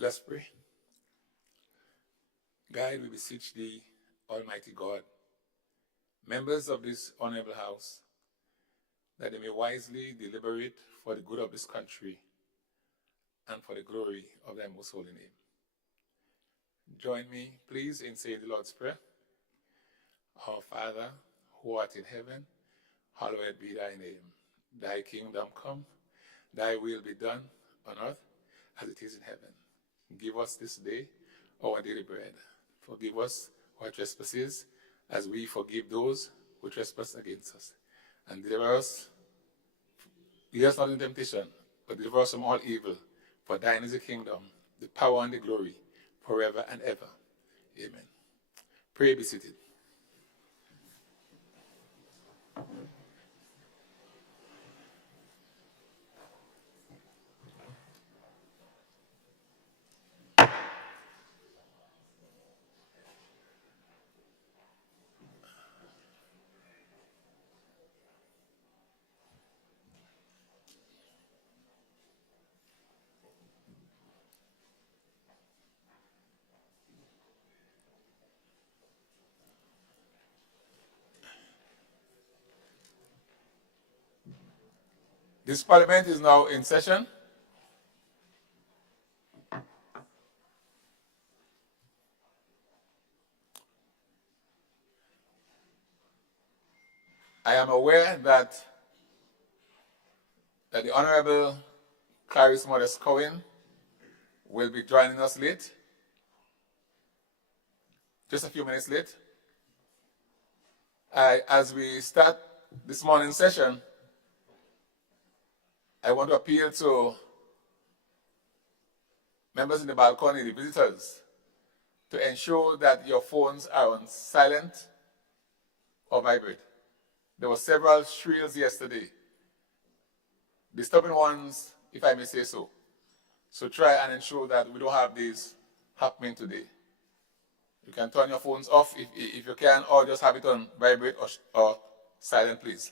Let's pray. God, we beseech thee, Almighty God, members of this honorable house, that they may wisely deliberate for the good of this country and for the glory of thy most holy name. Join me, please, in saying the Lord's Prayer. Our Father, who art in heaven, hallowed be thy name. Thy kingdom come, thy will be done on earth as it is in heaven. Give us this day our daily bread. Forgive us our trespasses, as we forgive those who trespass against us. And deliver us, lead us not in temptation, but deliver us from all evil. For thine is the kingdom, the power and the glory, forever and ever. Amen. Pray, be seated. This Parliament is now in session. I am aware that the Honorable Clarice Modest Cohen will be joining us late, just a few minutes late. As we start this morning's session, I want to appeal to members in the balcony, the visitors, to ensure that your phones are on silent or vibrate. There were several shrills yesterday, disturbing ones, if I may say so. So try and ensure that we don't have these happening today. You can turn your phones off if you can, or just have it on vibrate or silent, please.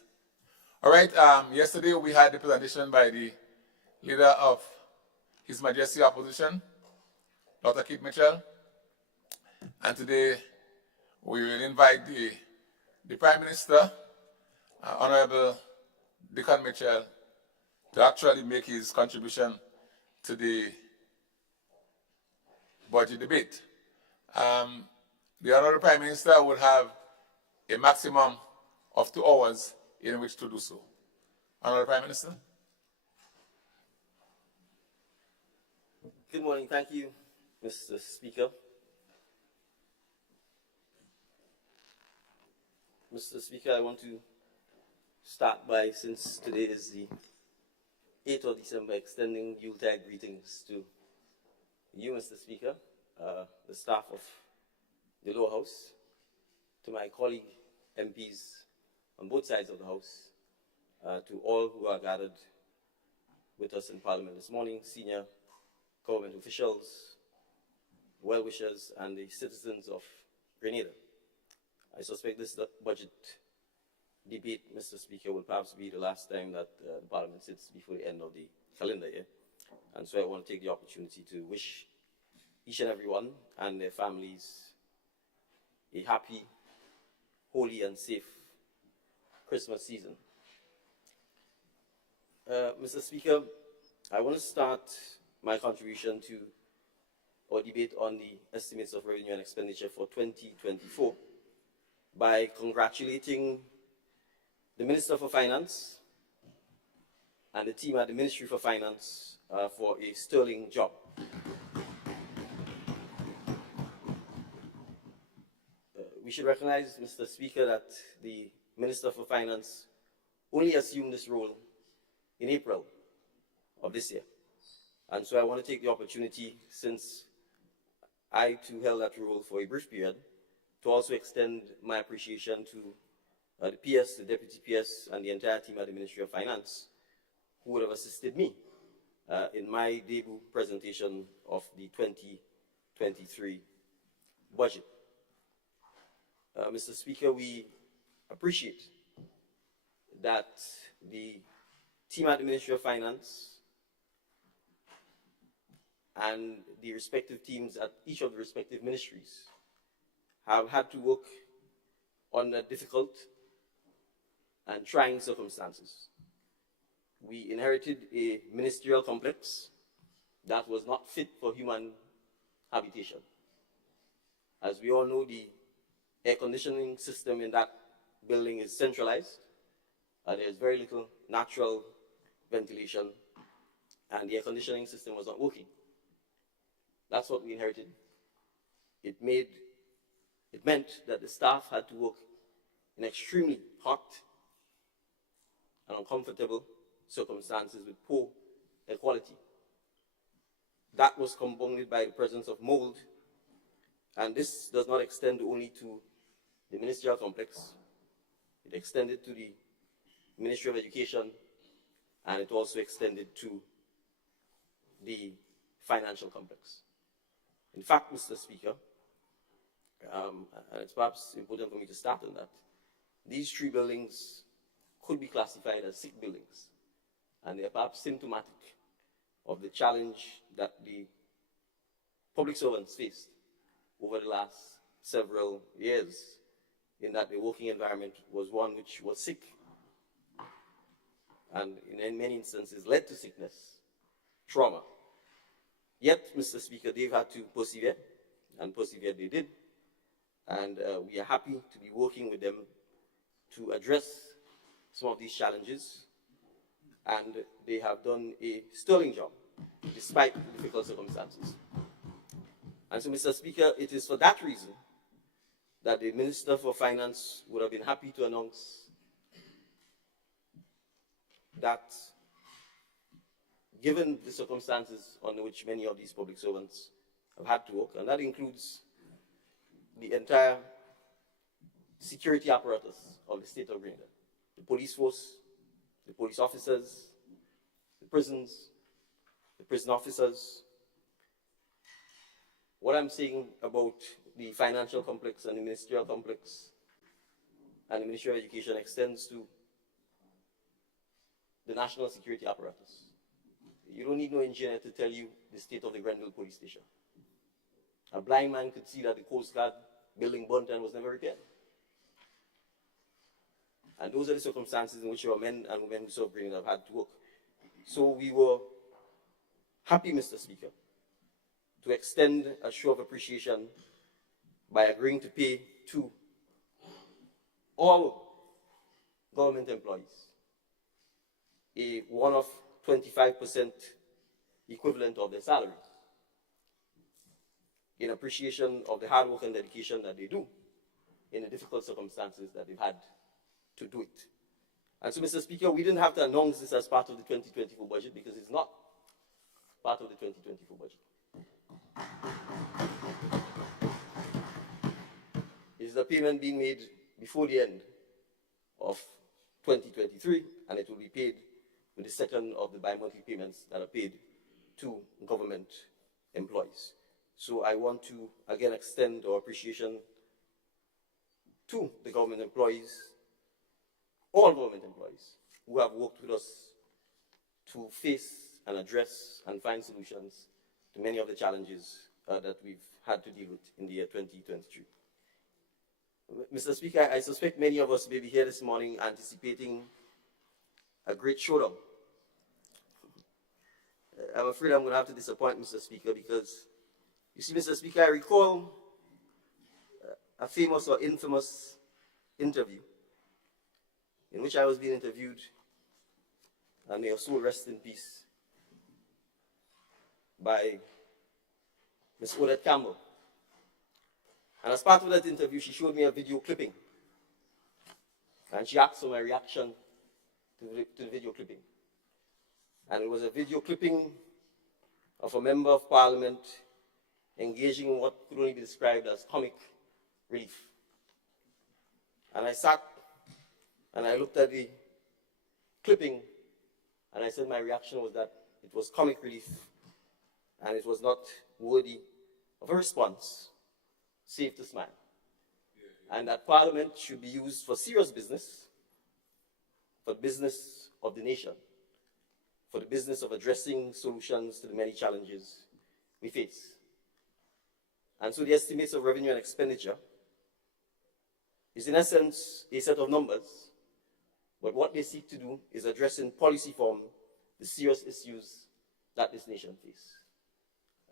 All right, yesterday we had the presentation by the leader of His Majesty Opposition, Dr. Keith Mitchell. And today we will invite the Prime Minister, Honorable Dickon Mitchell, to actually make his contribution to the budget debate. The Honorable Prime Minister will have a maximum of 2 hours in which to do so. Honorable Prime Minister. Good morning. Thank you, Mr. Speaker. Mr. Speaker, I want to start by, since today is the 8th of December, extending Yuletide greetings to you, Mr. Speaker, the staff of the lower house, to my colleague MPs on both sides of the house, to all who are gathered with us in Parliament this morning, senior government officials, well-wishers, and the citizens of Grenada. I suspect this budget debate, Mr. Speaker, will perhaps be the last time that the Parliament sits before the end of the calendar year. And so I want to take the opportunity to wish each and every one and their families a happy, holy, and safe Christmas season. Mr. Speaker, I want to start my contribution to our debate on the estimates of revenue and expenditure for 2024 by congratulating the Minister for Finance and the team at the Ministry for Finance for a sterling job. We should recognize, Mr. Speaker, that the Minister for Finance only assumed this role in April of this year. And so I want to take the opportunity, since I too held that role for a brief period, to also extend my appreciation to the PS, the Deputy PS, and the entire team at the Ministry of Finance, who would have assisted me in my debut presentation of the 2023 budget. Mr. Speaker, we appreciate that the team at the Ministry of Finance and the respective teams at each of the respective ministries have had to work under difficult and trying circumstances. We inherited a ministerial complex that was not fit for human habitation. As we all know, the air conditioning system in that building is centralized. There's very little natural ventilation, and the air conditioning system was not working. That's what we inherited. It meant that the staff had to work in extremely hot and uncomfortable circumstances with poor air quality. That was compounded by the presence of mold, and this does not extend only to the ministerial complex. It extended to the Ministry of Education, and it also extended to the financial complex. In fact, Mr. Speaker, and it's perhaps important for me to start on that, these three buildings could be classified as sick buildings, and they're perhaps symptomatic of the challenge that the public servants faced over the last several years, in that the working environment was one which was sick, and in many instances led to sickness, trauma. Yet, Mr. Speaker, they've had to persevere, and persevere they did, and we are happy to be working with them to address some of these challenges, and they have done a sterling job despite the difficult circumstances. And so, Mr. Speaker, it is for that reason that the Minister for Finance would have been happy to announce that, given the circumstances under which many of these public servants have had to work, and that includes the entire security apparatus of the state of Grenada, the police force, the police officers, the prisons, the prison officers. What I'm saying about the financial complex and the ministerial complex and the Ministry of Education extends to the national security apparatus. You don't need no engineer to tell you the state of the Grenville police station. A blind man could see that the Coast Guard building burnt and was never repaired. And those are the circumstances in which our men and women who serve Grenada have had to work. So we were happy, Mr. Speaker, to extend a show of appreciation by agreeing to pay to all government employees a one-off 25% equivalent of their salary in appreciation of the hard work and dedication that they do in the difficult circumstances that they've had to do it. And so, Mr. Speaker, we didn't have to announce this as part of the 2024 budget because it's not part of the 2024 budget. It is a payment being made before the end of 2023, and it will be paid with the second of the bi-monthly payments that are paid to government employees. So I want to again extend our appreciation to the government employees, all government employees who have worked with us to face and address and find solutions to many of the challenges that we've had to deal with in the year 2023. Mr. Speaker, I suspect many of us may be here this morning anticipating a great showdown. I'm afraid I'm going to have to disappoint Mr. Speaker because, you see, Mr. Speaker, I recall a famous or infamous interview in which I was being interviewed, and may your soul rest in peace, by Ms. Odette Campbell. And as part of that interview, she showed me a video clipping. And she asked for my reaction to the video clipping. And it was a video clipping of a member of Parliament engaging in what could only be described as comic relief. And I sat and I looked at the clipping, and I said my reaction was that it was comic relief and it was not worthy of a response, save to smile. And that Parliament should be used for serious business, for the business of the nation, for the business of addressing solutions to the many challenges we face. And so the estimates of revenue and expenditure is in essence a set of numbers, but what they seek to do is address in policy form the serious issues that this nation faces.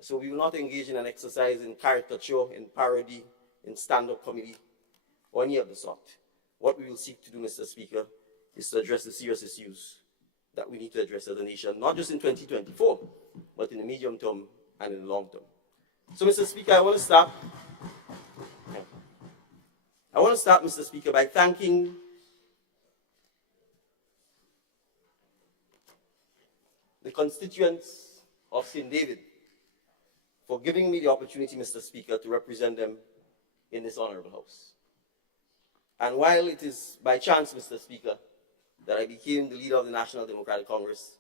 So we will not engage in an exercise in caricature, in parody, in stand-up comedy, or any of the sort. What we will seek to do, Mr. Speaker, is to address the serious issues that we need to address as a nation, not just in 2024, but in the medium term and in the long term. So, Mr. Speaker, I want to start, Mr. Speaker, by thanking the constituents of St. David for giving me the opportunity, Mr. Speaker, to represent them in this honorable house. And while it is by chance, Mr. Speaker, that I became the leader of the National Democratic Congress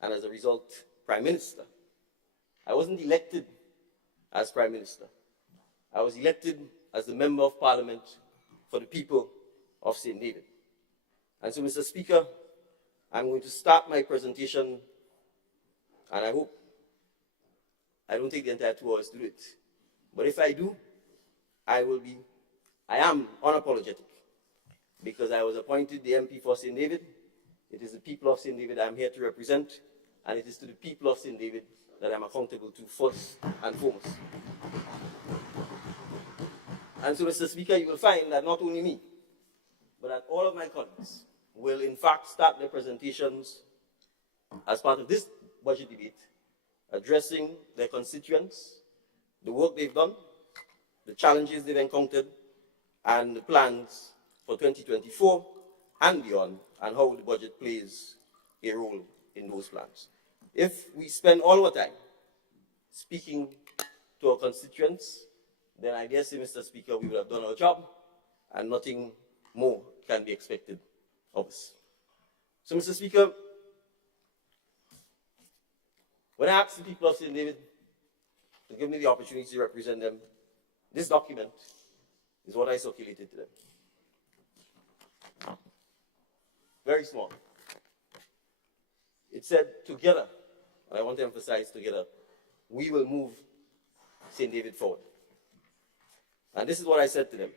and as a result, Prime Minister, I wasn't elected as Prime Minister. I was elected as the Member of Parliament for the people of St. David. And so, Mr. Speaker, I'm going to start my presentation, and I hope I don't take the entire 2 hours to do it. But if I do, I am unapologetic, because I was appointed the MP for St. David. It is the people of St. David I'm here to represent, and it is to the people of St. David that I'm accountable to first and foremost. And so, Mr. Speaker, you will find that not only me, but that all of my colleagues will in fact start their presentations as part of this budget debate, addressing their constituents, the work they've done, the challenges they've encountered, and the plans for 2024 and beyond, and how the budget plays a role in those plans. If we spend all our time speaking to our constituents, then I dare say, Mr. Speaker, we will have done our job, and nothing more can be expected of us. So, Mr. Speaker, when I asked the people of St. David to give me the opportunity to represent them, this document is what I circulated to them. Very small. It said, together, and I want to emphasize together, we will move St. David forward. And this is what I said to them.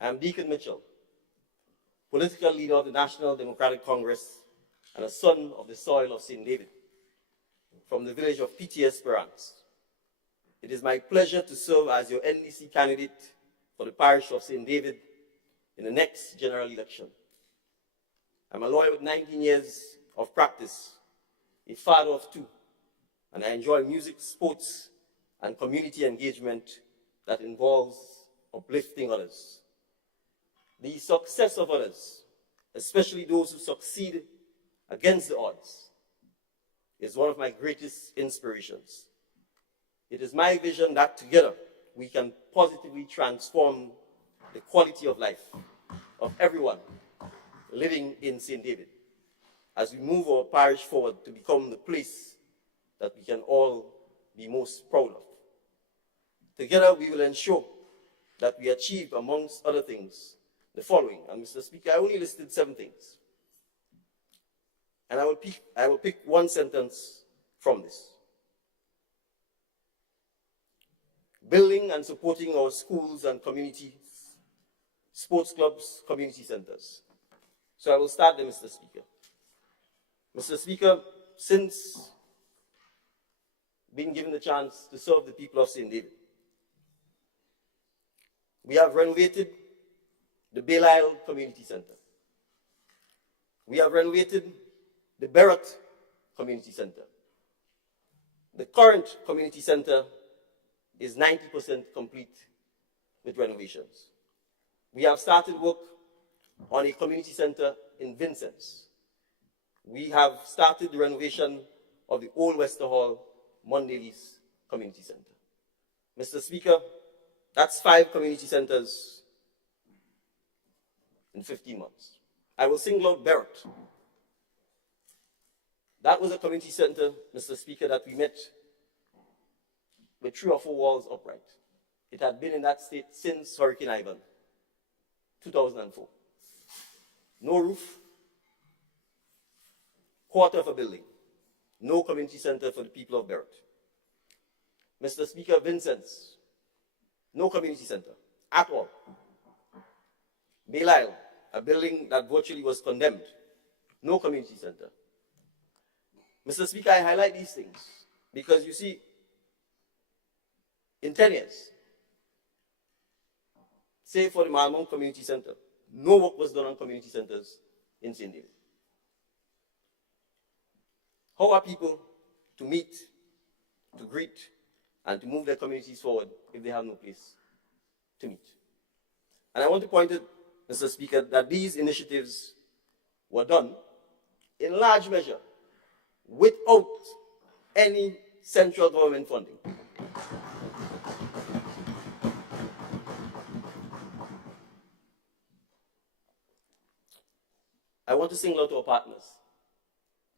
I'm Deacon Mitchell, political leader of the National Democratic Congress and a son of the soil of St. David, from the village of Petite, Esperance. It is my pleasure to serve as your NDC candidate for the parish of St. David in the next general election. I'm a lawyer with 19 years of practice, a father of 2, and I enjoy music, sports, and community engagement that involves uplifting others. The success of others, especially those who succeed against the odds, is one of my greatest inspirations. It is my vision that together we can positively transform the quality of life of everyone living in St. David as we move our parish forward to become the place that we can all be most proud of. Together we will ensure that we achieve, amongst other things, the following. And Mr. Speaker, I only listed 7 things. And I will pick one sentence from this. Building and supporting our schools and communities, sports clubs, community centers. So I will start there, Mr. Speaker. Mr. Speaker, since being given the chance to serve the people of St. David, we have renovated the Belle Community Center. We have renovated the Barrett Community Center. The current community center is 90% complete with renovations. We have started work on a community center in Vincennes. We have started the renovation of the Old Wester Hall Mondays Community Center. Mr. Speaker, that's 5 community centers in 15 months. I will single out Barrett. That was a community center, Mr. Speaker, that we met with 3 or 4 walls upright. It had been in that state since Hurricane Ivan, 2004. No roof, quarter of a building. no community center for the people of Beirut. Mr. Speaker, Vincent's, no community center at all. Belial, a building that virtually was condemned, no community center. Mr. Speaker, I highlight these things because you see, in 10 years, say for the Malmont Community Center, no work was done on community centers in St. David. How are people to meet, to greet, and to move their communities forward if they have no place to meet? And I want to point out, Mr. Speaker, that these initiatives were done in large measure without any central government funding. I want to single out our partners.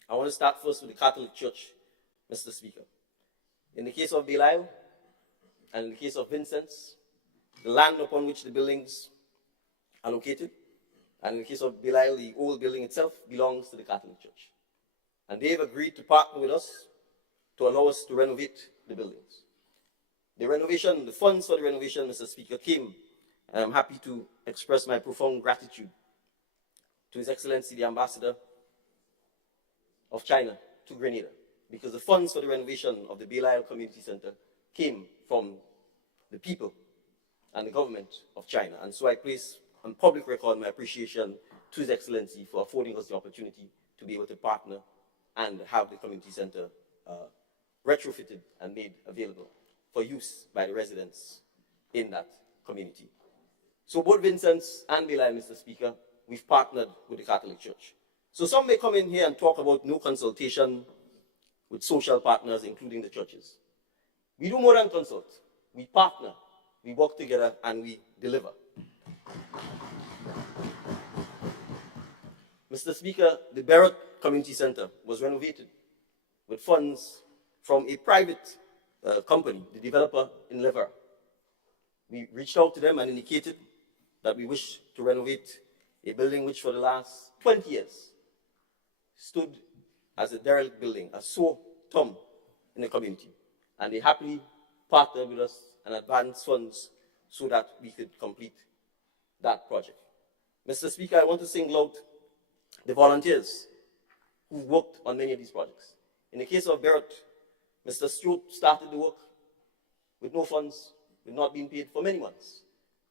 I want to start first with the Catholic Church, Mr. Speaker. In the case of Belial and in the case of Vincent's, the land upon which the buildings are located, and in the case of Belial, the old building itself belongs to the Catholic Church. And they've agreed to partner with us to allow us to renovate the buildings. The renovation, the funds for the renovation, Mr. Speaker, came, and I'm happy to express my profound gratitude to His Excellency the Ambassador of China to Grenada, because the funds for the renovation of the Belial Community Center came from the people and the government of China. And so I place on public record my appreciation to His Excellency for affording us the opportunity to be able to partner and have the community center retrofitted and made available for use by the residents in that community. So both Vincent's and Belial, Mr. Speaker, we've partnered with the Catholic Church. So some may come in here and talk about no consultation with social partners, including the churches. We do more than consult. We partner, we work together, and we deliver. Mr. Speaker, the Beirut Community Center was renovated with funds from a private company, the developer in Lever. We reached out to them and indicated that we wish to renovate a building which for the last 20 years stood as a derelict building, a sore thumb in the community. And they happily partnered with us and advanced funds so that we could complete that project. Mr. Speaker, I want to single out the volunteers who worked on many of these projects. In the case of Beirut, Mr. Stewart started the work with no funds, with not being paid for many months,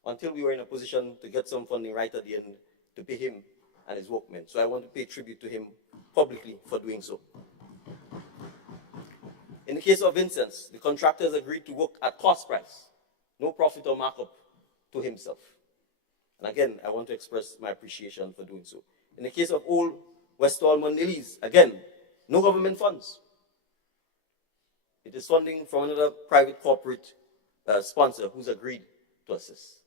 until we were in a position to get some funding right at the end to pay him and his workmen. So I want to pay tribute to him publicly for doing so. In the case of Vincent's, the contractors agreed to work at cost price, no profit or markup to himself. And again, I want to express my appreciation for doing so. In the case of Old Westall Mondelez, again, no government funds. It is funding from another private corporate sponsor who's agreed to assist.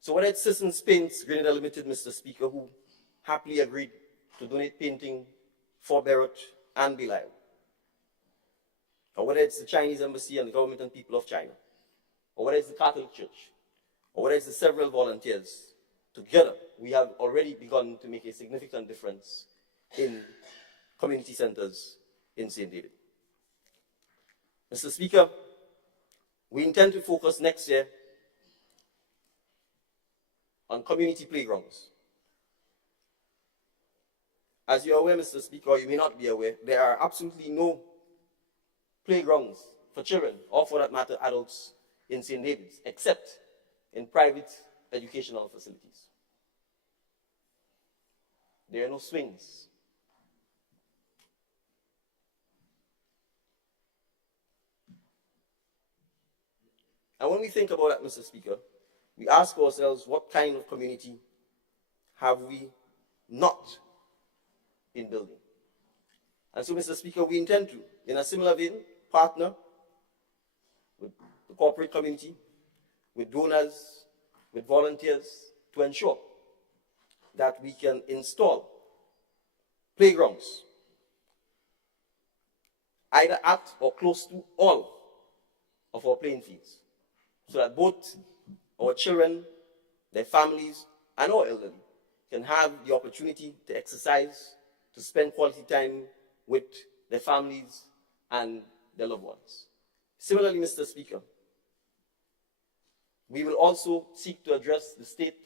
So whether it's Citizens Paints Grenada Limited, Mr. Speaker, who happily agreed to donate painting for Beirut and Belial, or whether it's the Chinese Embassy and the government and people of China, or whether it's the Catholic Church, or whether it's the several volunteers, together we have already begun to make a significant difference in community centers in St. David. Mr. Speaker, we intend to focus next year on community playgrounds. As you're aware, Mr. Speaker, or you may not be aware, there are absolutely no playgrounds for children, or for that matter, adults in St. David's, except in private educational facilities. There are no swings. And when we think about that, Mr. Speaker, we ask ourselves, what kind of community have we not been building? And so, Mr. Speaker, we intend to, in a similar vein, partner with the corporate community, with donors, with volunteers, to ensure that we can install playgrounds either at or close to all of our playing fields, so that both our children, their families, and our elderly can have the opportunity to exercise, to spend quality time with their families, and their loved ones. Similarly, Mr. Speaker, we will also seek to address the state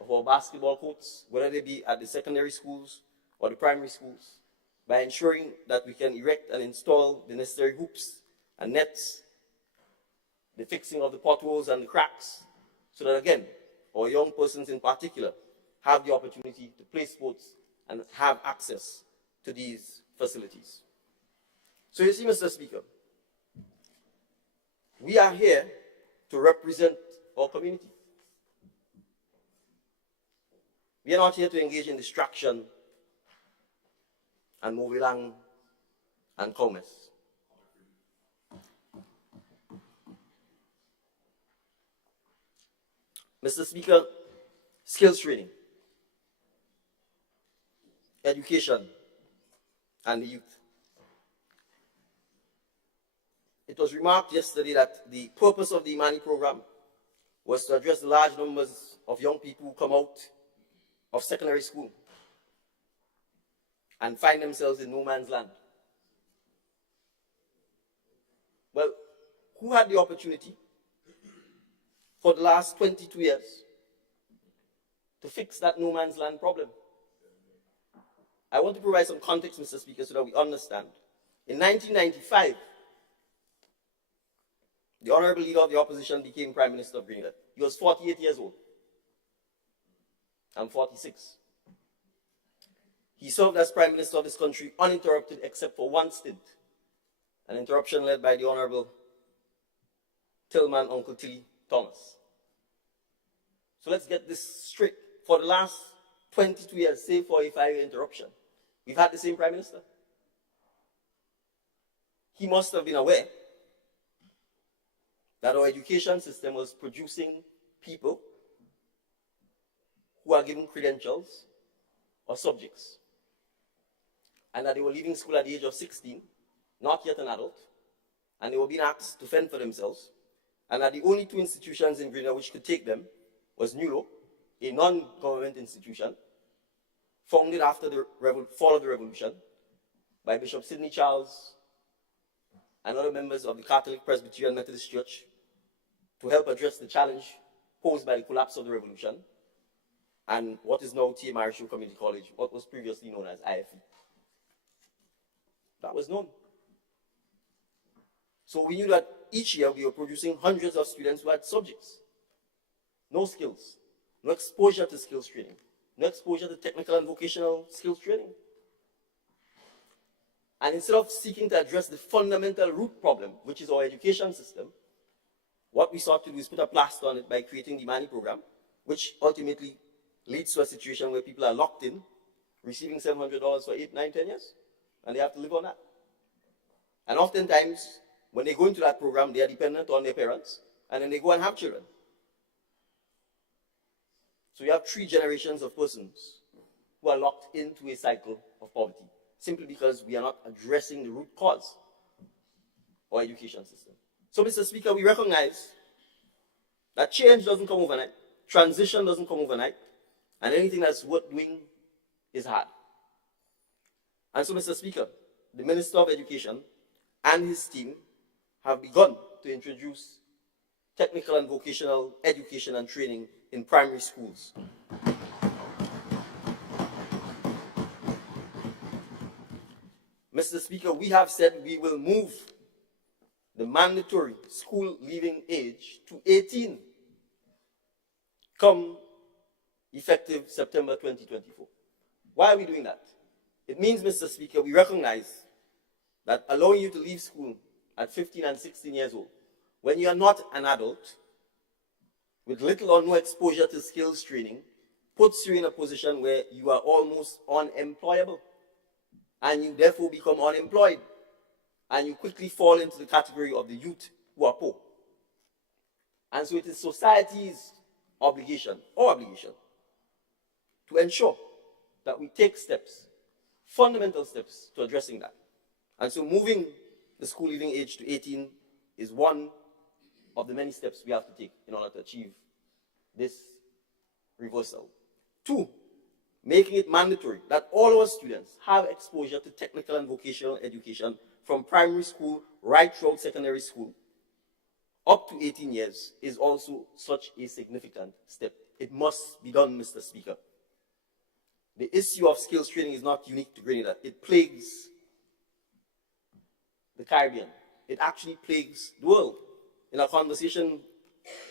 of our basketball courts, whether they be at the secondary schools or the primary schools, by ensuring that we can erect and install the necessary hoops and nets, the fixing of the potholes and the cracks, so that, again, our young persons in particular have the opportunity to play sports and have access to these facilities. So you see, Mr. Speaker, we are here to represent our community. We are not here to engage in distraction and movilang and commerce. Mr. Speaker, skills training, education, and the youth. It was remarked yesterday that the purpose of the Imani program was to address the large numbers of young people who come out of secondary school and find themselves in no man's land. Well, who had the opportunity for the last 22 years to fix that no man's land problem? I want to provide some context, Mr. Speaker, so that we understand. In 1995, the Honorable Leader of the Opposition became Prime Minister of Grenada. He was 48 years old. I'm 46. He served as Prime Minister of this country uninterrupted except for one stint, an interruption led by the Honorable Tillman Uncle Tilly Thomas. So let's get this straight. For the last 22 years, save for a 5-year interruption, we've had the same Prime Minister. He must have been aware that our education system was producing people who are given credentials or subjects, and that they were leaving school at the age of 16, not yet an adult, and they were being asked to fend for themselves, and that the only 2 institutions in Grenada which could take them was NULO, a non-government institution, founded after the fall of the revolution by Bishop Sidney Charles and other members of the Catholic Presbyterian Methodist Church to help address the challenge posed by the collapse of the revolution and what is now T.A. Marichaud Community College, what was previously known as IFE. That was known. So we knew that each year we were producing hundreds of students who had subjects, no skills, no exposure to skills training, no exposure to technical and vocational skills training. And instead of seeking to address the fundamental root problem, which is our education system, what we sought to do is put a plaster on it by creating the Imani program, which ultimately leads to a situation where people are locked in, receiving $700 for 8, 9, 10 years, and they have to live on that. And oftentimes, when they go into that program, they are dependent on their parents, and then they go and have children. So you have 3 generations of persons who are locked into a cycle of poverty, simply because we are not addressing the root cause of our education system. So, Mr. Speaker, we recognize that change doesn't come overnight, transition doesn't come overnight, and anything that's worth doing is hard. And so, Mr. Speaker, the Minister of Education and his team have begun to introduce technical and vocational education and training in primary schools. Mr. Speaker, we have said we will move the mandatory school leaving age to 18 come effective September 2024. Why are we doing that? It means, Mr. Speaker, we recognize that allowing you to leave school at 15 and 16 years old, when you are not an adult, with little or no exposure to skills training, puts you in a position where you are almost unemployable, and you therefore become unemployed, and you quickly fall into the category of the youth who are poor. And so it is society's obligation, our obligation, to ensure that we take steps, fundamental steps, to addressing that. And so moving the school leaving age to 18 is one of the many steps we have to take in order to achieve this reversal. 2, making it mandatory that all our students have exposure to technical and vocational education from primary school right throughout secondary school up to 18 years is also such a significant step. It must be done, Mr. Speaker. The issue of skills training is not unique to Grenada. It plagues the Caribbean. It actually plagues the world. In a conversation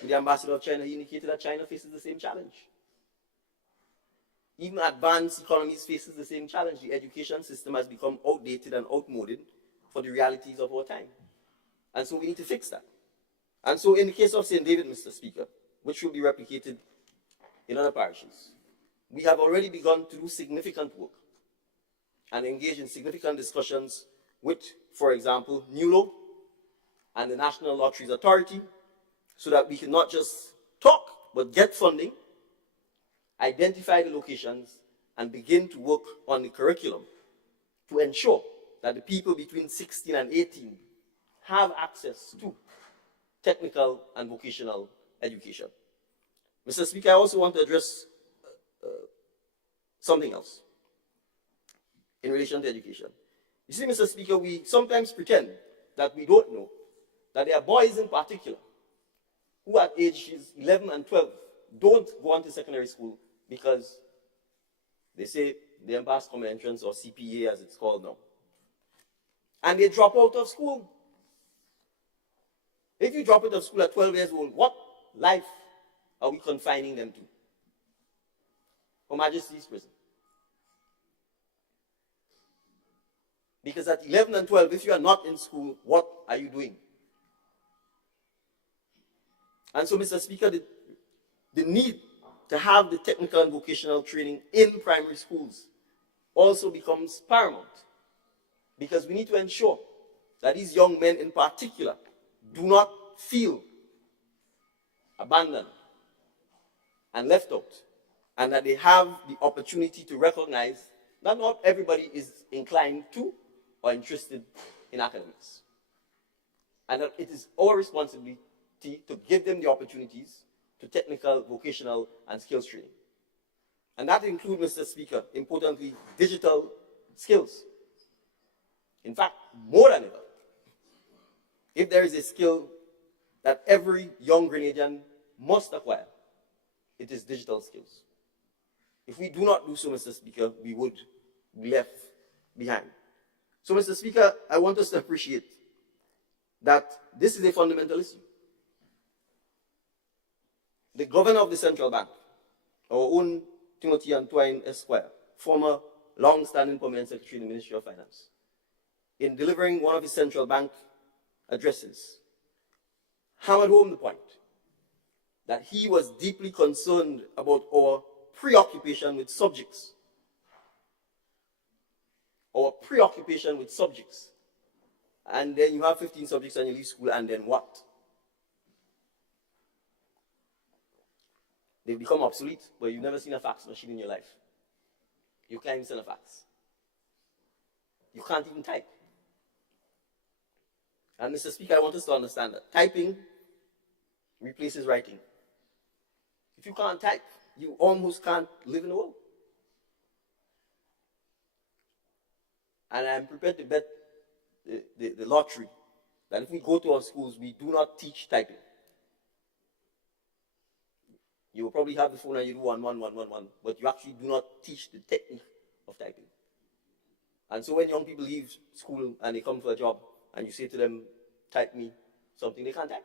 with the ambassador of China, he indicated that China faces the same challenge. Even advanced economies faces the same challenge. The education system has become outdated and outmoded for the realities of our time. And so we need to fix that. And so in the case of St. David, Mr. Speaker, which will be replicated in other parishes, we have already begun to do significant work and engage in significant discussions with, for example, NULO and the National Lotteries Authority, so that we can not just talk, but get funding, identify the locations, and begin to work on the curriculum to ensure that the people between 16 and 18 have access to technical and vocational education. Mr. Speaker, I also want to address something else in relation to education. You see, Mr. Speaker, we sometimes pretend that we don't know that there are boys in particular who at ages 11 and 12 don't go on to secondary school because they say they didn't pass common entrance, or CPA as it's called now. And they drop out of school. If you drop out of school at 12 years old, what life are we confining them to? Her Majesty's prison. Because at 11 and 12, if you are not in school, what are you doing? And so, Mr. Speaker, the need to have the technical and vocational training in primary schools also becomes paramount, because we need to ensure that these young men in particular do not feel abandoned and left out, and that they have the opportunity to recognize that not everybody is inclined to or interested in academics, and that it is our responsibility to give them the opportunities to technical, vocational, and skills training. And that includes, Mr. Speaker, importantly, digital skills. In fact, more than ever, if there is a skill that every young Grenadian must acquire, it is digital skills. If we do not do so, Mr. Speaker, we would be left behind. So, Mr. Speaker, I want us to appreciate that this is a fundamental issue. The governor of the central bank, our own Timothy Antoine Esquire, former long-standing permanent secretary in the Ministry of Finance, in delivering one of his central bank addresses, hammered home the point that he was deeply concerned about our preoccupation with subjects. Our preoccupation with subjects. And then you have 15 subjects and you leave school, and then what? They've become obsolete, but you've never seen a fax machine in your life. You can't even send a fax. You can't even type. And Mr. Speaker, I want us to understand that typing replaces writing. If you can't type, you almost can't live in the world. And I'm prepared to bet the lottery that if we go to our schools, we do not teach typing. You will probably have the phone and you do 11111, but you actually do not teach the technique of typing. And so when young people leave school and they come for a job and you say to them, type me something, they can't type.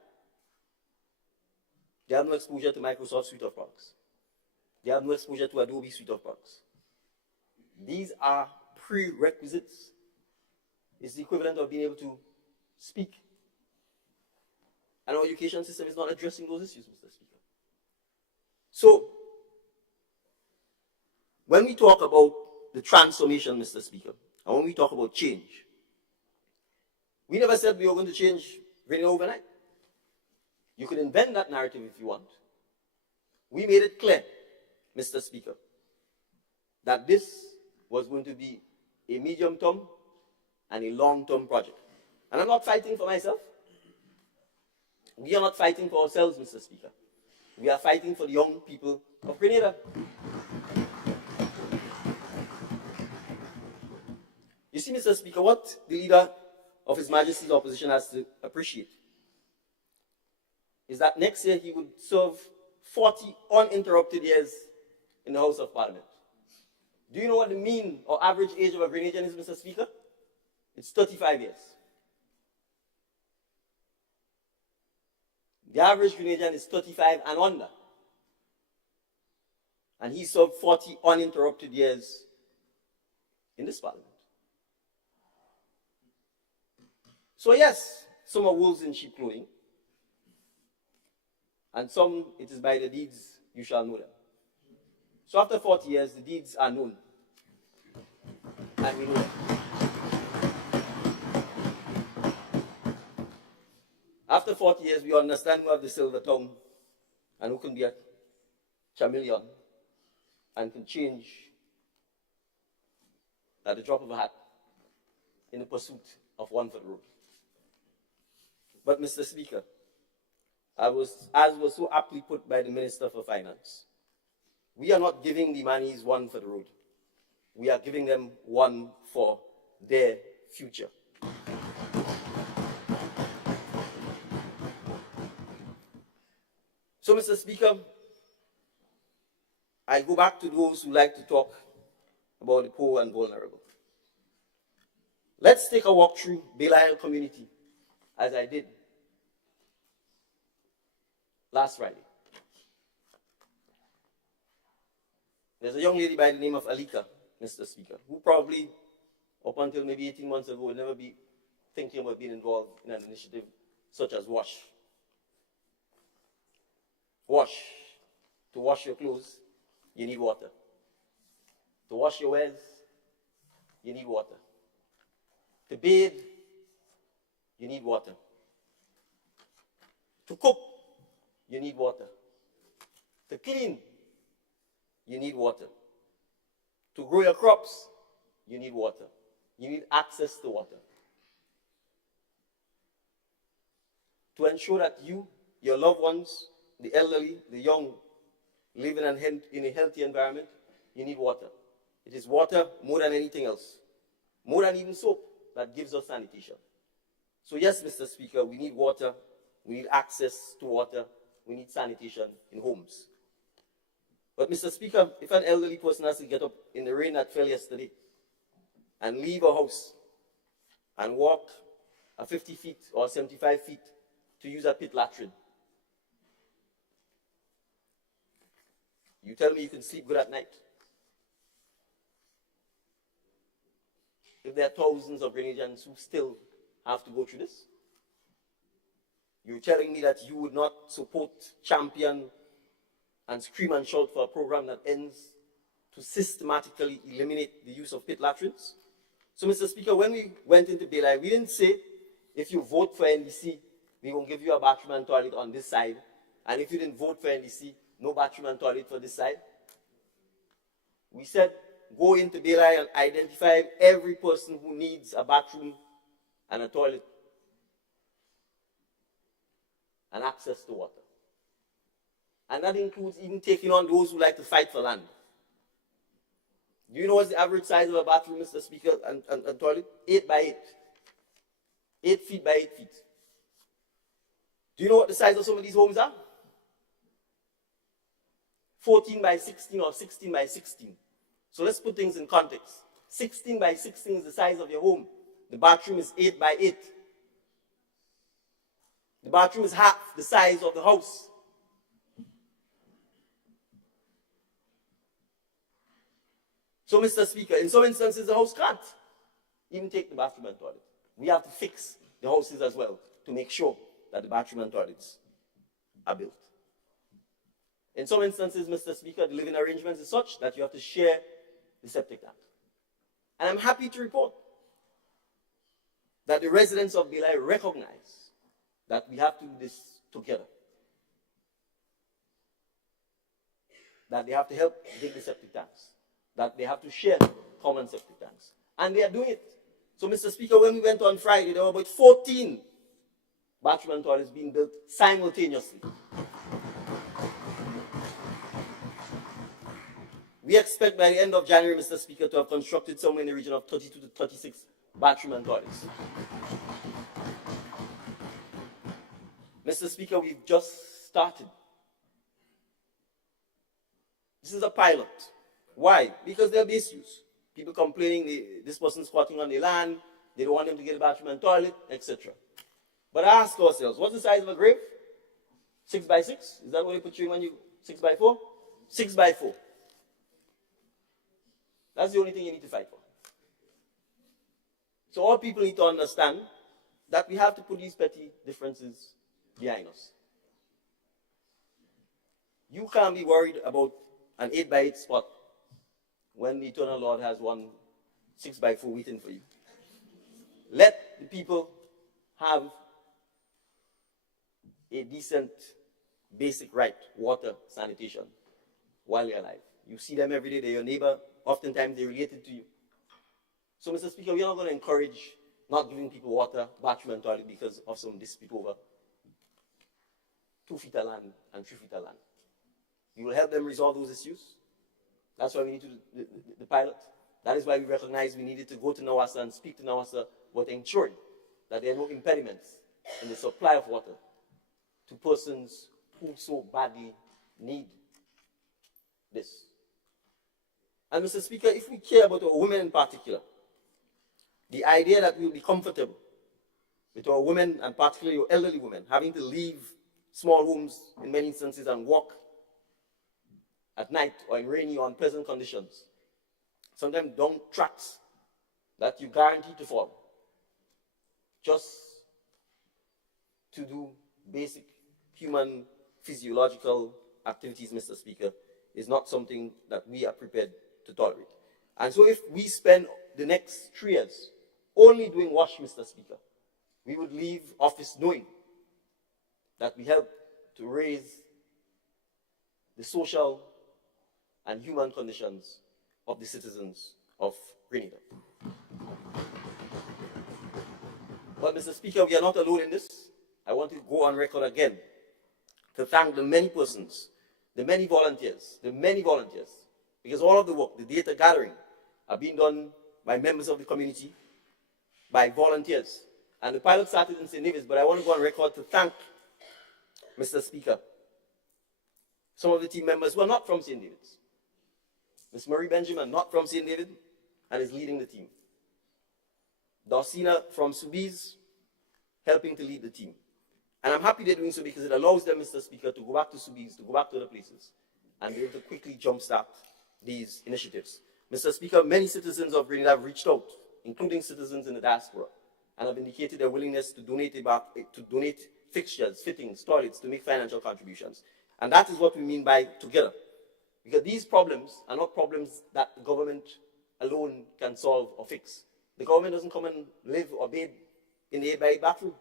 They have no exposure to Microsoft suite of products. They have no exposure to Adobe suite of products. These are prerequisites. It's the equivalent of being able to speak. And our education system is not addressing those issues, Mr. Speaker. So, when we talk about the transformation, Mr. Speaker, and when we talk about change, we never said we were going to change Grenada overnight. You can invent that narrative if you want. We made it clear, Mr. Speaker, that this was going to be a medium-term and a long-term project. And I'm not fighting for myself. We are not fighting for ourselves, Mr. Speaker. We are fighting for the young people of Grenada. You see, Mr. Speaker, what the Leader of His Majesty's Opposition has to appreciate is that next year he would serve 40 uninterrupted years in the House of Parliament. Do you know what the mean or average age of a Grenadian is, Mr. Speaker? It's 35 years. The average Grenadian is 35 and under. And he served 40 uninterrupted years in this Parliament. So yes, some are wolves in sheep clothing. And some, it is by the deeds you shall know them. So after 40 years, the deeds are known. And we know them. After 40 years, we understand who have the silver tongue and who can be a chameleon and can change at the drop of a hat in the pursuit of one for the road. But Mr. Speaker, as was so aptly put by the Minister for Finance, we are not giving the Manis one for the road. We are giving them one for their future. So, Mr. Speaker, I go back to those who like to talk about the poor and vulnerable. Let's take a walk through Belial community, as I did last Friday. There's a young lady by the name of Alika, Mr. Speaker, who probably, up until maybe 18 months ago, would never be thinking about being involved in an initiative such as WASH. WASH. To wash your clothes, you need water. To wash your wares, you need water. To bathe, you need water. To cook, you need water. To clean, you need water. To grow your crops, you need water. You need access to water. To ensure that you, your loved ones, the elderly, the young, live in a healthy environment, you need water. It is water more than anything else. More than even soap that gives us sanitation. So yes, Mr. Speaker, we need water. We need access to water. We need sanitation in homes. But Mr. Speaker, if an elderly person has to get up in the rain that fell yesterday and leave a house and walk a 50 feet or 75 feet to use a pit latrine, you tell me you can sleep good at night? If there are thousands of Grenadians who still have to go through this? You're telling me that you would not support, champion, and scream and shout for a program that ends to systematically eliminate the use of pit latrines? So, Mr. Speaker, when we went into daylight, we didn't say, if you vote for NDC, we will give you a bathroom and toilet on this side. And if you didn't vote for NDC, no bathroom and toilet for this side. We said, go into Belay and identify every person who needs a bathroom and a toilet and access to water. And that includes even taking on those who like to fight for land. Do you know what's the average size of a bathroom, Mr. Speaker, and toilet? 8 by 8. 8 feet by 8 feet. Do you know what the size of some of these homes are? 14 by 16 or 16 by 16. So let's put things in context. 16 by 16 is the size of your home. The bathroom is 8 by 8. The bathroom is half the size of the house. So, Mr. Speaker, in some instances, the house can't even take the bathroom and toilet. We have to fix the houses as well to make sure that the bathroom and toilets are built. In some instances, Mr. Speaker, the living arrangements is such that you have to share the septic tank. And I'm happy to report that the residents of Belay recognize that we have to do this together. That they have to help dig the septic tanks. That they have to share common septic tanks. And they are doing it. So, Mr. Speaker, when we went on Friday, there were about 14 bathroom and toilets being built simultaneously. We expect by the end of January, Mr. Speaker, to have constructed somewhere in the region of 32 to 36 bathroom and toilets. Mr. Speaker, we've just started. This is a pilot. Why? Because there are issues. People complaining this person's squatting on their land, they don't want them to get a bathroom and toilet, etc. But ask ourselves, what's the size of a grave? 6 by 6? Is that what you put you in when you 6 by 4? 6 by 4. That's the only thing you need to fight for. So all people need to understand that we have to put these petty differences behind us. You can't be worried about an 8 by 8 spot when the eternal Lord has one 6 by 4 waiting for you. Let the people have a decent, basic right, water, sanitation, while they're alive. You see them every day, they're your neighbor, oftentimes they're related to you. So, Mr. Speaker, we are not going to encourage not giving people water, bathroom and toilet because of some dispute over 2 feet of land and 3 feet of land. We will help them resolve those issues. That's why we need to do the pilot. That is why we recognize we needed to go to Nawasa and speak to Nawasa about ensuring that there are no impediments in the supply of water to persons who so badly need this. And Mr. Speaker, if we care about our women in particular, the idea that we will be comfortable with our women, and particularly our elderly women, having to leave small homes in many instances and walk at night or in rainy or unpleasant conditions, sometimes down tracks that you guarantee to fall, just to do basic human physiological activities, Mr. Speaker, is not something that we are prepared to tolerate. And so if we spend the next 3 years only doing wash, Mr. Speaker, we would leave office knowing that we help to raise the social and human conditions of the citizens of Grenada. But Mr. Speaker, we are not alone in this. I want to go on record again to thank the many persons, the many volunteers, because all of the work, the data gathering, are being done by members of the community, by volunteers. And the pilot started in St. David's, but I want to go on record to thank, Mr. Speaker, some of the team members who are not from St. David's. Ms. Marie Benjamin, not from St. David, and is leading the team. Dorsina from Subiz, helping to lead the team. And I'm happy they're doing so because it allows them, Mr. Speaker, to go back to Subiz, to go back to other places, and be able to quickly jumpstart these initiatives. Mr. Speaker, many citizens of Grenada have reached out, including citizens in the diaspora, and have indicated their willingness to donate fixtures, fittings, toilets, to make financial contributions. And that is what we mean by together. Because these problems are not problems that the government alone can solve or fix. The government doesn't come and live or bathe in the 8 by 8 bathroom.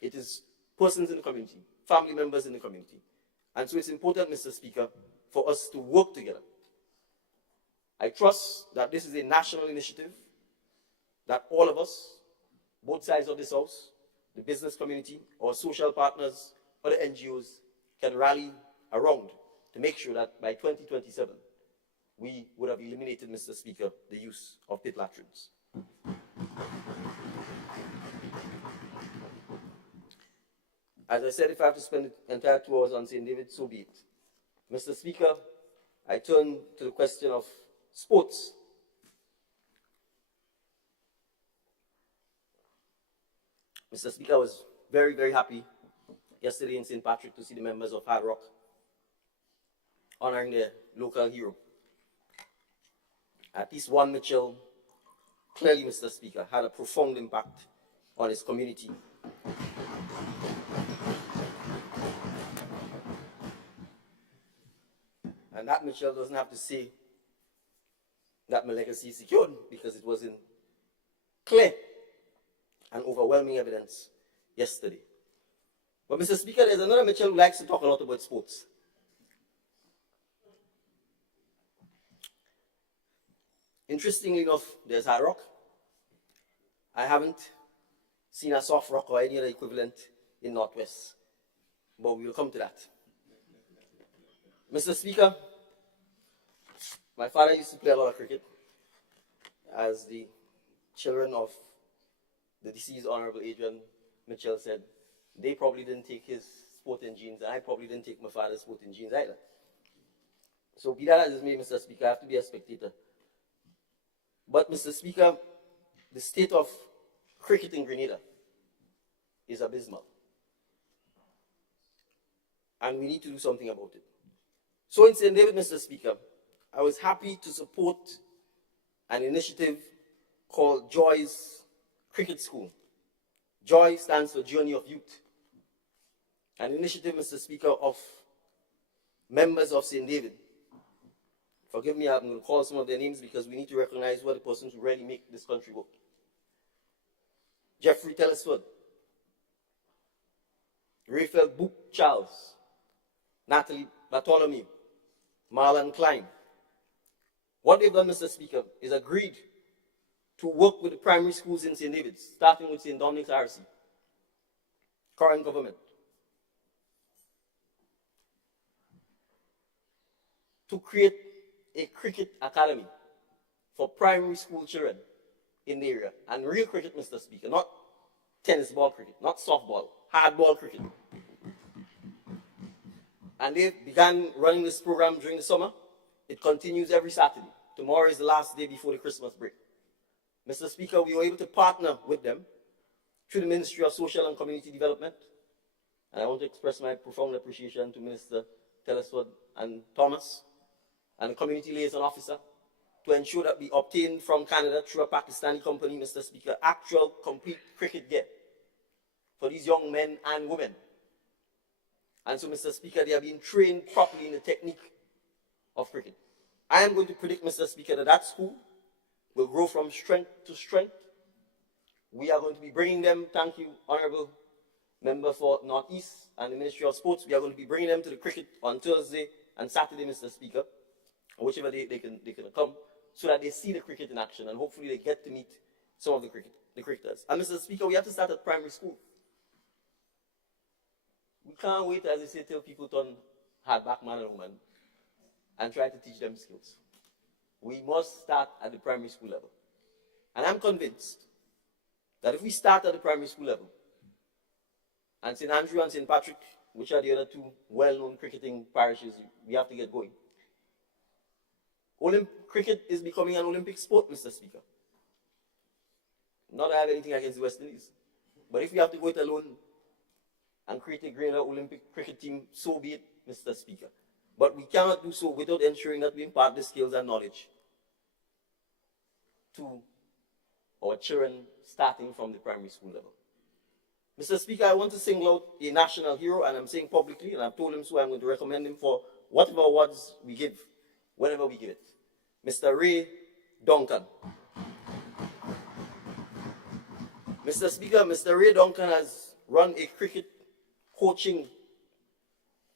It is persons in the community, family members in the community. And so it's important, Mr. Speaker, for us to work together. I trust that this is a national initiative that all of us, both sides of this house, the business community, our social partners, other NGOs, can rally around to make sure that by 2027, we would have eliminated, Mr. Speaker, the use of pit latrines. As I said, if I have to spend the entire 2 hours on St. David, so be it. Mr. Speaker, I turn to the question of sports. Mr. Speaker, I was very, very happy yesterday in St. Patrick to see the members of Hard Rock honoring their local hero. At least one Mitchell, clearly, Mr. Speaker, had a profound impact on his community. And that Mitchell doesn't have to say that my legacy is secured, because it was in clear and overwhelming evidence yesterday. But Mr. Speaker, there's another Mitchell who likes to talk a lot about sports. Interestingly enough, there's hard rock. I haven't seen a soft rock or any other equivalent in Northwest, but we will come to that. Mr. Speaker, My father used to play a lot of cricket. As the children of the deceased Honorable Adrian Mitchell said, they probably didn't take his sporting genes, and I probably didn't take my father's sporting genes either. So be that as it may, Mr. Speaker, I have to be a spectator. But, Mr. Speaker, the state of cricket in Grenada is abysmal. And we need to do something about it. So in St. David, Mr. Speaker, I was happy to support an initiative called Joy's Cricket School. Joy stands for Journey of Youth. An initiative, Mr. Speaker, of members of St. David. Forgive me, I'm going to call some of their names because we need to recognize who are the persons who really make this country work. Jeffrey Telesford, Raphael Book Charles, Natalie Bartholomew, Marlon Klein. What they've done, Mr. Speaker, is agreed to work with the primary schools in St. David's, starting with St. Dominic's RC, current government, to create a cricket academy for primary school children in the area. And real cricket, Mr. Speaker, not tennis ball cricket, not softball, hardball cricket. And they began running this program during the summer. It continues every Saturday. Tomorrow is the last day before the Christmas break. Mr. Speaker, we were able to partner with them through the Ministry of Social and Community Development. And I want to express my profound appreciation to Minister Telesford and Thomas and the Community Liaison Officer to ensure that we obtain from Canada through a Pakistani company, Mr. Speaker, actual complete cricket gear for these young men and women. And so, Mr. Speaker, they are being trained properly in the technique of cricket. I am going to predict, Mr. Speaker, that that school will grow from strength to strength. We are going to be bringing them, thank you, Honorable Member for Northeast and the Ministry of Sports, we are going to be bringing them to the cricket on Thursday and Saturday, Mr. Speaker, or whichever day they can come, so that they see the cricket in action and hopefully they get to meet some of the cricketers. And Mr. Speaker, we have to start at primary school. We can't wait, as they say, till people turn hardback man and woman and try to teach them skills. We must start at the primary school level. And I'm convinced that if we start at the primary school level, and St. Andrew and St. Patrick, which are the other two well-known cricketing parishes, we have to get going. Cricket is becoming an Olympic sport, Mr. Speaker. Not that I have anything against the West Indies, but if we have to go it alone and create a greater Olympic cricket team, so be it, Mr. Speaker. But we cannot do so without ensuring that we impart the skills and knowledge to our children starting from the primary school level. Mr. Speaker, I want to single out a national hero, and I'm saying publicly, and I've told him so, I'm going to recommend him for whatever awards we give, whenever we give it. Mr. Ray Duncan. Mr. Speaker, Mr. Ray Duncan has run a cricket coaching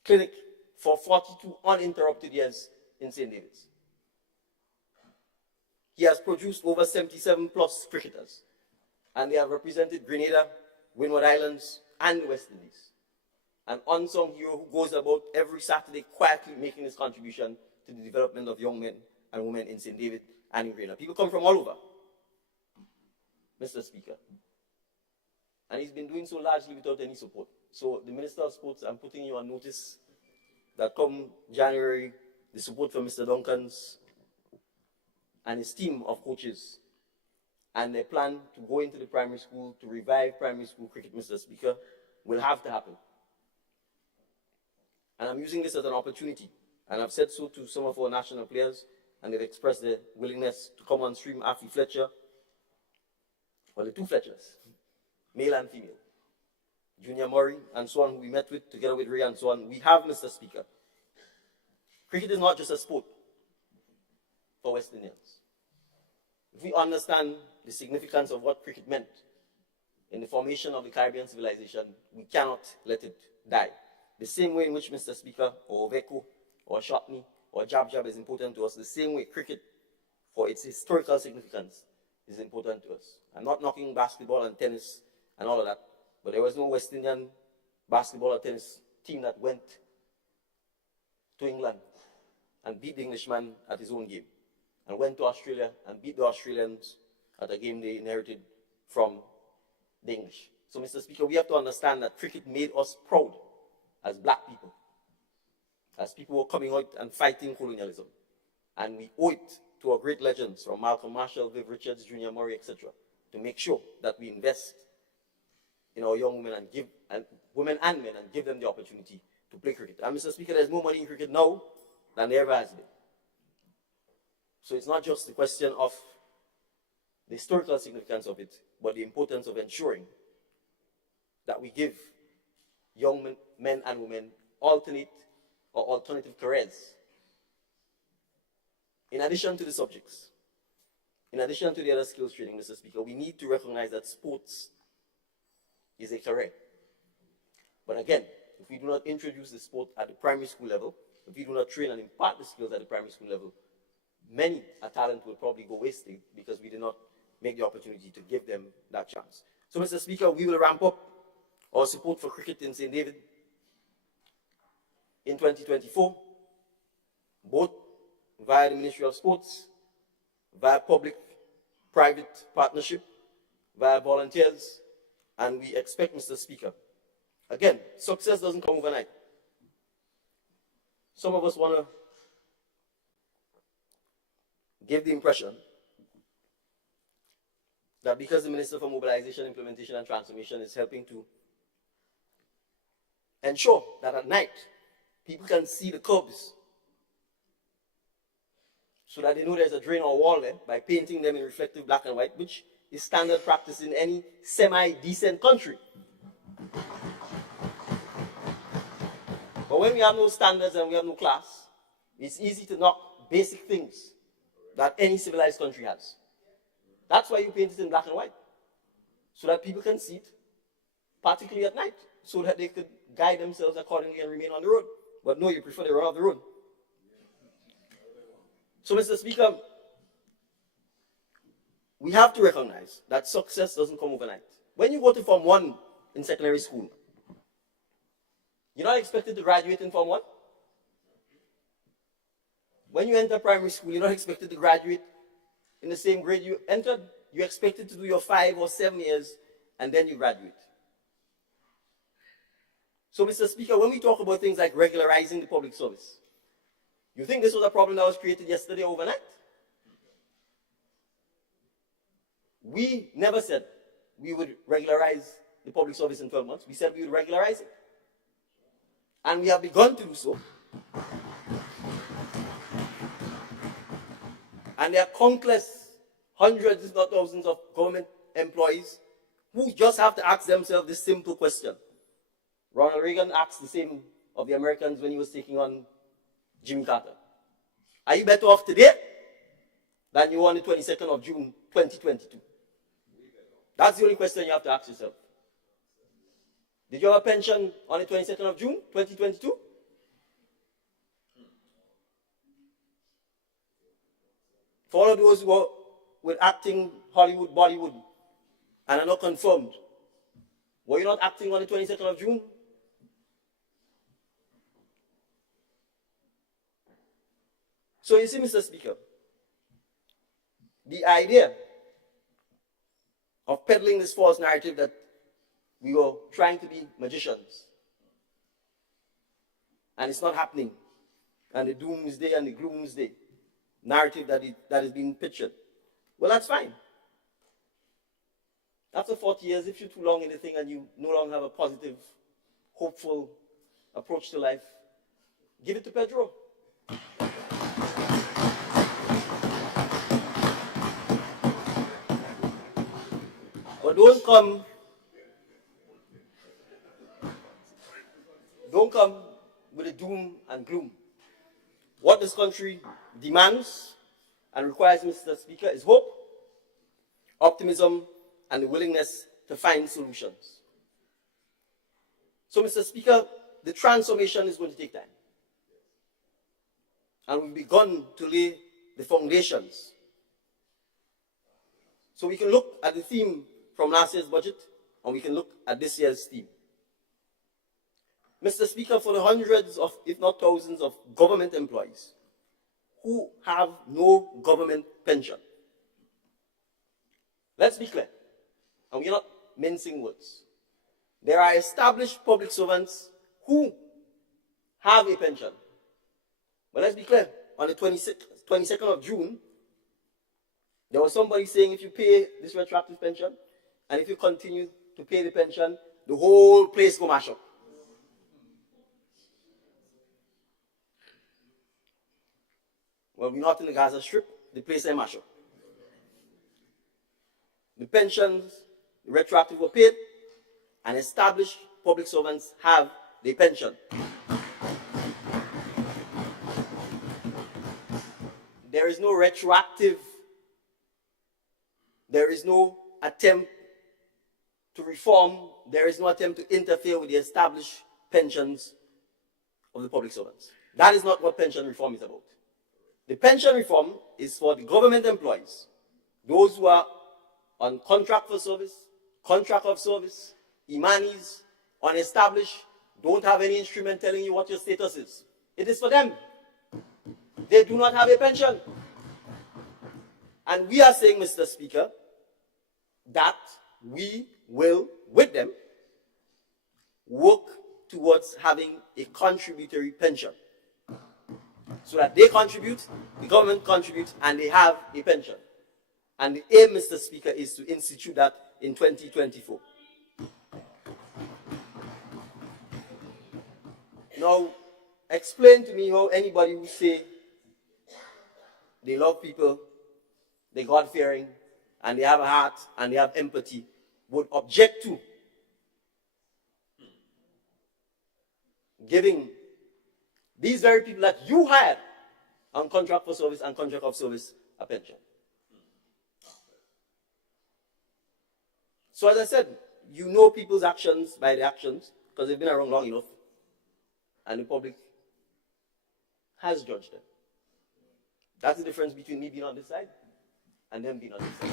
clinic for 42 uninterrupted years in St. David's. He has produced over 77 plus cricketers, and they have represented Grenada, Windward Islands, and the West Indies. An unsung hero who goes about every Saturday quietly making his contribution to the development of young men and women in St. David and in Grenada. People come from all over, Mr. Speaker. And he's been doing so largely without any support. So the Minister of Sports, I'm putting you on notice that come January, the support from Mr. Duncan's and his team of coaches and their plan to go into the primary school to revive primary school cricket, Mr. Speaker, will have to happen. And I'm using this as an opportunity, and I've said so to some of our national players, and they've expressed their willingness to come on stream. Afi Fletcher, or the two Fletchers, male and female, Junior Murray and so on, who we met with, together with Ray and so on. We have, Mr. Speaker, cricket is not just a sport for West Indians. If we understand the significance of what cricket meant in the formation of the Caribbean civilization, we cannot let it die. The same way in which, Mr. Speaker, or Oveko, or Shotney, or Jab Jab is important to us, the same way cricket, for its historical significance, is important to us. I'm not knocking basketball and tennis and all of that, but there was no West Indian basketball or tennis team that went to England and beat the Englishman at his own game, and went to Australia and beat the Australians at a game they inherited from the English. So, Mr. Speaker, we have to understand that cricket made us proud as black people, as people who were coming out and fighting colonialism. And we owe it to our great legends from Malcolm Marshall, Viv Richards, Junior Murray, etc., to make sure that we invest in our young women and women and men and give them the opportunity to play cricket. And Mr. Speaker, there's more money in cricket now than there ever has been. So it's not just the question of the historical significance of it, but the importance of ensuring that we give young men and women alternative careers. In addition to the subjects, in addition to the other skills training, Mr. Speaker, we need to recognize that sports is a career. But again, if we do not introduce the sport at the primary school level, if we do not train and impart the skills at the primary school level, many a talent will probably go wasted because we did not make the opportunity to give them that chance. So, Mr. Speaker, we will ramp up our support for cricket in St. David in 2024, both via the Ministry of Sports, via public-private partnership, via volunteers, and we expect, Mr. Speaker, again, success doesn't come overnight. Some of us want to give the impression that because the Minister for Mobilization, Implementation and Transformation is helping to ensure that at night people can see the curbs so that they know there's a drain or wall there by painting them in reflective black and white, which is standard practice in any semi-decent country. But when we have no standards and we have no class, it's easy to knock basic things that any civilized country has. That's why you paint it in black and white, so that people can see it, particularly at night, so that they could guide themselves accordingly and remain on the road. But no, you prefer to run off the road. So, Mr. Speaker, we have to recognize that success doesn't come overnight. When you go to Form 1 in secondary school, you're not expected to graduate in Form 1. When you enter primary school, you're not expected to graduate in the same grade you entered. You're expected to do your 5 or 7 years, and then you graduate. So, Mr. Speaker, when we talk about things like regularizing the public service, you think this was a problem that was created yesterday overnight? We never said we would regularize the public service in 12 months. We said we would regularize it. And we have begun to do so. And there are countless, hundreds, if not thousands, of government employees who just have to ask themselves this simple question. Ronald Reagan asked the same of the Americans when he was taking on Jimmy Carter. Are you better off today than you were on the 22nd of June, 2022? That's the only question you have to ask yourself. Did you have a pension on the 22nd of June, 2022? For all of those who are with acting Hollywood, Bollywood, and are not confirmed, were you not acting on the 22nd of June? So you see, Mr. Speaker, the idea of peddling this false narrative that we were trying to be magicians, and it's not happening, and the doomsday and the gloomsday narrative that is being pictured, well, that's fine. After 40 years, if you're too long in the thing and you no longer have a positive, hopeful approach to life, give it to Pedro. But don't come with the doom and gloom. What this country demands and requires, Mr. Speaker, is hope, optimism, and the willingness to find solutions. So, Mr. Speaker, the transformation is going to take time. And we've begun to lay the foundations. So we can look at the theme from last year's budget, and we can look at this year's theme. Mr. Speaker, for the hundreds of, if not thousands, of government employees who have no government pension. Let's be clear, and we're not mincing words. There are established public servants who have a pension. But let's be clear, on the 22nd of June, there was somebody saying if you pay this retroactive pension, and if you continue to pay the pension, the whole place will mash up. Well, we're not in the Gaza Strip, the place ain't mash up. The pensions, the retroactive were paid, and established public servants have their pension. There is no retroactive, there is no attempt to reform, there is no attempt to interfere with the established pensions of the public servants. That is not what pension reform is about. The pension reform is for the government employees, those who are on contract for service, contract of service, Imanis, unestablished, don't have any instrument telling you what your status is. It is for them. They do not have a pension. And we are saying, Mr. Speaker, that we will, with them, work towards having a contributory pension. So that they contribute, the government contributes, and they have a pension. And the aim, Mr. Speaker, is to institute that in 2024. Now, explain to me how anybody who say they love people, they're God-fearing, and they have a heart, and they have empathy, would object to giving these very people that you hired on contract for service and contract of service a pension. So as I said, you know people's actions by the actions, because they've been around long enough, and the public has judged them. That's the difference between me being on this side and them being on this side.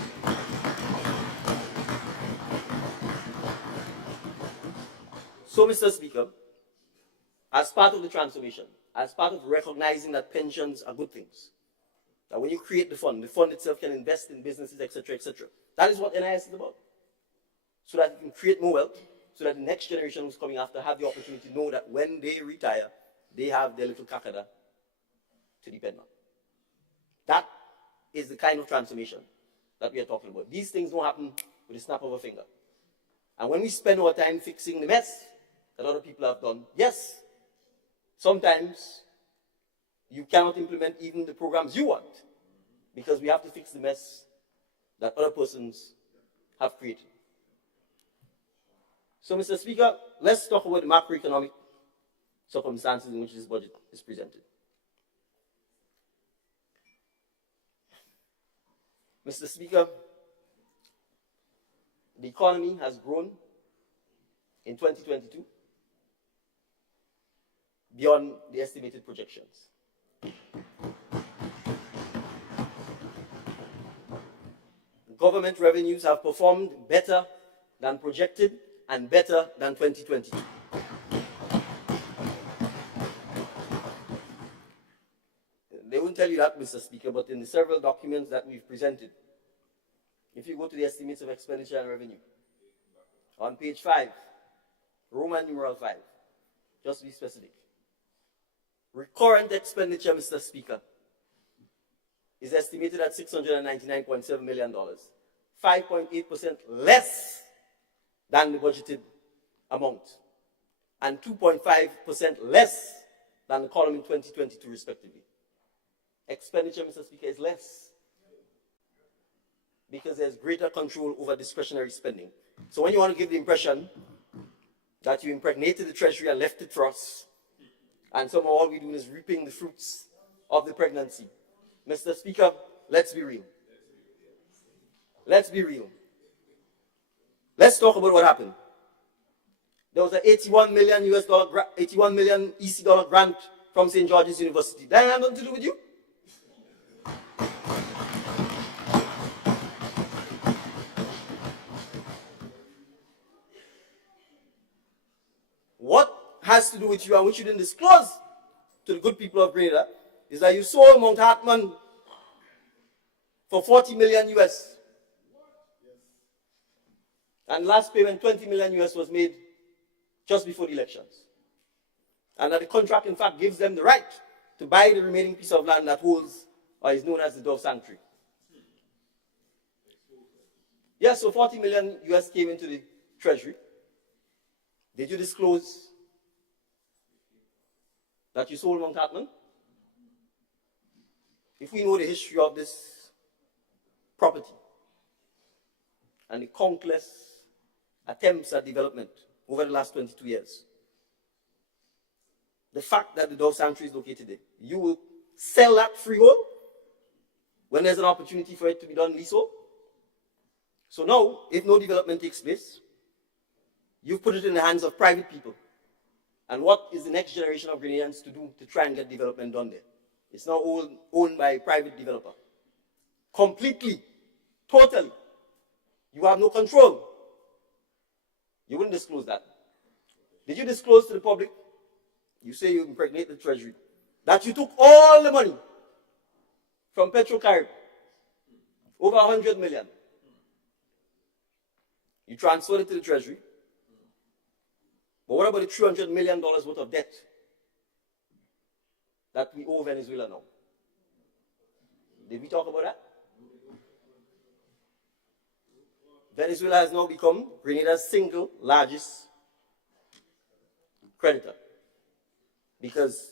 So, Mr. Speaker, as part of the transformation, as part of recognizing that pensions are good things, that when you create the fund itself can invest in businesses, etc., etc. That is what NIS is about. So that you can create more wealth, so that the next generation who's coming after have the opportunity to know that when they retire, they have their little kakada to depend on. That is the kind of transformation that we are talking about. These things don't happen with a snap of a finger. And when we spend our time fixing the mess that other people have done, yes, sometimes you cannot implement even the programs you want, because we have to fix the mess that other persons have created. So, Mr. Speaker, let's talk about the macroeconomic circumstances in which this budget is presented. Mr. Speaker, the economy has grown in 2022 beyond the estimated projections. Government revenues have performed better than projected and better than 2022. They won't tell you that, Mr. Speaker, but in the several documents that we've presented, if you go to the estimates of expenditure and revenue, on page 5, Roman numeral 5, just to be specific, recurrent expenditure, Mr. Speaker, is estimated at $699.7 million, 5.8% less than the budgeted amount, and 2.5% less than the column in 2022, respectively. Expenditure, Mr. Speaker, is less because there's greater control over discretionary spending. So when you want to give the impression that you impregnated the treasury and left it for us, and somehow all we're doing is reaping the fruits of the pregnancy, Mr. Speaker, let's be real. Let's be real. Let's talk about what happened. There was an 81 million EC dollar grant from St. George's University. That had nothing to do with you. What has to do with you and which you didn't disclose to the good people of Grenada is that you sold Mount Hartman for 40 million US. And last payment, 20 million US was made just before the elections. And that the contract, in fact, gives them the right to buy the remaining piece of land that holds or is known as the Dove Sanctuary. Yes, so 40 million US came into the treasury. Did you disclose that you sold Mount Hartman? If we know the history of this property and the countless attempts at development over the last 22 years, the fact that the Dove Sanctuary is located there, you will sell that freehold when there's an opportunity for it to be done leasehold. So now, if no development takes place, you've put it in the hands of private people. And what is the next generation of Grenadians to do to try and get development done there? It's now owned by a private developer. Completely, totally. You have no control. You wouldn't disclose that. Did you disclose to the public? You say you impregnate the treasury. That you took all the money from Carriacou, over 100 million. You transferred it to the treasury. But what about the $300 million worth of debt that we owe Venezuela now? Did we talk about that? Venezuela has now become Grenada's single largest creditor. Because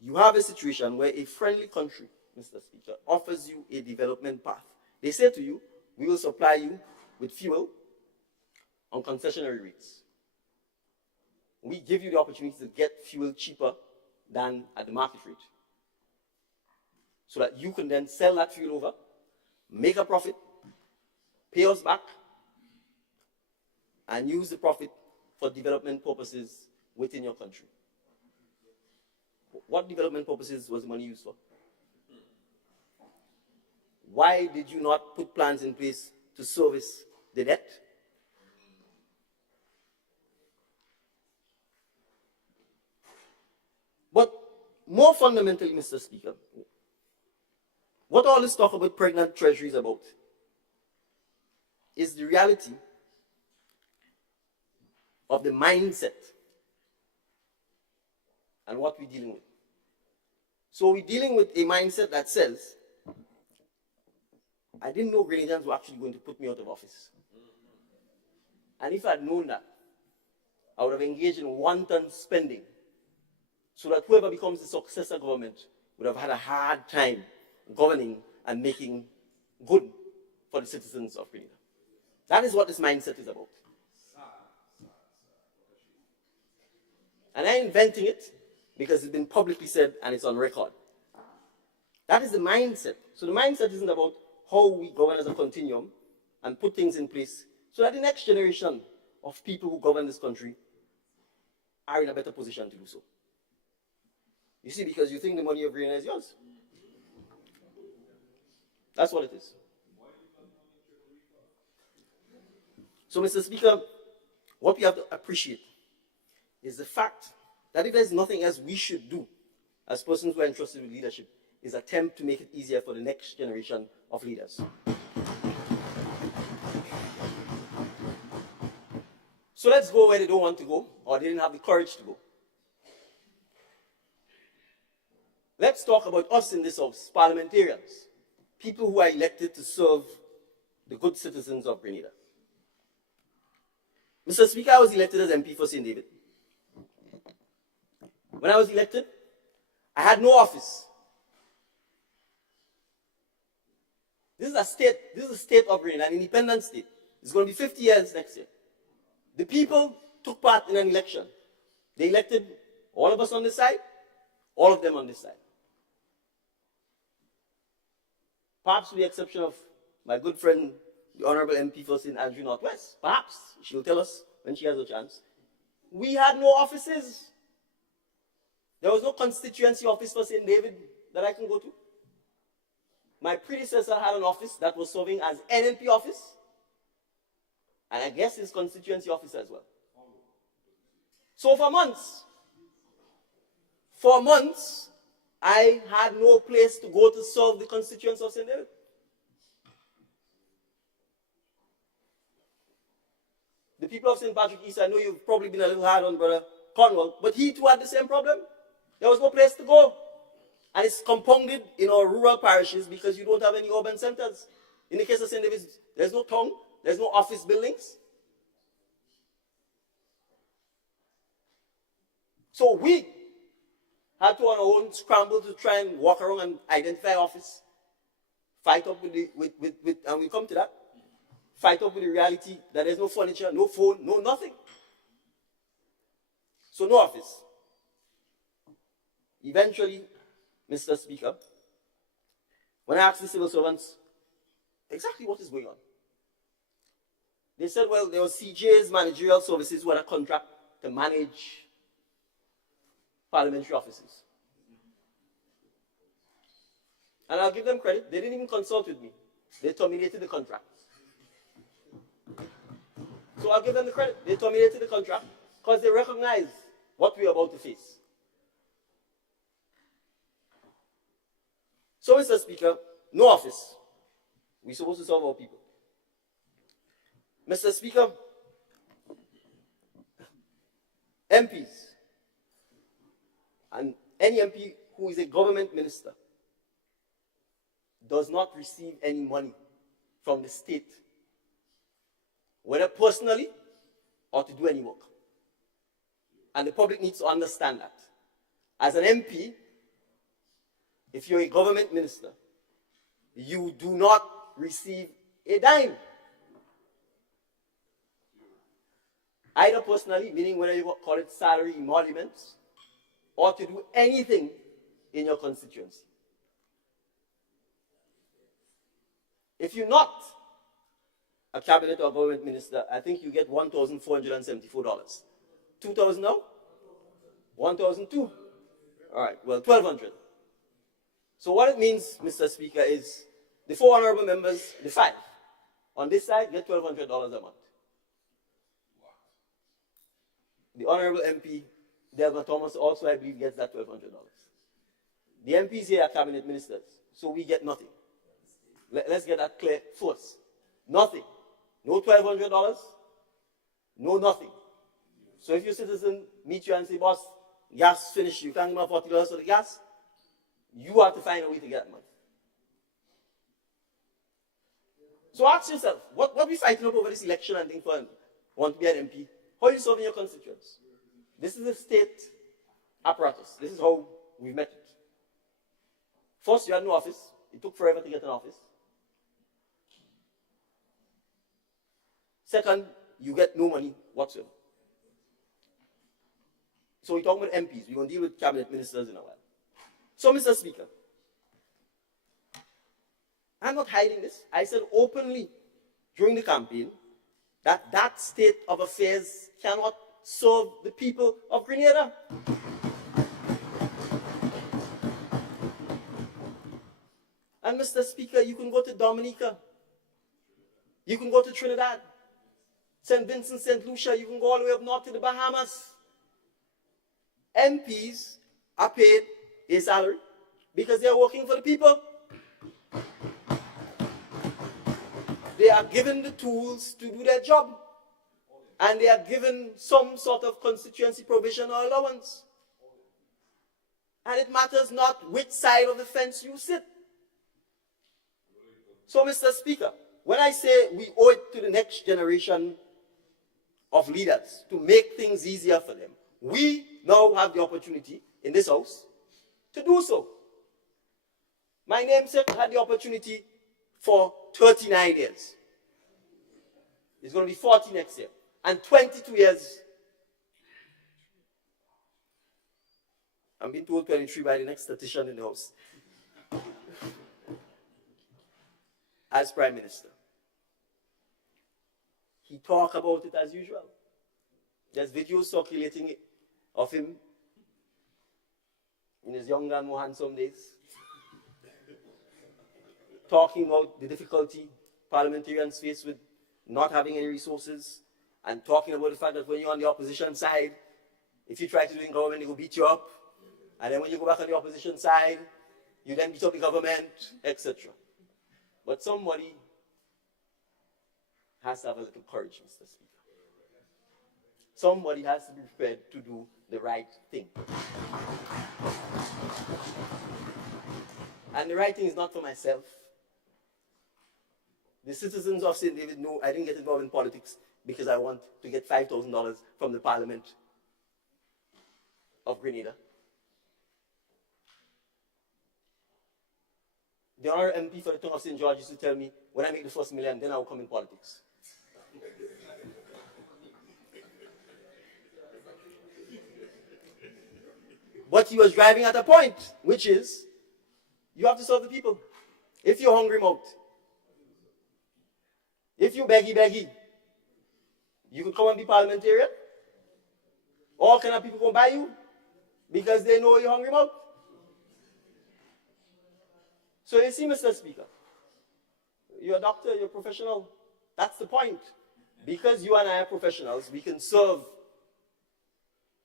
you have a situation where a friendly country, Mr. Speaker, offers you a development path. They say to you, we will supply you with fuel on concessionary rates. We give you the opportunity to get fuel cheaper than at the market rate. So that you can then sell that fuel over, make a profit, pay us back, and use the profit for development purposes within your country. What development purposes was the money used for? Why did you not put plans in place to service the debt? But more fundamentally, Mr. Speaker, what all this talk about pregnant treasury is about is the reality of the mindset and what we're dealing with. So we're dealing with a mindset that says, I didn't know Grenadians were actually going to put me out of office. And if I'd known that, I would have engaged in wanton spending so that whoever becomes the successor government would have had a hard time governing and making good for the citizens of Grenada. That is what this mindset is about. And I'm inventing it because it's been publicly said and it's on record. That is the mindset. So the mindset isn't about how we govern as a continuum and put things in place so that the next generation of people who govern this country are in a better position to do so. You see, because you think the money of Grenada is yours. That's what it is. So, Mr. Speaker, what we have to appreciate is the fact that if there's nothing else we should do as persons who are entrusted with leadership, is attempt to make it easier for the next generation of leaders. So let's go where they don't want to go, or they didn't have the courage to go. Let's talk about us in this house, parliamentarians, people who are elected to serve the good citizens of Grenada. Mr. Speaker, I was elected as MP for St. David. When I was elected, I had no office. This is a state of Grenada, an independent state. It's going to be 50 years next year. The people took part in an election. They elected all of us on this side, all of them on this side. Perhaps with the exception of my good friend, the Honorable MP for St. Andrew Northwest. Perhaps she'll tell us when she has a chance. We had no offices. There was no constituency office for St. David that I can go to. My predecessor had an office that was serving as NNP office, and I guess his constituency office as well. So for months, I had no place to go to serve the constituents of St. David. The people of St. Patrick East, I know you've probably been a little hard on Brother Cornwall, but he too had the same problem. There was no place to go. And it's compounded in our rural parishes because you don't have any urban centers. In the case of St. David's, there's no town, there's no office buildings. So we had to on our own scramble to try and walk around and identify office. Fight up with the, and we'll come to that. Fight up with the reality that there's no furniture, no phone, no nothing. So no office. Eventually, Mr. Speaker, when I asked the civil servants exactly what is going on, they said, well, there was CJ's managerial services who had a contract to manage parliamentary offices. And I'll give them credit, they didn't even consult with me. They terminated the contract. So I'll give them the credit. They terminated the contract because they recognize what we are about to face. So, Mr. Speaker, no office. We're supposed to serve our people. Mr. Speaker, MPs, and any MP who is a government minister does not receive any money from the state, whether personally or to do any work. And the public needs to understand that. As an MP, if you're a government minister, you do not receive a dime. Either personally, meaning whether you call it salary, emoluments, or to do anything in your constituency. If you're not a cabinet or government minister, I think you get $1,474. 2,000 now? 1,002. All right, well, 1,200. So what it means, Mr. Speaker, is the 4 honorable members, the 5, on this side get $1,200 a month. The honorable MP, Delma Thomas, also, I believe, gets that $1,200. The MPs here are cabinet ministers, so we get nothing. Let's get that clear first. Nothing. No $1,200, no nothing. So if your citizen meets you and say, boss, gas finished, you can't give me $40 for the gas, you have to find a way to get that money. So ask yourself, what we fighting up over this election and think for want to be an MP? How are you serving your constituents? This is a state apparatus. This is how we met it. First, you had no office. It took forever to get an office. Second, you get no money whatsoever. So we're talking about MPs. We're going to deal with cabinet ministers in a while. So, Mr. Speaker, I'm not hiding this. I said openly during the campaign that that state of affairs cannot serve the people of Grenada. And Mr. Speaker, you can go to Dominica. You can go to Trinidad. St. Vincent, St. Lucia, you can go all the way up north to the Bahamas. MPs are paid a salary because they are working for the people. They are given the tools to do their job. And they are given some sort of constituency provision or allowance. And it matters not which side of the fence you sit. So, Mr. Speaker, when I say we owe it to the next generation of leaders to make things easier for them, we now have the opportunity in this house to do so. My namesake had the opportunity for 39 years. It's going to be 40 next year. And 22 years. I'm being told 23 by the next statistician in the house. As Prime Minister. He talked about it as usual. There's videos circulating of him in his younger and more handsome days, talking about the difficulty parliamentarians face with not having any resources, and talking about the fact that when you're on the opposition side, if you try to do in government, they will beat you up. And then when you go back on the opposition side, you then beat up the government, etc. But somebody has to have a little courage, Mr. Speaker. Somebody has to be prepared to do the right thing. And the right thing is not for myself. The citizens of St. David know I didn't get involved in politics because I want to get $5,000 from the Parliament of Grenada. The honorable MP for the town of St. George used to tell me, when I make the first million, then I will come in politics. But he was driving at a point, which is, you have to serve the people. If you're hungry mouth, if you beggy, you could come and be parliamentarian. All kind of people come by you because they know you're hungry mouth. So you see, Mr. Speaker, you're a doctor, you're a professional. That's the point. Because you and I are professionals, we can serve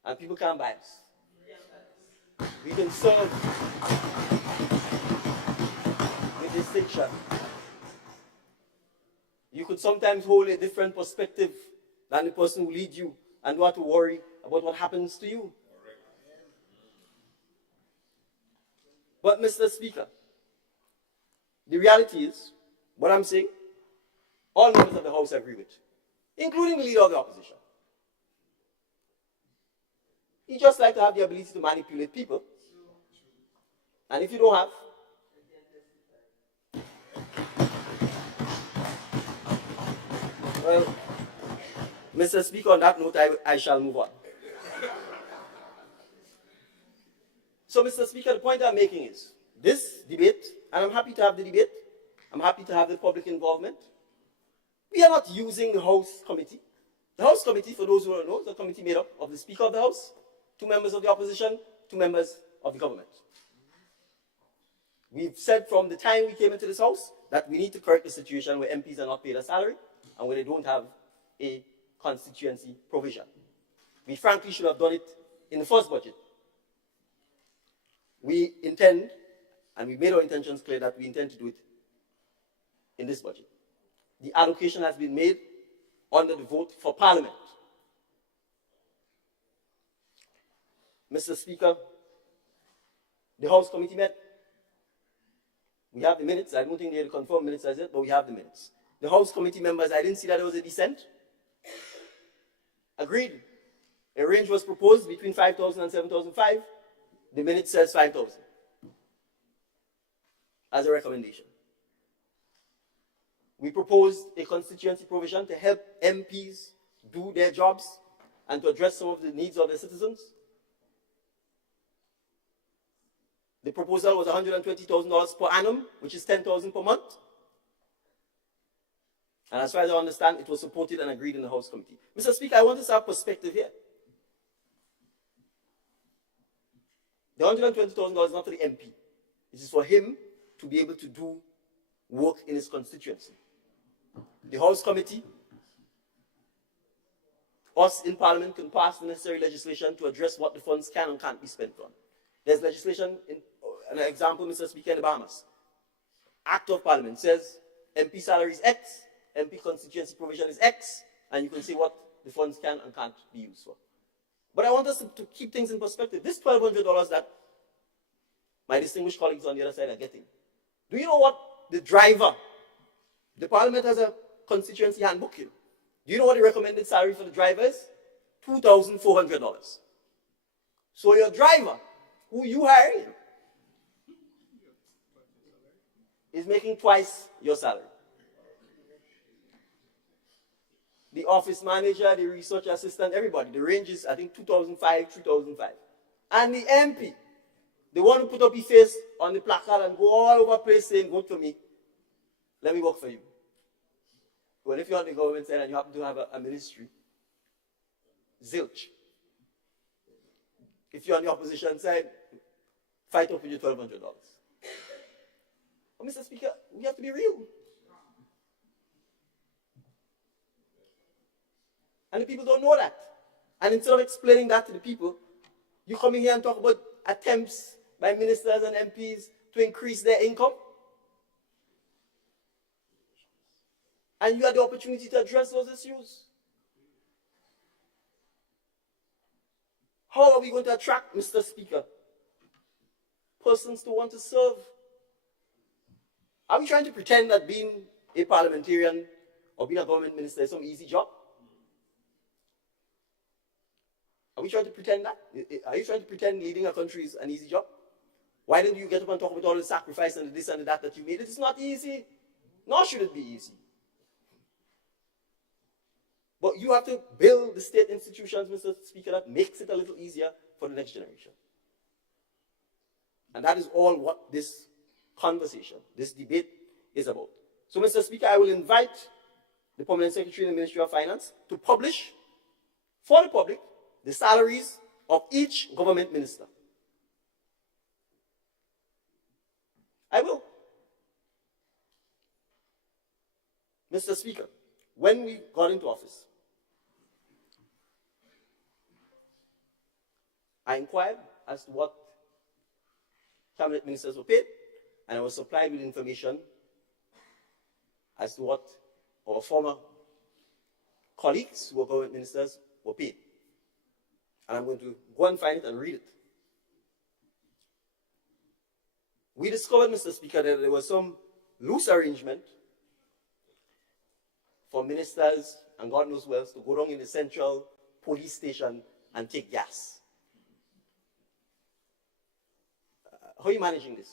and people can't buy us. We can serve with distinction. You could sometimes hold a different perspective than the person who leads you and don't have to worry about what happens to you. But Mr. Speaker, the reality is, what I'm saying, all members of the House agree with, including the leader of the opposition. He just like to have the ability to manipulate people. And if you don't have, well, Mr. Speaker, on that note, I shall move on. So, Mr. Speaker, the point I'm making is, this debate, and I'm happy to have the debate, I'm happy to have the public involvement. We are not using the House Committee. The House Committee, for those who don't know, is a committee made up of the Speaker of the House, 2 members of the opposition, 2 members of the government. We've said from the time we came into this House that we need to correct the situation where MPs are not paid a salary and where they don't have a constituency provision. We frankly should have done it in the first budget. We intend, and we made our intentions clear that we intend to do it in this budget. The allocation has been made under the vote for Parliament. Mr. Speaker, the House Committee met. We have the minutes. I don't think they had confirmed minutes as yet, but we have the minutes. The House Committee members, I didn't see that there was a dissent. Agreed. A range was proposed between 5,000 and 7,005. The minute says 5,000 as a recommendation. We proposed a constituency provision to help MPs do their jobs and to address some of the needs of their citizens. The proposal was $120,000 per annum, which is $10,000 per month. And as far as I understand, it was supported and agreed in the House Committee. Mr. Speaker, I want to have perspective here. The $120,000 is not for the MP. It is for him to be able to do work in his constituency. The House Committee, us in Parliament, can pass the necessary legislation to address what the funds can and can't be spent on. There's legislation, an example, Mr. Speaker, in the Bahamas. Act of Parliament says MP salary is X, MP constituency provision is X, and you can see what the funds can and can't be used for. But I want us to keep things in perspective. This $1,200 that my distinguished colleagues on the other side are getting, do you know what the driver, the Parliament has a constituency handbook here. Do you know what the recommended salary for the driver is? $2,400. So your driver, who you hire, is making twice your salary. The office manager, the research assistant, everybody. The range is, I think, $2,500, $3,500. And the MP, the one who put up his face on the placard and go all over the place saying, vote for me, let me work for you. Well, if you're on the government side and you happen to have a ministry, zilch. If you're on the opposition side, fight up with your $1,200. But Mr. Speaker, we have to be real. And the people don't know that. And instead of explaining that to the people, you come in here and talk about attempts by ministers and MPs to increase their income? And you had the opportunity to address those issues. How are we going to attract, Mr. Speaker, persons to want to serve? Are we trying to pretend that being a parliamentarian or being a government minister is some easy job? Are we trying to pretend that? Are you trying to pretend leading a country is an easy job? Why don't you get up and talk about all the sacrifice and the this and the that you made? It is not easy, nor should it be easy. But you have to build the state institutions, Mr. Speaker, that makes it a little easier for the next generation. And that is all what this conversation, this debate is about. So, Mr. Speaker, I will invite the Permanent Secretary in the Ministry of Finance to publish for the public the salaries of each government minister. I will. Mr. Speaker, when we got into office, I inquired as to what cabinet ministers were paid, and I was supplied with information as to what our former colleagues who were government ministers were paid. And I'm going to go and find it and read it. We discovered, Mr. Speaker, that there was some loose arrangement for ministers and God knows who else to go down in the central police station and take gas. How are you managing this?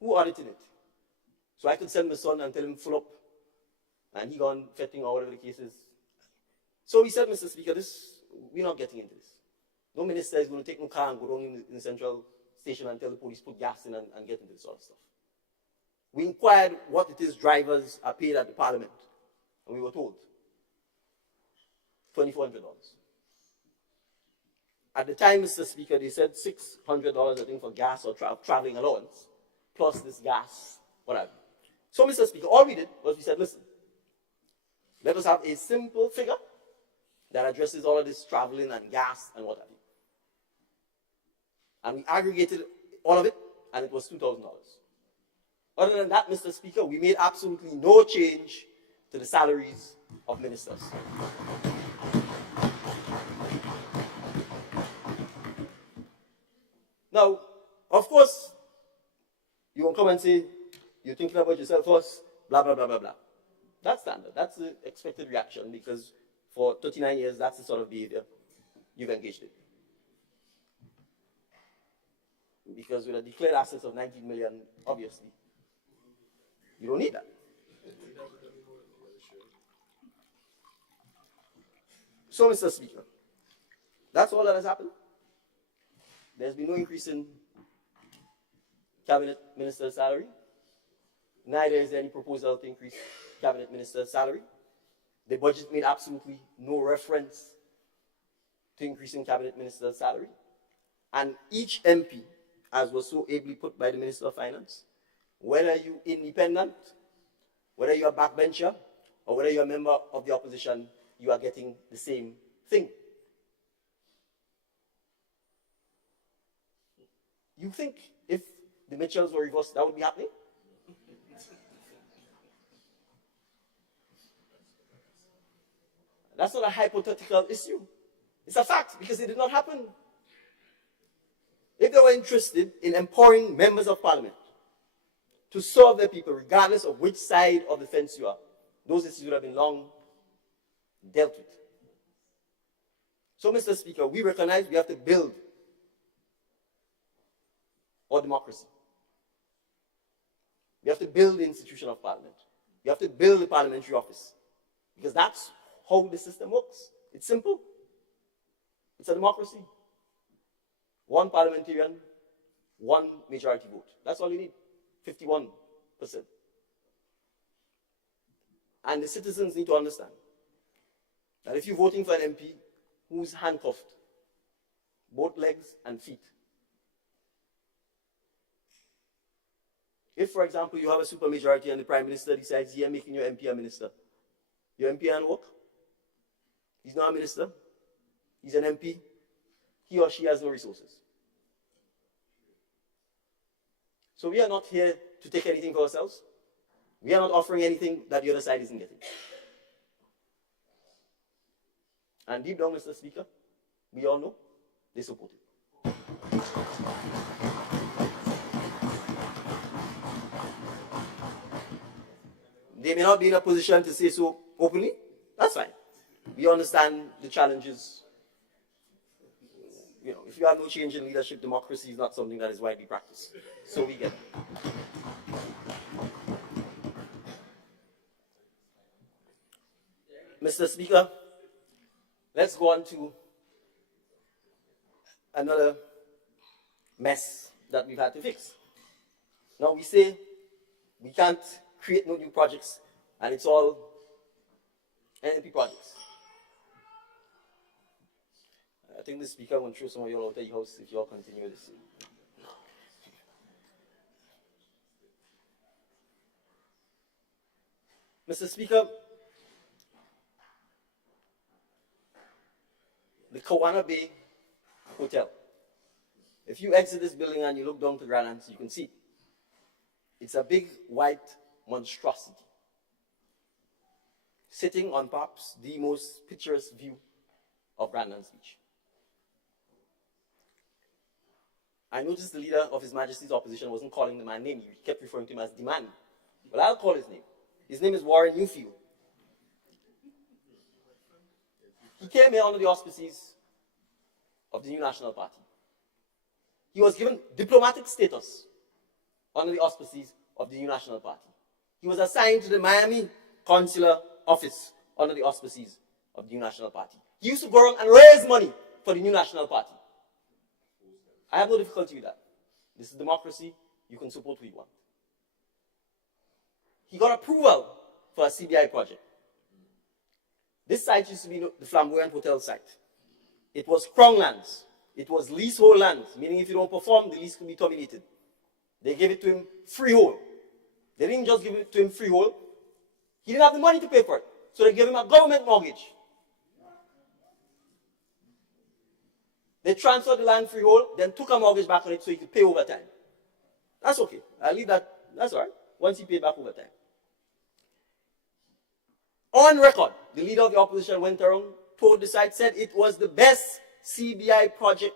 Who audited it? So I could send my son and tell him full up, and he gone fetting or whatever the case is. So we said, Mr. Speaker, we're not getting into this. No minister is going to take no car and go down in the central station and tell the police put gas in and get into this sort of stuff. We inquired what it is drivers are paid at the Parliament, and we were told $2,400. At the time, Mr. Speaker, they said $600, I think, for gas or traveling allowance, plus this gas, whatever. So, Mr. Speaker, all we did was we said, listen, let us have a simple figure that addresses all of this traveling and gas and what have you. And we aggregated all of it, and it was $2,000. Other than that, Mr. Speaker, we made absolutely no change to the salaries of ministers. Now, of course, you won't come and say, you're thinking about yourself first, blah, blah, blah, blah, blah. That's standard. That's the expected reaction because for 39 years, that's the sort of behavior you've engaged in. Because with a declared assets of 19 million, obviously, you don't need that. So, Mr. Speaker, that's all that has happened. There's been no increase in cabinet minister's salary. Neither is there any proposal to increase cabinet minister's salary. The budget made absolutely no reference to increasing cabinet minister's salary. And each MP, as was so ably put by the Minister of Finance, whether you're independent, whether you're a backbencher, or whether you're a member of the opposition, you are getting the same thing. You think if the Mitchells were reversed, that would be happening? That's not a hypothetical issue. It's a fact because it did not happen. If they were interested in empowering members of parliament to serve their people, regardless of which side of the fence you are, those issues would have been long dealt with. So, Mr. Speaker, we recognize we have to build our democracy. We have to build the institution of parliament. We have to build the parliamentary office. Because that's how the system works. It's simple. It's a democracy. One parliamentarian, one majority vote. That's all you need. 51%. And the citizens need to understand that if you're voting for an MP who's handcuffed, both legs and feet, if, for example, you have a supermajority and the Prime Minister decides, yeah, making your MP a minister, your MP can't work. He's not a minister. He's an MP. He or she has no resources. So we are not here to take anything for ourselves. We are not offering anything that the other side isn't getting. And deep down, Mr. Speaker, we all know they support it. They may not be in a position to say so openly. That's fine. We understand the challenges. You know, if you have no change in leadership, democracy is not something that is widely practiced. So we get it. Mr. Speaker, let's go on to another mess that we've had to fix. Now we say we can't create no new projects, and it's all NNP projects. I think the speaker will throw some of you all out of your house if you all continue this. Mr. Speaker, the Kawana Bay Hotel. If you exit this building and you look down to Grand Anse, you can see it's a big white monstrosity sitting on perhaps the most picturesque view of Grand Anse Beach. I noticed the leader of His Majesty's opposition wasn't calling the man name. He kept referring to him as the man. But I'll call his name. His name is Warren Newfield. He came here under the auspices of the New National Party. He was given diplomatic status under the auspices of the New National Party. He was assigned to the Miami Consular Office under the auspices of the New National Party. He used to go around and raise money for the New National Party. I have no difficulty with that. This is democracy. You can support who you want. He got approval for a CBI project. This site used to be the Flamboyant Hotel site. It was Crown lands. It was leasehold lands, meaning if you don't perform, the lease can be terminated. They gave it to him freehold. They didn't just give it to him freehold. He didn't have the money to pay for it. So they gave him a government mortgage. They transferred the land freehold, then took a mortgage back on it so he could pay over time. That's okay. I'll leave that. That's all right. Once he paid back over time. On record, the leader of the opposition went around, toured the site, said it was the best CBI project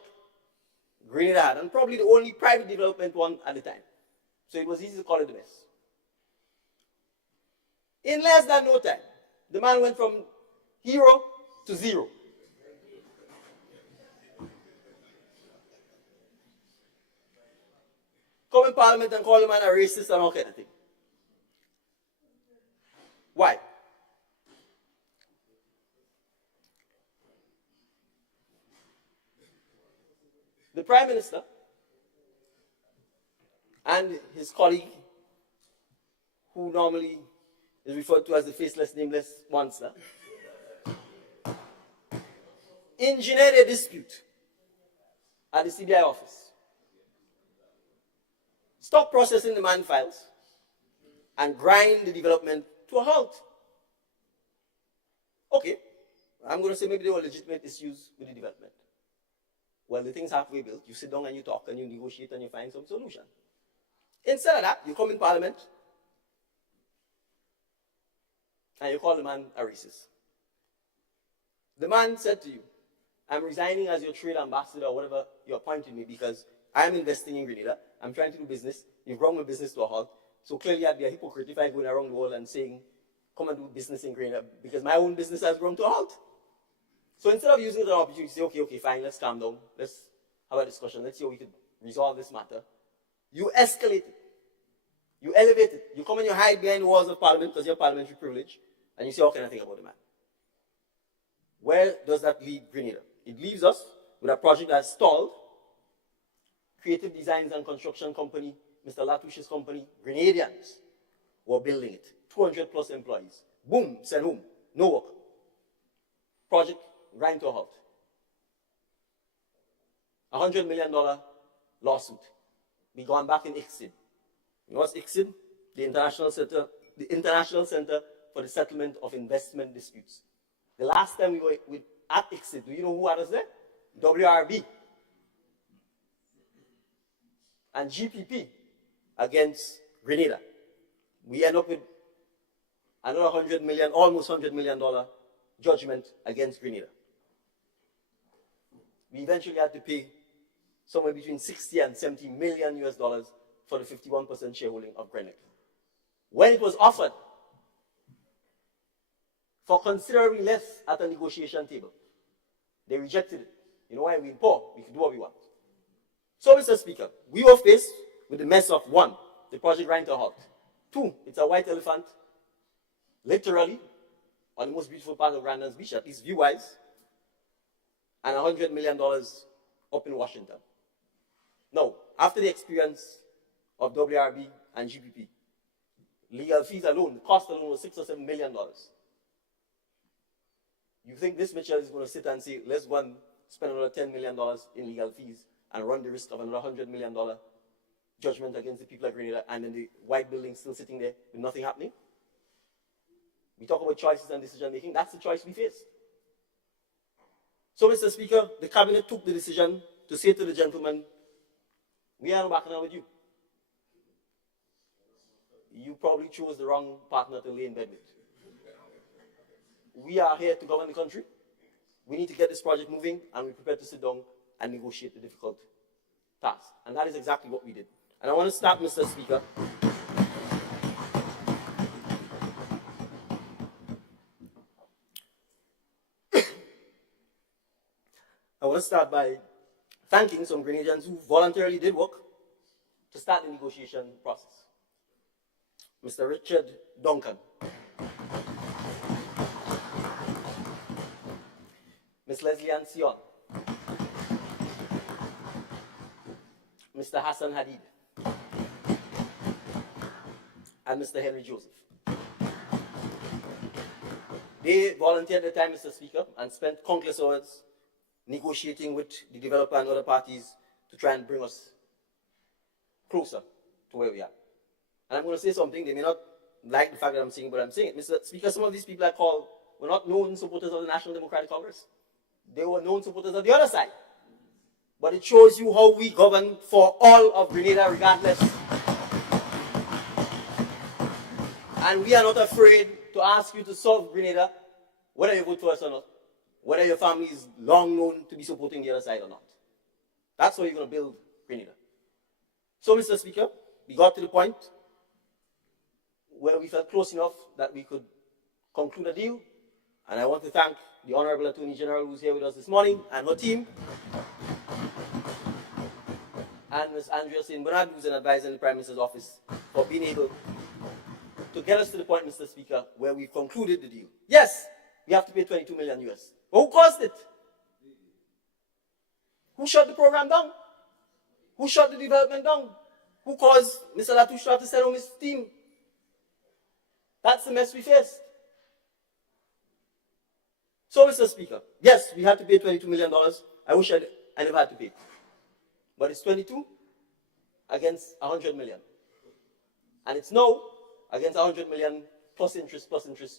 Grenada had, and probably the only private development one at the time. So it was easy to call it the best. In less than no time, the man went from hero to zero. Come in Parliament and call the man a racist and all kind of thing. Why? The Prime Minister and his colleague, who normally is referred to as the faceless, nameless monster, engineered a dispute at the CBI office. Stop processing the man files and grind the development to a halt. Okay, I'm going to say maybe there were legitimate issues with the development. Well, the thing's halfway built. You sit down and you talk and you negotiate and you find some solution. Instead of that, you come in Parliament and you call the man a racist. The man said to you, I'm resigning as your trade ambassador or whatever you appointed me because I'm investing in Grenada. I'm trying to do business. You've brought my business to a halt. So clearly I'd be a hypocrite if I go around the world and saying, come and do business in Grenada because my own business has grown to a halt. So instead of using it as an opportunity to say, okay, fine, let's calm down. Let's have a discussion. Let's see how we can resolve this matter. You escalate it. You elevate it. You come and you hide behind the walls of Parliament because you have parliamentary privilege and you say, how can I think about the man? Where does that leave Grenada? It leaves us with a project that's stalled. Creative Designs and Construction Company, Mr. Latouche's company, Grenadians were building it. 200 plus employees. Boom, send home. No work. Project grind to a halt. $100 million lawsuit. We gone back in ICSID. You know what's ICSID? The International Center for the Settlement of Investment Disputes. The last time we were at ICSID, do you know who had us there? WRB. And GPP against Grenada. We end up with another $100 million, almost $100 million judgment against Grenada. We eventually had to pay somewhere between 60 and 70 million US dollars for the 51% shareholding of Grenada. When it was offered for considerably less at a negotiation table, they rejected it. You know why? We're poor. We can do what we want. So, Mr. Speaker, we were faced with the mess of, one, the project grinding to a halt. Two, it's a white elephant, literally, on the most beautiful part of Grandin's Beach, at least view-wise, and $100 million up in Washington. Now, after the experience of WRB and GPP, legal fees alone, the cost alone was $6 or $7 million. You think this Mitchell is going to sit and say, let's go and spend another $10 million in legal fees and run the risk of another $100 million judgment against the people of Grenada, and then the white building still sitting there with nothing happening? We talk about choices and decision making. That's the choice we face. So, Mr. Speaker, the cabinet took the decision to say to the gentleman, we are not backing out with you. You probably chose the wrong partner to lay in bed with. We are here to govern the country. We need to get this project moving, and we're prepared to sit down and negotiate the difficult task. And that is exactly what we did. And I want to start, Mr. Speaker, I want to start by thanking some Grenadians who voluntarily did work to start the negotiation process. Mr. Richard Duncan, Ms. Leslie Ann Sion, Mr. Hassan Hadid, and Mr. Henry Joseph. They volunteered their time, Mr. Speaker, and spent countless hours negotiating with the developer and other parties to try and bring us closer to where we are. And I'm going to say something, they may not like the fact that I'm saying, but I'm saying it. Mr. Speaker, some of these people I called were not known supporters of the National Democratic Congress. They were known supporters of the other side. But it shows you how we govern for all of Grenada regardless. And we are not afraid to ask you to solve Grenada, whether you vote for us or not, whether your family is long known to be supporting the other side or not. That's how you're going to build Grenada. So, Mr. Speaker, we got to the point where we felt close enough that we could conclude a deal. And I want to thank the Honorable Attorney General who's here with us this morning and her team, and Ms. Andrea St. Bernard, who's an advisor in the Prime Minister's office, for being able to get us to the point, Mr. Speaker, where we've concluded the deal. Yes, we have to pay 22 million US. But who caused it? Who shut the program down? Who shut the development down? Who caused Mr. Latouche to send home his team? That's the mess we faced. So, Mr. Speaker, yes, we had to pay $22 million. I wish I never had to pay. But it's 22 against 100 million. And it's now against 100 million plus interest,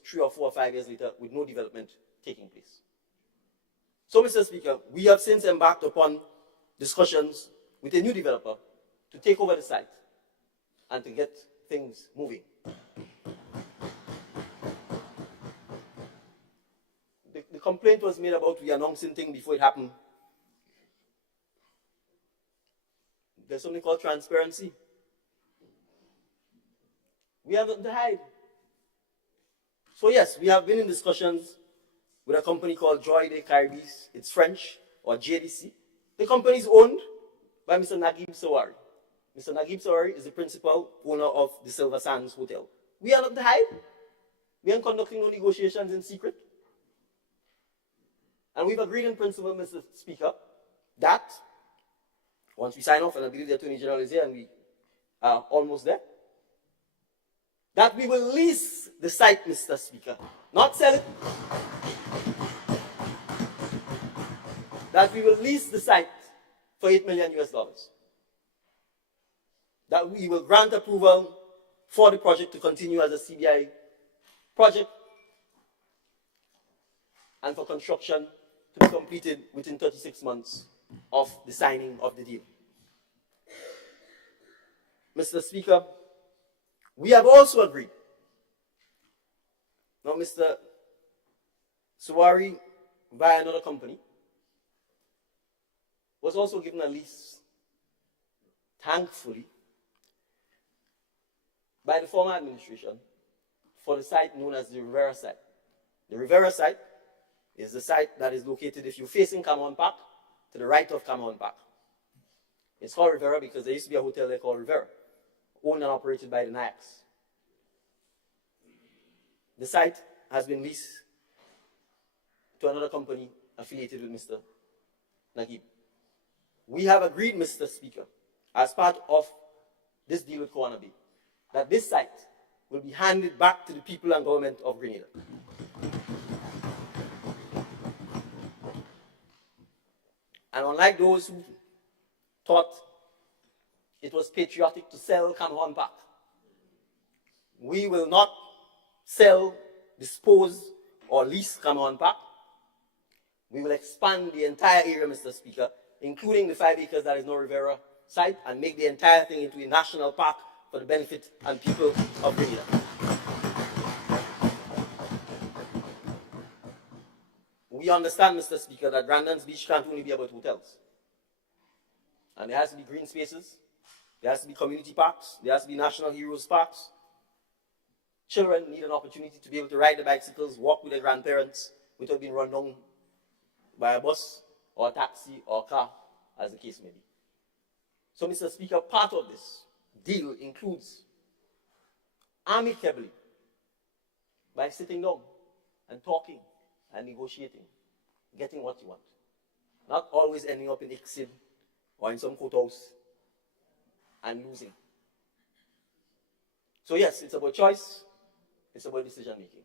3 or 4 or 5 years later with no development taking place. So, Mr. Speaker, we have since embarked upon discussions with a new developer to take over the site and to get things moving. The complaint was made about we announcing things before it happened. There's something called transparency. We have nothing to hide. So yes, we have been in discussions with a company called Joy de Caribbees. It's French, or JDC. The company is owned by Mr. Naguib Sawari. Mr. Naguib Sawari is the principal owner of the Silver Sands Hotel. We are not to hide. We are conducting no negotiations in secret. And we've agreed in principle, Mr. Speaker, that once we sign off, and I believe the Attorney General is here and we are almost there, that we will lease the site, Mr. Speaker, not sell it. That we will lease the site for $8 million US. That we will grant approval for the project to continue as a CBI project and for construction to be completed within 36 months of the signing of the deal. Mr. Speaker, we have also agreed. Now, Mr. Suwari, via another company, was also given a lease, thankfully, by the former administration for the site known as the Rivera site. The Rivera site is the site that is located, if you're facing Cameron Park, to the right of Cameron Park. It's called Rivera because there used to be a hotel there called Rivera, owned and operated by the Nayaks. The site has been leased to another company affiliated with Mr. Naguib. We have agreed, Mr. Speaker, as part of this deal with Kowana Bay, that this site will be handed back to the people and government of Grenada. And unlike those who thought it was patriotic to sell Cameron Park, we will not sell, dispose, or lease Cameron Park. We will expand the entire area, Mr. Speaker, including the 5 acres that is no Rivera site, and make the entire thing into a national park for the benefit and people of Grenada. We understand, Mr. Speaker, that Brandon's Beach can't only be about hotels. And there has to be green spaces, there has to be community parks, there has to be national heroes parks. Children need an opportunity to be able to ride the bicycles, walk with their grandparents without being run down by a bus or a taxi or a car, as the case may be. So, Mr. Speaker, part of this deal includes amicably, by sitting down and talking and negotiating, getting what you want. Not always ending up in ICSID or in some courthouse and losing. So yes, it's about choice, it's about decision making.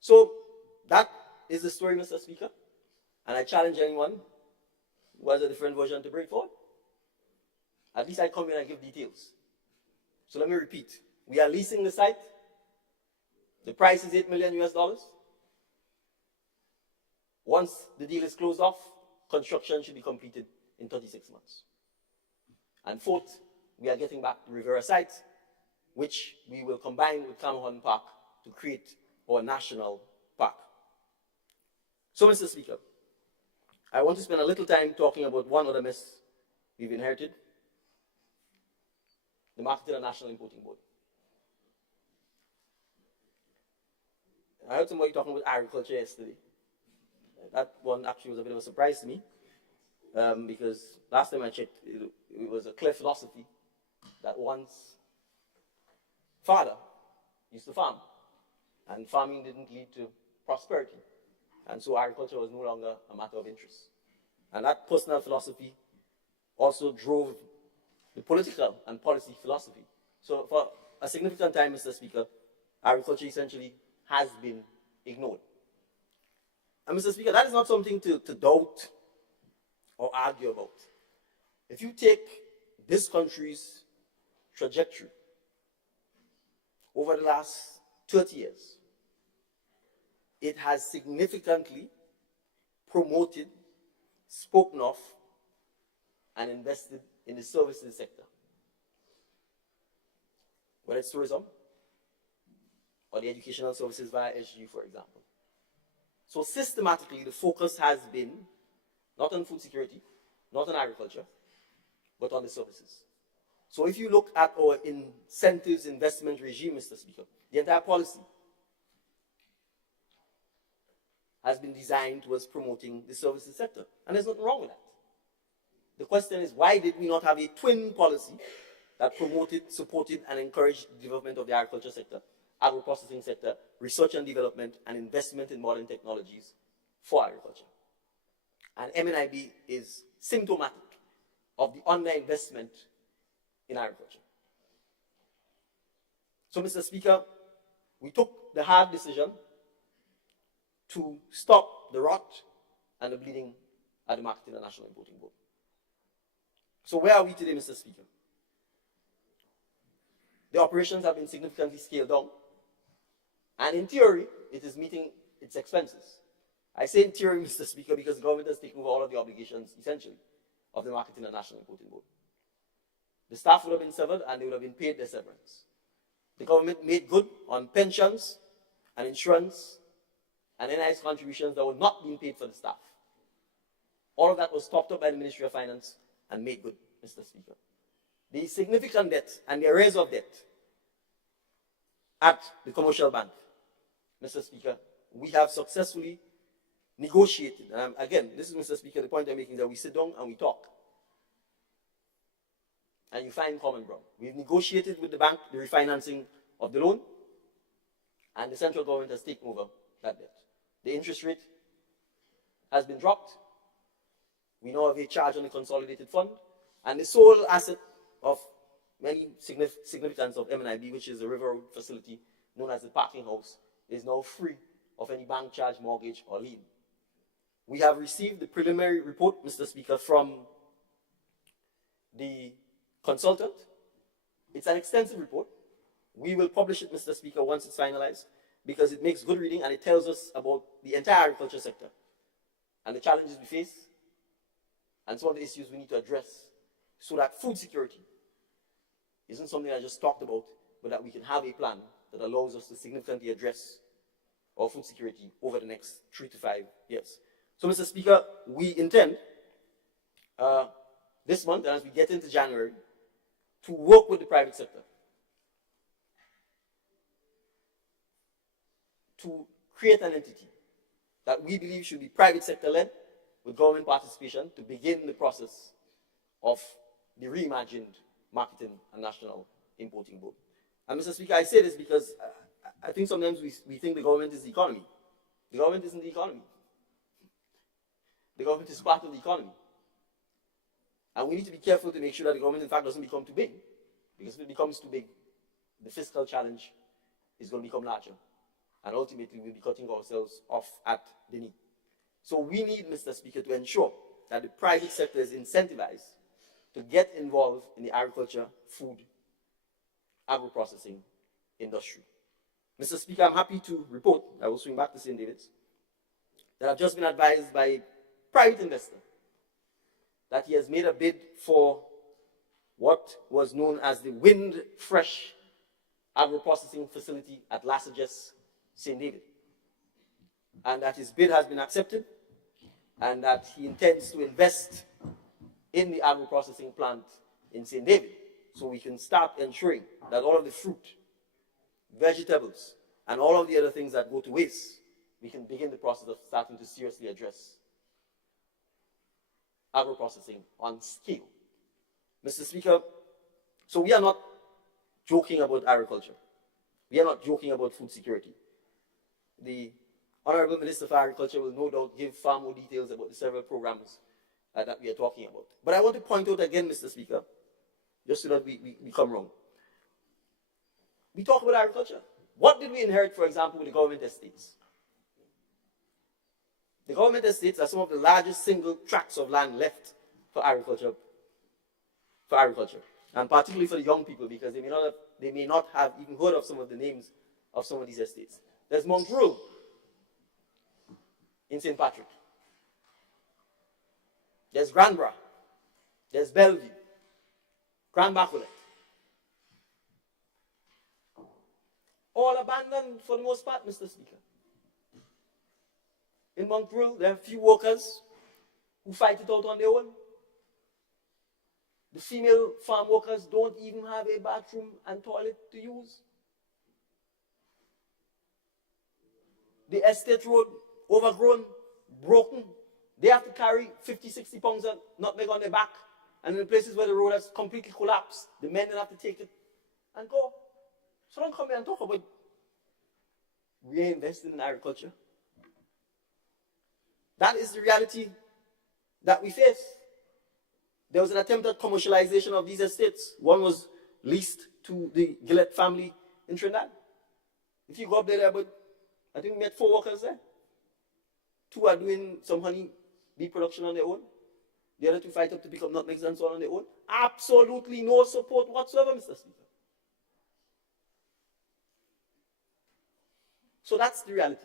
So that is the story, Mr. Speaker, and I challenge anyone who has a different version to bring forward. At least I come here and give details. So let me repeat. We are leasing the site. The price is $8 million US. Once the deal is closed off, construction should be completed in 36 months. And fourth, we are getting back the Rivera site, which we will combine with Cameron Park to create our national park. So, Mr. Speaker, I want to spend a little time talking about one other mess we've inherited: the Marketing and National Importing Board. I heard somebody talking about agriculture yesterday. That one actually was a bit of a surprise to me, because last time I checked, it was a clear philosophy that one's father used to farm, and farming didn't lead to prosperity, and so agriculture was no longer a matter of interest. And that personal philosophy also drove the political and policy philosophy. So for a significant time, Mr. Speaker, agriculture essentially has been ignored. And Mr. Speaker, that is not something to doubt or argue about. If you take this country's trajectory over the last 30 years, it has significantly promoted, spoken of, and invested in the services sector. Whether it's tourism or the educational services via SG, for example. So systematically, the focus has been not on food security, not on agriculture, but on the services. So if you look at our incentives investment regime, Mr. Speaker, the entire policy has been designed towards promoting the services sector. And there's nothing wrong with that. The question is, why did we not have a twin policy that promoted, supported, and encouraged the development of the agriculture sector, agro-processing sector, research and development, and investment in modern technologies for agriculture? And MNIB is symptomatic of the underinvestment in agriculture. So, Mr. Speaker, we took the hard decision to stop the rot and the bleeding at the Marketing and National Importing Board. So where are we today, Mr. Speaker? The operations have been significantly scaled down, and in theory, it is meeting its expenses. I say in theory, Mr. Speaker, because the government has taken over all of the obligations, essentially, of the Marketing and National Importing Board. the staff would have been severed and they would have been paid their severance. The government made good on pensions and insurance and NIS contributions that were not being paid for the staff. All of that was topped up by the Ministry of Finance and made good, Mr. Speaker. The significant debt and the arrears of debt at the commercial bank, Mr. Speaker, we have successfully negotiated. And again, this is, Mr. Speaker, the point I'm making, that we sit down and we talk. And you find common ground. We've negotiated with the bank the refinancing of the loan, and the central government has taken over that debt. The interest rate has been dropped. We now have a charge on the consolidated fund, and the sole asset of many significance of MNIB, which is the River Road facility known as the parking house, is now free of any bank charge, mortgage, or lien. We have received the preliminary report, Mr. Speaker, from the consultant. It's an extensive report. We will publish it, Mr. Speaker, once it's finalized, because it makes good reading and it tells us about the entire agriculture sector and the challenges we face and some of the issues we need to address so that food security isn't something I just talked about, but that we can have a plan that allows us to significantly address our food security over the next 3 to 5 years. So, Mr. Speaker, we intend this month, and as we get into January, to work with the private sector to create an entity that we believe should be private sector led with government participation to begin the process of the reimagined marketing and national importing board. And Mr. Speaker, I say this because I think sometimes we think the government is the economy. The government isn't the economy. The government is part of the economy. And we need to be careful to make sure that the government, in fact, doesn't become too big. Because if it becomes too big, the fiscal challenge is going to become larger. And ultimately, we'll be cutting ourselves off at the knee. So we need, Mr. Speaker, to ensure that the private sector is incentivized to get involved in the agriculture, food, agro-processing industry. Mr. Speaker, I'm happy to report, I will swing back to St. David's, that I've just been advised by a private investor that he has made a bid for what was known as the Wind Fresh agro-processing facility at Lassages, St. David. And that his bid has been accepted, and that he intends to invest in the agro-processing plant in St. David, so we can start ensuring that all of the fruit, vegetables, and all of the other things that go to waste, we can begin the process of starting to seriously address agro-processing on scale. Mr. Speaker, so we are not joking about agriculture. We are not joking about food security. The Honorable Minister for Agriculture will no doubt give far more details about the several programs that we are talking about. But I want to point out again, Mr. Speaker, just so that we come wrong. We talk about agriculture. What did we inherit, for example, with the government estates? The government estates are some of the largest single tracts of land left for agriculture, and particularly for the young people, because they may not have even heard of some of the names of some of these estates. There's Mongrel in St. Patrick. There's Granbra. There's Bellevue. Grand Bacolet. All abandoned for the most part, Mr. Speaker. In Mongrel, there are few workers who fight it out on their own. The female farm workers don't even have a bathroom and toilet to use. The estate road, overgrown, broken. They have to carry 50, 60 pounds of nutmeg on their back. And in the places where the road has completely collapsed, the men then have to take it and go. So don't come here and talk about reinvesting in agriculture. That is the reality that we face. There was an attempt at commercialization of these estates. One was leased to the Gillette family in Trinidad. If you go up there, but I think we met 4 workers there. 2 are doing some honey bee production on their own. The other 2 fight up to pick up nutmegs and so on their own. Absolutely no support whatsoever, Mr. Speaker. So that's the reality.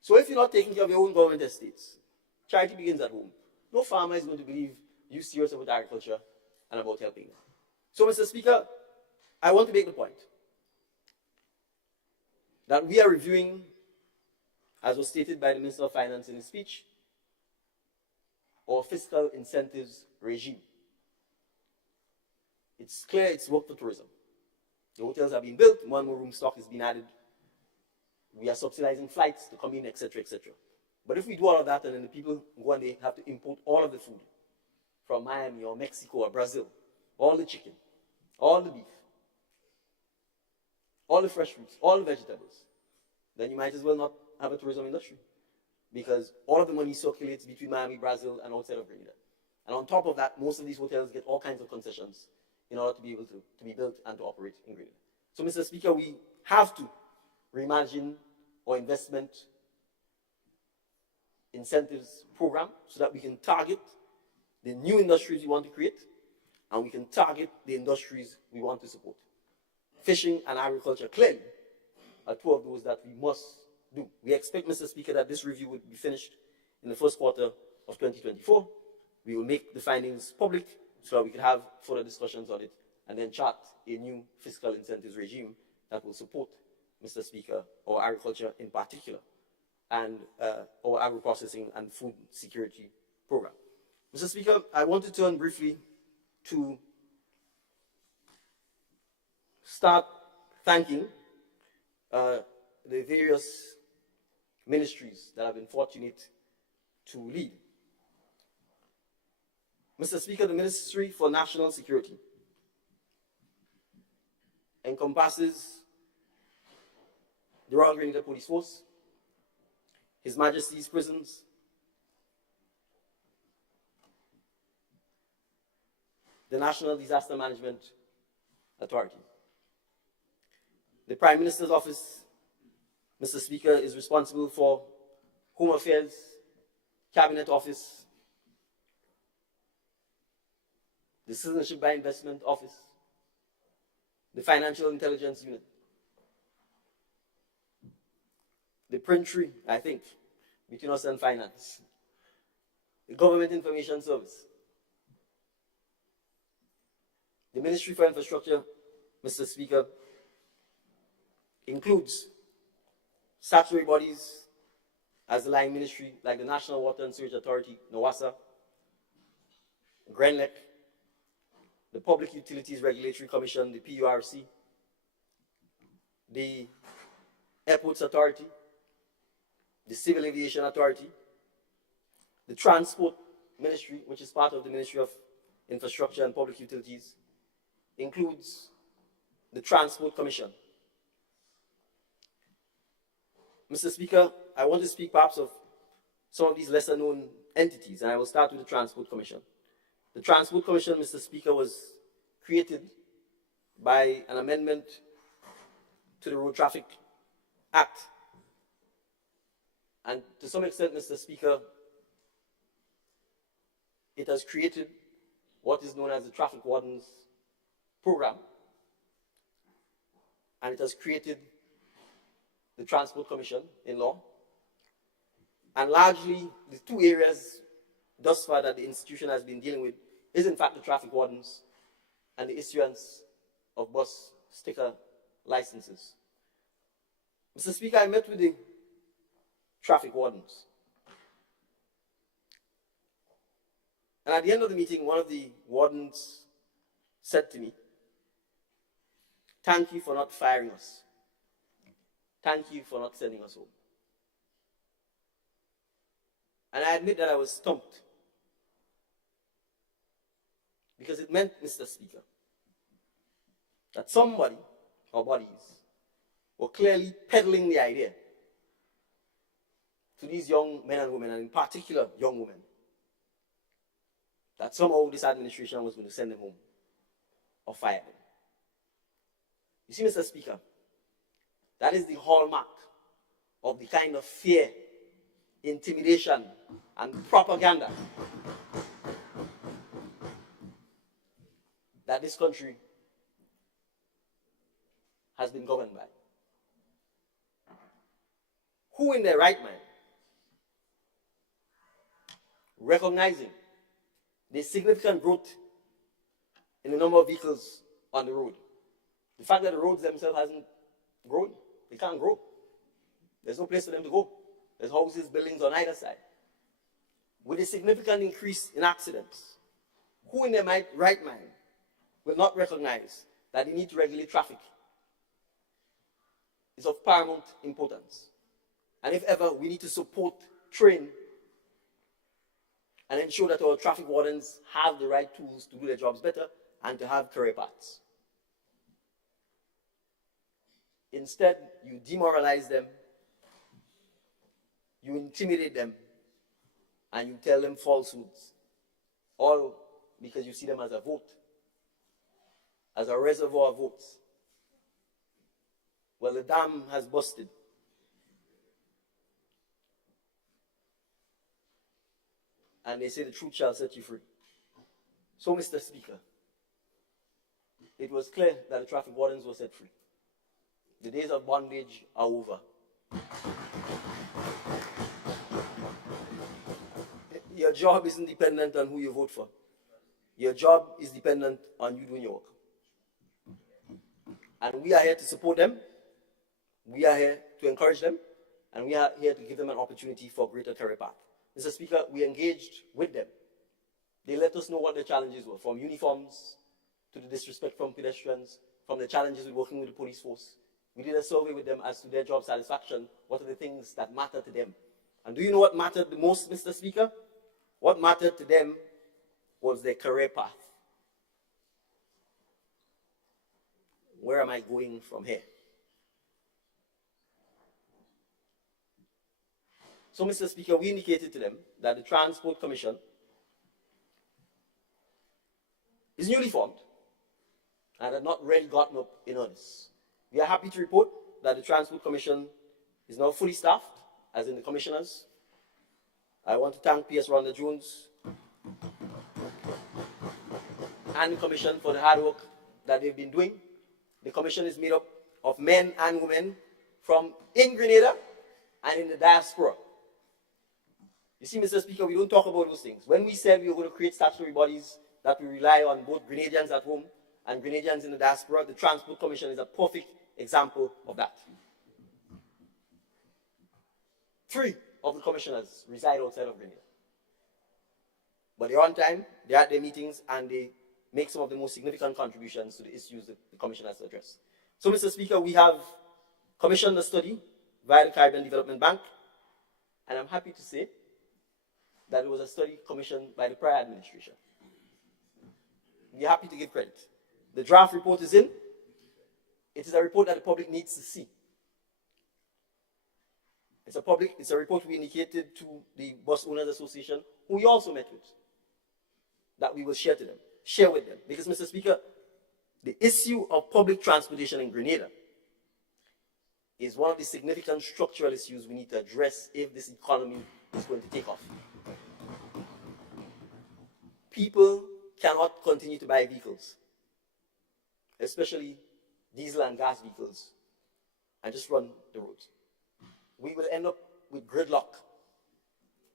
So if you're not taking care of your own government estates, charity begins at home. No farmer is going to believe you're serious about agriculture and about helping them. So, Mr. Speaker, I want to make the point that we are reviewing, as was stated by the Minister of Finance in his speech, our fiscal incentives regime. It's clear it's worked for tourism. The hotels are being built, more and more room stock is being added. We are subsidizing flights to come in, etc., etc. But if we do all of that and then the people go and they have to import all of the food from Miami or Mexico or Brazil, all the chicken, all the beef, all the fresh fruits, all the vegetables, then you might as well not have a tourism industry, because all of the money circulates between Miami, Brazil, and outside of Grenada. And on top of that, most of these hotels get all kinds of concessions in order to be able to be built and to operate in Grenada. So, Mr. Speaker, we have to reimagine our investment incentives program so that we can target the new industries we want to create and we can target the industries we want to support. Fishing and agriculture clearly are two of those that we must do. We expect, Mr. Speaker, that this review will be finished in the first quarter of 2024. We will make the findings public so that we can have further discussions on it and then chart a new fiscal incentives regime that will support, Mr. Speaker, our agriculture in particular and our agro-processing and food security program. Mr. Speaker, I want to turn briefly to start thanking the various ministries that I've been fortunate to lead. Mr. Speaker, the Ministry for National Security encompasses the Royal Grenada Police Force, His Majesty's prisons, the National Disaster Management Authority. The Prime Minister's Office, Mr. Speaker, is responsible for Home Affairs, Cabinet Office, the Citizenship by Investment Office, the Financial Intelligence Unit, the Printry, I think, between us and Finance, the Government Information Service, the Ministry for Infrastructure, Mr. Speaker, includes statutory bodies as the line ministry, like the National Water and Sewage Authority, NOWASA, GRENLEC, the Public Utilities Regulatory Commission, the PURC, the Airports Authority, the Civil Aviation Authority, the Transport Ministry, which is part of the Ministry of Infrastructure and Public Utilities, includes the Transport Commission. Mr. Speaker, I want to speak perhaps of some of these lesser known entities, and I will start with the Transport Commission. The Transport Commission, Mr. Speaker, was created by an amendment to the Road Traffic Act. And to some extent, Mr. Speaker, it has created what is known as the Traffic Wardens Program. And it has created the Transport Commission in law. And largely, the two areas thus far that the institution has been dealing with is in fact the traffic wardens and the issuance of bus sticker licenses. Mr. Speaker, I met with the traffic wardens. And at the end of the meeting, one of the wardens said to me, "Thank you for not firing us. Thank you for not sending us home." And I admit that I was stumped. Because it meant, Mr. Speaker, that somebody or bodies were clearly peddling the idea to these young men and women, and in particular young women, that somehow this administration was going to send them home or fire them. You see, Mr. Speaker, that is the hallmark of the kind of fear, intimidation, and propaganda that this country has been governed by. Who in their right mind, recognizing the significant growth in the number of vehicles on the road. The fact that the roads themselves hasn't grown. They can't grow. There's no place for them to go. There's houses, buildings on either side. With a significant increase in accidents, who in their right mind will not recognize that they need to regulate traffic? It's of paramount importance. And if ever, we need to support, train, and ensure that our traffic wardens have the right tools to do their jobs better and to have career paths. Instead, you demoralize them, you intimidate them, and you tell them falsehoods, all because you see them as a vote, as a reservoir of votes. Well, the dam has busted. And they say the truth shall set you free. So, Mr. Speaker, it was clear that the traffic wardens were set free. The days of bondage are over. Your job isn't dependent on who you vote for. Your job is dependent on you doing your work. And we are here to support them. We are here to encourage them. And we are here to give them an opportunity for greater career path. Mr. Speaker, we engaged with them. They let us know what their challenges were, from uniforms to the disrespect from pedestrians, from the challenges with working with the police force. We did a survey with them as to their job satisfaction. What are the things that matter to them? And do you know what mattered the most, Mr. Speaker? What mattered to them was their career path. Where am I going from here? So, Mr. Speaker, we indicated to them that the Transport Commission is newly formed and had not really gotten up in earnest. We are happy to report that the Transport Commission is now fully staffed, as in the commissioners. I want to thank P.S. Rhonda Jones and the Commission for the hard work that they've been doing. The Commission is made up of men and women from in Grenada and in the diaspora. You see, Mr. Speaker, we don't talk about those things. When we said we were going to create statutory bodies that we rely on both Grenadians at home and Grenadians in the diaspora, the Transport Commission is a perfect example of that. 3 of the commissioners reside outside of Grenada. But they're on time, they're at their meetings, and they make some of the most significant contributions to the issues that the commission has to address. So, Mr. Speaker, we have commissioned a study via the Caribbean Development Bank, and I'm happy to say that it was a study commissioned by the prior administration. We're happy to give credit. The draft report is in. It is a report that the public needs to see. It's a report we indicated to the Bus Owners Association, who we also met with, that we will share with them. Because, Mr. Speaker, the issue of public transportation in Grenada is one of the significant structural issues we need to address if this economy is going to take off. People cannot continue to buy vehicles, especially diesel and gas vehicles, and just run the roads. We will end up with gridlock.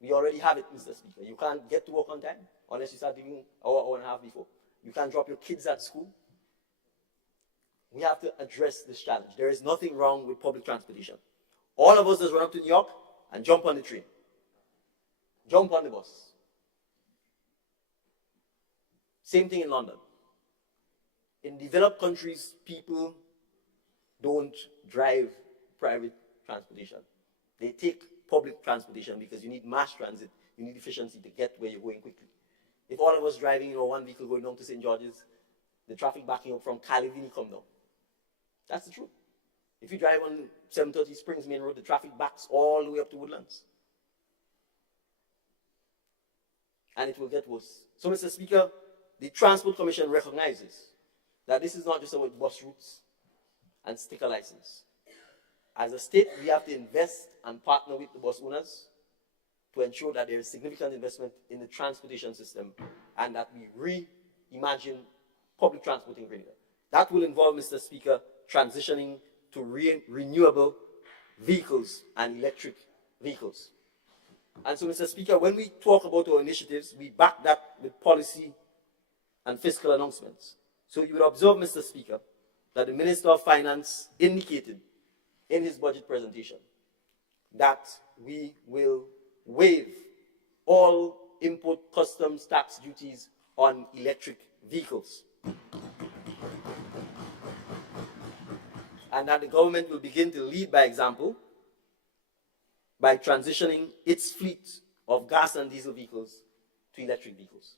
We already have it, Mr. Speaker. You can't get to work on time unless you start leaving an hour and a half before. You can't drop your kids at school. We have to address this challenge. There is nothing wrong with public transportation. All of us just run up to New York and jump on the train. Jump on the bus. Same thing in London. In developed countries, people don't drive private transportation. They take public transportation because you need mass transit, you need efficiency to get where you're going quickly. If all of us driving, one vehicle going down to St. George's, the traffic backing up from Calivini come down. That's the truth. If you drive on 730 Springs Main Road, the traffic backs all the way up to Woodlands. And it will get worse. So, Mr. Speaker, the Transport Commission recognizes that this is not just about bus routes and sticker license. As a state, we have to invest and partner with the bus owners to ensure that there is significant investment in the transportation system and that we reimagine public transport in Grenada. That will involve, Mr. Speaker, transitioning to renewable vehicles and electric vehicles. And so, Mr. Speaker, when we talk about our initiatives, we back that with policy and fiscal announcements. So you would observe, Mr. Speaker, that the Minister of Finance indicated in his budget presentation that we will waive all import customs tax duties on electric vehicles. And that the government will begin to lead by example by transitioning its fleet of gas and diesel vehicles to electric vehicles.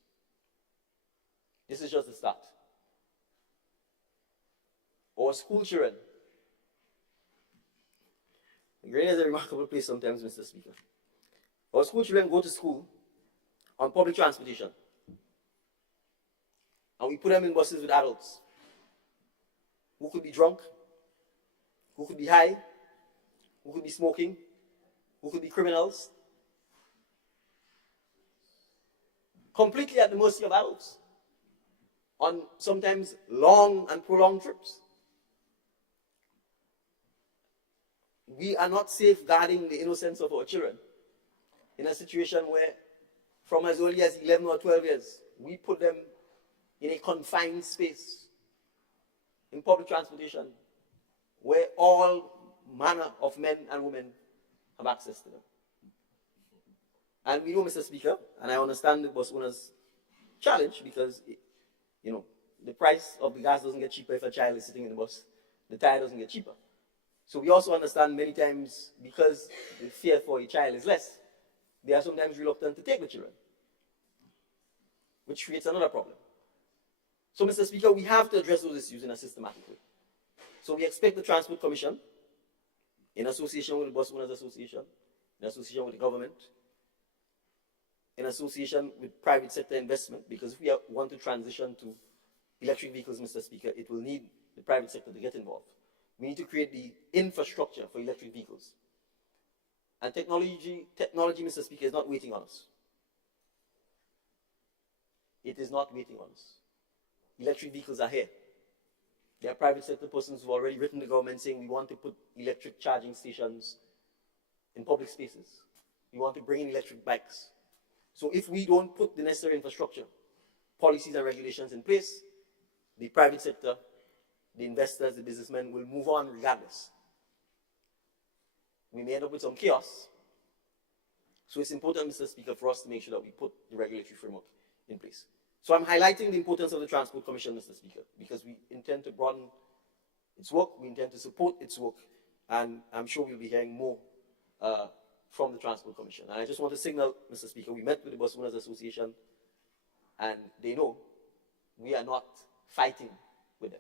This is just the start. Our school children. Grenada is a remarkable place sometimes, Mr. Speaker. Our school children go to school on public transportation. And we put them in buses with adults who could be drunk, who could be high, who could be smoking, who could be criminals. Completely at the mercy of adults on sometimes long and prolonged trips. We are not safeguarding the innocence of our children in a situation where from as early as 11 or 12 years, we put them in a confined space in public transportation where all manner of men and women have access to them. And we know, Mr. Speaker, and I understand the bus owners' challenge because, the price of the gas doesn't get cheaper if a child is sitting in the bus. The tire doesn't get cheaper. So we also understand many times because the fear for a child is less, they are sometimes reluctant to take the children, which creates another problem. So, Mr. Speaker, we have to address those issues in a systematic way. So we expect the Transport Commission, in association with the Bus Owners Association, in association with the government, in association with private sector investment, because if we want to transition to electric vehicles, Mr. Speaker, it will need the private sector to get involved. We need to create the infrastructure for electric vehicles. And technology, Mr. Speaker, is not waiting on us. It is not waiting on us. Electric vehicles are here. There are private sector persons who have already written to the government saying we want to put electric charging stations in public spaces. We want to bring in electric bikes. So if we don't put the necessary infrastructure, policies and regulations in place, the private sector, the investors, the businessmen will move on regardless. We may end up with some chaos. So it's important, Mr. Speaker, for us to make sure that we put the regulatory framework in place. So I'm highlighting the importance of the Transport Commission, Mr. Speaker, because we intend to broaden its work, we intend to support its work, and I'm sure we'll be hearing more from the Transport Commission. And I just want to signal, Mr. Speaker, we met with the Bus Owners Association, and they know we are not fighting with them.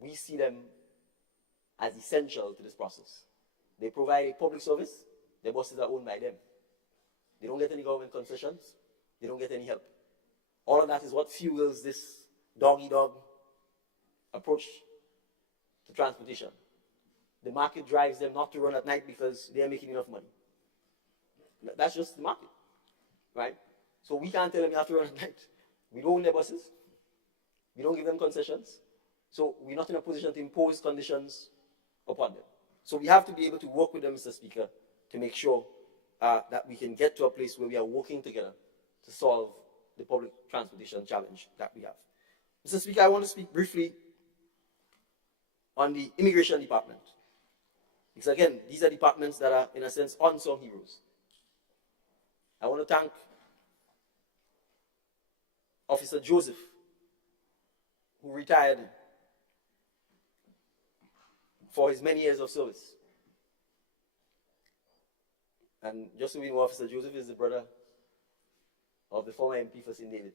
We see them as essential to this process. They provide a public service, their buses are owned by them. They don't get any government concessions, they don't get any help. All of that is what fuels this dog-eat-dog approach to transportation. The market drives them not to run at night because they are making enough money. That's just the market, right? So we can't tell them you have to run at night. We don't own their buses. We don't give them concessions. So we're not in a position to impose conditions upon them. So we have to be able to work with them, Mr. Speaker, to make sure that we can get to a place where we are working together to solve the public transportation challenge that we have. Mr. Speaker, I want to speak briefly on the Immigration Department. Because again, these are departments that are, in a sense, unsung heroes. I want to thank Officer Joseph, who retired for his many years of service. And just so we know, Officer Joseph is the brother of the former MP for St. David,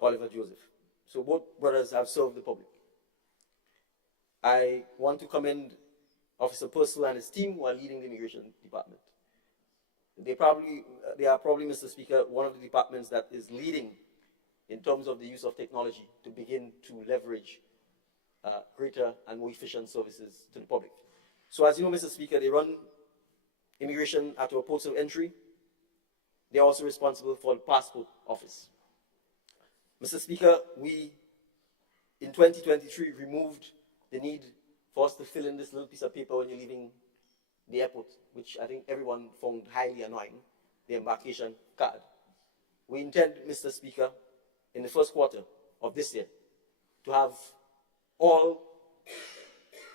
Oliver Joseph. So both brothers have served the public. I want to commend Officer Purcell and his team who are leading the Immigration Department. They are probably, Mr. Speaker, one of the departments that is leading in terms of the use of technology to begin to leverage greater and more efficient services to the public. So as you know, Mr. Speaker, they run immigration at our ports of entry. They are also responsible for the passport office. Mr. Speaker, we, in 2023, removed the need for us to fill in this little piece of paper when you're leaving the airport, which I think everyone found highly annoying, the embarkation card. We intend, Mr. Speaker, in the first quarter of this year, to have all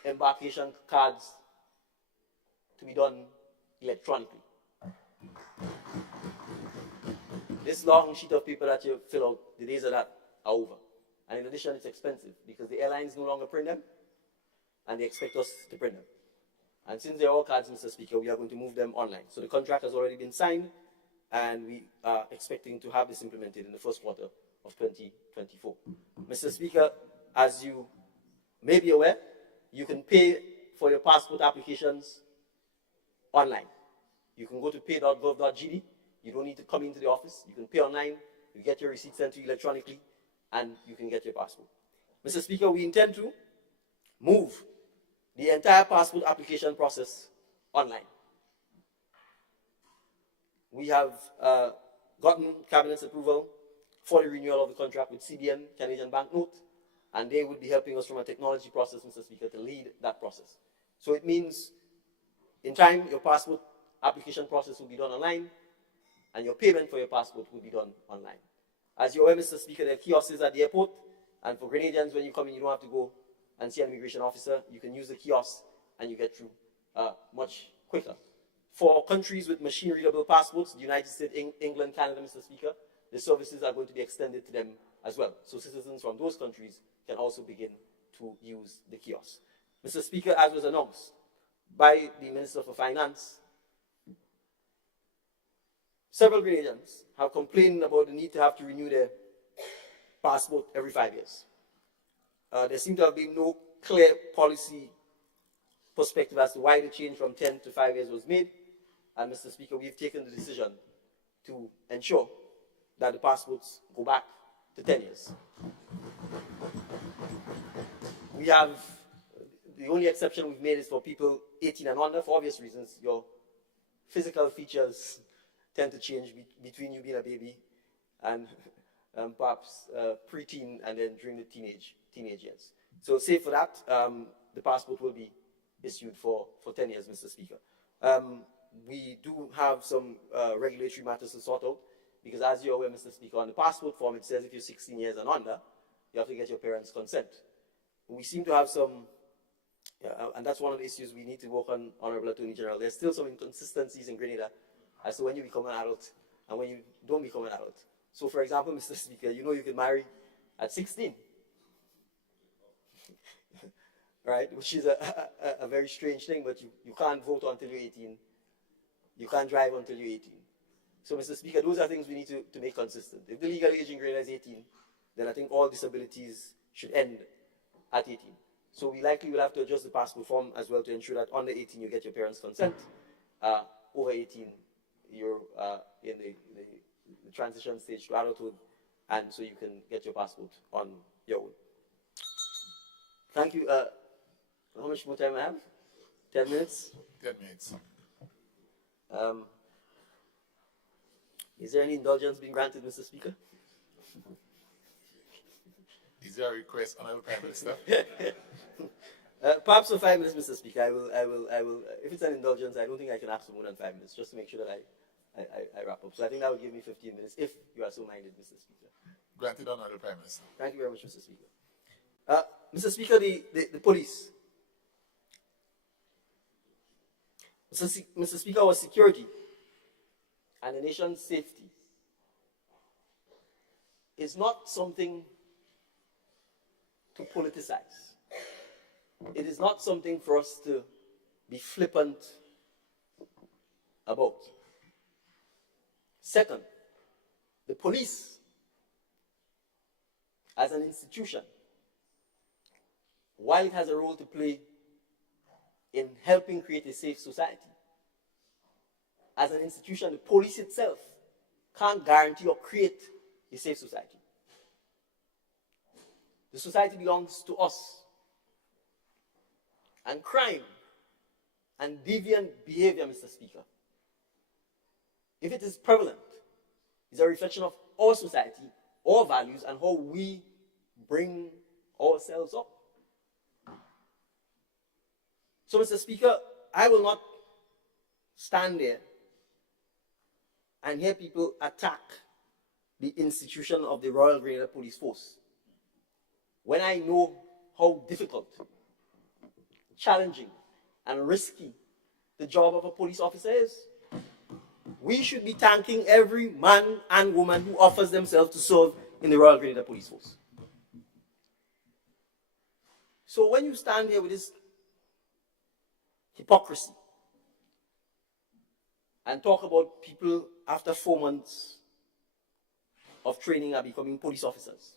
embarkation cards to be done electronically. This long sheet of paper that you fill out, the days of that are over. And in addition, it's expensive because the airlines no longer print them, and they expect us to print them. And since they're all cards, Mr. Speaker, we are going to move them online. So the contract has already been signed, and we are expecting to have this implemented in the first quarter of 2024. Mr. Speaker, as you may be aware, you can pay for your passport applications online. You can go to pay.gov.gd. You don't need to come into the office. You can pay online. You get your receipt sent to you electronically, and you can get your passport. Mr. Speaker, we intend to move the entire passport application process online. We have gotten Cabinet's approval for the renewal of the contract with CBN, Canadian Banknote, and they would be helping us from a technology process, Mr. Speaker, to lead that process. So it means in time, your passport application process will be done online, and your payment for your passport will be done online. As you're aware, Mr. Speaker, there are kiosks at the airport, and for Grenadians, when you come in, you don't have to go and see an immigration officer. You can use the kiosk, and you get through much quicker. For countries with machine-readable passports, the United States, England, Canada, Mr. Speaker, the services are going to be extended to them as well. So citizens from those countries can also begin to use the kiosk. Mr. Speaker, as was announced by the Minister for Finance, several Grenadians have complained about the need to have to renew their passport every 5 years. There seems to have been no clear policy perspective as to why the change from 10 to 5 years was made. And Mr. Speaker, we've taken the decision to ensure that the passports go back to 10 years. We have, the only exception we've made is for people 18 and under, for obvious reasons. Your physical features tend to change between you being a baby and perhaps preteen and then during the teenage years. So save for that, the passport will be issued for 10 years, Mr. Speaker. We do have some regulatory matters to sort out, because as you're aware, Mr. Speaker, on the passport form it says if you're 16 years and under, you have to get your parents' consent. We seem to have some, and that's one of the issues we need to work on, Honorable Attorney General. There's still some inconsistencies in Grenada as to when you become an adult and when you don't become an adult. So for example, Mr. Speaker, you know you can marry at 16. Right, which is a very strange thing, but you can't vote until you're 18. You can't drive until you're 18. So, Mr. Speaker, those are things we need to make consistent. If the legal age in Grenada is 18, then I think all disabilities should end at 18. So we likely will have to adjust the passport form as well to ensure that under 18 you get your parents' consent. Over 18, you're in the transition stage to adulthood, and so you can get your passport on your own. Thank you. How much more time I have? 10 minutes? 10 minutes. Is there any indulgence being granted, Mr. Speaker? Is there a request, Honorable Prime Minister? Perhaps for 5 minutes, Mr. Speaker. I will. If it's an indulgence, I don't think I can ask for more than 5 minutes, just to make sure that I wrap up. So I think that will give me 15 minutes, if you are so minded, Mr. Speaker. Granted, Honorable Prime Minister. Thank you very much, Mr. Speaker. Mr. Speaker, the police. Mr. Speaker, our security and the nation's safety is not something to politicize. It is not something for us to be flippant about. Second, the police as an institution, while it has a role to play in helping create a safe society, as an institution, the police itself can't guarantee or create a safe society. The society belongs to us. And crime and deviant behavior, Mr. Speaker, if it is prevalent, is a reflection of our society, our values, and how we bring ourselves up. So, Mr. Speaker, I will not stand there and hear people attack the institution of the Royal Grenada Police Force when I know how difficult, challenging, and risky the job of a police officer is, we should be thanking every man and woman who offers themselves to serve in the Royal Grenadier Police Force. So when you stand here with this hypocrisy and talk about people after 4 months of training are becoming police officers,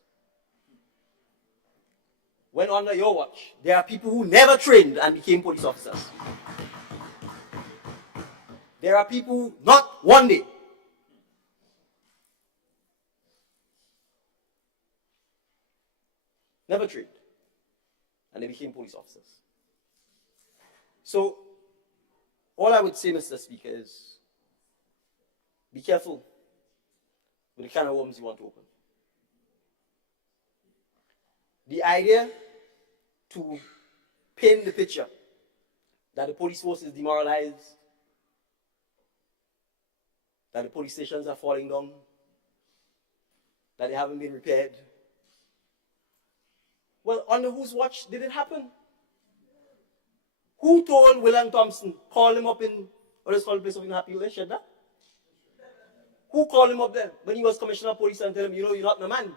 when under your watch, there are people who never trained and became police officers. There are people who, not one day, never trained, and they became police officers. So, all I would say, Mr. Speaker, is be careful with the kind of worms you want to open. The idea to paint the picture that the police force is demoralized, that the police stations are falling down, that they haven't been repaired. Well, under whose watch did it happen? Who told William Thompson, call him up in, what is called the place of Happy Village, Shedda? Who called him up there when he was Commissioner of Police and told him, you know, you're not my man?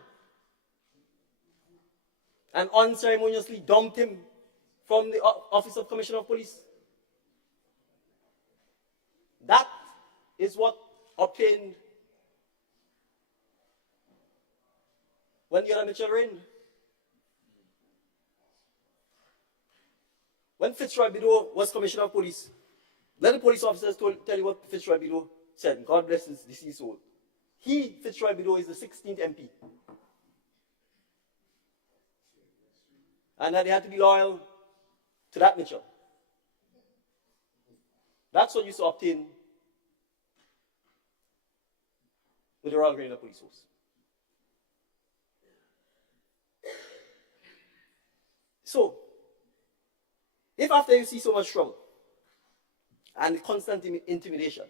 And unceremoniously dumped him from the office of Commissioner of Police. That is what obtained when the other Mitchell reigned. When Fitzroy Bideau was Commissioner of Police, let the police officers tell you what Fitzroy Bideau said. God bless his deceased soul. He, Fitzroy Bideau, is the 16th MP. And that they had to be loyal to that Mitchell. That's what used to obtain with the Royal Grenadier Police Force. So, if after you see so much trouble, and the constant intimidation,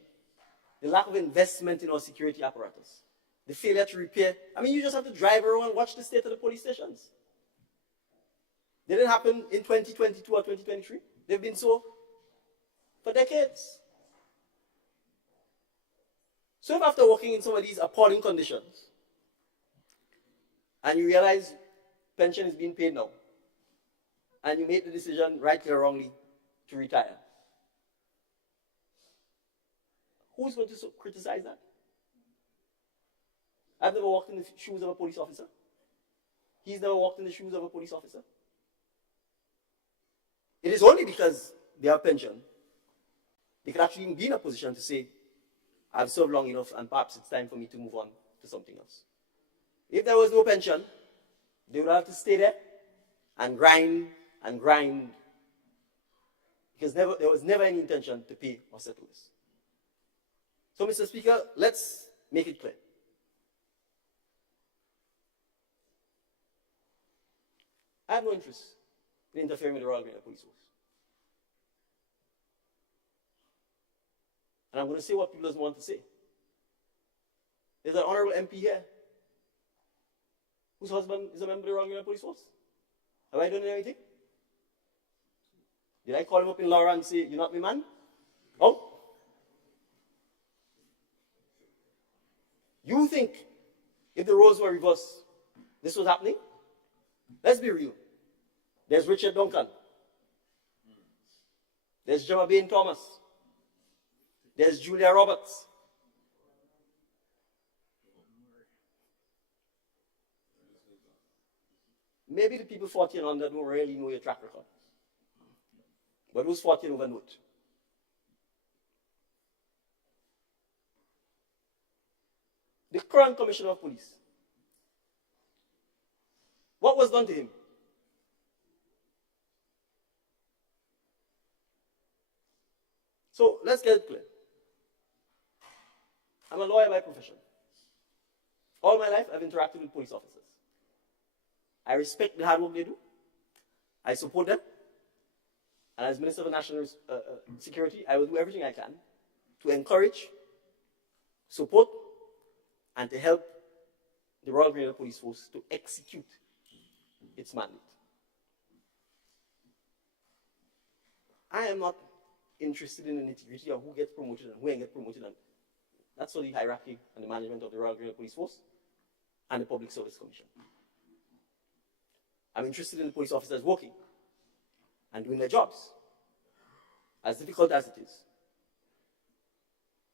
the lack of investment in our security apparatus, the failure to repair, I mean, you just have to drive around and watch the state of the police stations. Did it happen in 2022 or 2023? They've been so for decades. So if after working in some of these appalling conditions, and you realize pension is being paid now, and you make the decision, rightly or wrongly, to retire, who's going to criticize that? I've never walked in the shoes of a police officer. He's never walked in the shoes of a police officer. It is only because they have pension, they could actually be in a position to say, I've served long enough and perhaps it's time for me to move on to something else. If there was no pension, they would have to stay there and grind, because there was never any intention to pay or settle this. So, Mr. Speaker, let's make it clear. I have no interest in interfering with the Royal Grenadier Police Force. And I'm going to say what people doesn't want to say. There's an honorable MP here whose husband is a member of the Royal Grenadier Police Force. Have I done anything? Did I call him up in Laura and say, you're not my man? Oh? You think if the roles were reversed, this was happening? Let's be real. There's Richard Duncan. There's Gemma Bain Thomas. There's Julia Roberts. Maybe the people 40 and under don't really know your track record. But those 40 over know it. The current Commissioner of Police, what was done to him? So let's get it clear. I'm a lawyer by profession. All my life, I've interacted with police officers. I respect the hard work they do. I support them. And as Minister of National Security, I will do everything I can to encourage, support, and to help the Royal Grenadier Police Force to execute its mandate. I am not interested in the nitty-gritty of who gets promoted and who ain't get promoted. And that's for the hierarchy and the management of the Royal Grenadier Police Force and the Public Service Commission. I'm interested in the police officers working and doing their jobs, as difficult as it is.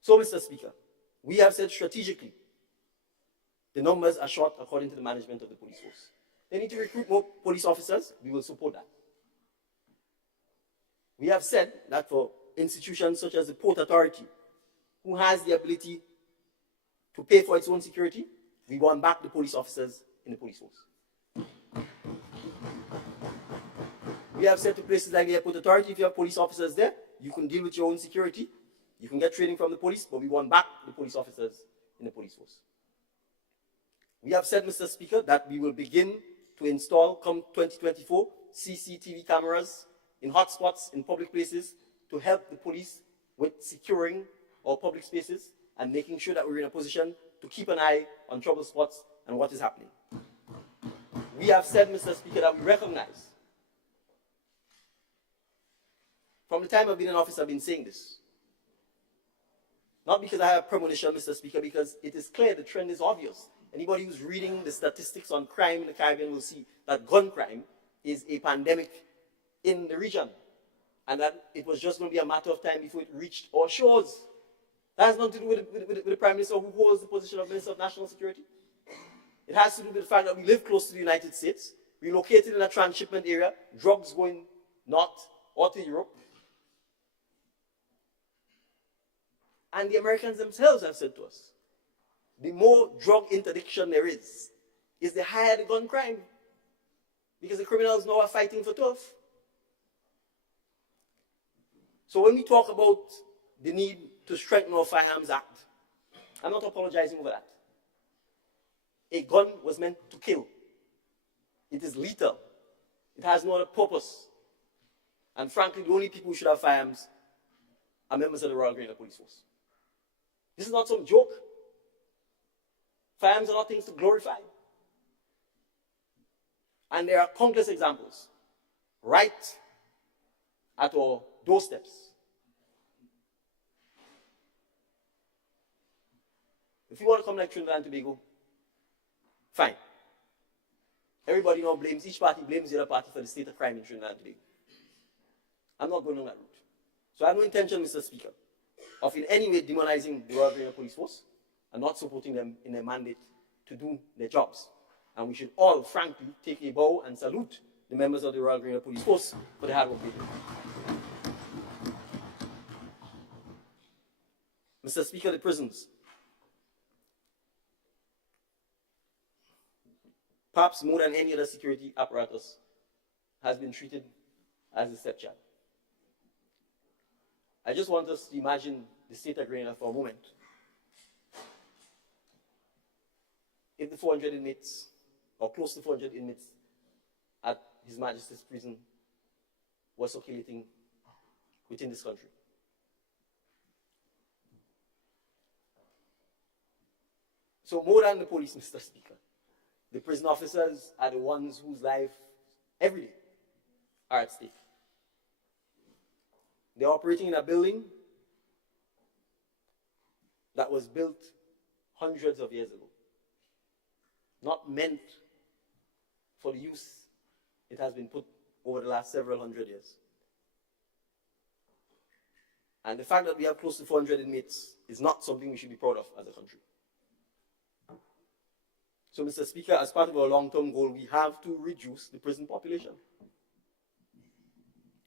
So, Mr. Speaker, we have said strategically the numbers are short according to the management of the police force. They need to recruit more police officers. We will support that. We have said that for institutions such as the Port Authority, who has the ability to pay for its own security, we want back the police officers in the police force. We have said to places like the Airport Authority, if you have police officers there, you can deal with your own security. You can get training from the police, but we want back the police officers in the police force. We have said, Mr. Speaker, that we will begin to install, come 2024, CCTV cameras in hotspots in public places to help the police with securing our public spaces and making sure that we're in a position to keep an eye on trouble spots and what is happening. We have said, Mr. Speaker, that we recognize, from the time I've been in office, I've been saying this. Not because I have premonition, Mr. Speaker, because it is clear, the trend is obvious. Anybody who's reading the statistics on crime in the Caribbean will see that gun crime is a pandemic in the region, and that it was just going to be a matter of time before it reached our shores. That has nothing to do with the Prime Minister who holds the position of Minister of National Security. It has to do with the fact that we live close to the United States, we're located in a transshipment area, drugs going north or to Europe. And the Americans themselves have said to us, the more drug interdiction there is the higher the gun crime. Because the criminals now are fighting for turf. So when we talk about the need to strengthen our Firearms Act, I'm not apologizing over that. A gun was meant to kill. It is lethal. It has no other purpose. And frankly, the only people who should have firearms are members of the Royal Grenadier Police Force. This is not some joke. Firearms are not things to glorify. And there are countless examples right at our doorsteps. If you want to come like Trinidad and Tobago, fine. Everybody now blames, each party blames the other party for the state of crime in Trinidad and Tobago. I'm not going on that route. So I have no intention, Mr. Speaker, of in any way demonizing the Royal Grenadier Police Force and not supporting them in their mandate to do their jobs. And we should all, frankly, take a bow and salute the members of the Royal Grenadier Police Force for the hard work they do. Mr. Speaker, the prisons. Perhaps more than any other security apparatus has been treated as a stepchild. I just want us to imagine the state of Grenada for a moment. If the 400 inmates, or close to 400 inmates at His Majesty's prison were circulating within this country. So more than the police, Mr. Speaker, the prison officers are the ones whose life every day are at stake. They're operating in a building that was built hundreds of years ago, not meant for the use it has been put over the last several hundred years. And the fact that we have close to 400 inmates is not something we should be proud of as a country. So, Mr. Speaker, as part of our long-term goal, we have to reduce the prison population.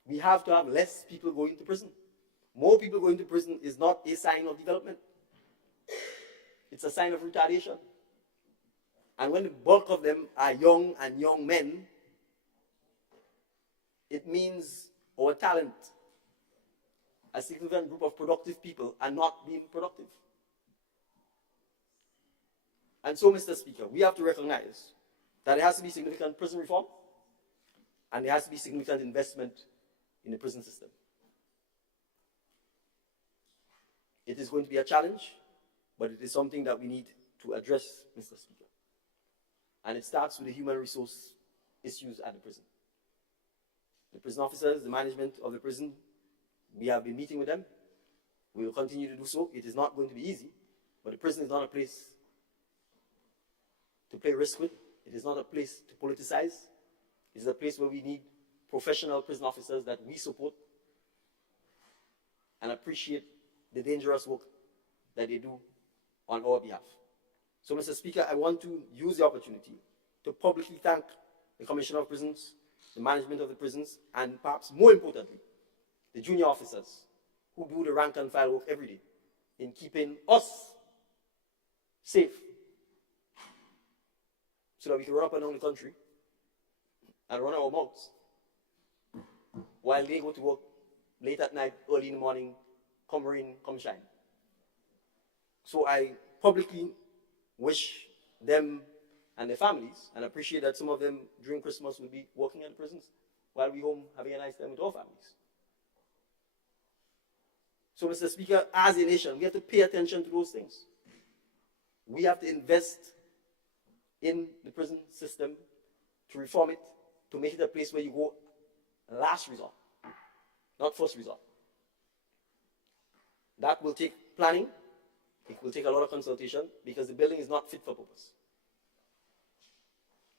We have to have less people going to prison. More people going to prison is not a sign of development. It's a sign of retardation. And when the bulk of them are young and young men, it means our talent, a significant group of productive people, are not being productive. And so, Mr. Speaker, we have to recognize that there has to be significant prison reform and there has to be significant investment in the prison system. It is going to be a challenge, but it is something that we need to address, Mr. Speaker. And it starts with the human resource issues at the prison. The prison officers, the management of the prison, we have been meeting with them. We will continue to do so. It is not going to be easy, but the prison is not a place to play risk with. It is not a place to politicize. It is a place where we need professional prison officers that we support and appreciate the dangerous work that they do on our behalf. So, Mr. Speaker, I want to use the opportunity to publicly thank the Commissioner of Prisons, the management of the prisons, and perhaps more importantly, the junior officers who do the rank and file work every day in keeping us safe so that we can run up and down the country and run our mouths while they go to work late at night, early in the morning, come rain, come shine. So I publicly wish them and their families, and appreciate that some of them during Christmas will be working at the prisons while we home having a nice time with our families. So, Mr. Speaker, as a nation, we have to pay attention to those things. We have to invest in the prison system to reform it, to make it a place where you go last resort, not first resort. That will take planning. It will take a lot of consultation because the building is not fit for purpose.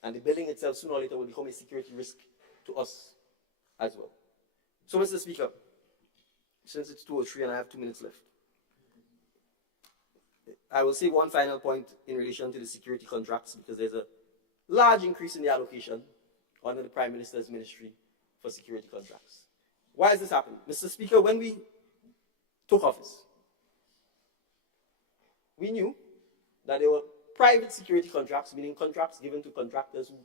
And the building itself, sooner or later, will become a security risk to us as well. So, Mr. Speaker, since it's 2:03 and I have 2 minutes left, I will say one final point in relation to the security contracts, because there's a large increase in the allocation under the Prime Minister's Ministry for security contracts. Why has this happened? Mr. Speaker, when we took office, we knew that there were private security contracts, meaning contracts given to contractors who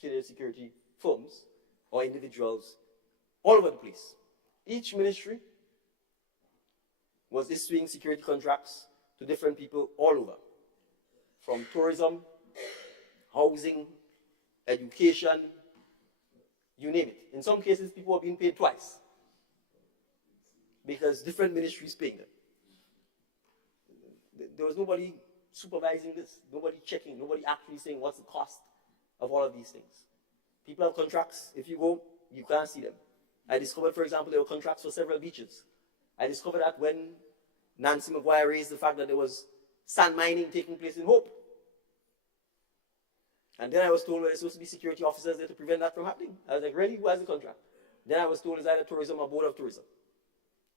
say they're security firms or individuals all over the place. Each ministry was issuing security contracts to different people all over, from tourism, housing, education, you name it. In some cases, people were being paid twice because different ministries paying them. There was nobody supervising this, nobody checking, nobody actually saying what's the cost of all of these things. People have contracts. If you go, you can't see them. I discovered, for example, there were contracts for several beaches. I discovered that when Nancy Maguire raised the fact that there was sand mining taking place in Hope. And then I was told, well, there's supposed to be security officers there to prevent that from happening. I was like, really? Who has the contract? Then I was told it's either tourism or board of tourism.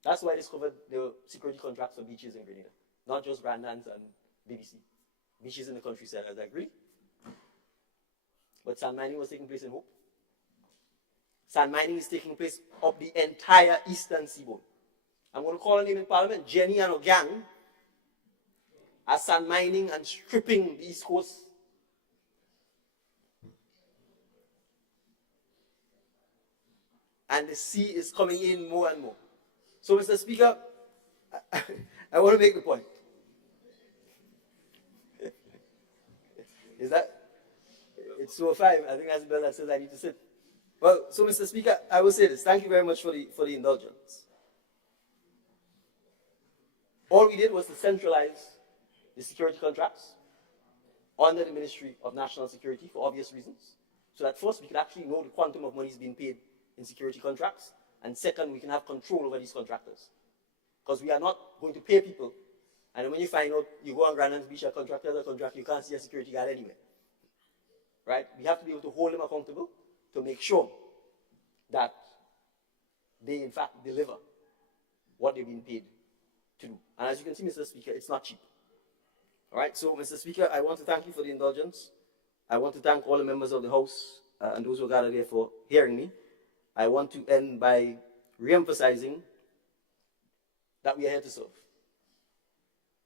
That's why I discovered there were security contracts for beaches in Grenada, not just Brandans and BBC. Beaches in the countryside. I was like, really? But sand mining was taking place in Hope. Sand mining is taking place up the entire eastern seaboard. I'm going to call her name in Parliament. Jenny and her gang are sand mining and stripping the East Coast. And the sea is coming in more and more. So, Mr. Speaker, I want to make the point. Is that? It's 2:05. I think that's the bell that says I need to sit. Well, so, Mr. Speaker, I will say this. Thank you very much for the indulgence. All we did was to centralize the security contracts under the Ministry of National Security for obvious reasons. So that first, we could actually know the quantum of money is being paid in security contracts. And second, we can have control over these contractors. Because we are not going to pay people. And when you find out, you go on Grandlands Beach, a contractor has a contract, you can't see a security guard anywhere. Right? We have to be able to hold them accountable to make sure that they, in fact, deliver what they've been paid to do. And as you can see, Mr. Speaker, it's not cheap. All right? So, Mr. Speaker, I want to thank you for the indulgence. I want to thank all the members of the House and those who are gathered here for hearing me. I want to end by re-emphasizing that we are here to serve.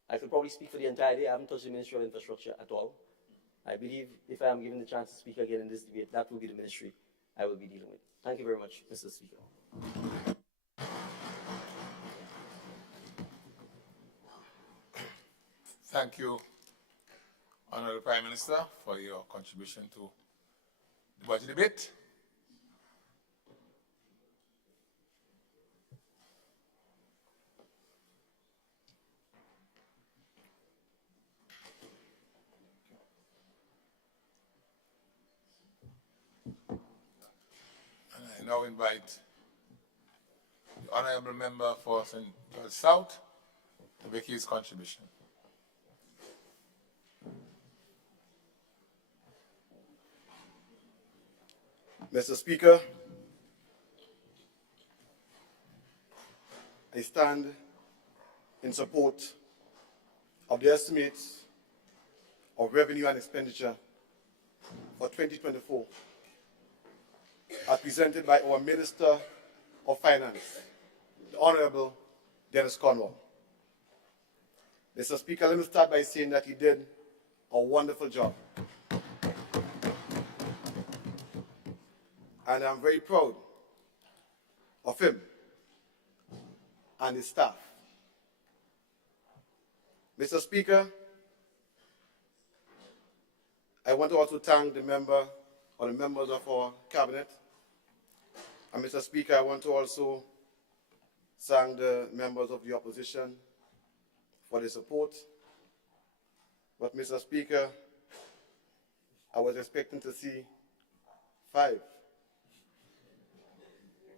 I could probably speak for the entire day. I haven't touched the Ministry of Infrastructure at all. I believe if I am given the chance to speak again in this debate, that will be the ministry I will be dealing with. Thank you very much, Mr. Speaker. Thank you, Honourable Prime Minister, for your contribution to the budget debate. I now invite the Honourable Member for St. George South to make his contribution. Mr. Speaker, I stand in support of the estimates of revenue and expenditure for 2024 as presented by our Minister of Finance, the Honourable Dennis Cornwall. Mr. Speaker, let me start by saying that he did a wonderful job. And I'm very proud of him and his staff. Mr. Speaker, I want to also thank the member or the members of our cabinet. And Mr. Speaker, I want to also thank the members of the opposition for their support. But Mr. Speaker, I was expecting to see 5.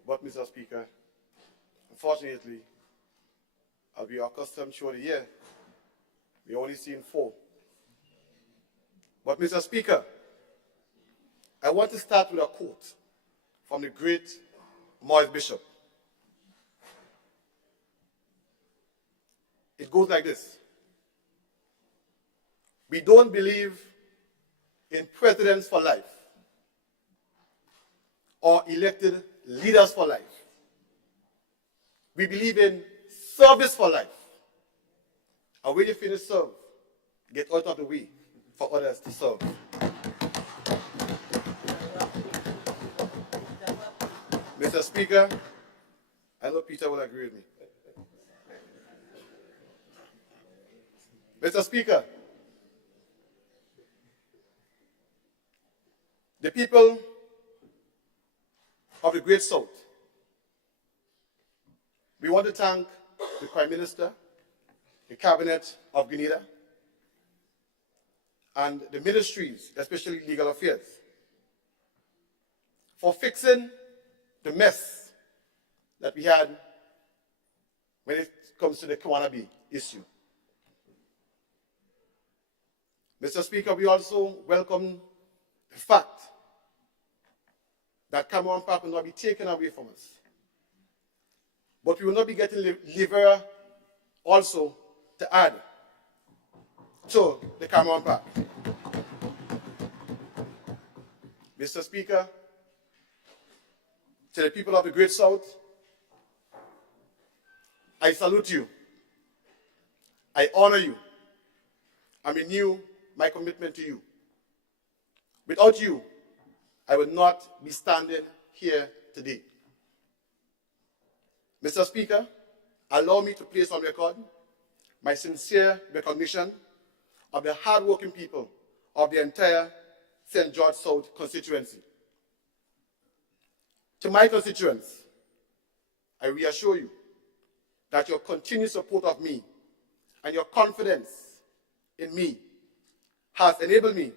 But Mr. Speaker, unfortunately, as we are accustomed through the year, we only seen 4. But Mr. Speaker, I want to start with a quote from the great Maurice Bishop. It goes like this: we don't believe in presidents for life or elected leaders for life. We believe in service for life. And when you finish serve, get out of the way for others to serve. Mr. Speaker, I know Peter will agree with me. Mr. Speaker, the people of the Great South, we want to thank the Prime Minister, the Cabinet of Grenada, and the ministries, especially Legal Affairs, for fixing the mess that we had when it comes to the Kawanabe issue. Mr. Speaker, we also welcome the fact that Cameron Park will not be taken away from us. But we will not be getting liver also to add to the Cameron Park. Mr. Speaker, to the people of the Great South, I salute you. I honor you. I renew my commitment to you. Without you, I would not be standing here today. Mr. Speaker, allow me to place on record my sincere recognition of the hard-working people of the entire St. George South constituency. To my constituents, I reassure you that your continued support of me and your confidence in me has enabled me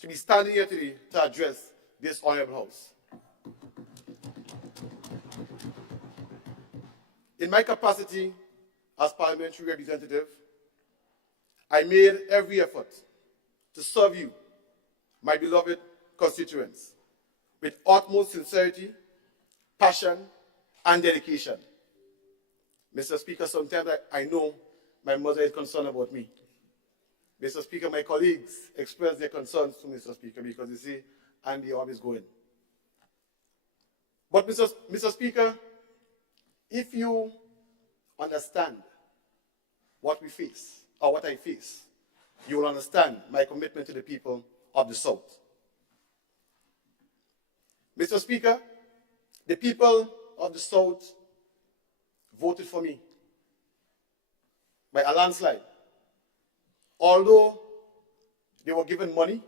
to be standing here today to address this honorable House. In my capacity as parliamentary representative, I made every effort to serve you, my beloved constituents, with utmost sincerity, passion, and dedication. Mr. Speaker, sometimes I know my mother is concerned about me. Mr. Speaker, my colleagues express their concerns to Mr. Speaker because they say, Andy, always going. But Mr. Speaker, if you understand what we face, or what I face, you will understand my commitment to the people of the South. Mr. Speaker, the people of the South voted for me by a landslide. Although they were given money,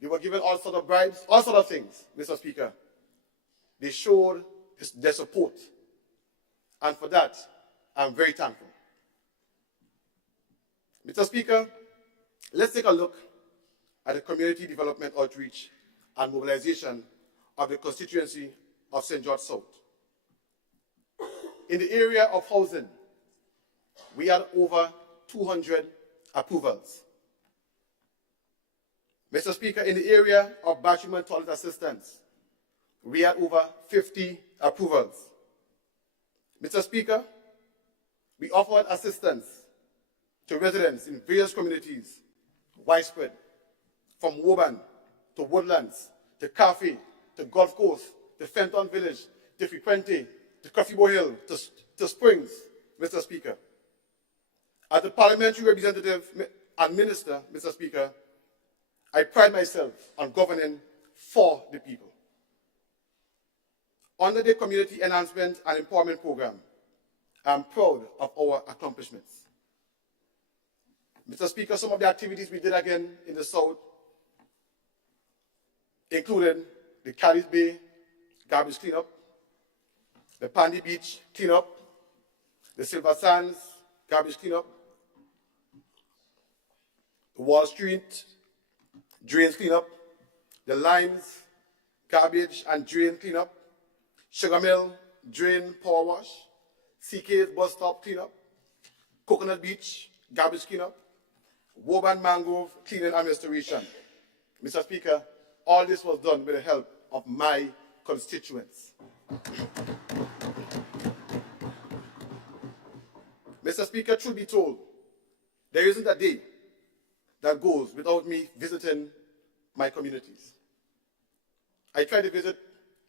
they were given all sorts of bribes, all sorts of things, Mr. Speaker, they showed their support. And for that, I'm very thankful. Mr. Speaker, let's take a look at the community development outreach and mobilization of the constituency of St. George South. In the area of housing, we had over 200 approvals. Mr. Speaker, in the area of bathroom and toilet assistance, we had over 50 approvals. Mr. Speaker, we offered assistance to residents in various communities, widespread, from Woburn to Woodlands, to Cafe, to Gulf Coast, to Fenton Village, to Frequente, to Coffeebo Hill, to Springs, Mr. Speaker. As a parliamentary representative and minister, Mr. Speaker, I pride myself on governing for the people. Under the Community Enhancement and Empowerment Program, I am proud of our accomplishments. Mr. Speaker, some of the activities we did again in the South included the Cadiz Bay garbage cleanup, the Pandy Beach cleanup, the Silver Sands garbage cleanup, the Wall Street drains cleanup, the Limes garbage and drain cleanup, Sugar Mill drain power wash, CK's bus stop cleanup, Coconut Beach garbage cleanup, Woburn Mangrove cleaning and restoration. Mr. Speaker, all this was done with the help of my constituents. Mr. Speaker, truth be told, there isn't a day that goes without me visiting my communities. I try to visit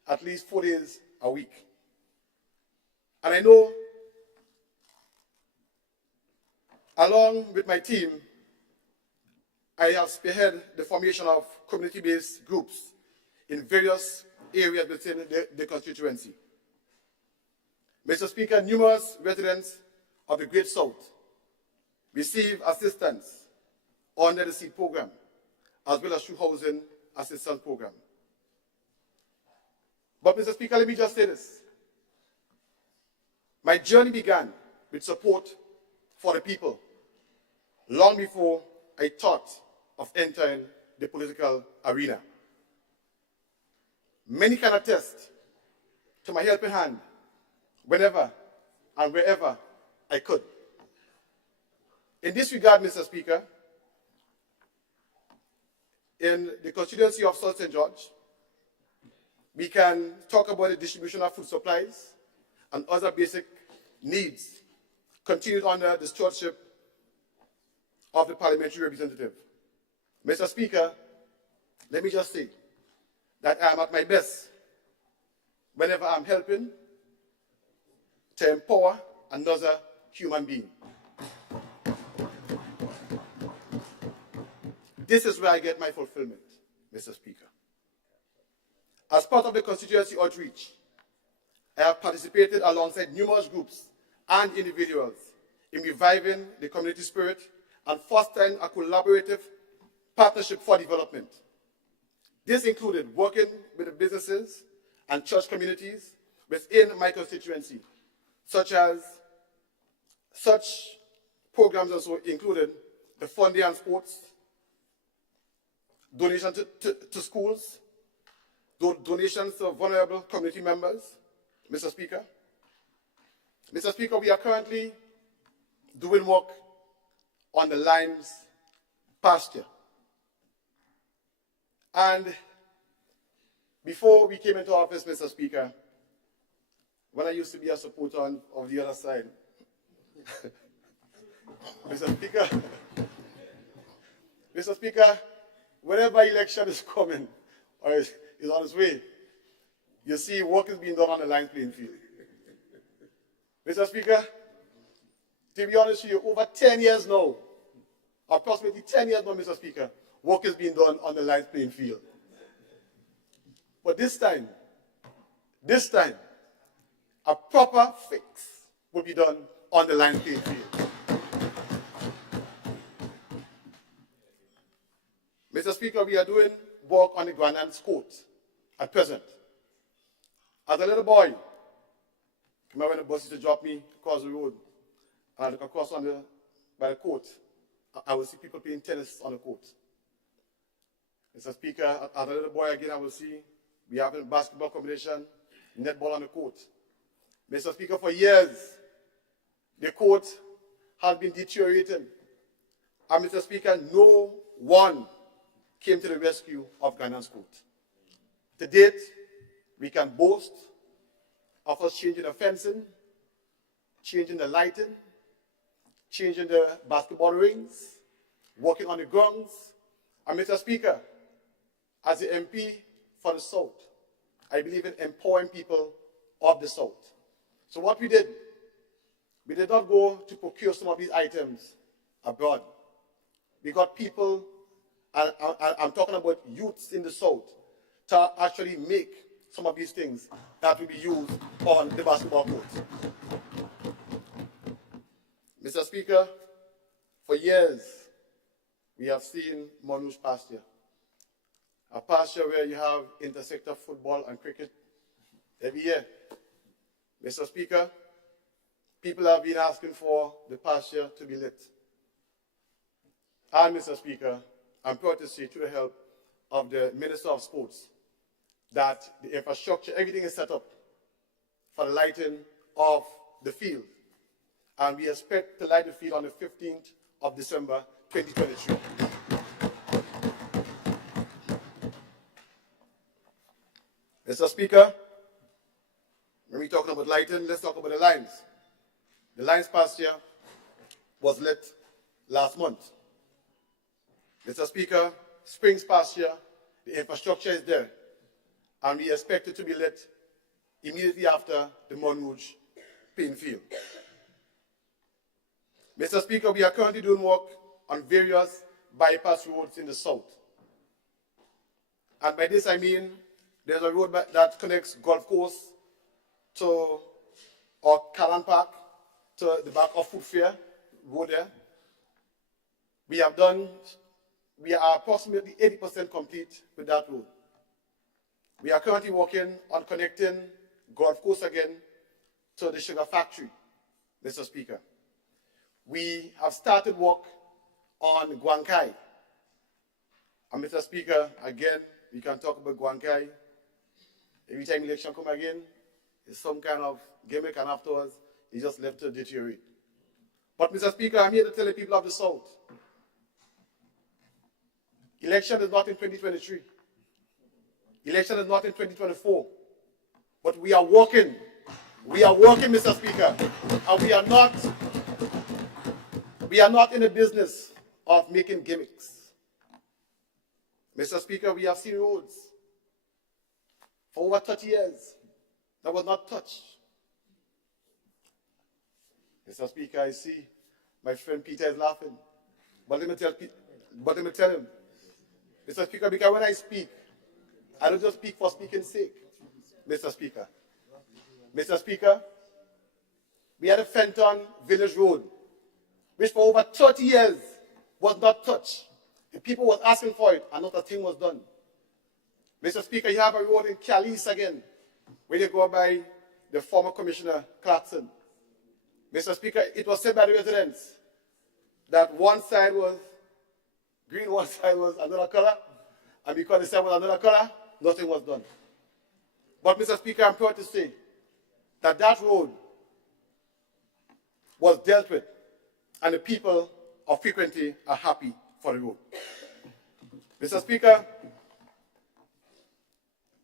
at least 4 days a week. And I know, along with my team, I have spearheaded the formation of community-based groups in various areas within the constituency. Mr. Speaker, numerous residents of the Great South receive assistance under the SEED program, as well as through housing assistance program. But Mr. Speaker, let me just say this. My journey began with support for the people long before I thought of entering the political arena. Many can attest to my helping hand whenever and wherever I could. In this regard, Mr. Speaker, in the constituency of South St. George, we can talk about the distribution of food supplies and other basic needs continued under the stewardship of the parliamentary representative. Mr. Speaker, let me just say that I am at my best whenever I'm helping to empower another human being. This is where I get my fulfillment, Mr. Speaker. As part of the constituency outreach, I have participated alongside numerous groups and individuals in reviving the community spirit and fostering a collaborative partnership for development. This included working with the businesses and church communities within my constituency, such programs also included the funding and sports, donations to schools, donations to vulnerable community members, Mr. Speaker. Mr. Speaker, we are currently doing work on the Limes pasture. And before we came into office, Mr. Speaker, when I used to be a supporter of the other side, Mr. Speaker, whenever election is coming or is on its way, you see work is being done on the line playing field. Mr. Speaker, to be honest with you, over 10 years now, approximately 10 years now, Mr. Speaker, work is being done on the line playing field. But this time, a proper fix will be done on the line playing field. Mr. Speaker, we are doing work on the Grandland's Court at present. As a little boy, remember when the bus used to drop me across the road, and I look across by the court, I will see people playing tennis on the court. Mr. Speaker, as a little boy again, I will see We have a basketball competition, netball on the court. Mr. Speaker, for years, the court has been deteriorating. And Mr. Speaker, no one came to the rescue of Ghana's court. To date, we can boast of us changing the fencing, changing the lighting, changing the basketball rings, working on the grounds. And Mr. Speaker, as the MP for the South, I believe in empowering people of the South. So what we did not go to procure some of these items abroad. We got people, and I'm talking about youths in the South, to actually make some of these things that will be used on the basketball court. Mr. Speaker, for years, we have seen Monrouge pasture. A pasture where you have intersector football and cricket every year. Mr. Speaker, people have been asking for the pasture to be lit. And Mr. Speaker, I'm proud to say, through the help of the Minister of Sports, that the infrastructure, everything is set up for the lighting of the field. And we expect to light the field on the 15th of December, 2023. Mr. Speaker, when we're talking about lighting, let's talk about the lines. The lines pasture was lit last month. Mr. Speaker, Springs pasture, the infrastructure is there, and we expect it to be lit immediately after the Monrouge playing field. Mr. Speaker, we are currently doing work on various bypass roads in the south. And by this I mean there's a road that connects Golf Course to or Callan Park to the back of Food Fair road there. We are approximately 80% complete with that road. We are currently working on connecting Golf Course again to the sugar factory, Mr. Speaker. We have started work on Guankai. And Mr. Speaker, again, we can talk about Guankai. Every time election come again, it's some kind of gimmick, and afterwards, it's just left to deteriorate. But Mr. Speaker, I'm here to tell the people of the South, election is not in 2023. Election is not in 2024. But we are working. We are working, Mr. Speaker. And we are not in the business of making gimmicks. Mr. Speaker, we have seen roads for over 30 years that was not touched. Mr. Speaker, I see my friend Peter is laughing. But let me tell him, Mr. Speaker, because when I speak, I don't just speak for speaking's sake, Mr. Speaker. Mr. Speaker, we had a Fenton Village Road, which for over 30 years was not touched. The people was asking for it, and not a thing was done. Mr. Speaker, you have a road in Calice again, where you go by the former Commissioner Clarkson. Mr. Speaker, it was said by the residents that one side was green, one side was another color, and because the side was another color, nothing was done. But Mr. Speaker, I'm proud to say that that road was dealt with, and the people of Frequency are happy for the road. Mr. Speaker,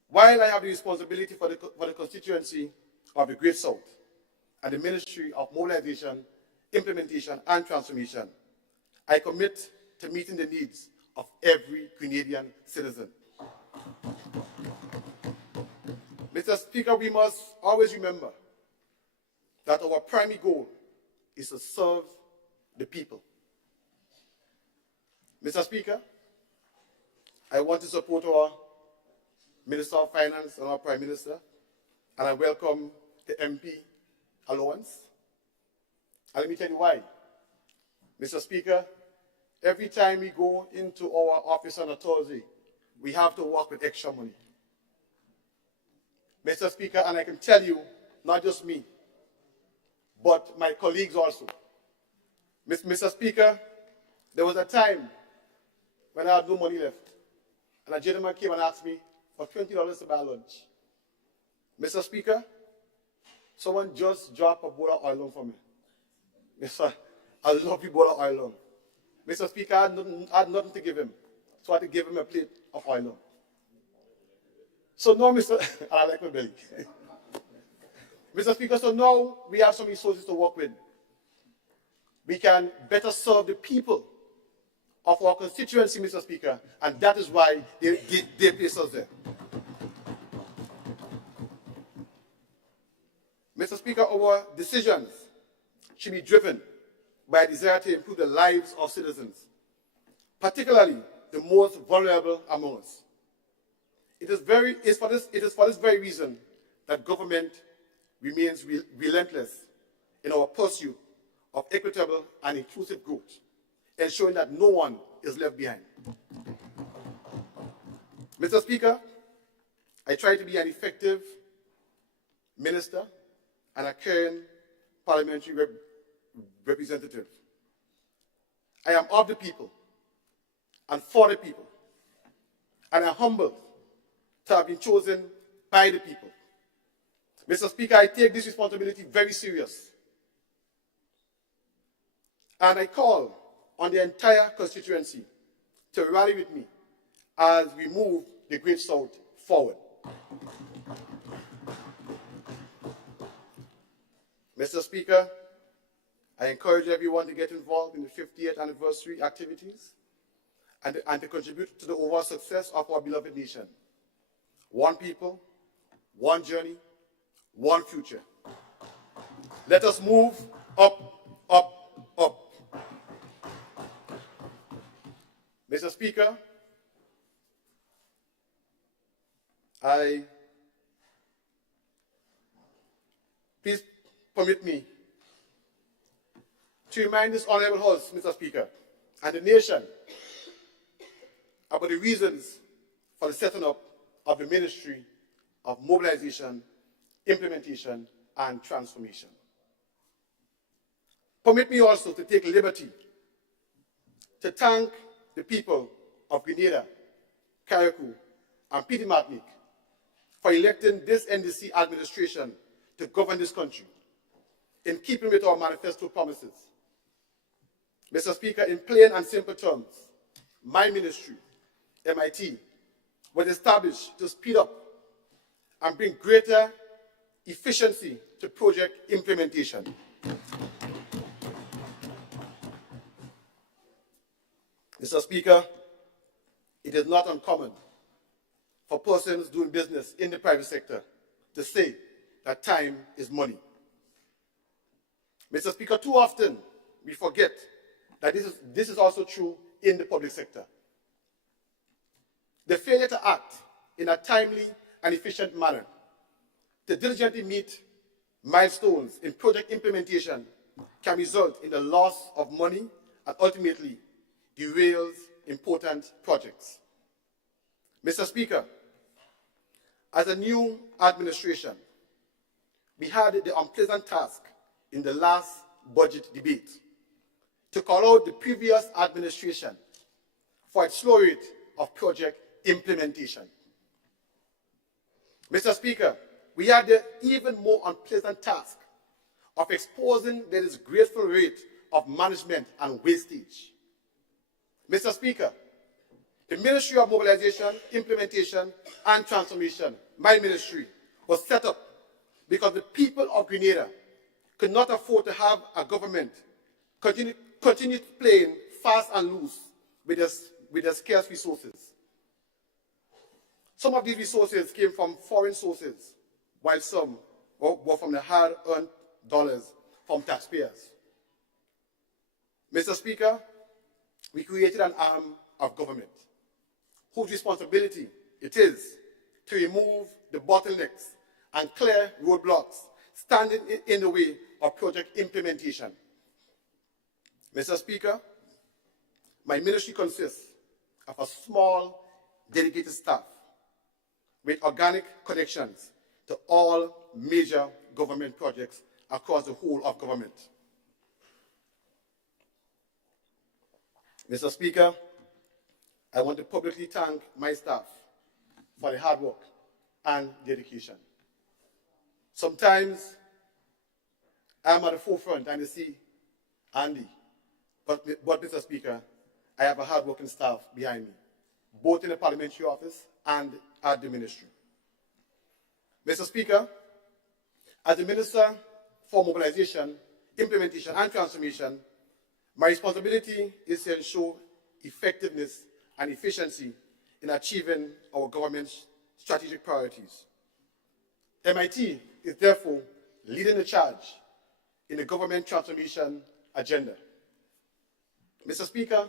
while I have the responsibility for the constituency of the Great South and the Ministry of Mobilization, Implementation and Transformation, I commit to meeting the needs of every Grenadian citizen. Mr. Speaker, we must always remember that our primary goal is to serve the people. Mr. Speaker, I want to support our Minister of Finance and our Prime Minister, and I welcome the MP allowance. And let me tell you why. Mr. Speaker, every time we go into our office on a Thursday, we have to work with extra money. Mr. Speaker, and I can tell you, not just me, but my colleagues also. Mr. Speaker, there was a time when I had no money left, and a gentleman came and asked me for $20 to buy lunch. Mr. Speaker, someone just dropped a bowl of oil on for me. Yes, sir. I love you, bowl of oil on. Mr. Speaker, I had nothing to give him. So I had to give him a plate of oil on. So now, and I like my belly. Mr. Speaker, so now we have some resources to work with. We can better serve the people of our constituency, Mr. Speaker, and that is why they place us there. Mr. Speaker, our decisions should be driven by a desire to improve the lives of citizens, particularly the most vulnerable among us. It is for this very reason that government remains relentless in our pursuit of equitable and inclusive growth, ensuring that no one is left behind. Mr. Speaker, I try to be an effective minister and a caring parliamentary representative. I am of the people and for the people, and I'm humbled to have been chosen by the people. Mr. Speaker, I take this responsibility very serious, and I call on the entire constituency to rally with me as we move the Great South forward. Mr. Speaker, I encourage everyone to get involved in the 50th anniversary activities and to contribute to the overall success of our beloved nation. One people, one journey, one future. Let us move up, up, up. Mr. Speaker, please permit me to remind this honorable House, Mr. Speaker, and the nation about the reasons for the setting up of the Ministry of Mobilization, Implementation, and Transformation. Permit me also to take liberty to thank the people of Grenada, Carriacou, and Petite Martinique for electing this NDC administration to govern this country in keeping with our manifesto promises. Mr. Speaker, in plain and simple terms, my ministry, MIT, was established to speed up and bring greater efficiency to project implementation. Mr. Speaker, it is not uncommon for persons doing business in the private sector to say that time is money. Mr. Speaker, too often we forget that this is also true in the public sector. The failure to act in a timely and efficient manner to diligently meet milestones in project implementation can result in the loss of money and ultimately derails important projects. Mr. Speaker, as a new administration, we had the unpleasant task in the last budget debate to call out the previous administration for its slow rate of project implementation. Mr. Speaker, we had the even more unpleasant task of exposing the disgraceful rate of management and wastage. Mr. Speaker, the Ministry of Mobilization, Implementation, and Transformation, my ministry, was set up because the people of Grenada could not afford to have a government continue playing fast and loose with their scarce resources. Some of these resources came from foreign sources, while some were from the hard-earned dollars from taxpayers. Mr. Speaker, we created an arm of government whose responsibility it is to remove the bottlenecks and clear roadblocks standing in the way of project implementation. Mr. Speaker, my ministry consists of a small, dedicated staff with organic connections to all major government projects across the whole of government. Mr. Speaker, I want to publicly thank my staff for their hard work and dedication. Sometimes I'm at the forefront and you see Andy, but Mr. Speaker, I have a hard-working staff behind me, both in the parliamentary office and at the ministry. Mr. Speaker, as the Minister for Mobilization, Implementation and Transformation, my responsibility is to ensure effectiveness and efficiency in achieving our government's strategic priorities. MIT is therefore leading the charge in the government transformation agenda. Mr. Speaker,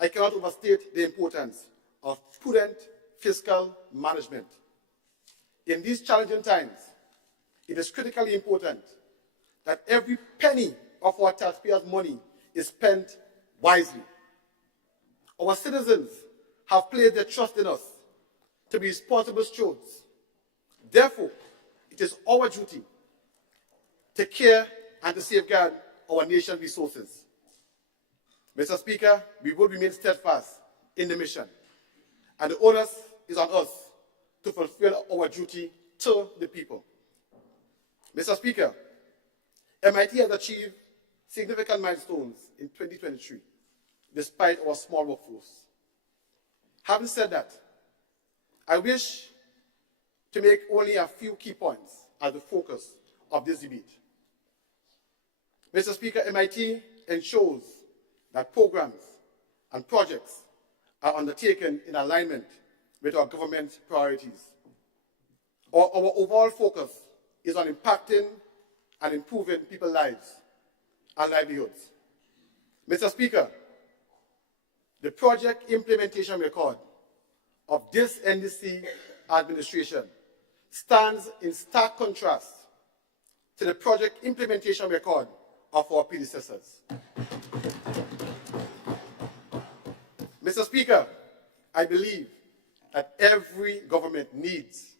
I cannot overstate the importance of prudent fiscal management. In these challenging times, it is critically important that every penny of our taxpayers' money is spent wisely. Our citizens have placed their trust in us to be responsible stewards. Therefore, it is our duty to care and to safeguard our nation's resources. Mr. Speaker, we will remain steadfast in the mission, and the onus is on us to fulfill our duty to the people. Mr. Speaker, MIT has achieved significant milestones in 2023, despite our small workforce. Having said that, I wish to make only a few key points as the focus of this debate. Mr. Speaker, MIT ensures that programs and projects are undertaken in alignment with our government priorities. Our overall focus is on impacting and improving people's lives and livelihoods. Mr. Speaker, the project implementation record of this NDC administration stands in stark contrast to the project implementation record of our predecessors. Mr. Speaker, I believe that every government needs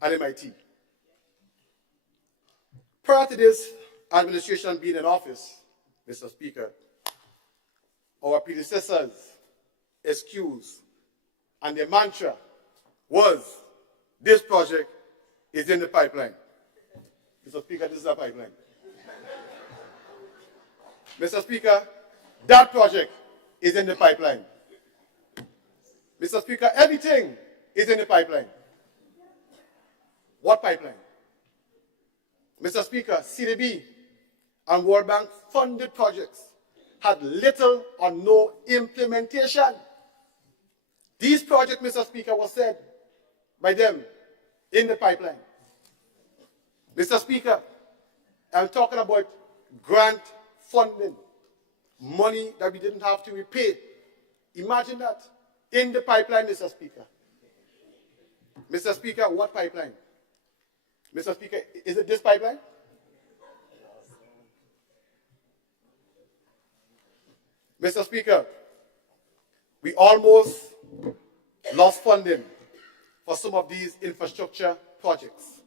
an MIT. Prior to this administration being in office, Mr. Speaker, our predecessors' excuse and their mantra was, this project is in the pipeline. Mr. Speaker, this is a pipeline. Mr. Speaker, that project is in the pipeline. Mr. Speaker, everything is in the pipeline. What pipeline? Mr. Speaker, CDB and World Bank funded projects had little or no implementation. These projects, Mr. Speaker, was said by them in the pipeline. Mr. Speaker, I'm talking about grant funding, money that we didn't have to repay. Imagine that in the pipeline, Mr. Speaker. Mr. Speaker, what pipeline? Mr. Speaker, is it this pipeline? Mr. Speaker, we almost lost funding for some of these infrastructure projects.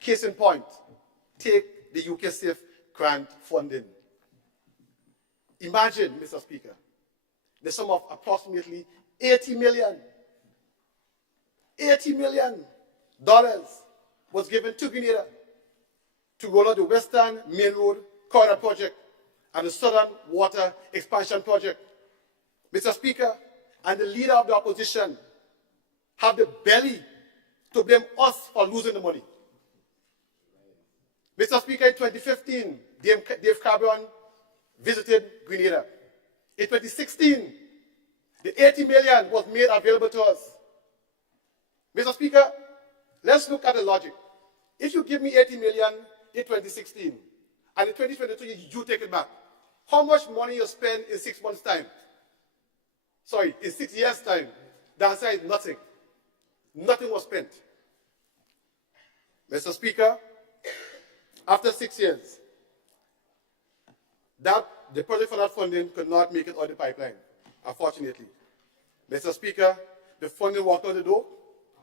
Case in point, take the UK Safe grant funding. Imagine, Mr. Speaker, the sum of approximately $80 million was given to Grenada to roll out the Western Main Road Corridor Project and the Southern Water Expansion Project. Mr. Speaker, and the leader of the opposition have the belly to blame us for losing the money. Mr. Speaker, in 2015, Dave Cameron visited Grenada. In 2016, the $80 million was made available to us. Mr. Speaker, let's look at the logic. If you give me $80 million in 2016, and in 2022 you take it back, how much money you spend in 6 months' time? Sorry, in 6 years' time? The answer is nothing. Nothing was spent. Mr. Speaker, after 6 years, the project for that funding could not make it on the pipeline, unfortunately. Mr. Speaker, the funding walked out the door,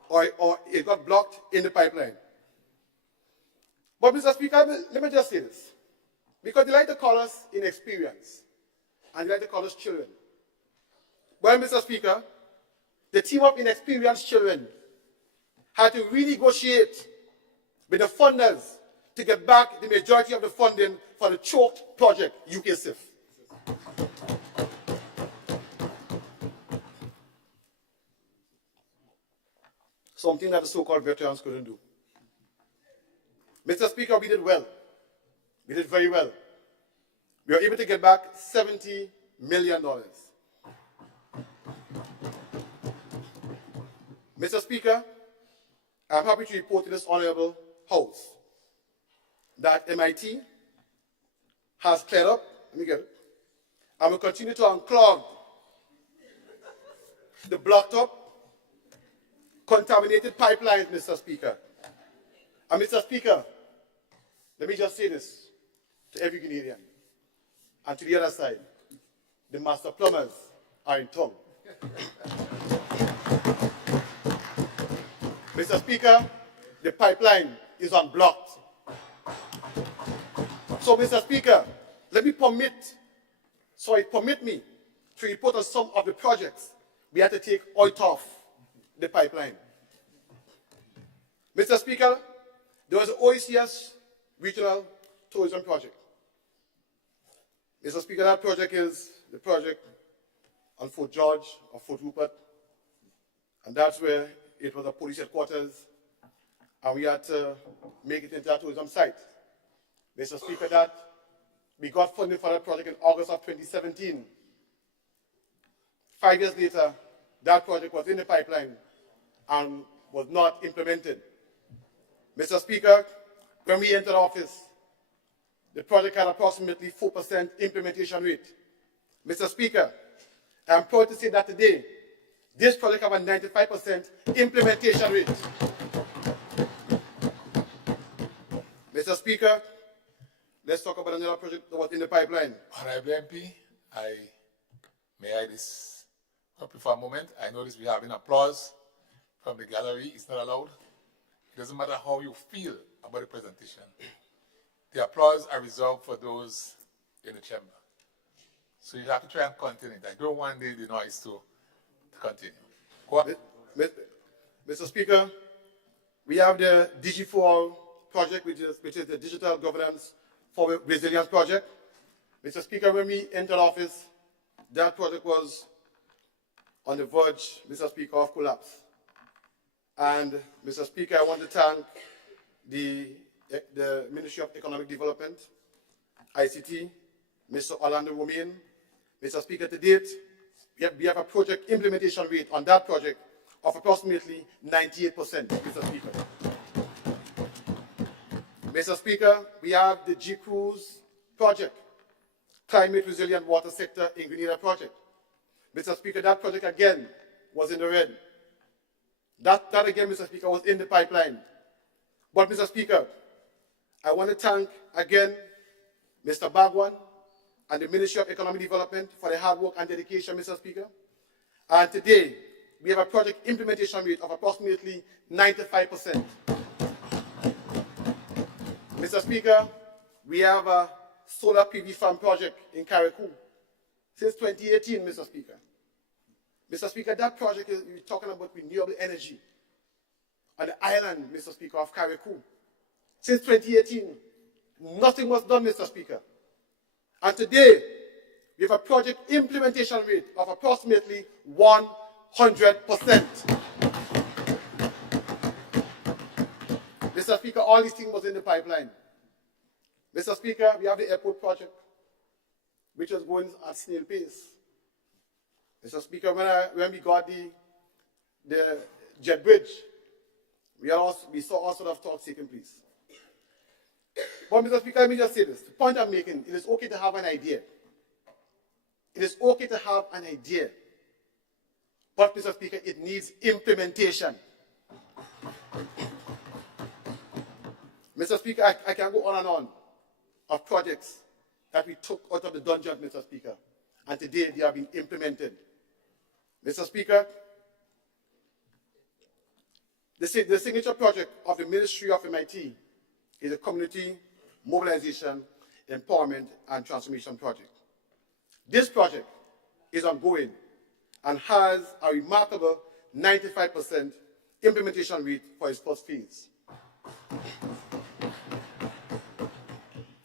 or it got blocked in the pipeline. But Mr. Speaker, let me just say this. Because they like to call us inexperienced, and they like to call us children. Well, Mr. Speaker, the team of inexperienced children had to renegotiate with the funders to get back the majority of the funding for the choked project, UK SIF. Something that the so-called veterans couldn't do. Mr. Speaker, we did well. We did very well. We were able to get back $70 million. Mr. Speaker, I'm happy to report to this honorable House that MIT has cleared up, let me get it, and will continue to unclog the blocked up, contaminated pipelines, Mr. Speaker. And Mr. Speaker, let me just say this to every Canadian and to the other side. The master plumbers are in town. Mr. Speaker, the pipeline is unblocked. So, Mr. Speaker, permit me to report on some of the projects we had to take out of the pipeline. Mr. Speaker, there was an OECS regional tourism project. Mr. Speaker, that project is the project on Fort George or Fort Rupert, and that's where it was a police headquarters, and we had to make it into a tourism site. Mr. Speaker, that we got funding for that project in August of 2017. 5 years later, that project was in the pipeline and was not implemented. Mr. Speaker, when we entered office, the project had approximately 4% implementation rate. Mr. Speaker, I'm proud to say that today, this project has a 95% implementation rate. Mr. Speaker, let's talk about another project that was in the pipeline. Honorable MP, may I this up for a moment? I notice we have an applause from the gallery. It's not allowed. It doesn't matter how you feel about the presentation. The applause are reserved for those in the chamber. So you have to try and contain it. I don't want the noise to continue. Go on. Mr. Speaker, we have the Digi4 project, which is the Digital Governance for Resilience project. Mr. Speaker, when we entered office, that project was on the verge, Mr. Speaker, of collapse. And Mr. Speaker, I want to thank the Ministry of Economic Development, ICT, Mr. Orlando Romain. Mr. Speaker, to date, we have a project implementation rate on that project of approximately 98%, Mr. Speaker. Mr. Speaker, we have the G-Cruise project, Climate Resilient Water Sector in Grenada project. Mr. Speaker, that project again was in the red. That again, Mr. Speaker, was in the pipeline. But Mr. Speaker, I want to thank again Mr. Bagwan and the Ministry of Economic Development for their hard work and dedication, Mr. Speaker. And today, we have a project implementation rate of approximately 95%. Mr. Speaker, we have a solar PV farm project in Carriacou since 2018, Mr. Speaker. Mr. Speaker, that project is, we're talking about renewable energy on the island, Mr. Speaker, of Carriacou. Since 2018, nothing was done, Mr. Speaker. And today, we have a project implementation rate of approximately 100%. Mr. Speaker, all these things was in the pipeline. Mr. Speaker, we have the airport project, which was going at snail pace. Mr. Speaker, when we got the jet bridge, we saw all sorts of talks taking place. But Mr. Speaker, let me just say this. The point I'm making, it is okay to have an idea. It is okay to have an idea. But Mr. Speaker, it needs implementation. Mr. Speaker, I can go on and on of projects that we took out of the dungeon, Mr. Speaker, and today they are being implemented. Mr. Speaker, the signature project of the Ministry of MIT is a Community Mobilization, Empowerment and Transformation project. This project is ongoing and has a remarkable 95% implementation rate for its first phase.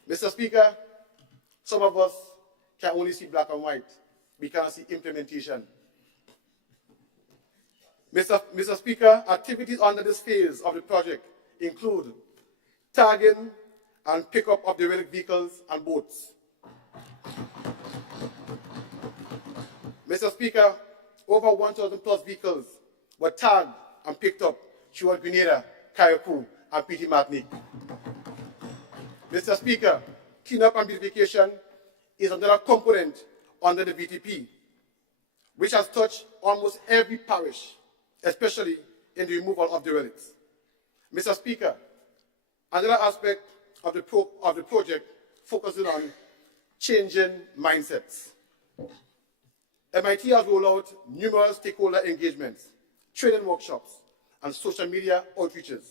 Mr. Speaker, some of us can only see black and white. We cannot see implementation. Mr. Speaker, activities under this phase of the project include tagging and pickup of derelict vehicles and boats. Mr. Speaker, over 1,000 plus vehicles were tagged and picked up throughout Grenada, Carriacou, and Petite, Martinique. Mr. Speaker, cleanup and beautification is another component under the VTP, which has touched almost every parish, especially in the removal of derelicts. Mr. Speaker, another aspect of the project focuses on changing mindsets. MIT has rolled out numerous stakeholder engagements, training workshops, and social media outreaches,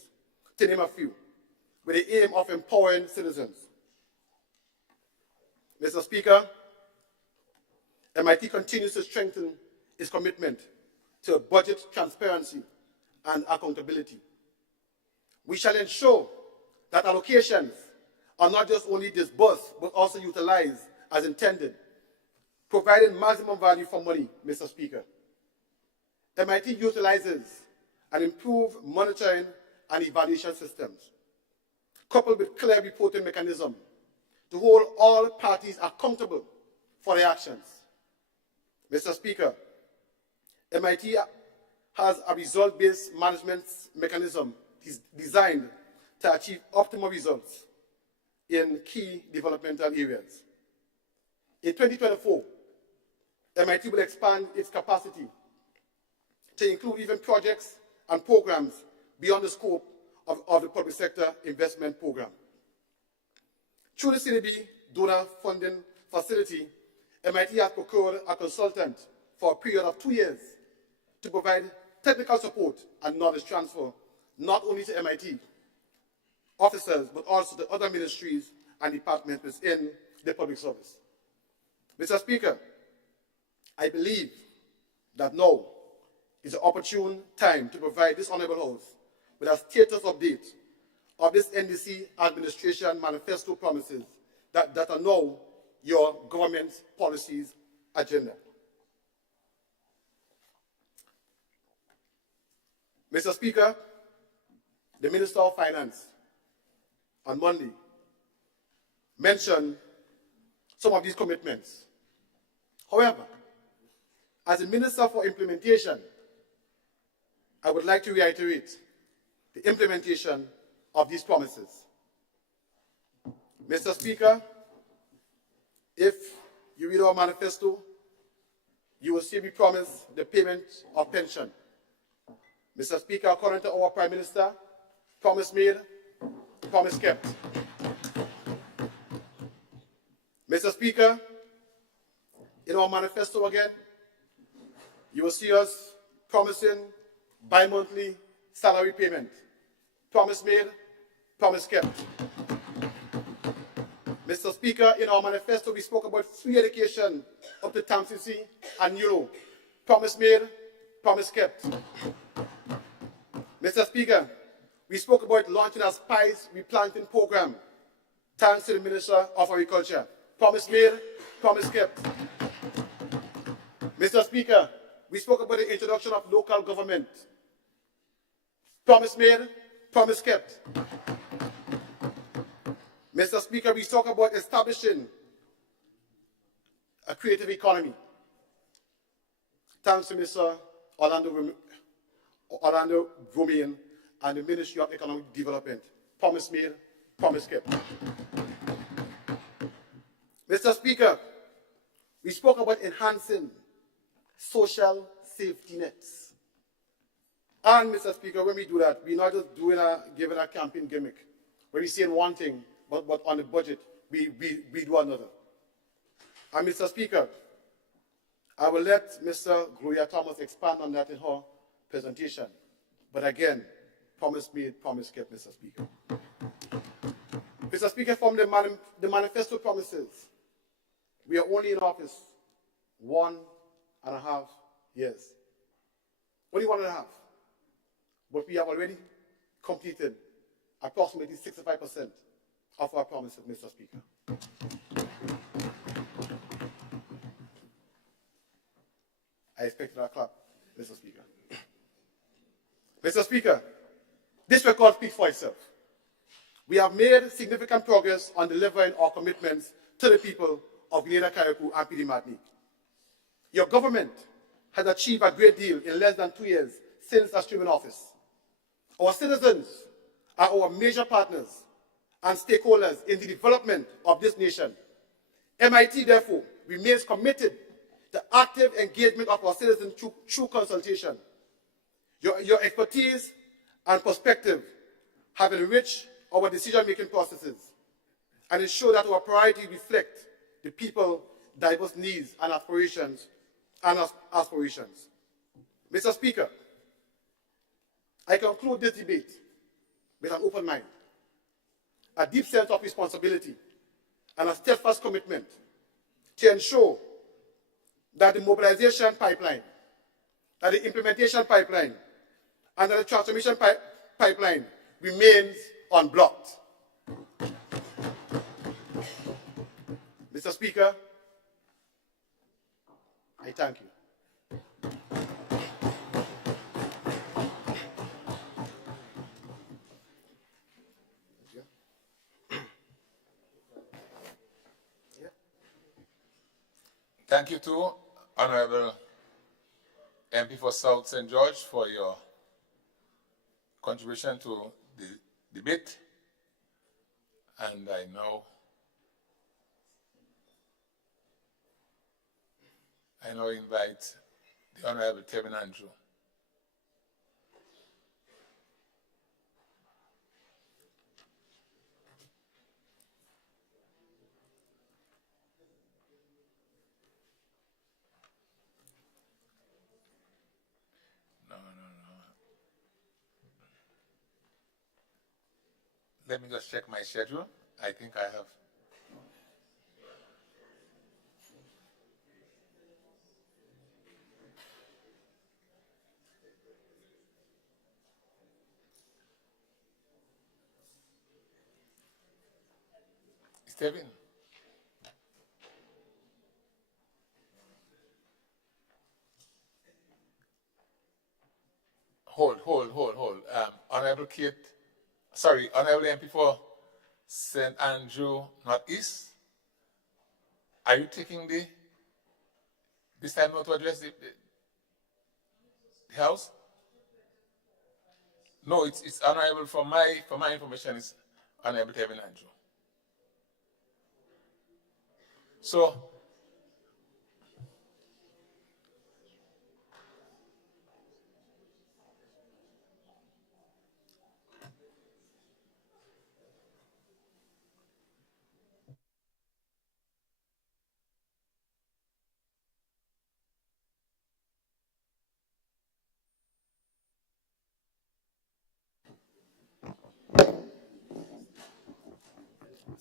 to name a few, with the aim of empowering citizens. Mr. Speaker, MIT continues to strengthen its commitment to budget transparency and accountability. We shall ensure that allocations are not just only disbursed, but also utilized as intended, providing maximum value for money, Mr. Speaker. MIT utilizes and improves monitoring and evaluation systems, coupled with clear reporting mechanism to hold all parties accountable for their actions. Mr. Speaker, MIT has a result-based management mechanism designed to achieve optimal results in key developmental areas. In 2024, MIT will expand its capacity to include even projects and programs beyond the scope of the public sector investment program. Through the CDB donor funding facility, MIT has procured a consultant for a period of 2 years to provide technical support and knowledge transfer, not only to MIT officers, but also to other ministries and departments within the public service. Mr. Speaker, I believe that now is an opportune time to provide this Honorable House with a status update of this NDC administration manifesto promises that are now your government's policies agenda. Mr. Speaker, the Minister of Finance on Monday mentioned some of these commitments. However, as a Minister for Implementation, I would like to reiterate the implementation of these promises. Mr. Speaker, if you read our manifesto, you will see we promise the payment of pension. Mr. Speaker, according to our Prime Minister, promise made, promise kept. Mr. Speaker, in our manifesto again, you will see us promising bi-monthly salary payment. Promise made, promise kept. Mr. Speaker, in our manifesto, we spoke about free education up to Constituency and Euro. Promise made, promise kept. Mr. Speaker, we spoke about launching a spice replanting program, thanks to the Minister of Agriculture. Promise made, promise kept. Mr. Speaker, we spoke about the introduction of local government. Promise made, promise kept. Mr. Speaker, we talk about establishing a creative economy. Thanks to Mr. Orlando Romain and the Ministry of Economic Development. Promise made, promise kept. Mr. Speaker, we spoke about enhancing social safety nets. And Mr. Speaker, when we do that, we're not just giving a campaign gimmick, where we're saying one thing, but on the budget, we do another. And Mr. Speaker, I will let Mr. Gloria Thomas expand on that in her presentation. But again, promise made, promise kept, Mr. Speaker. Mr. Speaker, from the manifesto promises, we are only in office 1.5 years. Only 1.5. but we have already completed approximately 65% of our promises, Mr. Speaker. I expected a clap, Mr. Speaker. Mr. Speaker, this record speaks for itself. We have made significant progress on delivering our commitments to the people of Grenada, Carriacou, and Petite Martinique. Your government has achieved a great deal in less than 2 years since assuming office. Our citizens are our major partners and stakeholders in the development of this nation. MIT, therefore, remains committed to active engagement of our citizens through consultation. Your expertise and perspective have enriched our decision-making processes and ensure that our priorities reflect the people's diverse needs and aspirations. Mr. Speaker, I conclude this debate with an open mind, a deep sense of responsibility, and a steadfast commitment to ensure that the mobilization pipeline, that the implementation pipeline, and that the transformation pipeline remains unblocked. Mr. Speaker, I thank you. Thank you too, Honorable MP for South St. George, for your contribution to the debate. And I now invite the Honorable Kevin Andrew. Let me just check my schedule. I think I have. Stephen. Hold. Honorable Kate. Sorry, Honorable MP for St. Andrew Northeast, are you taking this time now to address the House? No, it's Honorable, for my information, it's Honorable Kevin Andrew. So,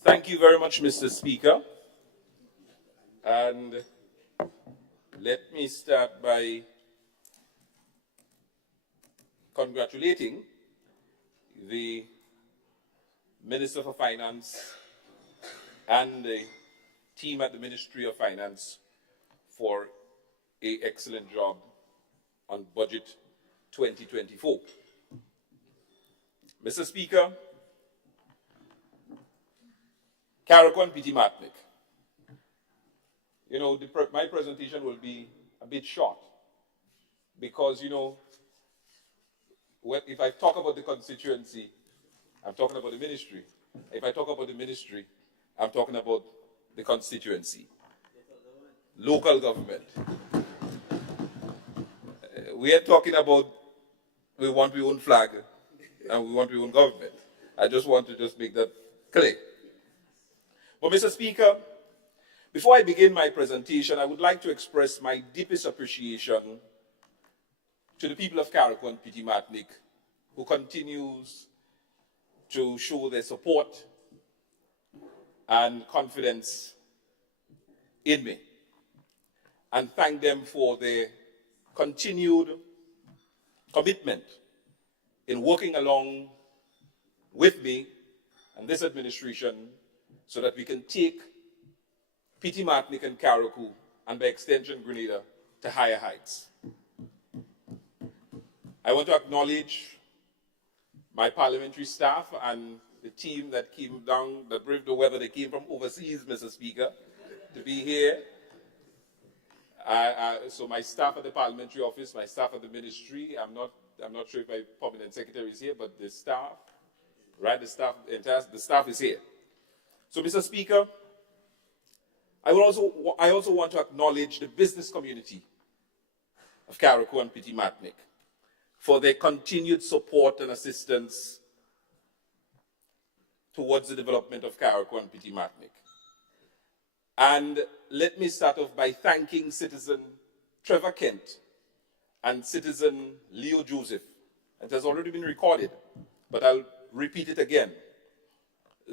thank you very much, Mr. Speaker. And let me start by congratulating the Minister for Finance and the team at the Ministry of Finance for an excellent job on Budget 2024. Mr. Speaker, Carriacou and Petite Martinique. You know, my presentation will be a bit short because, you know, if I talk about the constituency, I'm talking about the ministry. If I talk about the ministry, I'm talking about the constituency. Local government. We are talking about we want our own flag and we want our own government. I just want to make that clear. But Mr. Speaker, before I begin my presentation, I would like to express my deepest appreciation to the people of Carriacou and Petite Martinique who continues to show their support and confidence in me, and thank them for their continued commitment in working along with me and this administration so that we can take Petite, Martinique, and Carriacou, and by extension Grenada, to higher heights. I want to acknowledge my parliamentary staff and the team that came down, that braved the weather. They came from overseas, Mr. Speaker, to be here. So my staff at the parliamentary office, my staff at the ministry, I'm not sure if my permanent secretary is here, but the staff, right, the staff is here. So, Mr. Speaker, I also want to acknowledge the business community of Carriacou and Petite Martinique for their continued support and assistance towards the development of Carriacou and Petite Martinique. And let me start off by thanking citizen Trevor Kent and citizen Leo Joseph. It has already been recorded, but I'll repeat it again,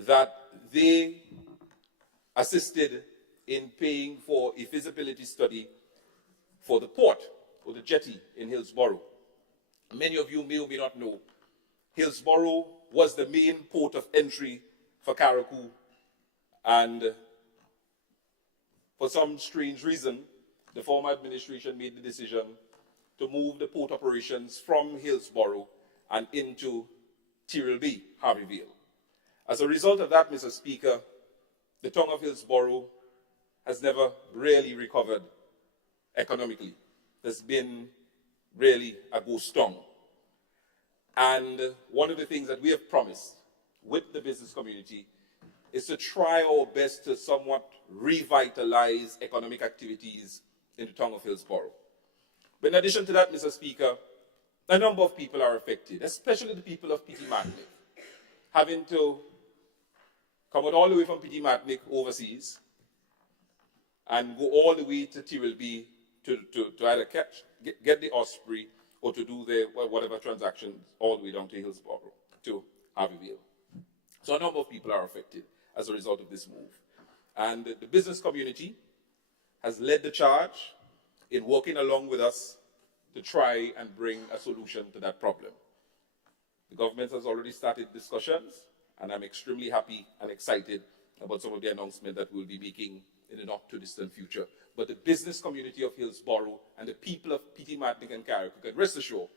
that they assisted in paying for a feasibility study for the port or the jetty in Hillsborough. Many of you may or may not know, Hillsborough was the main port of entry for Carriacou, and for some strange reason, the former administration made the decision to move the port operations from Hillsborough and into Tyrrell Bay, Harveyville. As a result of that, Mr. Speaker, the town of Hillsborough has never really recovered economically. There's been really a ghost town. And one of the things that we have promised with the business community is to try our best to somewhat revitalize economic activities in the town of Hillsborough. But in addition to that, Mr. Speaker, a number of people are affected, especially the people of Petite Martinique, having to come out all the way from Petite Martinique overseas and go all the way to Tyrrell Bay to either get the Osprey or to do their whatever transactions all the way down to Hillsborough, to Harveyville. So a number of people are affected as a result of this move. And the business community has led the charge in working along with us to try and bring a solution to that problem. The government has already started discussions, and I'm extremely happy and excited about some of the announcements that we'll be making in the not too distant future. But the business community of Hillsborough and the people of Petite Martinique and Carriacou can rest assured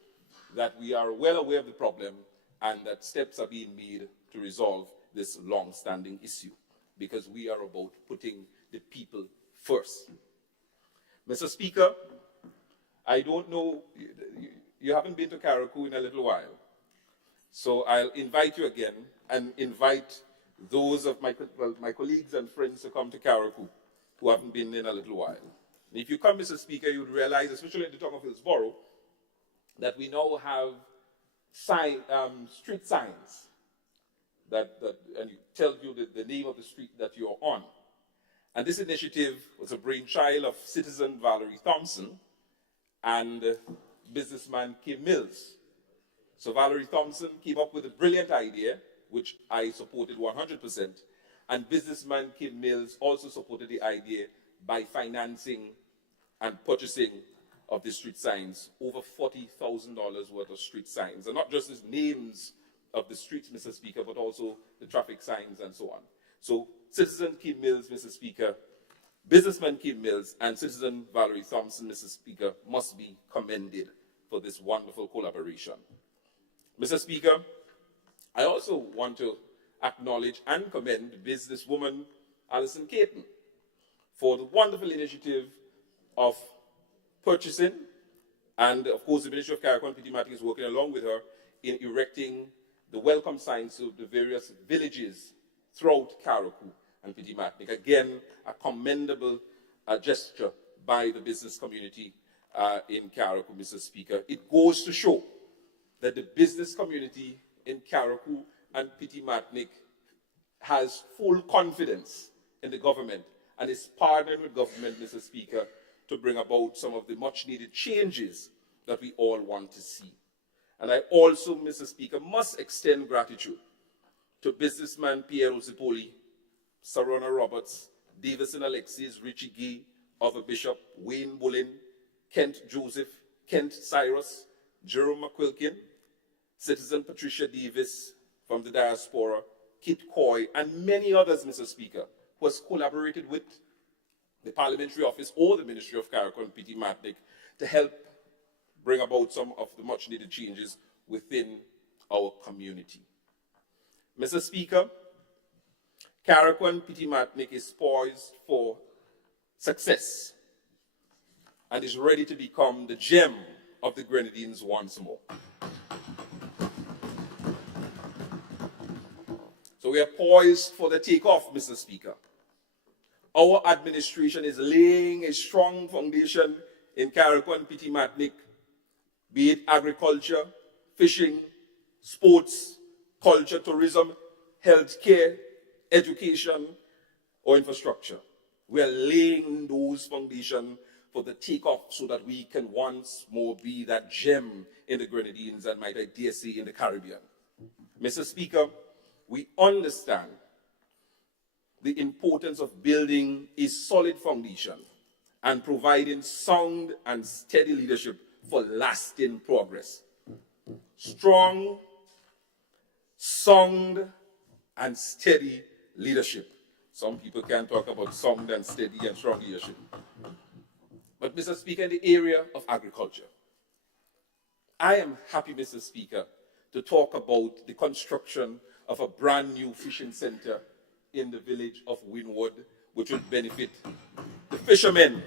that we are well aware of the problem and that steps are being made to resolve this long-standing issue, because we are about putting the people first. Mr. Speaker, I don't know, you haven't been to Carriacou in a little while, so I'll invite you again and invite those of my colleagues and friends to come to Carriacou who haven't been in a little while. And if you come, Mr. Speaker, you'll realize, especially in the town of Hillsborough, that we now have street signs and it tells you the name of the street that you're on. And this initiative was a brainchild of citizen Valerie Thompson and businessman Kim Mills. So Valerie Thompson came up with a brilliant idea, which I supported 100%, and businessman Kim Mills also supported the idea by financing and purchasing of the street signs, over $40,000 worth of street signs, and not just the names of the streets, Mr. Speaker, but also the traffic signs and so on. So citizen Kim Mills, Mr. Speaker, businessman Kim Mills, and citizen Valerie Thompson, Mr. Speaker, must be commended for this wonderful collaboration. Mr. Speaker, I also want to acknowledge and commend businesswoman Alison Caton for the wonderful initiative of purchasing, and of course the Ministry of Carriacou and Petite Martinique is working along with her in erecting the welcome signs to the various villages throughout Carriacou and Petite Martinique. Again, a commendable gesture by the business community in Carriacou, Mr. Speaker. It goes to show that the business community in Carriacou and Petite Martinique has full confidence in the government and is partnering with government, Mr. Speaker, to bring about some of the much-needed changes that we all want to see. And I also, Mr. Speaker, must extend gratitude to businessman Piero Zipoli, Sarona Roberts, Davison Alexis, Richie Gee, Other Bishop, Wayne Bullen, Kent Joseph, Kent Cyrus, Jerome McQuilkin, Citizen Patricia Davis from the diaspora, Kit Coy, and many others, Mr. Speaker, who has collaborated with the Parliamentary Office or the Ministry of Carriacou and Petite to help bring about some of the much needed changes within our community. Mr. Speaker, Carriacou and Petite is poised for success and is ready to become the gem of the Grenadines once more. So we are poised for the takeoff, Mr. Speaker. Our administration is laying a strong foundation in Carriacou and Petite, be it agriculture, fishing, sports, culture, tourism, healthcare, education, or infrastructure. We are laying those foundations for the takeoff so that we can once more be that gem in the Grenadines and, might I dare say, in the Caribbean. Mr. Speaker, we understand the importance of building a solid foundation and providing sound and steady leadership for lasting progress. Strong, sound, and steady leadership. Some people can talk about sound and steady and strong leadership. But, Mr. Speaker, in the area of agriculture, I am happy, Mr. Speaker, to talk about the construction of a brand new fishing center in the village of Wynwood, which will benefit the fishermen,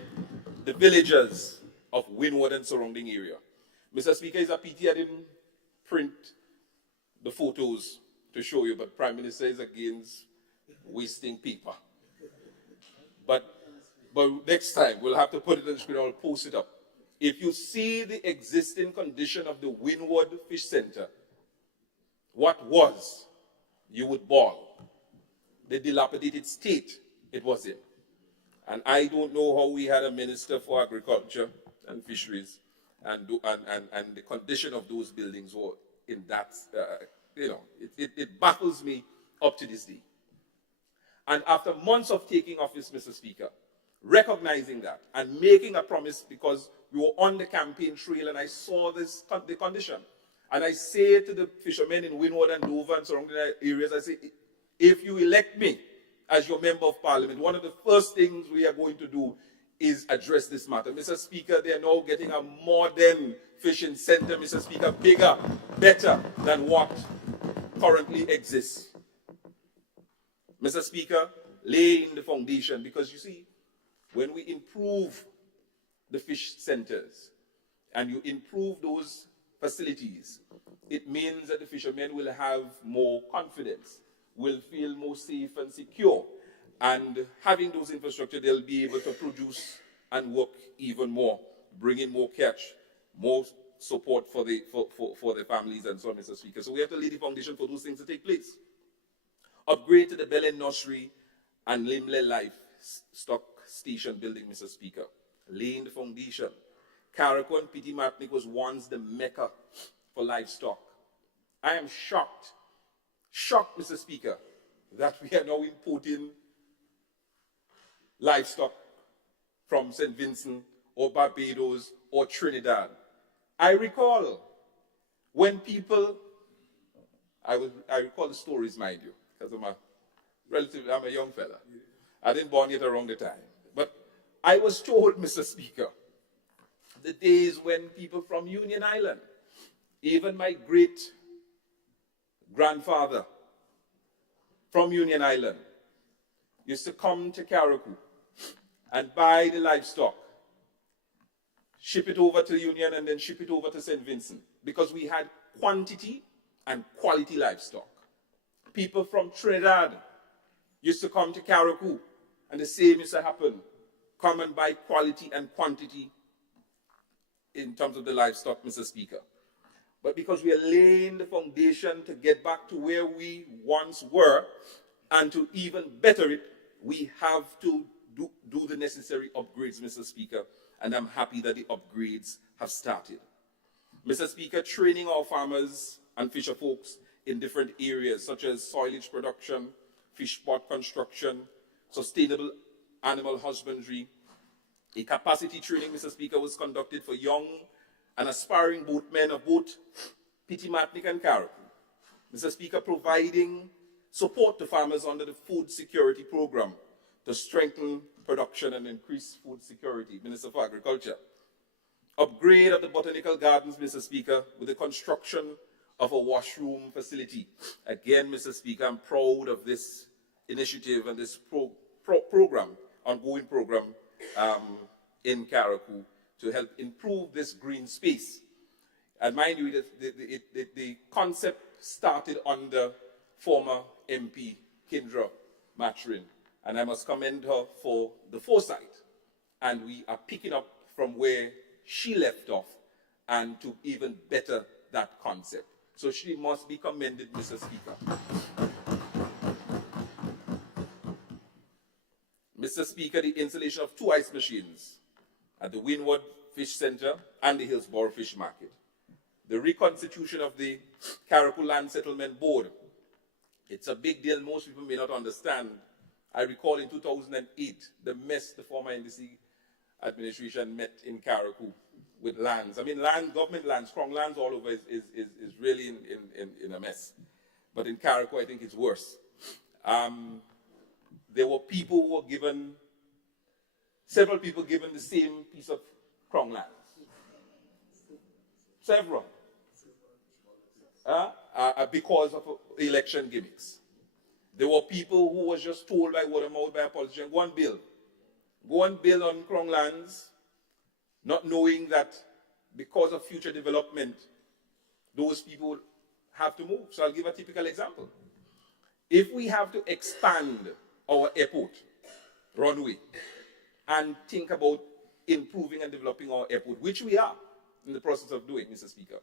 the villagers of Wynwood and surrounding area. Mr. Speaker, it's a pity I didn't print the photos to show you, but Prime Minister is against wasting paper. But next time, we'll have to put it on the screen, I'll post it up. If you see the existing condition of the Wynwood Fish Center, what was, you would bawl. The dilapidated state it was in. And I don't know how we had a Minister for Agriculture and Fisheries and the condition of those buildings were in that, it baffles me up to this day. And after months of taking office, Mr. Speaker, recognizing that and making a promise, because we were on the campaign trail and I saw the condition. And I say to the fishermen in Wynwood and Dover and surrounding areas, I say, if you elect me as your member of parliament, one of the first things we are going to do is address this matter. Mr. Speaker, they are now getting a modern fishing center, Mr. Speaker, bigger, better than what currently exists. Mr. Speaker, laying the foundation, because you see, when we improve the fish centers and you improve those facilities, it means that the fishermen will have more confidence, will feel more safe and secure. And having those infrastructure, they'll be able to produce and work even more, bring in more catch, more support for the families and so on, Mr. Speaker. So we have to lay the foundation for those things to take place. Upgrade to the Belen Nursery and Limle Livestock Station building, Mr. Speaker. Laying the foundation. Carriacou and Petite was once the mecca for livestock. I am shocked, Mr. Speaker, that we are now importing livestock from St. Vincent or Barbados or Trinidad. I recall when people, I recall the stories, mind you, because I'm a young fella. I didn't born yet around the time. But I was told, Mr. Speaker, the days when people from Union Island, even my great-grandfather from Union Island, used to come to Carriacou and buy the livestock, ship it over to Union and then ship it over to St. Vincent, because we had quantity and quality livestock. People from Trinidad used to come to Carriacou, and the same used to happen. Come and buy quality and quantity in terms of the livestock, Mr. Speaker. But because we are laying the foundation to get back to where we once were and to even better it, we have to do the necessary upgrades, Mr. Speaker, and I'm happy that the upgrades have started. Mr. Speaker, training our farmers and fisher folks in different areas such as silage production, fish pot construction, sustainable animal husbandry. A capacity training, Mr. Speaker, was conducted for young and aspiring boatmen of both Petite, Martinique, and Carriacou. Mr. Speaker, providing support to farmers under the Food Security Program to strengthen production and increase food security, Minister for Agriculture. Upgrade of the botanical gardens, Mr. Speaker, with the construction of a washroom facility. Again, Mr. Speaker, I'm proud of this initiative and this program, ongoing program in Carriacou to help improve this green space. And mind you, the concept started under former MP Kendra Matrin, and I must commend her for the foresight. And we are picking up from where she left off and to even better that concept. So she must be commended, Mr. Speaker. Mr. Speaker, the installation of 2 ice machines at the Windward Fish Center and the Hillsborough Fish Market. The reconstitution of the Carriacou Land Settlement Board. It's a big deal. Most people may not understand. I recall in 2008, the mess the former NDC administration met in Carriacou with lands. I mean, land, government lands, strong lands all over is really in a mess. But in Carriacou, I think it's worse. There were people who were given, several people given the same piece of crown lands. Several. Because of election gimmicks. There were people who were just told by word of mouth by a politician, go and build. Go and build on crown lands, not knowing that because of future development, those people have to move. So I'll give a typical example. If we have to expand our airport runway and think about improving and developing our airport, which we are in the process of doing, Mr. Speaker,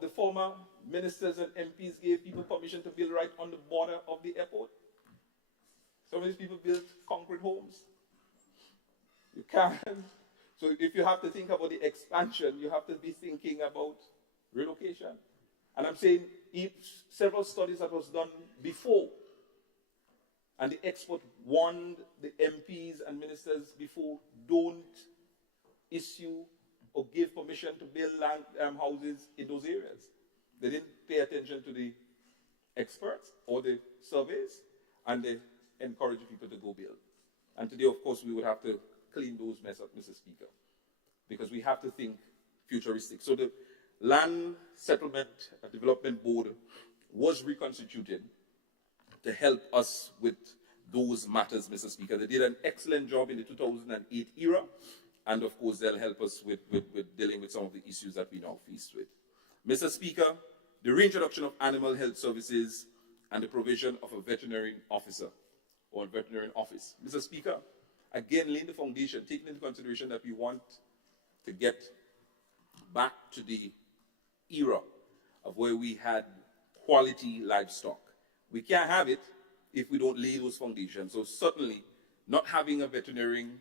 the former ministers and MPs gave people permission to build right on the border of the airport. Some of these people built concrete homes. You can't. So if you have to think about the expansion, you have to be thinking about relocation. And I'm saying several studies that was done before, and the expert warned the MPs and ministers before, don't issue or give permission to build land houses in those areas. They didn't pay attention to the experts or the surveys, and they encouraged people to go build. And today, of course, we would have to clean those mess up, Mr. Speaker, because we have to think futuristic. So the Land Settlement and Development Board was reconstituted to help us with those matters, Mr. Speaker. They did an excellent job in the 2008 era, and of course they'll help us with dealing with some of the issues that we now faced with. Mr. Speaker, the reintroduction of animal health services and the provision of a veterinary officer or a veterinarian office. Mr. Speaker, again, laying the foundation, taking into consideration that we want to get back to the era of where we had quality livestock. We can't have it if we don't lay those foundations. So certainly, not having a veterinarian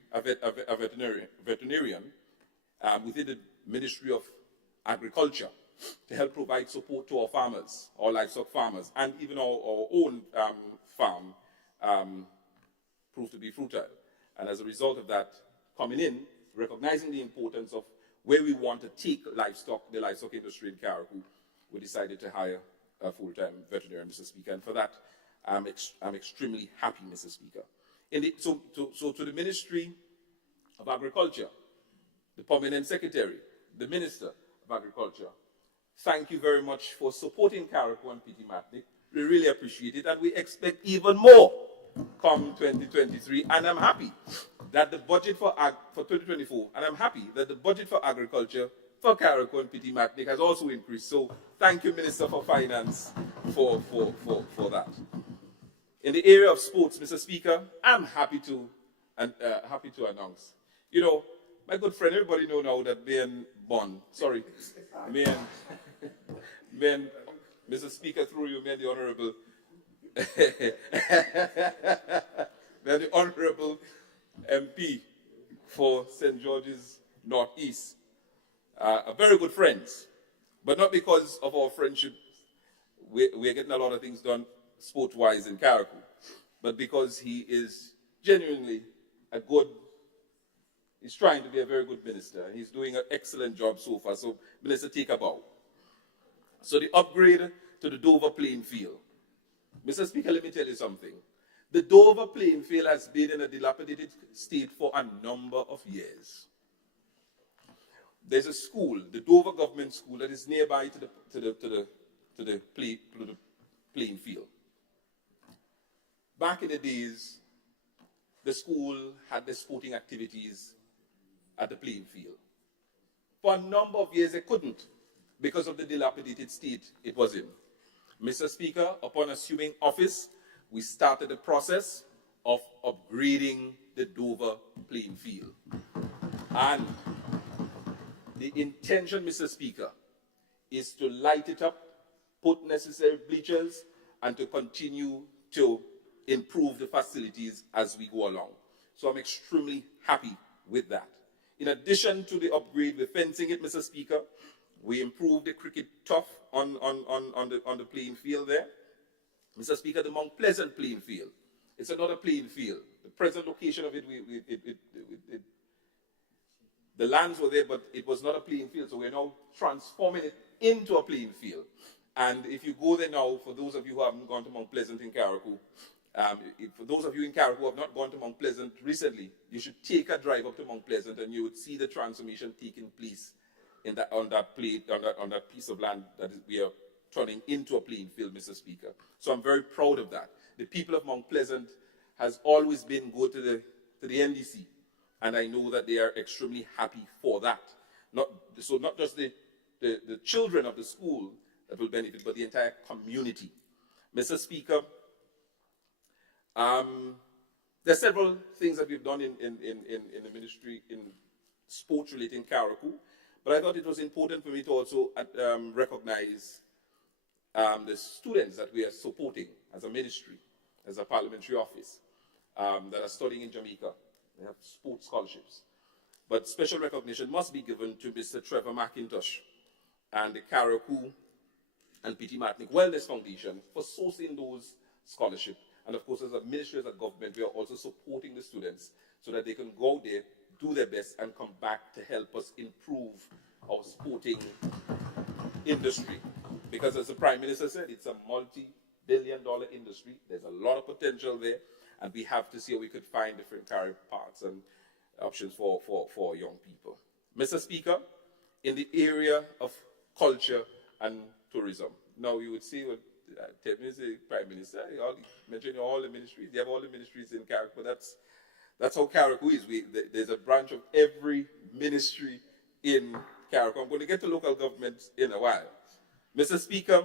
within the Ministry of Agriculture to help provide support to our farmers, our livestock farmers, and even our own farm proved to be futile. And as a result of that, coming in, recognizing the importance of where we want to take livestock, the livestock industry in Carriacou, we decided to hire a full-time veterinarian, Mr. Speaker. And for that, I'm extremely happy, Mr. Speaker. So to the Ministry of Agriculture, the Permanent Secretary, the Minister of Agriculture, thank you very much for supporting Carriacou and Petite Martinique. We really appreciate it, and we expect even more come 2023. And I'm happy that the budget for 2024, and I'm happy that the budget for agriculture for Carriacou and Petite Martinique has also increased. So thank you, Minister for Finance, for that. In the area of sports, Mr. Speaker, I'm happy to announce. You know, my good friend, everybody know now that me and Mr. Speaker, through you, me and the Honorable, the Honorable MP for St. George's Northeast, are very good friends, but not because of our friendship. We're getting a lot of things done sport-wise in Carriacou, but because he is genuinely a good He's trying to be a very good minister. He's doing an excellent job so far. So, Minister, take a bow. So the upgrade to the Dover playing field. Mr. Speaker, let me tell you something. The Dover playing field has been in a dilapidated state for a number of years. There's a school, the Dover Government School, that is nearby to the playing field. Back in the days, the school had the sporting activities at the playing field. For a number of years, they couldn't because of the dilapidated state it was in. Mr. Speaker, upon assuming office, we started the process of upgrading the Dover playing field. And the intention, Mr. Speaker, is to light it up, put necessary bleachers, and to continue to improve the facilities as we go along. So I'm extremely happy with that. In addition to the upgrade, we're fencing it, Mr. Speaker. We improved the cricket turf on the playing field there. Mr. Speaker, the Mount Pleasant playing field. It's another playing field. The present location of it, the lands were there, but it was not a playing field. So we're now transforming it into a playing field. And if you go there now, for those of you who haven't gone to Mount Pleasant in Carriacou, for those of you in Carriacou who have not gone to Mount Pleasant recently, you should take a drive up to Mount Pleasant and you would see the transformation taking place on that piece of land that we are turning into a playing field, Mr. Speaker. So I'm very proud of that. The people of Mount Pleasant has always been good to the NDC, and I know that they are extremely happy for that. Not just the children of the school that will benefit, but the entire community. Mr. Speaker, there are several things that we've done in the ministry in sports related in Carriacou, but I thought it was important for me to also recognize the students that we are supporting as a ministry, as a parliamentary office, that are studying in Jamaica. They have sports scholarships. But special recognition must be given to Mr. Trevor McIntosh and the Carriacou and Petite Martinique Wellness Foundation for sourcing those scholarships. And of course, as a ministry, as a government, we are also supporting the students so that they can go out there, do their best, and come back to help us improve our sporting industry. Because as the Prime Minister said, it's a multi-billion-dollar industry. There's a lot of potential there, and we have to see how we could find different career paths and options for young people. Mr. Speaker, in the area of culture and tourism, now you would see what Prime Minister, mentioning all the ministries. They have all the ministries in Carriacou, but that's how Carriacou is. There's a branch of every ministry in Carriacou. I'm going to get to local government in a while. Mr. Speaker,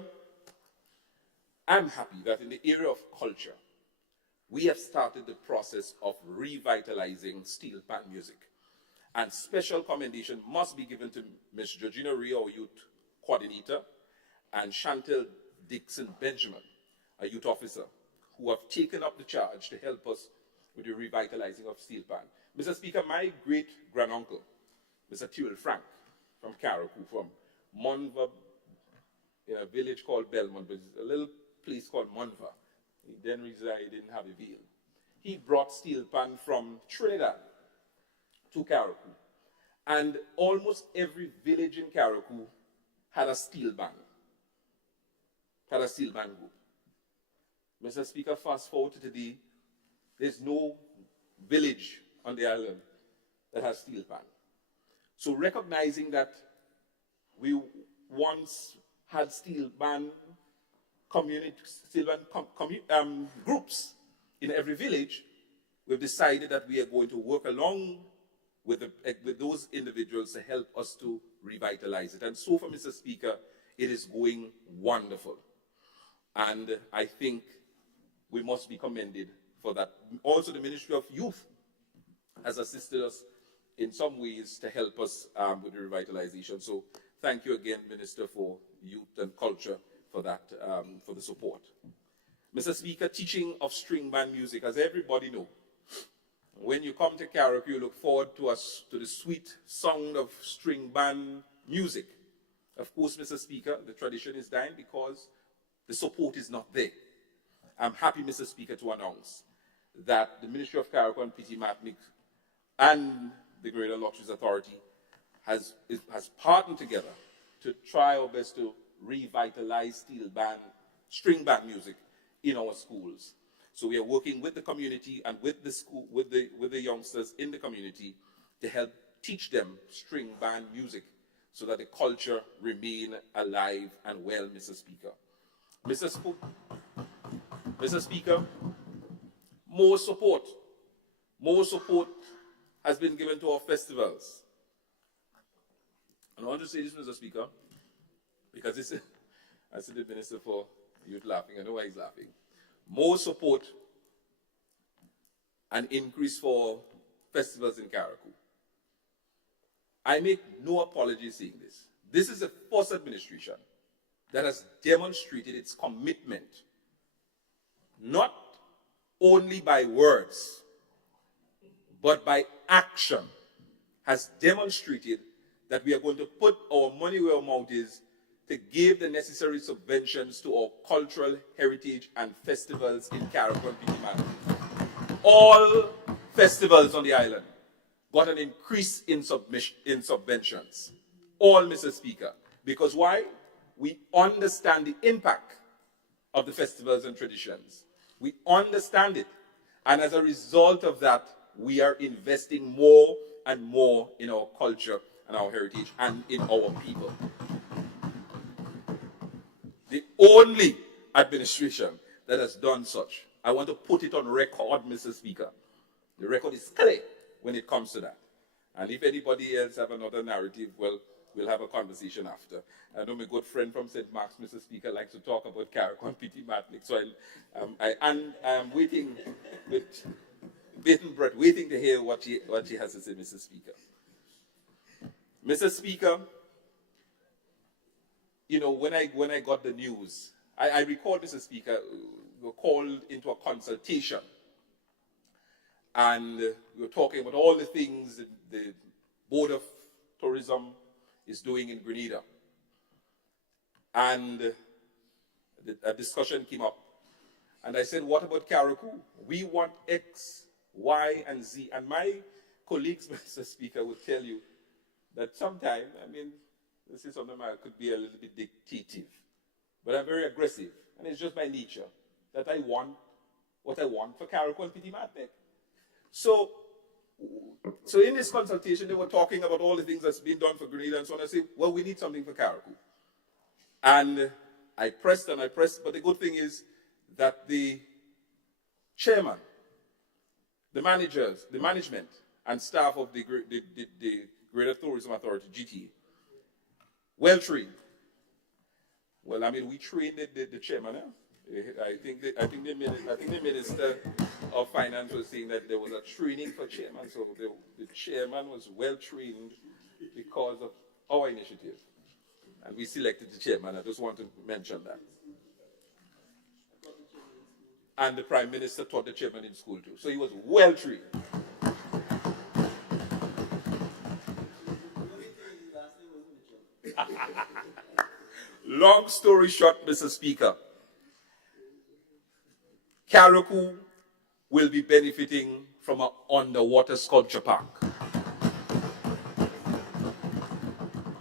I'm happy that in the area of culture, we have started the process of revitalizing steel pan music. And special commendation must be given to Ms. Georgina Ray, our youth coordinator, and Chantel Dixon Benjamin, a youth officer, who have taken up the charge to help us with the revitalizing of steel pan. Mr. Speaker, my great-granduncle, Mr. Tyrrell Frank, from Carriacou, from Monva, in a village called Belmont, but it's a little place called Monva. He then resided in Abbeville. He brought steel pan from Trinidad to Carriacou. And almost every village in Carriacou had a steel band. Had a steel band group. Mr. Speaker, fast forward to today, there's no village on the island that has steel band. So recognizing that we once had steel band groups in every village, we've decided that we are going to work along with those individuals to help us to revitalize it. And so far, Mr. Speaker, it is going wonderful. And I think we must be commended for that. Also, the Ministry of Youth has assisted us in some ways to help us with the revitalization. So thank you again, Minister for Youth and Culture, for that, for the support. Mr. Speaker, teaching of string band music, as everybody knows, when you come to Carriacou, you look forward to the sweet sound of string band music. Of course, Mr. Speaker, the tradition is dying because the support is not there. I'm happy, Mr. Speaker, to announce that the Ministry of Carriacou and Petite Martinique and the Greater Lotteries Authority has partnered together to try our best to revitalize string band music in our schools. So we are working with the community and with the school, with the youngsters in the community to help teach them string band music so that the culture remain alive and well, Mr. Speaker. Mr. Speaker, more support has been given to our festivals. And I want to say this, Mr. Speaker, because this is, I see the Minister for Youth laughing. I know why he's laughing. More support and increase for festivals in Carriacou. I make no apology saying this. This is the first administration that has demonstrated its commitment, not only by words, but by action, has demonstrated that we are going to put our money where our mouth is to give the necessary subventions to our cultural heritage and festivals in Carriacou and Petite. All festivals on the island got an increase in subventions. All, Mr. Speaker. Because why? We understand the impact of the festivals and traditions. We understand it. And as a result of that, we are investing more and more in our culture and our heritage and in our people. The only administration that has done such, I want to put it on record, Mr. Speaker. The record is clear when it comes to that. And if anybody else have another narrative, well, we'll have a conversation after. I know my good friend from St. Mark's, Mr. Speaker, likes to talk about Carriacou and Petite Martinique. So I'm waiting with bated breath, waiting to hear what she has to say, Mr. Speaker. Mr. Speaker, you know, when I got the news, I recall, Mr. Speaker, we were called into a consultation. And we were talking about all the things that the Board of Tourism is doing in Grenada. And a discussion came up. And I said, what about Carriacou? We want X, Y, and Z. And my colleagues, Mr. Speaker, would tell you that sometimes, I mean, this is something I could be a little bit dictative. But I'm very aggressive. And it's just my nature that I want what I want for Carriacou and Petite Martinique. So in this consultation, they were talking about all the things that's been done for Grenada and so on. I said, well, we need something for Carriacou. And I pressed, but the good thing is that the chairman, the managers, the management, and staff of the Greater Tourism Authority, GT, well trained. Well, I mean, we trained the chairman. I think the Minister of Finance was saying that there was a training for chairman, so the chairman was well trained because of our initiative. And we selected the chairman. I just want to mention that. And the Prime Minister taught the chairman in school too. So he was well trained. Long story short, Mr. Speaker, Carriacou will be benefiting from an underwater sculpture park.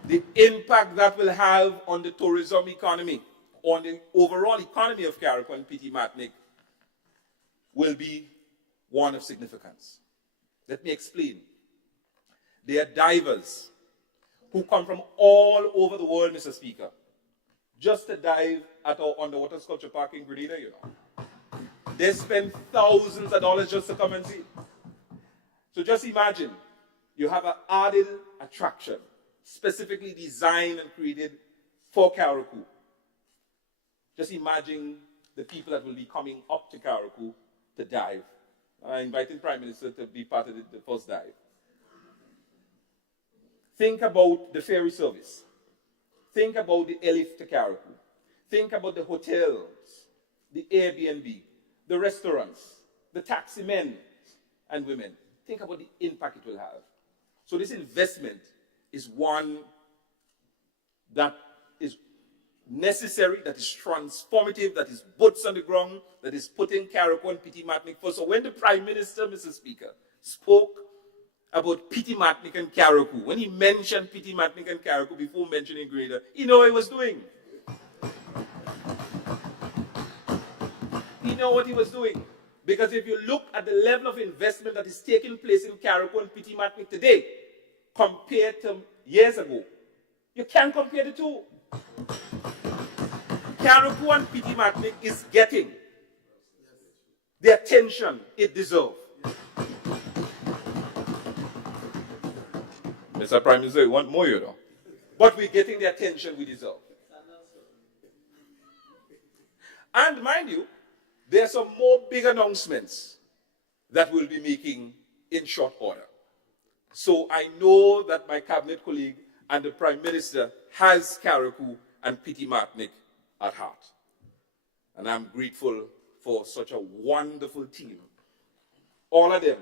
The impact that will have on the tourism economy, on the overall economy of Carriacou and Petite Martinique, will be one of significance. Let me explain. There are divers who come from all over the world, Mr. Speaker, just to dive at our underwater sculpture park in Grenada, you know. They spend thousands of dollars just to come and see. So just imagine, you have an added attraction, specifically designed and created for Carriacou. Just imagine the people that will be coming up to Carriacou to dive. I invited Prime Minister to be part of the first dive. Think about the ferry service. Think about the airlift to Carriacou. Think about the hotels, the Airbnb, the restaurants, the taxi men and women. Think about the impact it will have. So this investment is one that is necessary, that is transformative, that is boots on the ground, that is putting Carriacou and Petite Martinique first. So when the Prime Minister, Mr. Speaker, spoke about Petite, Martinique, and Carriacou. When he mentioned Petite, Martinique, and Carriacou before mentioning Grenada, he knew what he was doing. He knew what he was doing. Because if you look at the level of investment that is taking place in Carriacou and Petite Martinique today, compared to years ago, you can't compare the two. Carriacou and Petite Martinique is getting the attention it deserves. Mr. Prime Minister, you want more, you know. But we're getting the attention we deserve. And mind you, there are some more big announcements that we'll be making in short order. So I know that my cabinet colleague and the Prime Minister has Carriacou and Petite Martinique at heart. And I'm grateful for such a wonderful team. All of them,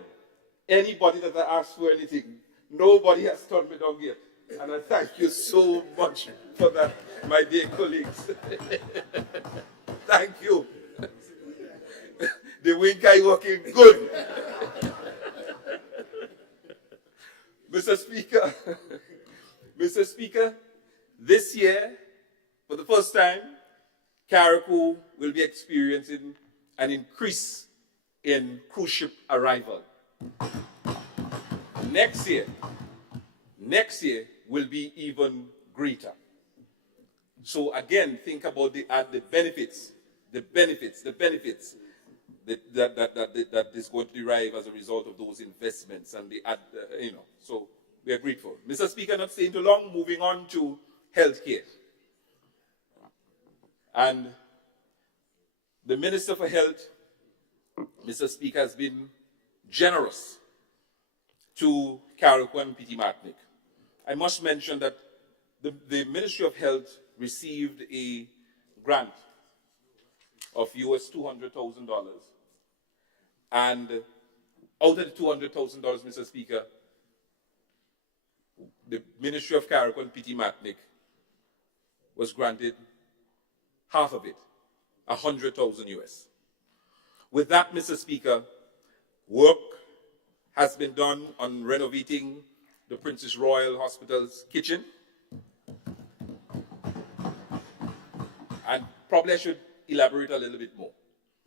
anybody that I asked for anything, nobody has turned me down yet. And I thank you so much for that, my dear colleagues. Thank you. The wink eye working good. Mr. Speaker, this year, for the first time, Carriacou will be experiencing an increase in cruise ship arrival. Next year will be even greater. So again, think about the benefits that is going to derive as a result of those investments and so we are grateful. Mr. Speaker, not staying too long, moving on to healthcare. And the Minister for Health, Mr. Speaker, has been generous to Carriacou and Petite Martinique. I must mention that the Ministry of Health received a grant of US $200,000. And out of the $200,000, Mr. Speaker, the Ministry of Carriacou and Petite Martinique was granted half of it, $100,000 US. With that, Mr. Speaker, work has been done on renovating the Princess Royal Hospital's kitchen. And probably I should elaborate a little bit more.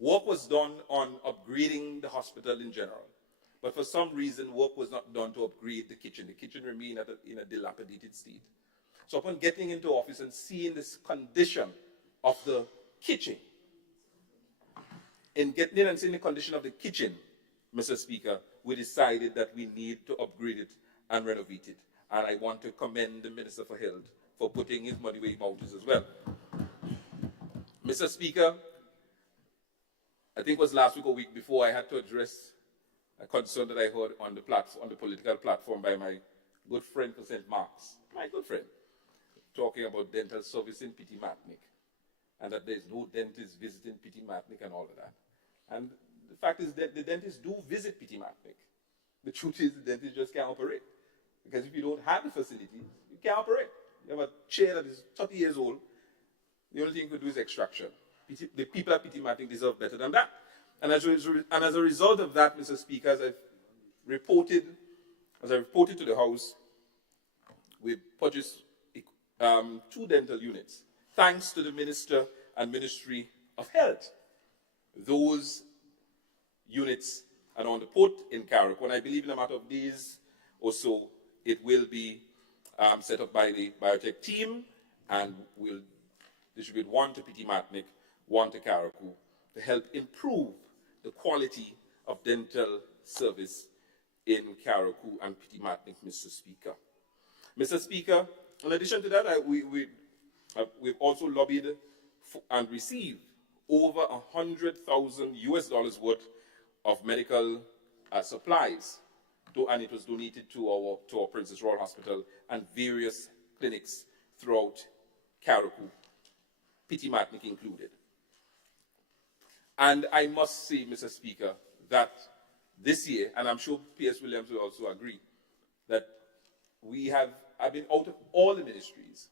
Work was done on upgrading the hospital in general, but for some reason, work was not done to upgrade the kitchen. The kitchen remained in a dilapidated state. So upon getting into office and seeing this condition of the kitchen, in getting in and seeing the condition of the kitchen, Mr. Speaker, we decided that we need to upgrade it and renovate it. And I want to commend the Minister for Health for putting his money where his mouth is as well. Mr. Speaker, I think it was last week or week before, I had to address a concern that I heard on the platform, on the political platform by my good friend from St. Mark's, my good friend, talking about dental service in Petite Martinique, and that there's no dentist visiting Petite Martinique and all of that. And the fact is that the dentists do visit Petite Martinique. The truth is the dentist just can't operate. Because if you don't have the facilities, you can't operate. You have a chair that is 30 years old, the only thing you could do is extraction. The people at Petite Martinique deserve better than that. And as a result of that, Mr. Speaker, as I reported to the House, we purchased 2 dental units, thanks to the Minister and Ministry of Health. Those units are on the port in Carriacou, and I believe in a matter of days or so, it will be set up by the biotech team, and we'll distribute 1 to Petite Martinique, 1 to Carriacou, to help improve the quality of dental service in Carriacou and Petite Martinique, Mr. Speaker. Mr. Speaker, in addition to that, we've also lobbied and received over $100,000 worth of medical supplies, and it was donated to our Princess Royal Hospital and various clinics throughout Carriacou, Petite Martinique included. And I must say, Mr. Speaker, that this year, and I'm sure P.S. Williams will also agree, that I've been out of all the ministries,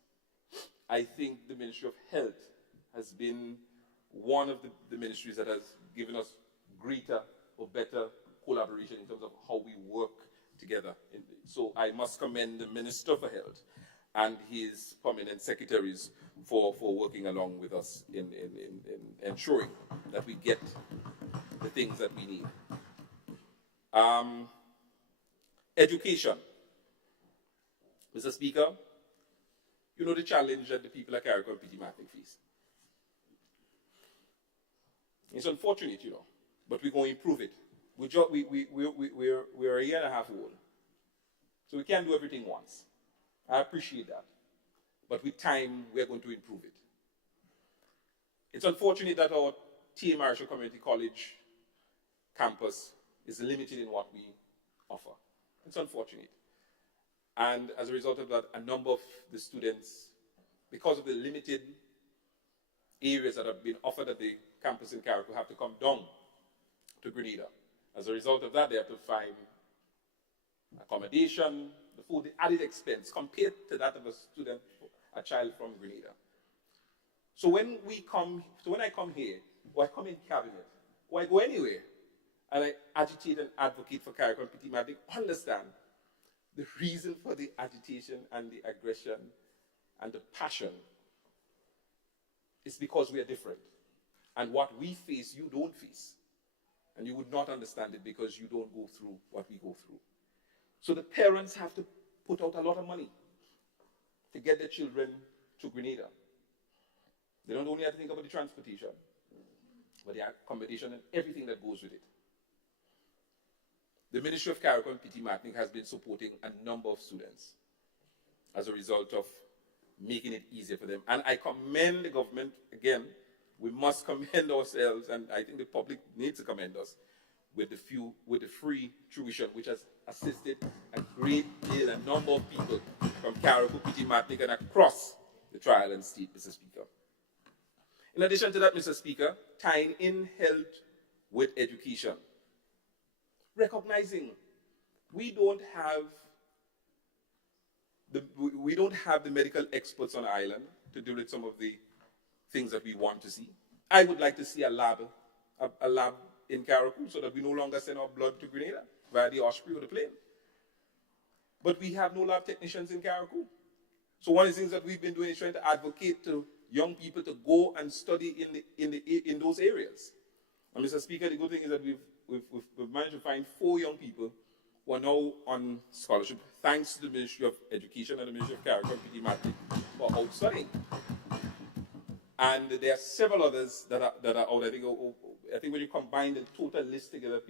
I think the Ministry of Health has been one of the ministries that has given us greater or better collaboration in terms of how we work together So I must commend the Minister for Health and his prominent secretaries for working along with us in ensuring that we get the things that we need. Education. Mr. Speaker, you know the challenge that the people of Carriacou and Petite face. It's unfortunate, you know, but we're going to improve it. We're a year and a half old, so we can't do everything once. I appreciate that. But with time, we're going to improve it. It's unfortunate that our T. Marshall Community College campus is limited in what we offer. It's unfortunate. And as a result of that, a number of the students, because of the limited areas that have been offered at the campus in Carriacou, have to come down to Grenada. As a result of that, they have to find accommodation, the food, the added expense compared to that of a child from Grenada. So when I come here, or I come in cabinet, or I go anywhere, and I agitate and advocate for Carriacou and Petite, they understand the reason for the agitation and the aggression and the passion is because we are different. And what we face, you don't face. And you would not understand it because you don't go through what we go through. So the parents have to put out a lot of money to get their children to Grenada. They don't only have to think about the transportation, but the accommodation and everything that goes with it. The Ministry of Carriacou and Petite Martinique has been supporting a number of students as a result of making it easier for them. And I commend the government, again, we must commend ourselves, and I think the public needs to commend us with the free tuition, which has assisted a great deal, a number of people from Carriacou, Petite Martinique, and across the Tri-Island state, Mr. Speaker. In addition to that, Mr. Speaker, tying in health with education, recognizing we don't have the medical experts on the island to deal with some of the things that we want to see. I would like to see a lab in Carriacou so that we no longer send our blood to Grenada via the Osprey or the plane. But we have no lab technicians in Carriacou. So one of the things that we've been doing is trying to advocate to young people to go and study in those areas. And Mr. Speaker, the good thing is that we've managed to find 4 young people who are now on scholarship, thanks to the Ministry of Education and the Ministry of Carriacou and Petite Martinique for out studying. And there are several others that are out. I think when you combine the total list together,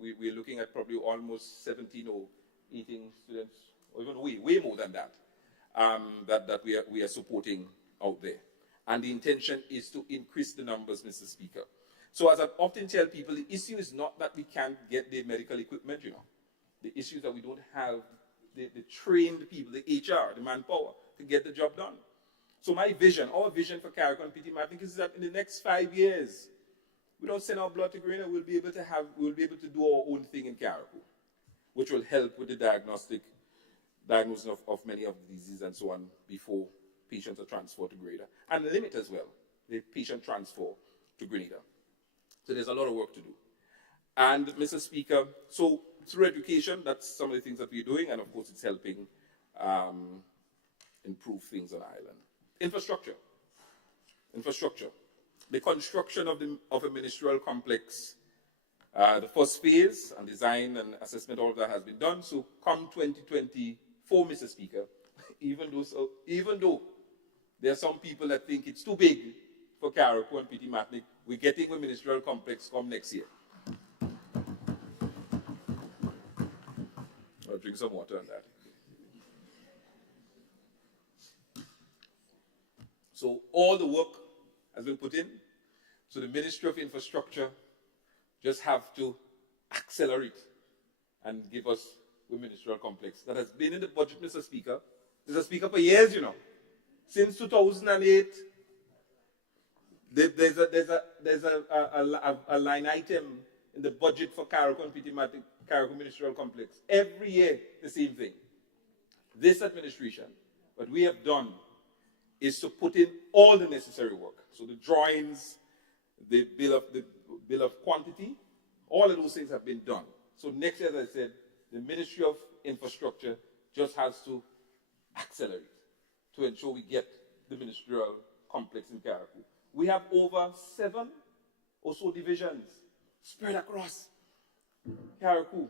we're looking at probably almost 17 or 18 students, or even way more than that, that we are supporting out there. And the intention is to increase the numbers, Mr. Speaker. So as I often tell people, the issue is not that we can't get the medical equipment, you know. The issue is that we don't have the trained people, the HR, the manpower, to get the job done. So my vision, our vision for Carriacou and Petite Martinique is that in the next 5 years, we don't send our blood to Grenada, we'll be able to do our own thing in Carriacou, which will help with the diagnosis of many of the diseases and so on before patients are transferred to Grenada, and limit as well the patient transfer to Grenada. So there's a lot of work to do. And Mr. Speaker, so through education, that's some of the things that we're doing, and of course it's helping improve things on the island. Infrastructure. The construction of a ministerial complex, the first phase and design and assessment, all of that has been done. So come 2024, Mr. Speaker, even though there are some people that think it's too big for Carriacou and Petite Martinique, we're getting a ministerial complex come next year. I'll drink some water on that. So all the work has been put in. So the Ministry of Infrastructure just have to accelerate and give us a ministerial complex. That has been in the budget, Mr. Speaker. Mr. Speaker, for years, you know. Since 2008, there's a line item in the budget for Carriacou and Petite Martinique, Carriacou Ministerial Complex. Every year, the same thing. This administration, what we have done is to put in all the necessary work. So the drawings, the bill of quantity, all of those things have been done. So next year, as I said, the Ministry of Infrastructure just has to accelerate to ensure we get the ministerial complex in Carriacou. We have over 7 or so divisions spread across Carriacou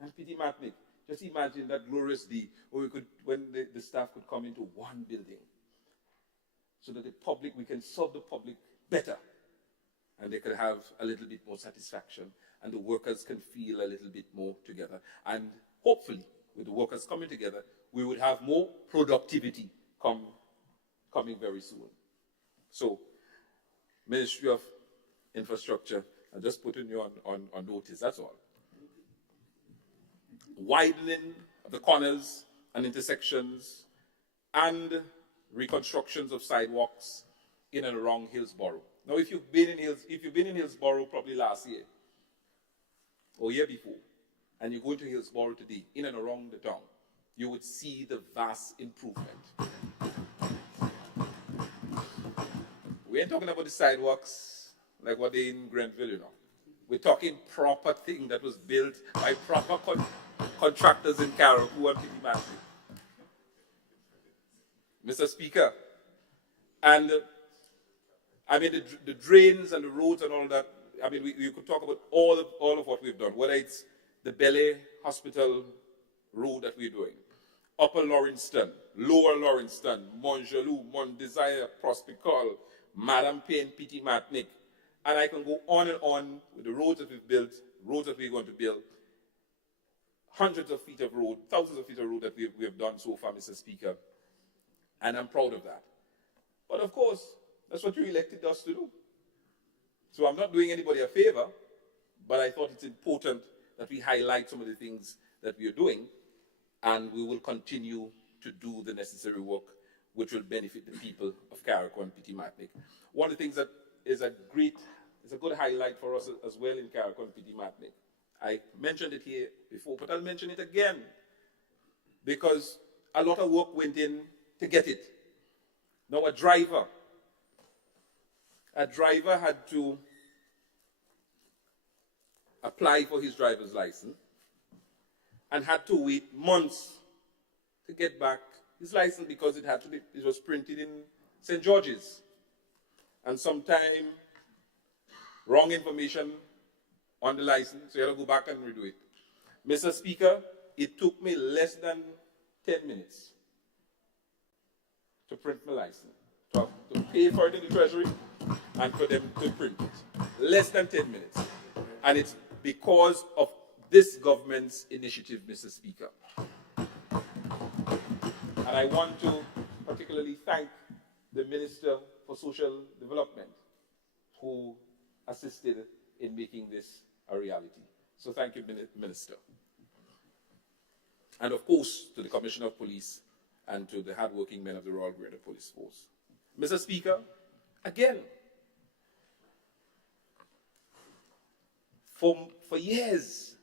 and Petite Martinique. Just imagine that glorious day where when the staff could come into one building so that the public, we can serve the public better and they could have a little bit more satisfaction and the workers can feel a little bit more together. And hopefully, with the workers coming together, we would have more productivity coming very soon. So, Ministry of Infrastructure, I'm just putting you on notice, that's all. Widening of the corners and intersections and reconstructions of sidewalks in and around Hillsborough. Now, if you've been in Hillsborough probably last year or year before, and you go into Hillsborough today, in and around the town, you would see the vast improvement. We ain't talking about the sidewalks like what they in Grenville, you know. We're talking proper thing that was built by proper contractors in Carriacou and Petite Martinique. Mr. Speaker, and I mean the drains and the roads and all that, I mean we could talk about all of what we've done, whether it's the Bele Hospital road that we're doing, Upper Lawrencetown, Lower Lawrencetown, Montgelou, Mont Desire, Prospicol, Madame Payne, Petite Martinique, and I can go on and on with the roads that we've built, roads that we're going to build, hundreds of feet of road, thousands of feet of road that we have done so far, Mr. Speaker, and I'm proud of that. But of course, that's what you elected us to do. So I'm not doing anybody a favor, but I thought it's important that we highlight some of the things that we are doing, and we will continue to do the necessary work which will benefit the people of Carriacou and Petite Martinique. One of the things that is a good highlight for us as well in Carriacou and Petite Martinique. I mentioned it here before, but I'll mention it again because a lot of work went in to get it. Now a driver had to apply for his driver's license and had to wait months to get back his license because it was printed in St. George's. And sometime wrong information on the license, so you had to go back and redo it. Mr. Speaker, it took me less than 10 minutes to print my license, to pay for it in the Treasury and for them to print it. Less than 10 minutes. And it's because of this government's initiative, Mr. Speaker. And I want to particularly thank the Minister for Social Development who assisted in making this a reality. So thank you, Minister. And of course, to the Commissioner of Police and to the hardworking men of the Royal Greater Police Force. Mr. Speaker, again, for years,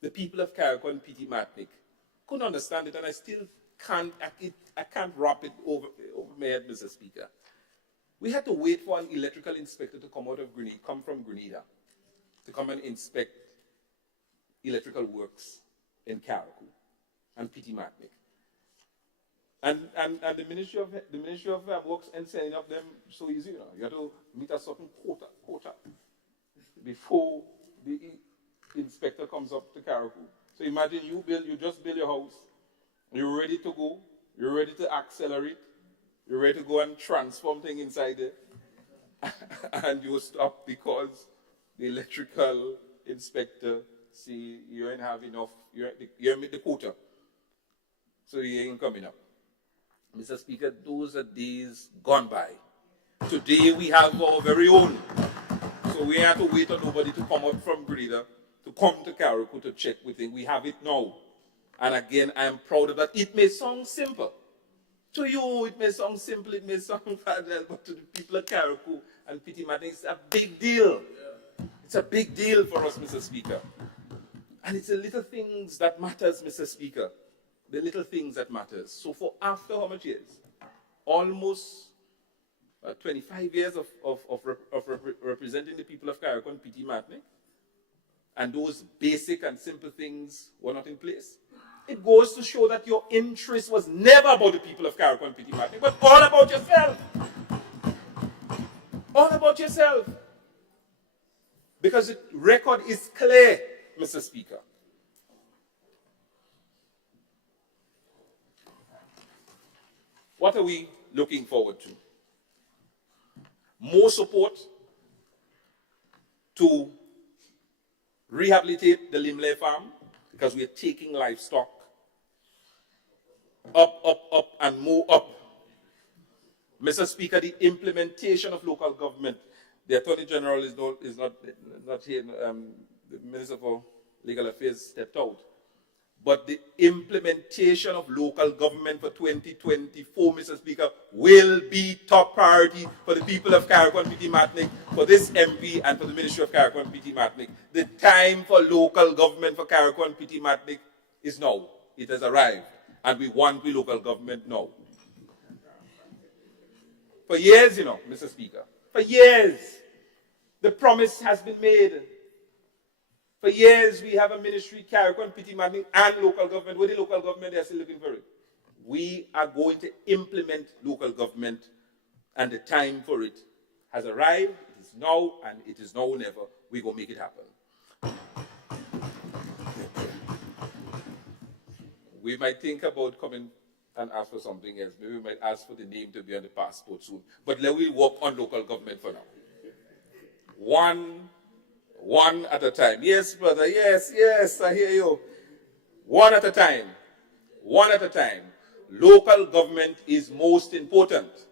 the people of Carriacou and Petite Martinique couldn't understand it, and I still can't wrap it over my head, Mr. Speaker. We had to wait for an electrical inspector to come from Grenada, to come and inspect electrical works in Carriacou and Petite Martinique. And the Ministry of Works and setting up them so easy, you know. You have to meet a certain quota before the inspector comes up to Carriacou. So imagine you just build your house, you're ready to go, you're ready to accelerate, you're ready to go and transform things inside there, and you stop because the electrical inspector see you ain't have enough, you meet the quota, so you ain't coming up. Mr. Speaker, those are days gone by. Today we have our very own, so we have to wait on nobody to come up from Grenada to come to Carriacou to check with it. We have it now. And again, I am proud of that. It may sound simple. To you, it may sound simple, it may sound fragile, but to the people of Carriacou and Petite Martinique, it's a big deal. It's a big deal for us, Mr. Speaker. And it's the little things that matters, Mr. Speaker. The little things that matters. So for after how much years? Almost 25 years of representing the people of Carriacou and Petite Martinique. and those basic and simple things were not in place, it goes to show that your interest was never about the people of Carriacou and Petite Martinique, but all about yourself. All about yourself. Because the record is clear, Mr. Speaker. What are we looking forward to? More support to rehabilitate the Limley farm, because we are taking livestock up, and more up. Mr. Speaker, the implementation of local government, the Attorney General is not here, the Minister for Legal Affairs stepped out. But the implementation of local government for 2024, Mr. Speaker, will be top priority for the people of Carriacou and Petite Martinique, for this MP and for the Ministry of Carriacou and Petite Martinique. The time for local government for Carriacou and Petite Martinique is now. It has arrived. And we want the local government now. For years, you know, Mr. Speaker, for years, the promise has been made. For years, we have a ministry, Carriacou and Petite Martinique, and local government. With the local government, they're still looking for it. We are going to implement local government, and the time for it has arrived. It is now, and it is now or never. We're going to make it happen. We might think about coming and ask for something else. Maybe we might ask for the name to be on the passport soon. But let me work on local government for now. One at a time. Yes, brother. Yes, I hear you. One at a time. One at a time. Local government is most important,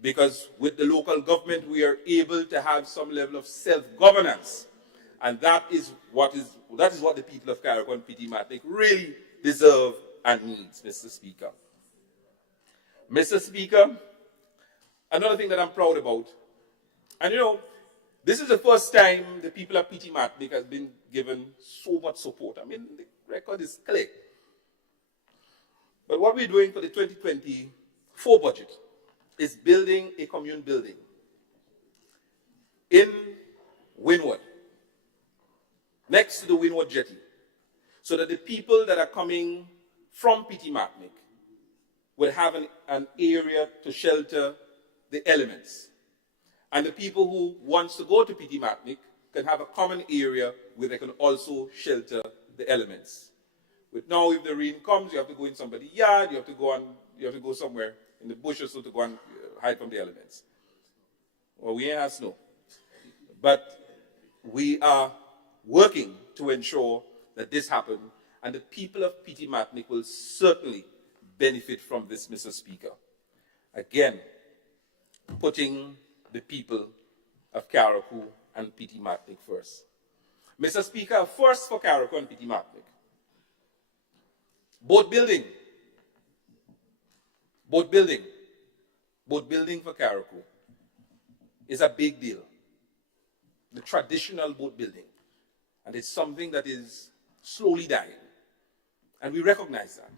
because with the local government we are able to have some level of self-governance, and that is what the people of Carriacou and Petite Martinique really deserve and needs, Mr. Speaker. Mr. Speaker, another thing that I'm proud about, and you know, this is the first time the people of Petite Martinique has been given so much support. I mean, the record is clear. But what we're doing for the 2024 budget is building a commune building in Windward, next to the Windward Jetty, so that the people that are coming from Petite Martinique will have an area to shelter the elements. And the people who want to go to Petite Martinique can have a common area where they can also shelter the elements. But now, if the rain comes, you have to go in somebody's yard, you have to go somewhere in the bushes so to go and hide from the elements. Well, we ain't have snow. But we are working to ensure that this happens, and the people of Petite Martinique will certainly benefit from this, Mr. Speaker. Again, putting the people of Carriacou and Petite Martinique first. Mr. Speaker, first for Carriacou and Petite Martinique. Boat building for Carriacou is a big deal. The traditional boat building. And it's something that is slowly dying. And we recognize that.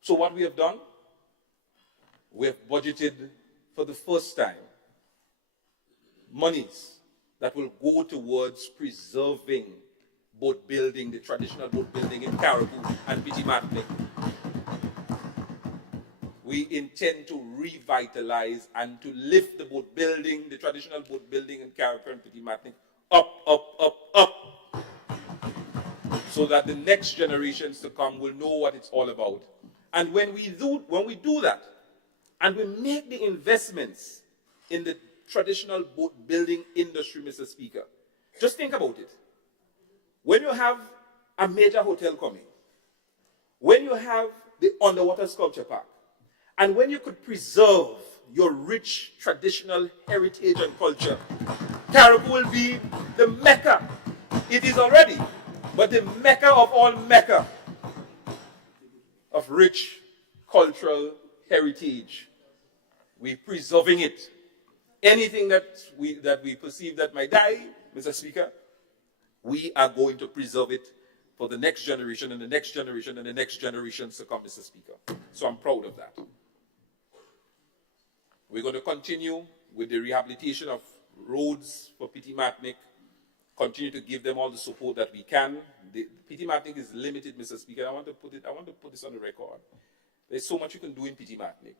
So what we have done, we have budgeted for the first time monies that will go towards preserving boat building, the traditional boat building in Carriacou and Petite Martinique. We intend to revitalize and to lift the boat building, the traditional boat building in Carriacou and Petite Martinique, up, so that the next generations to come will know what it's all about. And when we do that, and we make the investments in the traditional boat building industry, Mr. Speaker, just think about it. When you have a major hotel coming, when you have the underwater sculpture park, and when you could preserve your rich traditional heritage and culture, Carriacou will be the Mecca. It is already, but the Mecca of all Mecca of rich cultural heritage. We're preserving it. Anything that we perceive that might die, Mr. Speaker, we are going to preserve it for the next generation and the next generation and the next generations to come, Mr. Speaker. So I'm proud of that. We're going to continue with the rehabilitation of roads for Petite Martinique continue to give them all the support that we can. The Petite Martinique is limited, Mr. Speaker. I want to put this on the record. There's so much you can do in Petite Martinique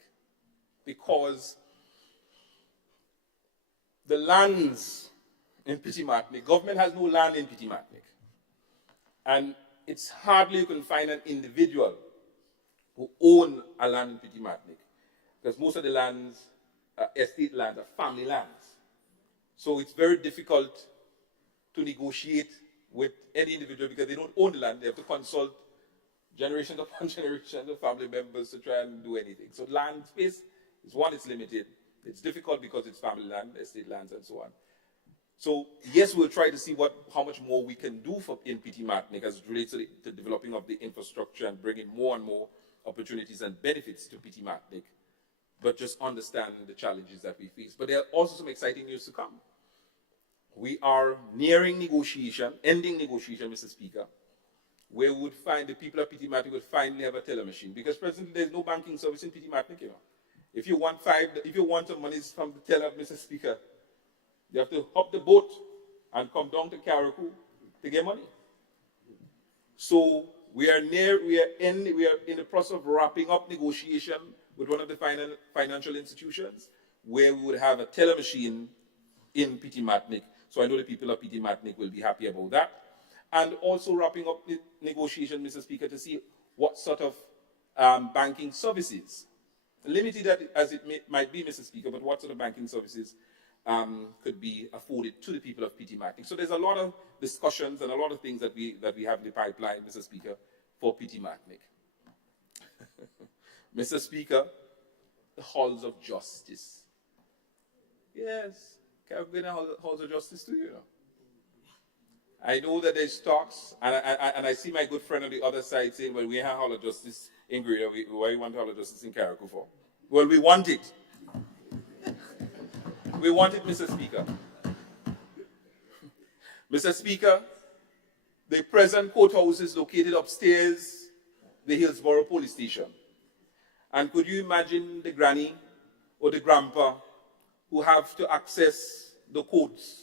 because the lands in Petite Martinique, government has no land in Petite Martinique. And it's hardly you can find an individual who own a land in Petite Martinique because most of the lands, estate lands, are family lands. So it's very difficult to negotiate with any individual because they don't own the land. They have to consult generation upon generation of family members to try and do anything. So land space is one, it's limited. It's difficult because it's family land, estate lands, and so on. So yes, we'll try to see how much more we can do in Petite Martinique as it relates to the developing of the infrastructure and bringing more and more opportunities and benefits to Petite Martinique, but just understand the challenges that we face. But there are also some exciting news to come. We are nearing negotiation, ending negotiation, Mr. Speaker, where we would find the people of Petite Martinique would finally have a teller machine because presently there's no banking service in Petite Martinique, you know. If you want some monies from the teller, Mr. Speaker, you have to hop the boat and come down to Carriacou to get money. So we are in the process of wrapping up negotiation with one of the financial institutions where we would have a teller machine in Petite Martinique. So I know the people of Petite Martinique will be happy about that. And also wrapping up the negotiation, Mr. Speaker, to see what sort of banking services, limited as it might be, Mr. Speaker, but what sort of banking services could be afforded to the people of Petite Martinique. So there's a lot of discussions and a lot of things that we have in the pipeline, Mr. Speaker, for Petite Martinique. Mr. Speaker, the halls of justice. Yes, I've been in halls of justice too, you know. I know that there's talks, and I see my good friend on the other side saying, well, we have hall of justice in Greater, why you want hall of justice in Carriacou for? Well, we want it. We want it, Mr. Speaker. Mr. Speaker, the present courthouse is located upstairs the Hillsborough police station. And could you imagine the granny or the grandpa who have to access the courts,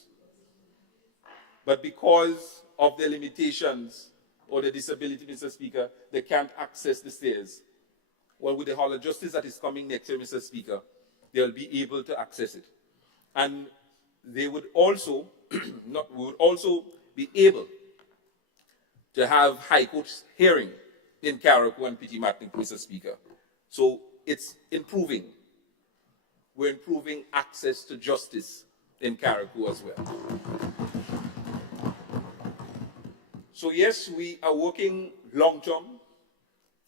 but because of their limitations or their disability, Mr. Speaker, they can't access the stairs? Well, with the Hall of Justice that is coming next year, Mr. Speaker, they'll be able to access it. And they would also, be able to have High Court hearing in Carriacou and Petite Martinique, Mr. Speaker. So it's improving. We're improving access to justice in Carriacou as well. So yes, we are working long-term,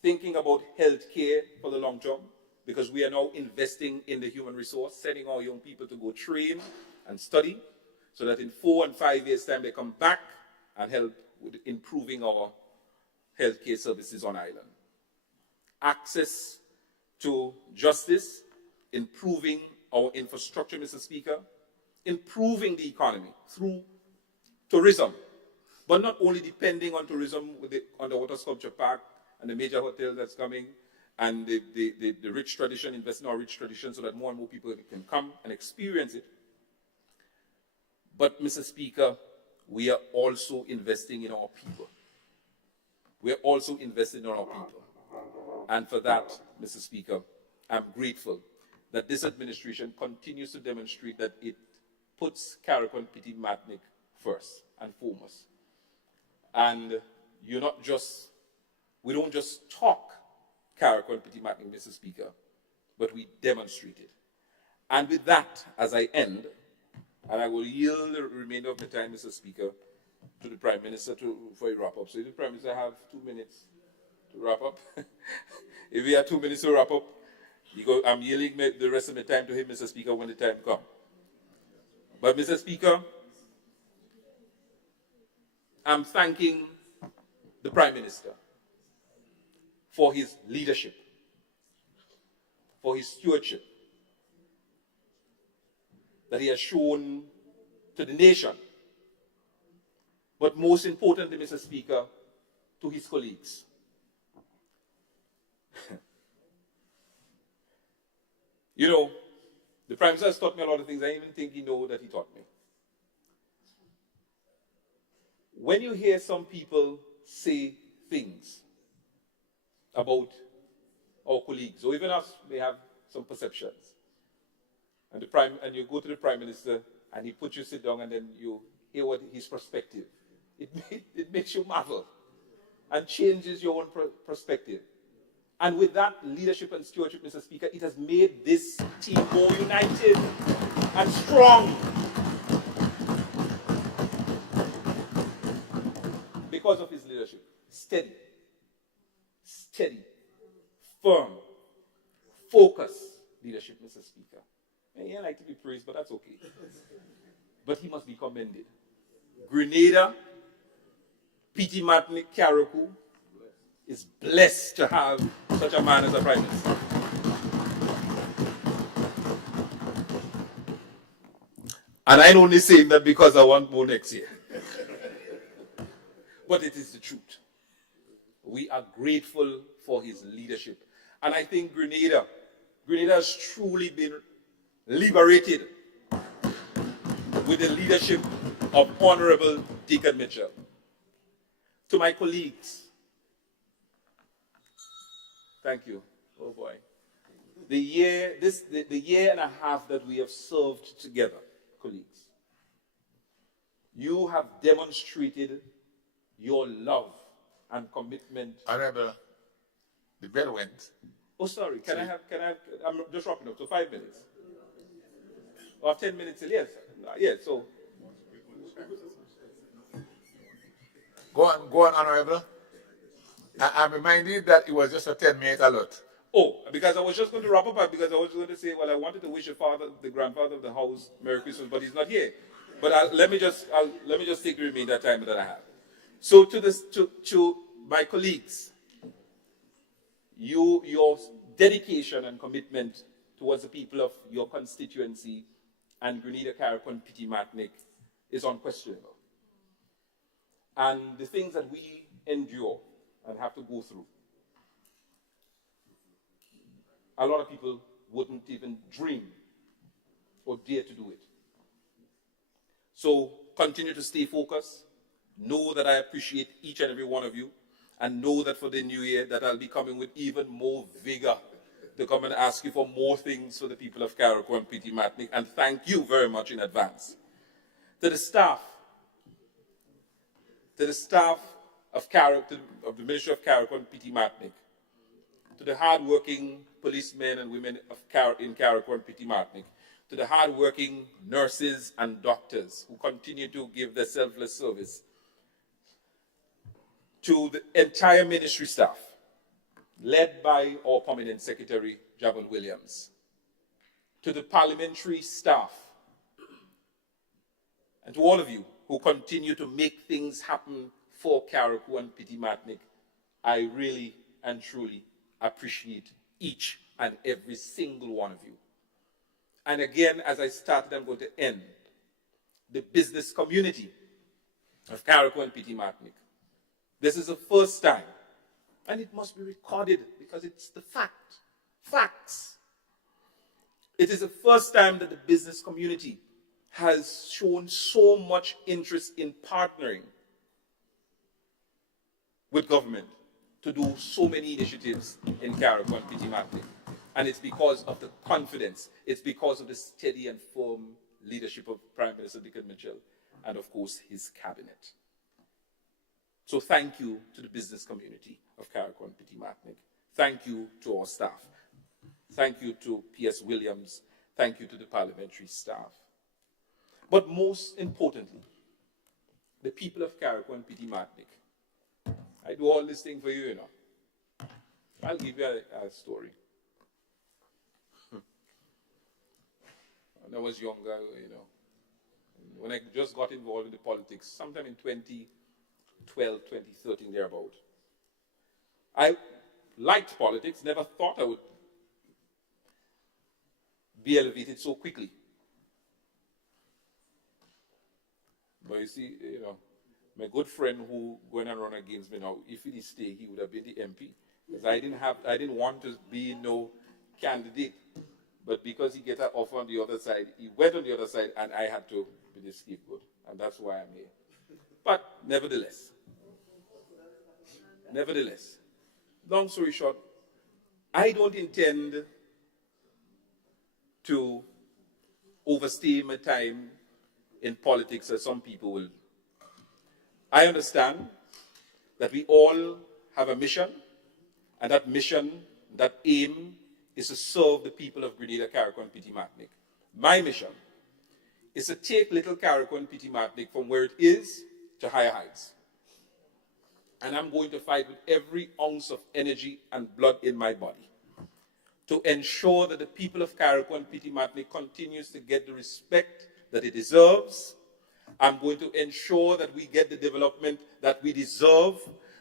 thinking about healthcare for the long term, because we are now investing in the human resource, sending our young people to go train and study, so that in 4 and 5 years' time they come back and help with improving our healthcare services on island. Access to justice, improving our infrastructure, Mr. Speaker, improving the economy through tourism, but not only depending on tourism with the underwater sculpture park and the major hotel that's coming, and the rich tradition, invest in our rich tradition so that more and more people can come and experience it. But, Mr. Speaker, we are also investing in our people. We are also investing in our people. And for that, Mr. Speaker, I'm grateful that this administration continues to demonstrate that it puts Carriacou and Petite Martinique first and foremost. And we don't just talk Carriacou and Petite Martinique, Mr. Speaker, but we demonstrate it. And with that, as I end, and I will yield the remainder of the time, Mr. Speaker, to the Prime Minister for a wrap-up. So if the Prime Minister have 2 minutes to wrap up, if we have 2 minutes to wrap up, I'm yielding the rest of the time to him, Mr. Speaker, when the time comes. But, Mr. Speaker, I'm thanking the Prime Minister for his leadership, for his stewardship that he has shown to the nation, but most importantly, Mr. Speaker, to his colleagues. You know, the Prime Minister has taught me a lot of things I even think he knows that he taught me. when you hear some people say things about our colleagues, or even us may have some perceptions, and you go to the Prime Minister and he puts you sit down and then you hear what his perspective, it makes you marvel and changes your own perspective. And with that leadership and stewardship, Mr. Speaker, it has made this team more united and strong. Because of his leadership. Steady, firm, focused leadership, Mr. Speaker. And he don't like to be praised, but that's okay. But he must be commended. Grenada, Petite, Martinique, Carriacou is blessed to have such a man as a Prime Minister. And I'm only saying that because I want more next year. But it is the truth. We are grateful for his leadership. And I think Grenada has truly been liberated with the leadership of Honorable Deacon Mitchell. To my colleagues, thank you. Oh boy. The year and a half that we have served together, colleagues, you have demonstrated your love and commitment. Honorable, the bell went. Oh, sorry. Can I have, I'm just wrapping up. So 5 minutes. Or 10 minutes till, yes. Yes, so. Go on, Honorable. I'm reminded that it was just a 10-minute allot. Oh, because I was just going to wrap up, because I was going to say, well, I wanted to wish the grandfather of the house, Merry Christmas, but he's not here. But let me just take the remainder time that I have. So to my colleagues, your dedication and commitment towards the people of your constituency and Grenada, Carriacou, and Petite Martinique is unquestionable. And the things that we endure and have to go through, a lot of people wouldn't even dream or dare to do it. So continue to stay focused. Know that I appreciate each and every one of you, and know that for the new year that I'll be coming with even more vigor to come and ask you for more things for the people of Carriacou and Petite Martinique, and thank you very much in advance. To the staff of the Ministry of Carriacou and Petite Martinique, to the hard-working policemen and women in Carriacou and Petite Martinique, to the hard-working nurses and doctors who continue to give their selfless service, to the entire ministry staff, led by our permanent secretary, Jabal Williams, to the parliamentary staff, and to all of you who continue to make things happen for Carriacou and Petite Martinique, I really and truly appreciate each and every single one of you. And again, as I started, I'm going to end. The business community of Carriacou and Petite Martinique. This is the first time, and it must be recorded because it's the facts. It is the first time that the business community has shown so much interest in partnering with government to do so many initiatives in Carriacou and Petite Martinique. And it's because of the confidence, it's because of the steady and firm leadership of Prime Minister Deacon Mitchell and, of course, his cabinet. So thank you to the business community of Carriacou and Petite Martinique. Thank you to our staff. Thank you to P.S. Williams. Thank you to the parliamentary staff. But most importantly, the people of Carriacou and Petite Martinique. I do all this thing for you, you know. I'll give you a story. When I was younger, you know, when I just got involved in the politics, sometime in 2012, 2013, thereabout, I liked politics, never thought I would be elevated so quickly. But you see, you know, my good friend who going and run against me now, if he stay, he would have been the MP. Because I didn't want to be no candidate. But because he get an offer on the other side, he went on the other side, and I had to be the scapegoat. And that's why I'm here. But nevertheless, long story short, I don't intend to overstay my time in politics as some people will. I understand that we all have a mission, and that mission, that aim, is to serve the people of Grenada, Carriacou, and Petite Martinique. My mission is to take little Carriacou and Petite Martinique from where it is to higher heights. And I'm going to fight with every ounce of energy and blood in my body to ensure that the people of Carriacou and Petite Martinique continues to get the respect that it deserves. I'm going to ensure that we get the development that we deserve,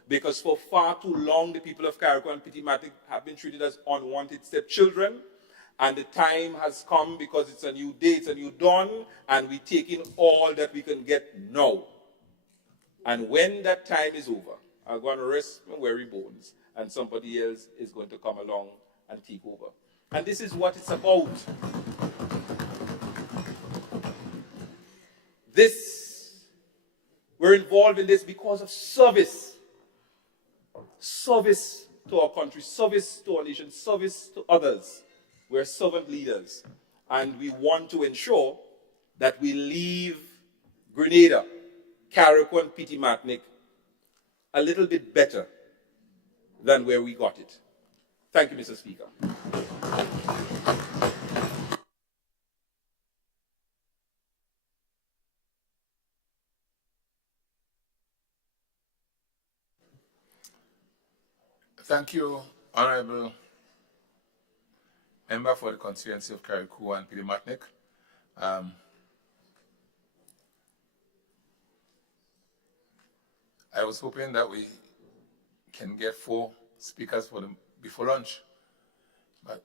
because for far too long the people of Carriacou and Petite Martinique have been treated as unwanted stepchildren, and the time has come, because it's a new day, it's a new dawn, and we're taking all that we can get now. And when that time is over, I'm going to rest my weary bones, and somebody else is going to come along and take over. And this is what it's about. We're involved in this because of service. Service to our country, service to our nation, service to others. We're servant leaders. And we want to ensure that we leave Grenada, Carriacou, and Petite Martinique a little bit better than where we got it. Thank you, Mr. Speaker. Thank you, Honorable Member for the Constituency of Carriacou and Petite Martinique. I was hoping that we can get 4 speakers for before lunch, but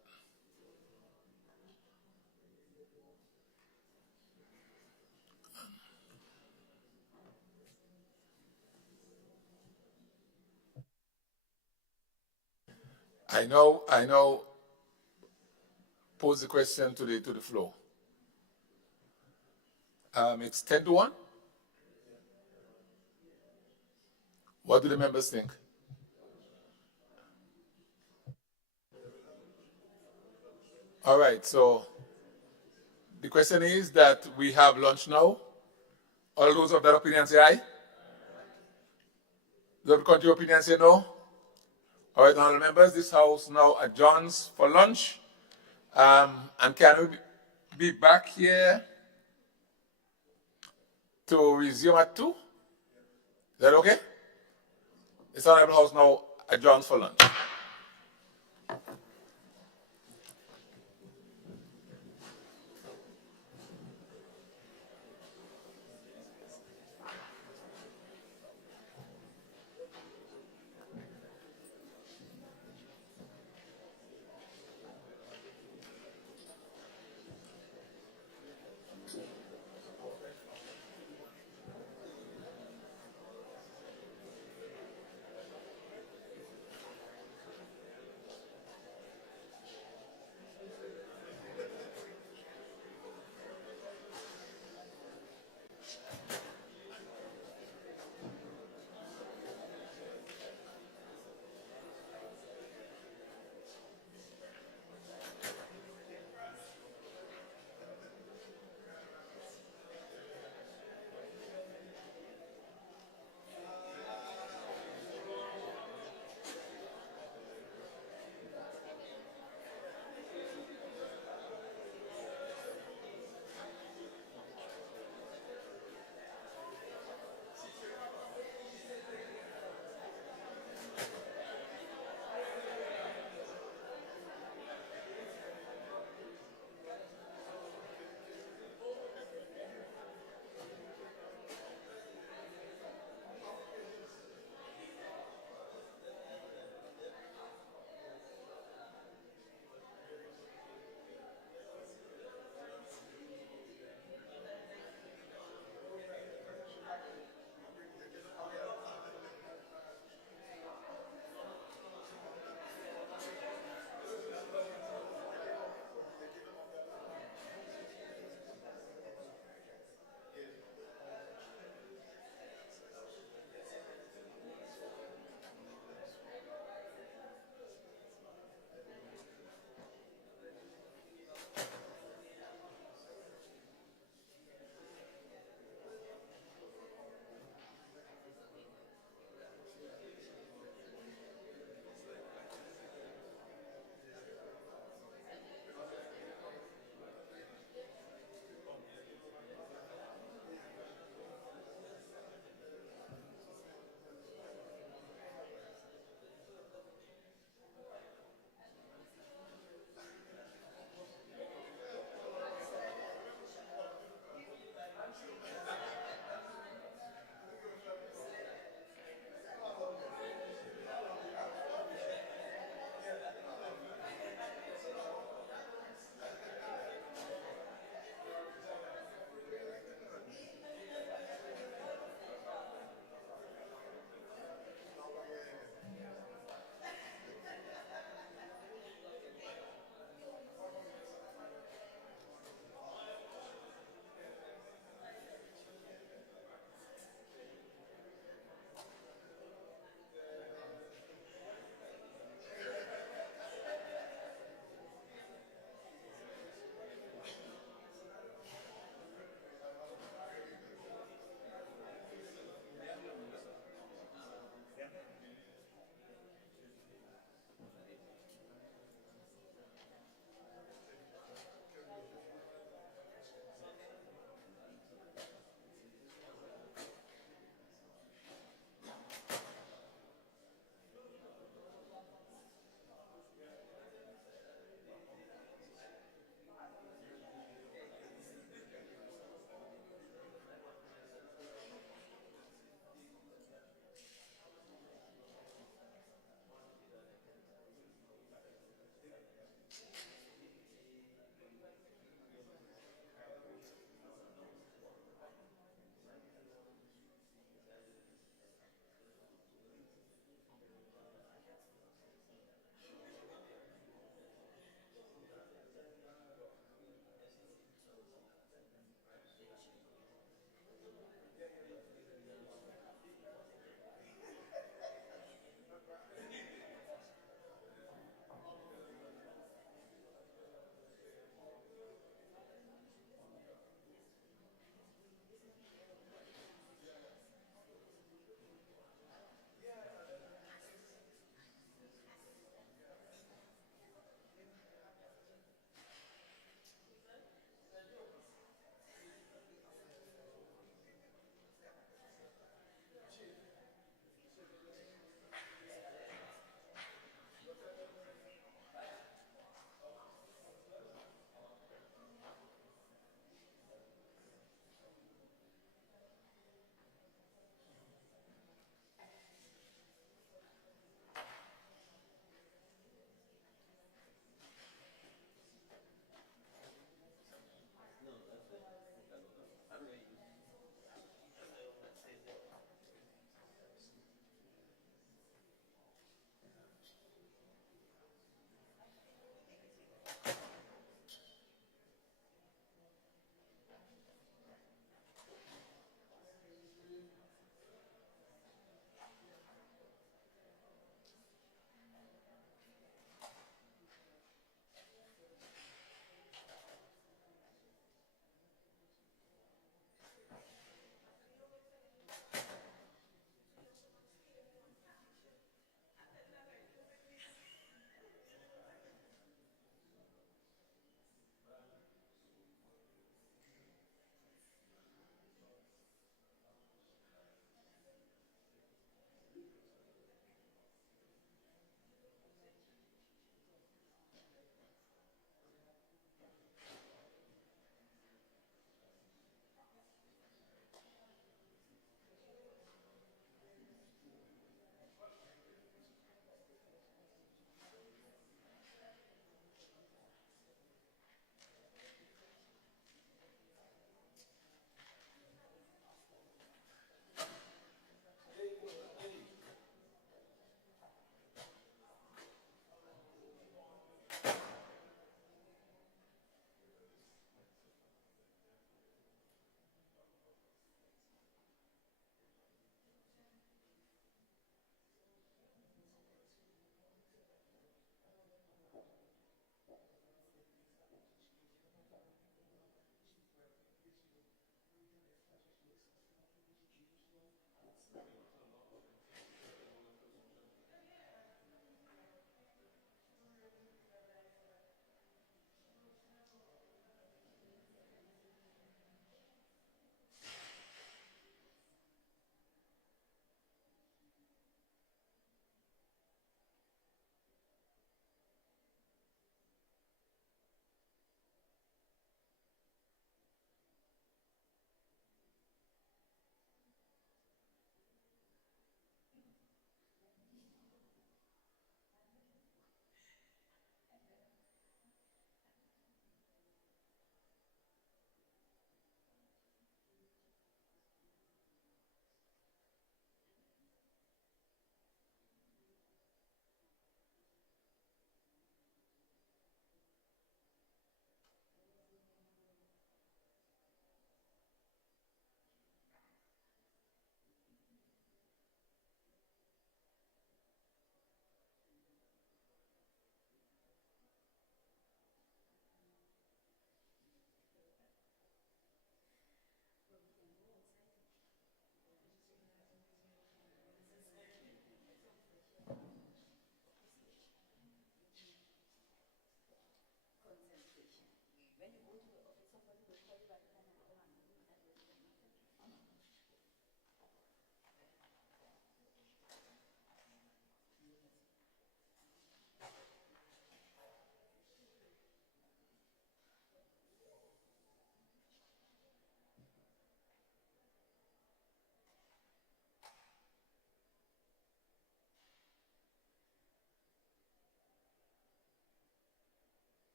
I now pose the question to the floor. It's 10 to 1. What do the members think? All right, so the question is that we have lunch now. All those of that opinion say aye. Those of the contrary opinion say no. All right, honorable members, this House now adjourns for lunch. And can we be back here to resume at 2? Is that okay? This Honorable House now adjourns for lunch.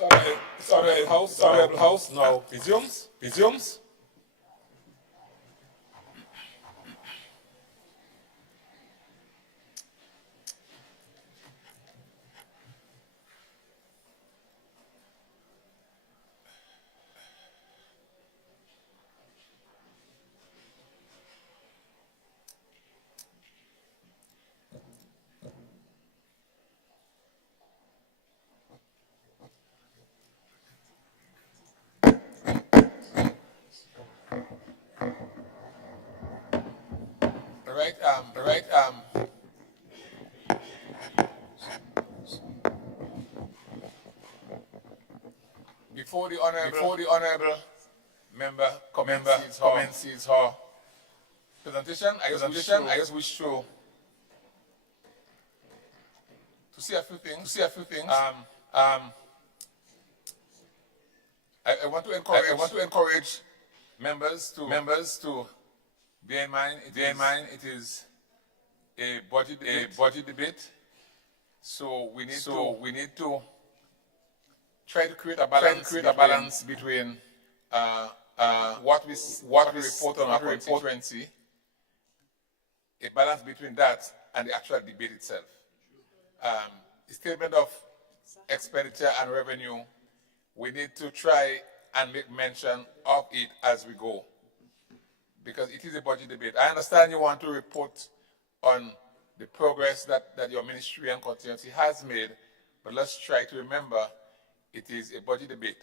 Honorable House now resumes. All right. Before the honorable member commences her presentation, I just wish to see a few things. I want to encourage members to bear in mind it is a budget debate. So we need to try to create a balance between what we report on our constituency, a balance between that and the actual debate itself. The statement of expenditure and revenue, we need to try and make mention of it as we go, because it is a budget debate. I understand you want to report on the progress that your ministry and constituency has made, but let's try to remember it is a budget debate.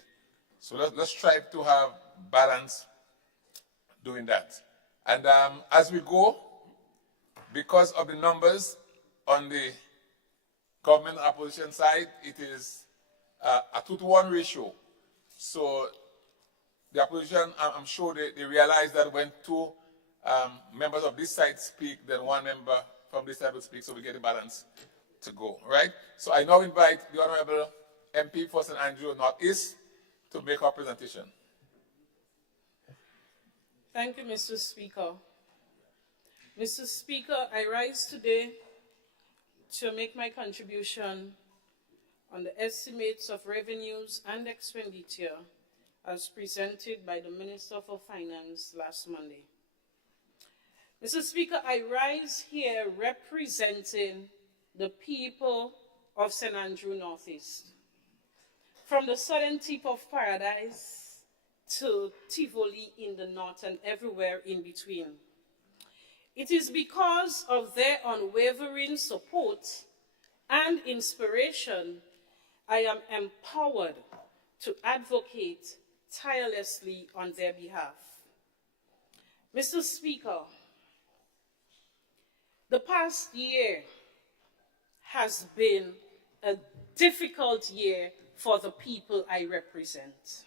So let's try to have balance doing that. And as we go, because of the numbers on the government and opposition side, it is a 2-to-1 ratio. So the opposition, I'm sure they realize that when two members of this side speak, then one member from this side will speak, so we get a balance to go, right? So I now invite the Honorable MP for St. Andrew Northeast to make our presentation. Thank you, Mr. Speaker. Mr. Speaker, I rise today to make my contribution on the estimates of revenues and expenditure as presented by the Minister for Finance last Monday. Mr. Speaker, I rise here representing the people of St. Andrew Northeast. From the southern tip of paradise to Tivoli in the north and everywhere in between. It is because of their unwavering support and inspiration I am empowered to advocate tirelessly on their behalf. Mr. Speaker, the past year has been a difficult year for the people I represent.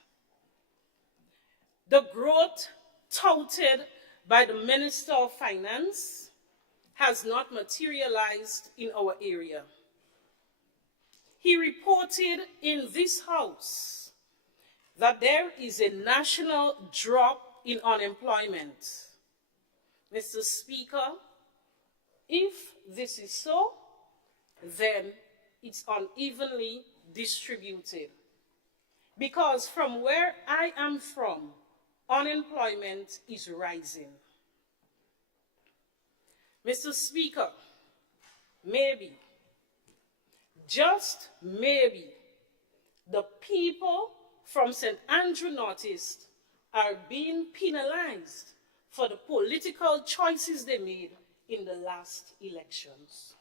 The growth touted by the Minister of Finance has not materialized in our area. He reported in this House that there is a national drop in unemployment. Mr. Speaker, if this is so, then it's unevenly distributed. Because from where I am from, unemployment is rising. Mr. Speaker, maybe, just maybe, the people from St. Andrew Northeast are being penalized for the political choices they made in the last elections.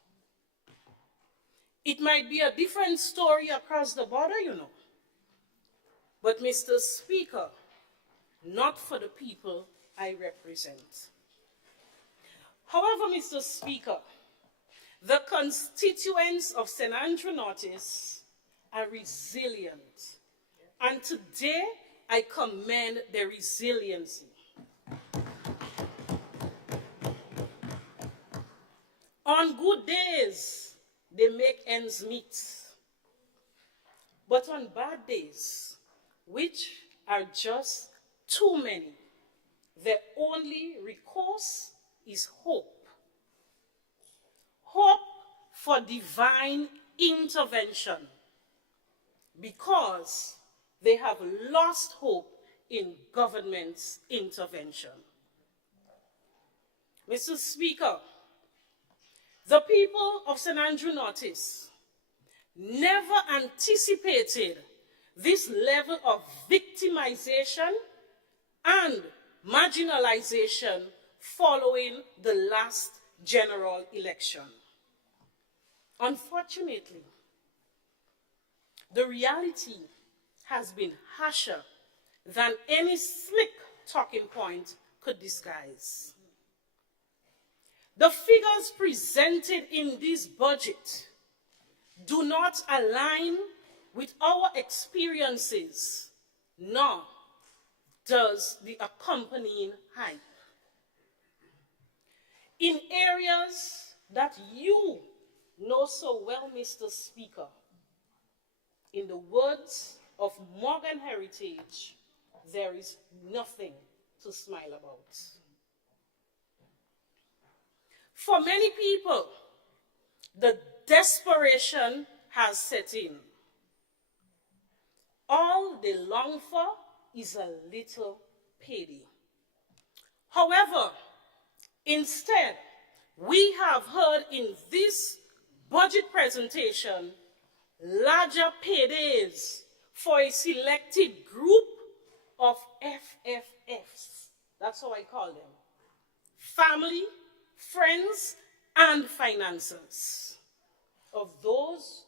It might be a different story across the border, you know. But, Mr. Speaker, not for the people I represent. However, Mr. Speaker, the constituents of St. Andrew Northeast are resilient. And today, I commend their resiliency. On good days, they make ends meet. But on bad days, which are just too many, their only recourse is hope. Hope for divine intervention. because they have lost hope in government's intervention. Mr. Speaker, the people of St. Andrew Northeast never anticipated this level of victimization and marginalization following the last general election. Unfortunately, the reality has been harsher than any slick talking point could disguise. The figures presented in this budget do not align with our experiences, nor does the accompanying hype. In areas that you know so well, Mr. Speaker, in the words of Morgan Heritage, there is nothing to smile about. For many people, the desperation has set in. All they long for is a little payday. However, instead, we have heard in this budget presentation larger paydays for a selected group of FFFs. That's how I call them. Family, friends, and financiers of those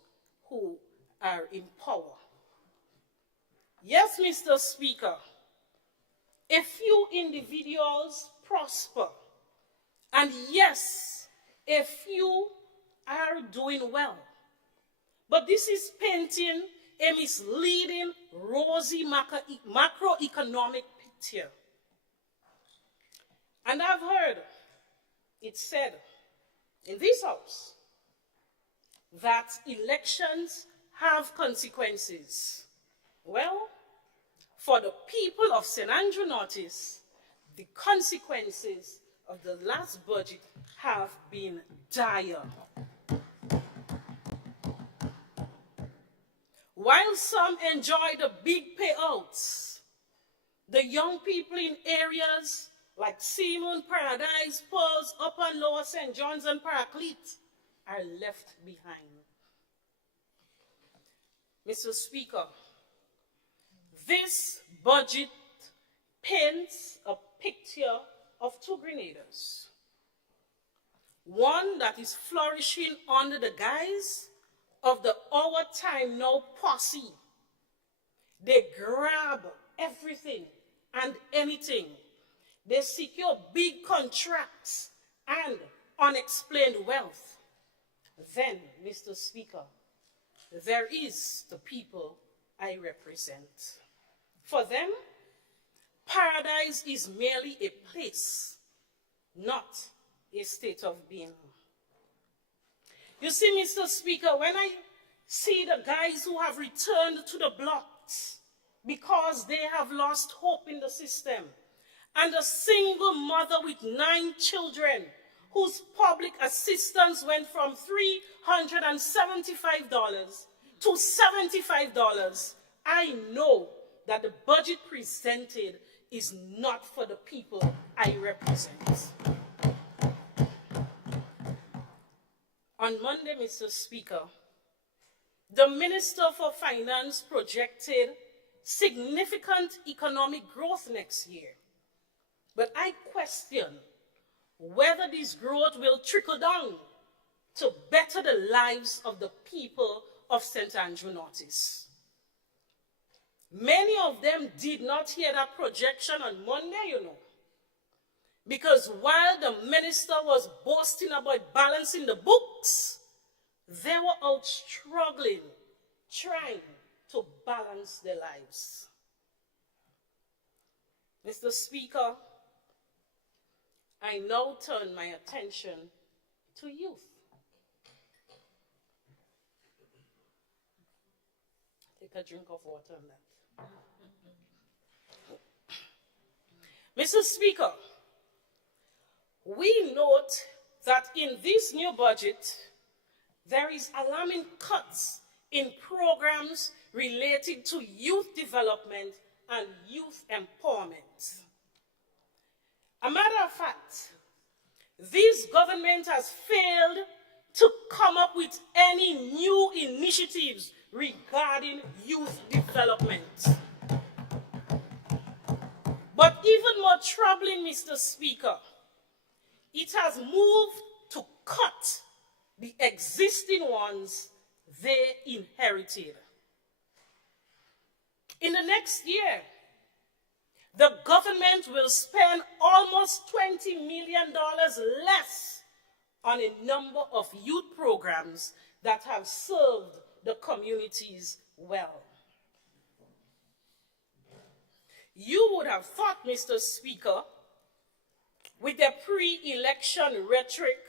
who are in power. Yes, Mr. Speaker, a few individuals prosper, and yes, a few are doing well. But this is painting a misleading, rosy macroeconomic picture. And I've heard it said in this house that elections have consequences. Well, for the people of St. Andrew Northeast, the consequences of the last budget have been dire. While some enjoy the big payouts, the young people in areas like Simon, Paradise, Pearls, Upper and Lower St. John's and Paraclete are left behind. Mr. Speaker, this budget paints a picture of two Grenadiers. One that is flourishing under the guise of the Our Time Now posse. They grab everything and anything. They secure big contracts and unexplained wealth. Then, Mr. Speaker, there is the people I represent. For them, paradise is merely a place, not a state of being. You see, Mr. Speaker, when I see the guys who have returned to the blocks because they have lost hope in the system, and a single mother with 9 children whose public assistance went from $375 to $75, I know that the budget presented is not for the people I represent. On Monday, Mr. Speaker, the Minister for Finance projected significant economic growth next year. But I question whether this growth will trickle down to better the lives of the people of St. Andrew Northeast. Many of them did not hear that projection on Monday, you know. Because while the minister was boasting about balancing the books, they were out struggling, trying to balance their lives. Mr. Speaker, I now turn my attention to youth. Take a drink of water on that. Mr. Speaker, we note that in this new budget, there is alarming cuts in programs relating to youth development and youth empowerment. A matter of fact, this government has failed to come up with any new initiatives regarding youth development. But even more troubling, Mr. Speaker, it has moved to cut the existing ones they inherited. In the next year, the government will spend almost $20 million less on a number of youth programs that have served the communities well. You would have thought, Mr. Speaker, with their pre-election rhetoric,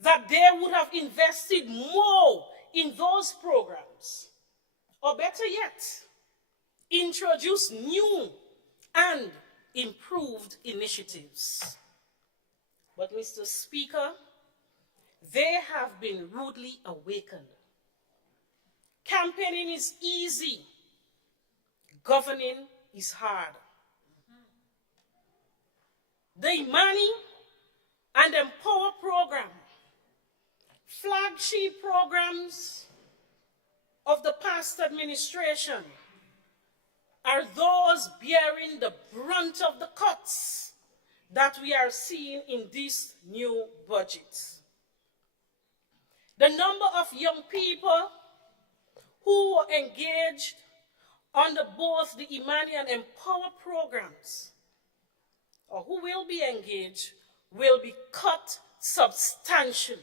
that they would have invested more in those programs, or better yet, introduce new and improved initiatives. But, Mr. Speaker, they have been rudely awakened. Campaigning is easy. Governing is hard. The Imani and Empower program, flagship programs of the past administration, are those bearing the brunt of the cuts that we are seeing in this new budget. The number of young people who were engaged under both the Imani and Empower programs, or who will be engaged, will be cut substantially.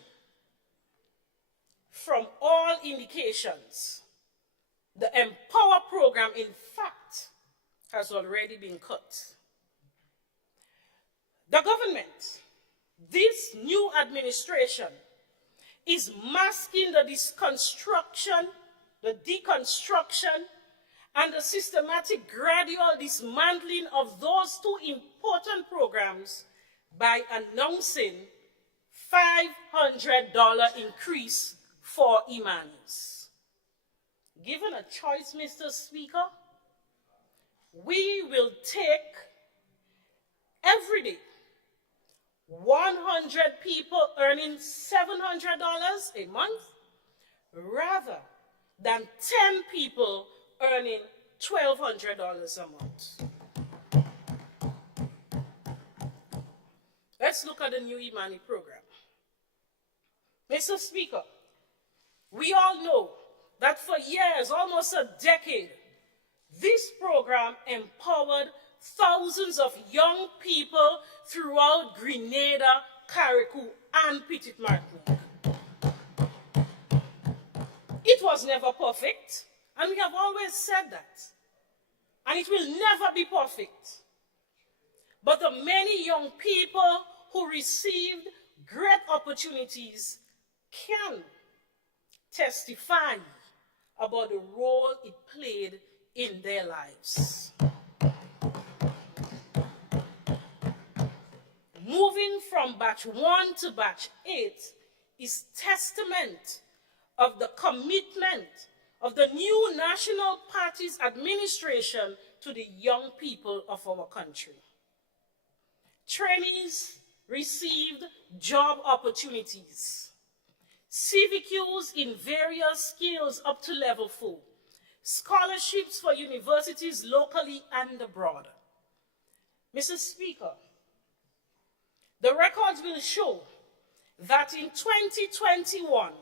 From all indications, the Empower program, in fact, has already been cut. The government, this new administration, is masking the deconstruction, and the systematic gradual dismantling of those two important programs by announcing $500 increase for Imanis. Given a choice, Mr. Speaker, we will take every day 100 people earning $700 a month rather than 10 people earning $1,200 a month. Let's look at the new Imani program. Mr. Speaker, we all know that for years, almost a decade, this program empowered thousands of young people throughout Grenada, Carriacou, and Petite Martinique. It was never perfect, and we have always said that. And it will never be perfect. But the many young people who received great opportunities can testify about the role it played in their lives. Moving from batch 1 to batch 8 is testament of the commitment of the new National Party's administration to the young people of our country. Trainees received job opportunities, CVQs in various skills up to level 4, scholarships for universities locally and abroad. Mr. Speaker, the records will show that in 2021,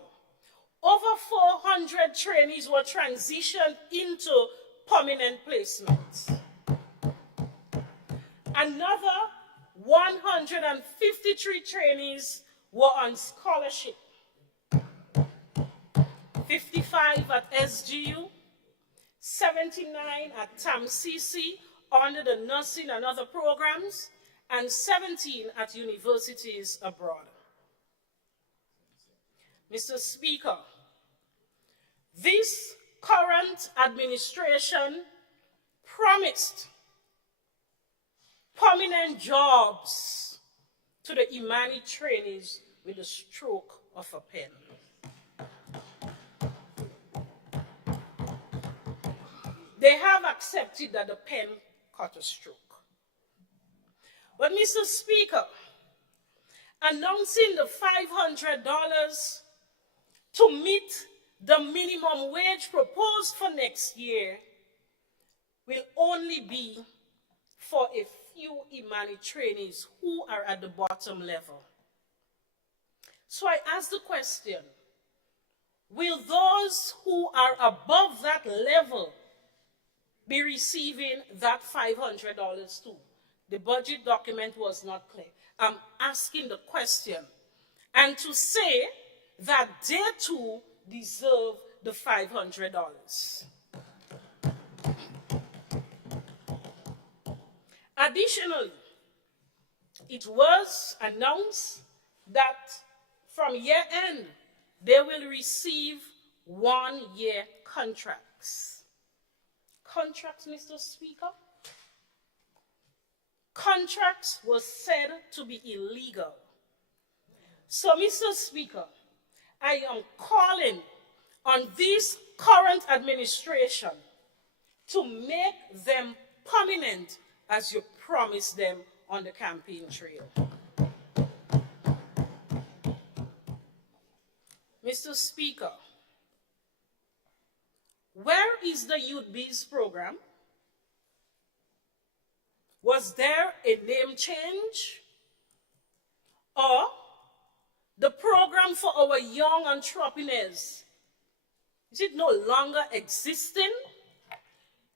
over 400 trainees were transitioned into permanent placements. Another 153 trainees were on scholarship. 55 at SGU, 79 at TAMCC under the nursing and other programs, and 17 at universities abroad. Mr. Speaker, this current administration promised permanent jobs to the Imani trainees with the stroke of a pen. they have accepted that the pen cut a stroke. But Mr. Speaker, announcing the $500 to meet the minimum wage proposed for next year will only be for a few Imani trainees who are at the bottom level. So I ask the question, will those who are above that level be receiving that $500 too? The budget document was not clear. I'm asking the question, and to say that they too deserve the $500. Additionally, it was announced that from year end, they will receive 1-year contracts. Contracts, Mr. Speaker? Contracts were said to be illegal. So, Mr. Speaker, I am calling on this current administration to make them permanent as you promised them on the campaign trail. Mr. Speaker, where is the Youth Biz program? Was there a name change? Or the program for our young entrepreneurs, is it no longer existing?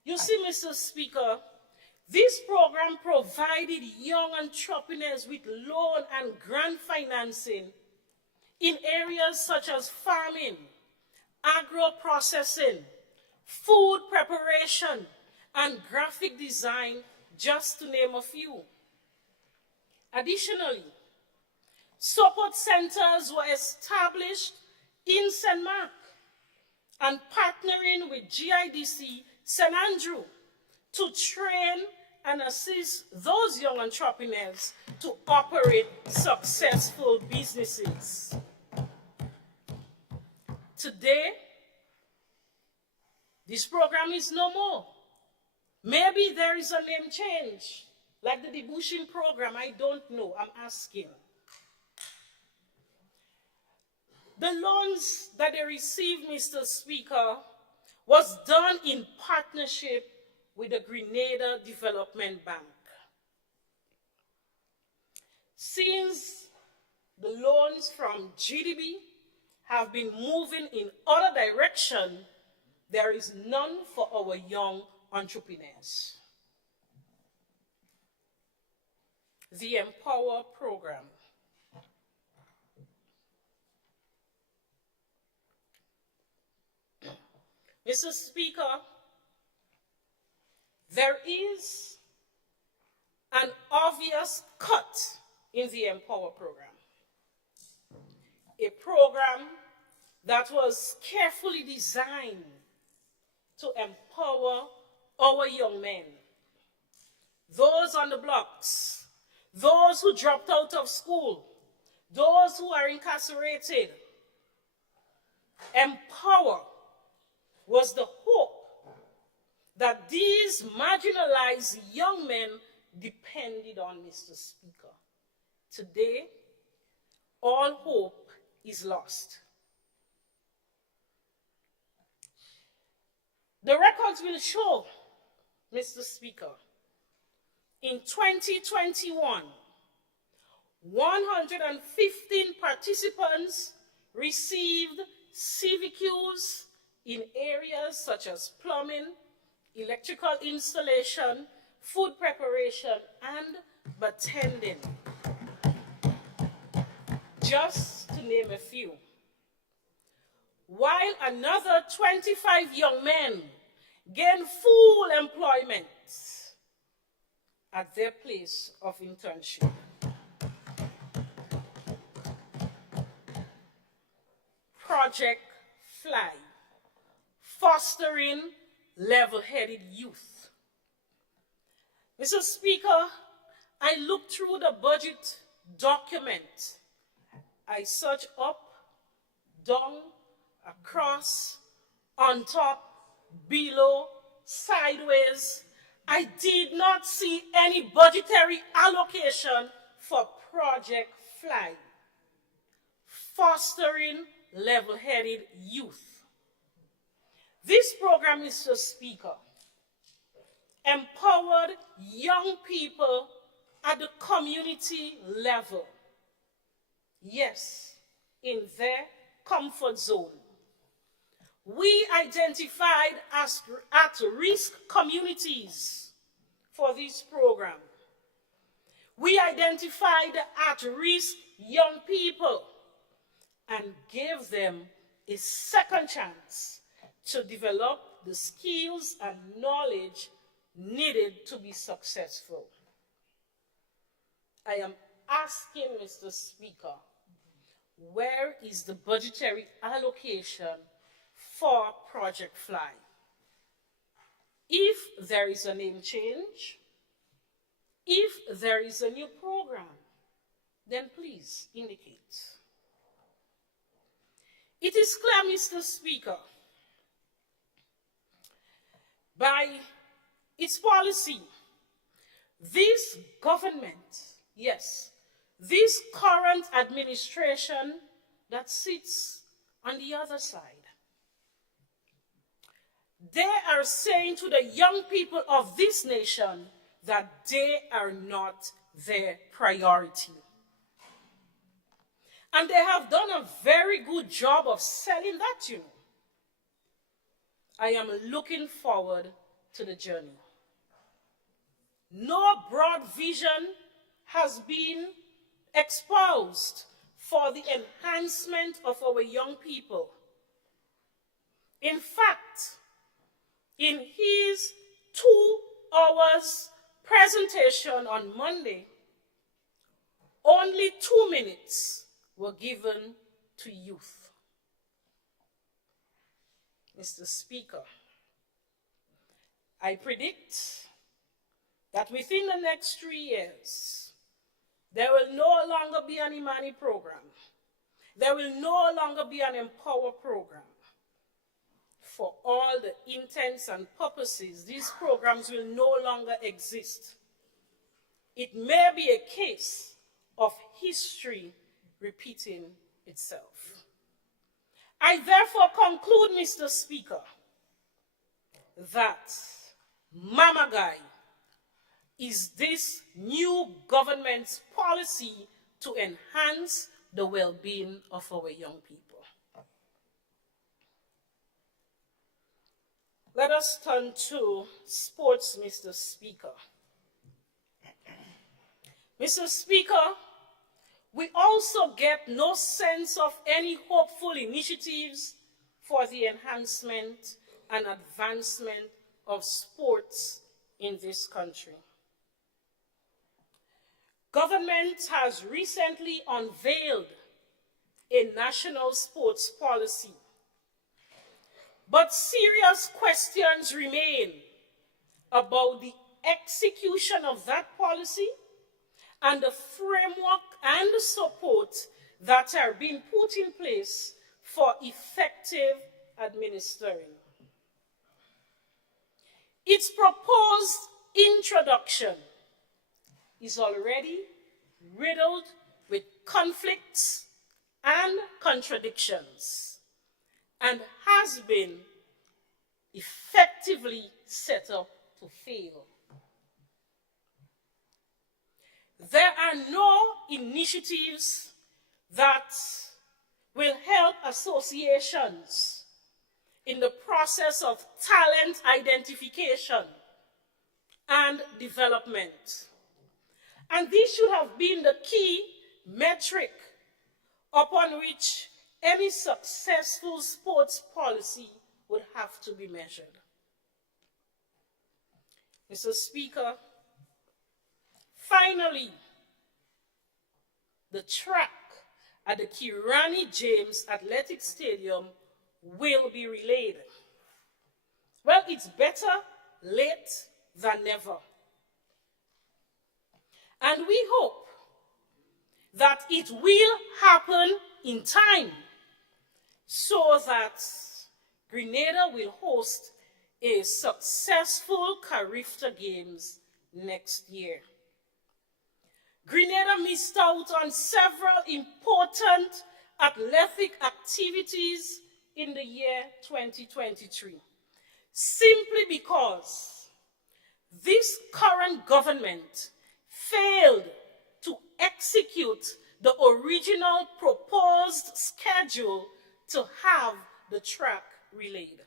You see, Mr. Speaker, this program provided young entrepreneurs with loan and grant financing in areas such as farming, agro-processing, food preparation, and graphic design, just to name a few. Additionally, support centers were established in St. Mark and partnering with GIDC St. Andrew to train and assist those young entrepreneurs to operate successful businesses. Today, this program is no more. Maybe there is a name change, like the debushing program, I don't know, I'm asking. The loans that they received, Mr. Speaker, was done in partnership with the Grenada Development Bank. Since the loans from GDB have been moving in other direction, there is none for our young entrepreneurs. The Empower program. Mr. Speaker, there is an obvious cut in the Empower program. A program that was carefully designed to empower our young men, those on the blocks, those who dropped out of school, those who are incarcerated. Empower was the hope that these marginalized young men depended on, Mr. Speaker. Today, all hope is lost. The records will show, Mr. Speaker, in 2021, 115 participants received CVQs in areas such as plumbing, electrical installation, food preparation, and bartending, just to name a few. While another 25 young men gained full employment at their place of internship. Project Fly, fostering level-headed youth. Mr. Speaker, I looked through the budget document. I searched up, down, across, on top, below, sideways, I did not see any budgetary allocation for Project Fly, fostering level-headed youth. This program, Mr. Speaker, empowered young people at the community level. Yes, in their comfort zone. We identified as at-risk communities for this program. We identified at-risk young people and gave them a second chance to develop the skills and knowledge needed to be successful. I am asking, Mr. Speaker, where is the budgetary allocation for Project Fly? If there is a name change, if there is a new program, then please indicate. It is clear, Mr. Speaker, by its policy, this government, yes, this current administration that sits on the other side, they are saying to the young people of this nation that they are not their priority. And they have done a very good job of selling that, you know. I am looking forward to the journey. No broad vision has been exposed for the enhancement of our young people. In fact, in his 2 hours presentation on Monday, only 2 minutes were given to youth. Mr. Speaker, I predict that within the next 3 years, there will no longer be an Imani program. There will no longer be an Empower program. For all the intents and purposes, these programs will no longer exist. It may be a case of history repeating itself. I therefore conclude, Mr. Speaker, that Mama Guy is this new government's policy to enhance the well-being of our young people. Let us turn to sports, Mr. Speaker. Mr. Speaker, we also get no sense of any hopeful initiatives for the enhancement and advancement of sports in this country. Government has recently unveiled a national sports policy, but serious questions remain about the execution of that policy and the framework and the support that are being put in place for effective administering. Its proposed introduction is already riddled with conflicts and contradictions and has been effectively set up to fail. There are no initiatives that will help associations in the process of talent identification and development. And this should have been the key metric upon which any successful sports policy would have to be measured. Mr. Speaker, finally, the track at the Kirani James Athletic Stadium will be relayed. Well, it's better late than never. And we hope that it will happen in time so that Grenada will host a successful Carifta Games next year. Grenada missed out on several important athletic activities in the year 2023, simply because this current government failed to execute the original proposed schedule to have the track relayed.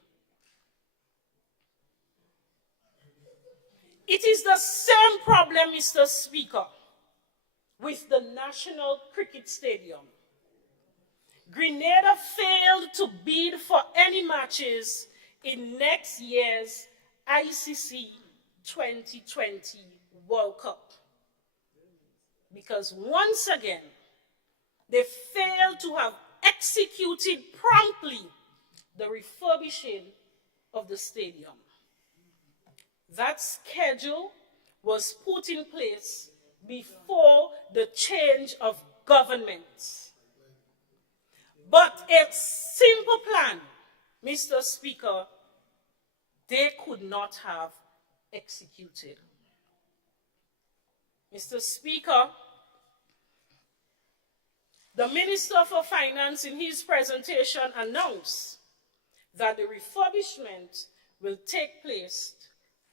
It is the same problem, Mr. Speaker, with the National Cricket Stadium. Grenada failed to bid for any matches in next year's ICC 2020 World Cup, because once again, they failed to have executed promptly the refurbishing of the stadium. That schedule was put in place before the change of government. But a simple plan, Mr. Speaker, they could not have executed. Mr. Speaker, the Minister for Finance in his presentation announced that the refurbishment will take place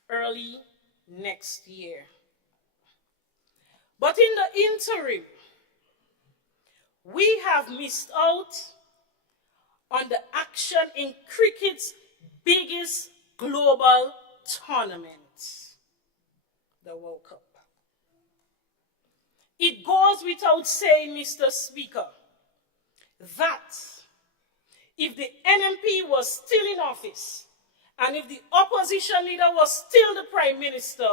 early next year. But in the interim, we have missed out on the action in cricket's biggest global tournament, the World Cup. It goes without saying, Mr. Speaker, that if the NMP was still in office and if the opposition leader was still the Prime Minister,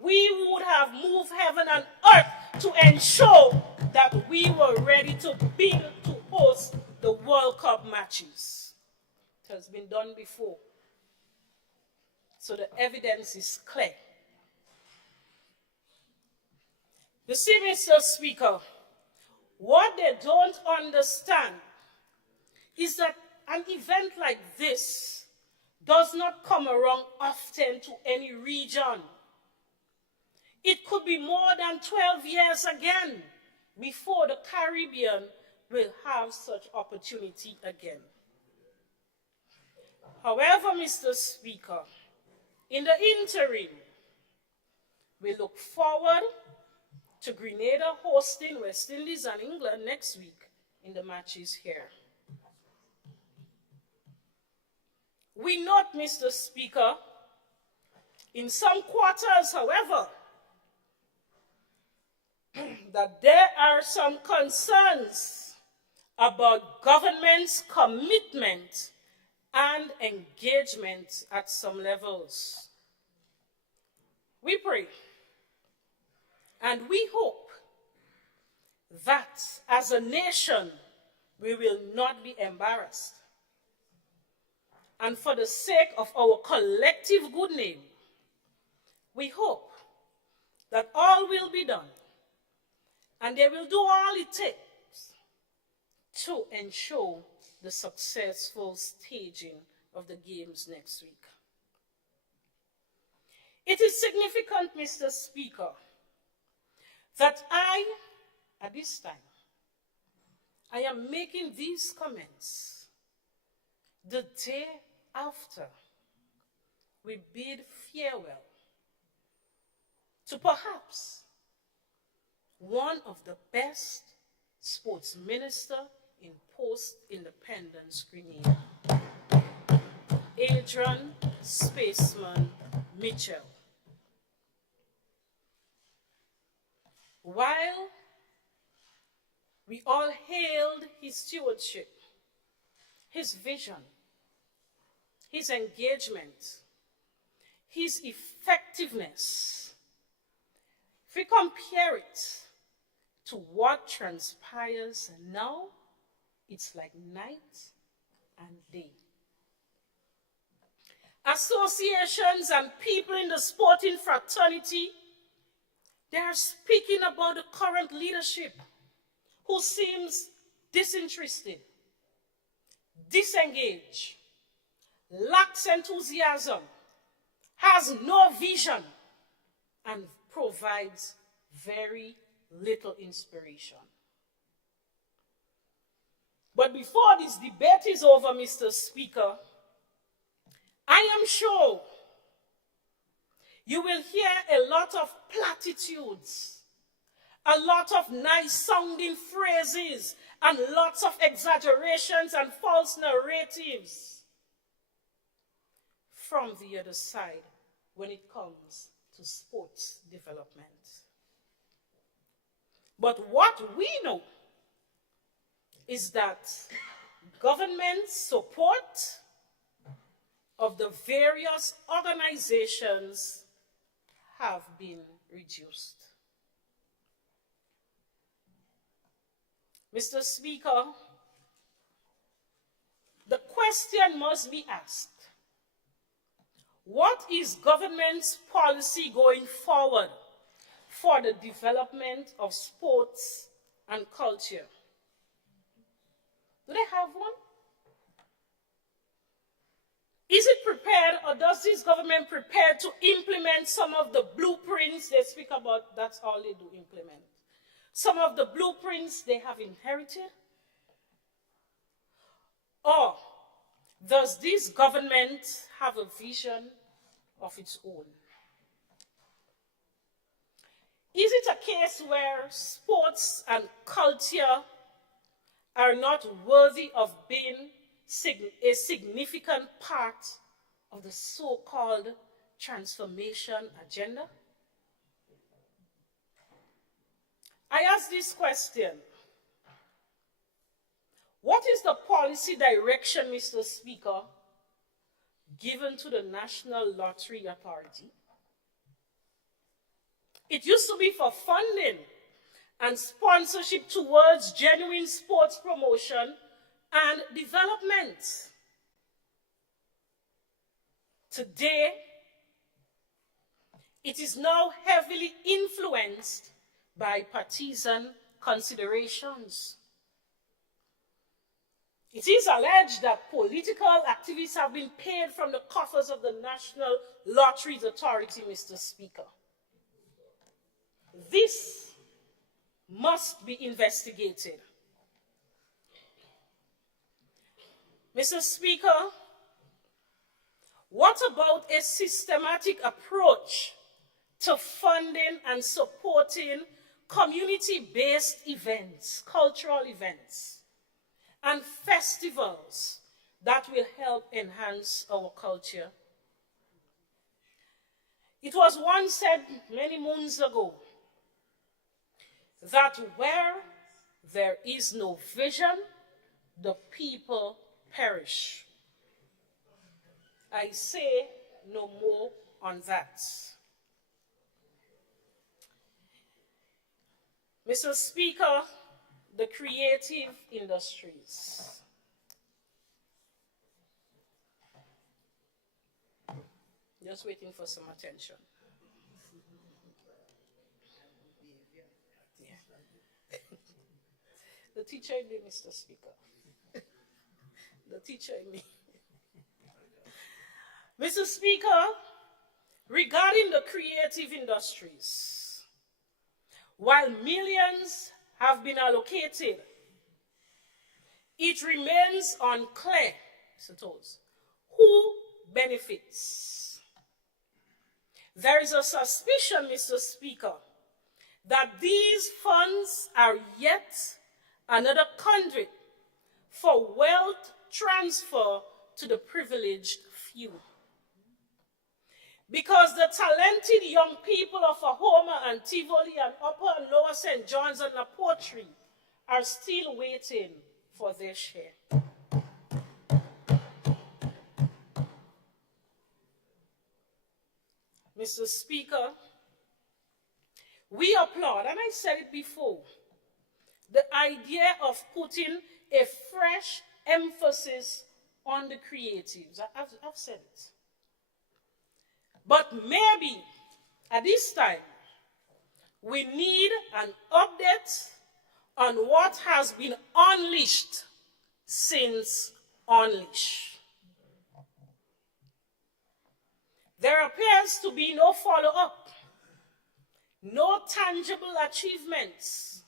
we would have moved heaven and earth to ensure that we were ready to bid to host the World Cup matches. It has been done before. So the evidence is clear. You see, Mr. Speaker, what they don't understand is that an event like this does not come around often to any region. It could be more than 12 years again before the Caribbean will have such opportunity again. However, Mr. Speaker, in the interim, we look forward to Grenada hosting West Indies and England next week in the matches here. We note, Mr. Speaker, in some quarters, however, that there are some concerns about government's commitment and engagement at some levels. We pray and we hope that as a nation we will not be embarrassed. And for the sake of our collective good name, we hope that all will be done and they will do all it takes to ensure the successful staging of the games next week. It is significant, Mr. Speaker, that at this time, I am making these comments the day after we bid farewell to perhaps one of the best sports minister in post-independence Grenada, Adrian Spaceman Mitchell. While we all hailed his stewardship, his vision, his engagement, his effectiveness, if we compare it to what transpires now, it's like night and day. Associations and people in the sporting fraternity, they are speaking about the current leadership who seems disinterested, disengaged, lacks enthusiasm, has no vision and provides very little inspiration. But before this debate is over, Mr. Speaker, I am sure you will hear a lot of platitudes, a lot of nice sounding phrases, and lots of exaggerations and false narratives from the other side when it comes to sports development. But what we know is that government support of the various organizations have been reduced. Mr. Speaker, the question must be asked, what is government's policy going forward for the development of sports and culture? Do they have one? Is it prepared, or does this government prepare to implement some of the blueprints they speak about? That's all they do, implement. Some of the blueprints they have inherited? Or does this government have a vision of its own? Is it a case where sports and culture are not worthy of being a significant part of the so-called transformation agenda? I ask this question. What is the policy direction, Mr. Speaker, given to the National Lottery Authority? It used to be for funding and sponsorship towards genuine sports promotion and development. Today, it is now heavily influenced by partisan considerations. It is alleged that political activists have been paid from the coffers of the National Lotteries Authority, Mr. Speaker. This must be investigated. Mr. Speaker, what about a systematic approach to funding and supporting community-based events, cultural events, and festivals that will help enhance our culture? It was once said many moons ago that where there is no vision, the people perish. I say no more on that. Mr. Speaker, the creative industries. Just waiting for some attention. Yeah. The teacher in me, Mr. Speaker. The teacher in me. Mr. Speaker, regarding the creative industries, while millions have been allocated, it remains unclear, Mr. Toes, who benefits. There is a suspicion, Mr. Speaker, that these funds are yet another conduit for wealth transfer to the privileged few. Because the talented young people of Ahoma and Tivoli and Upper and Lower St. John's and Napotri are still waiting for their share. Mr. Speaker, we applaud, and I said it before, the idea of putting a fresh emphasis on the creatives. I've said it. But maybe at this time, we need an update on what has been unleashed since Unleash. There appears to be no follow-up, no tangible achievements,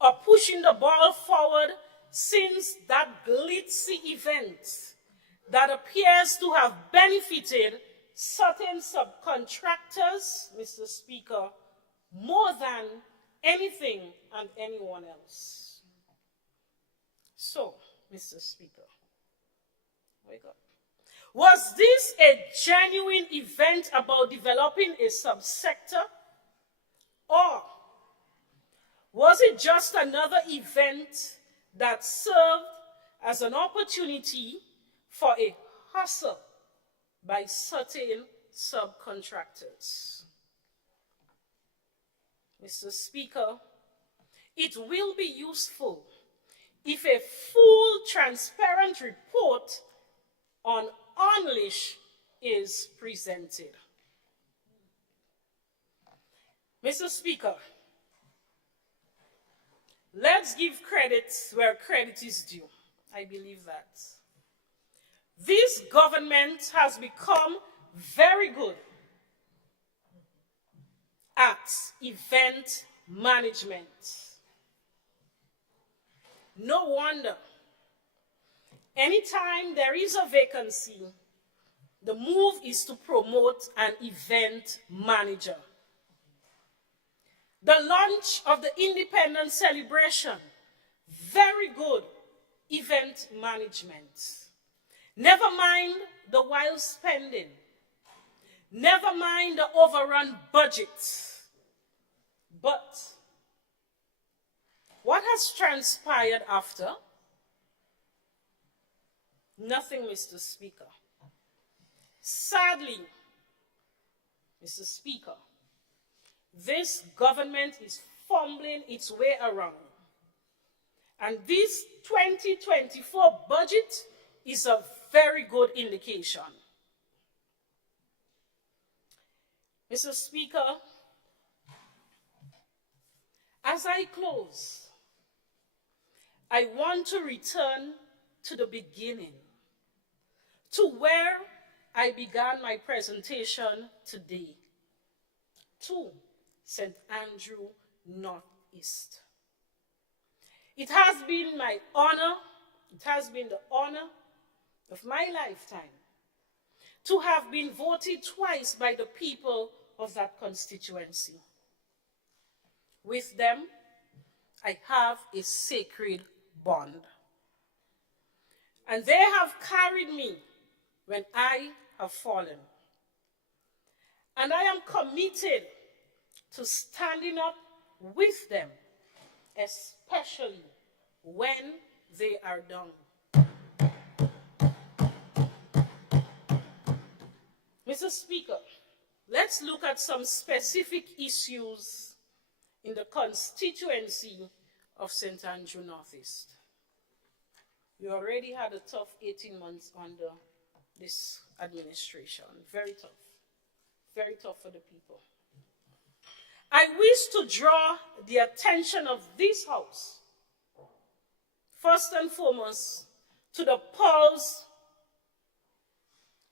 or pushing the ball forward since that glitzy event that appears to have benefited certain subcontractors, Mr. Speaker, more than anything and anyone else. So, Mr. Speaker, wake up. Was this a genuine event about developing a subsector, or was it just another event that served as an opportunity for a hustle by certain subcontractors? Mr. Speaker, it will be useful if a full, transparent report on Unleash is presented. Mr. Speaker, let's give credit where credit is due. I believe that. This government has become very good at event management. No wonder. Anytime there is a vacancy, the move is to promote an event manager. The launch of the independence celebration, very good event management. Never mind the wild spending. Never mind the overrun budget. But what has transpired after? Nothing, Mr. Speaker. Sadly, Mr. Speaker, this government is fumbling its way around. And this 2024 budget is a very good indication. Mr. Speaker, as I close, I want to return to the beginning, to where I began my presentation today, to St. Andrew Northeast. It has been my honor, it has been the honor of my lifetime to have been voted twice by the people of that constituency. With them, I have a sacred bond. And they have carried me when I have fallen. And I am committed to standing up with them, especially when they are done. Mr. Speaker, let's look at some specific issues in the constituency of St. Andrew Northeast. We already had a tough 18 months under this administration. Very tough for the people. I wish to draw the attention of this House, first and foremost, to the Paul's,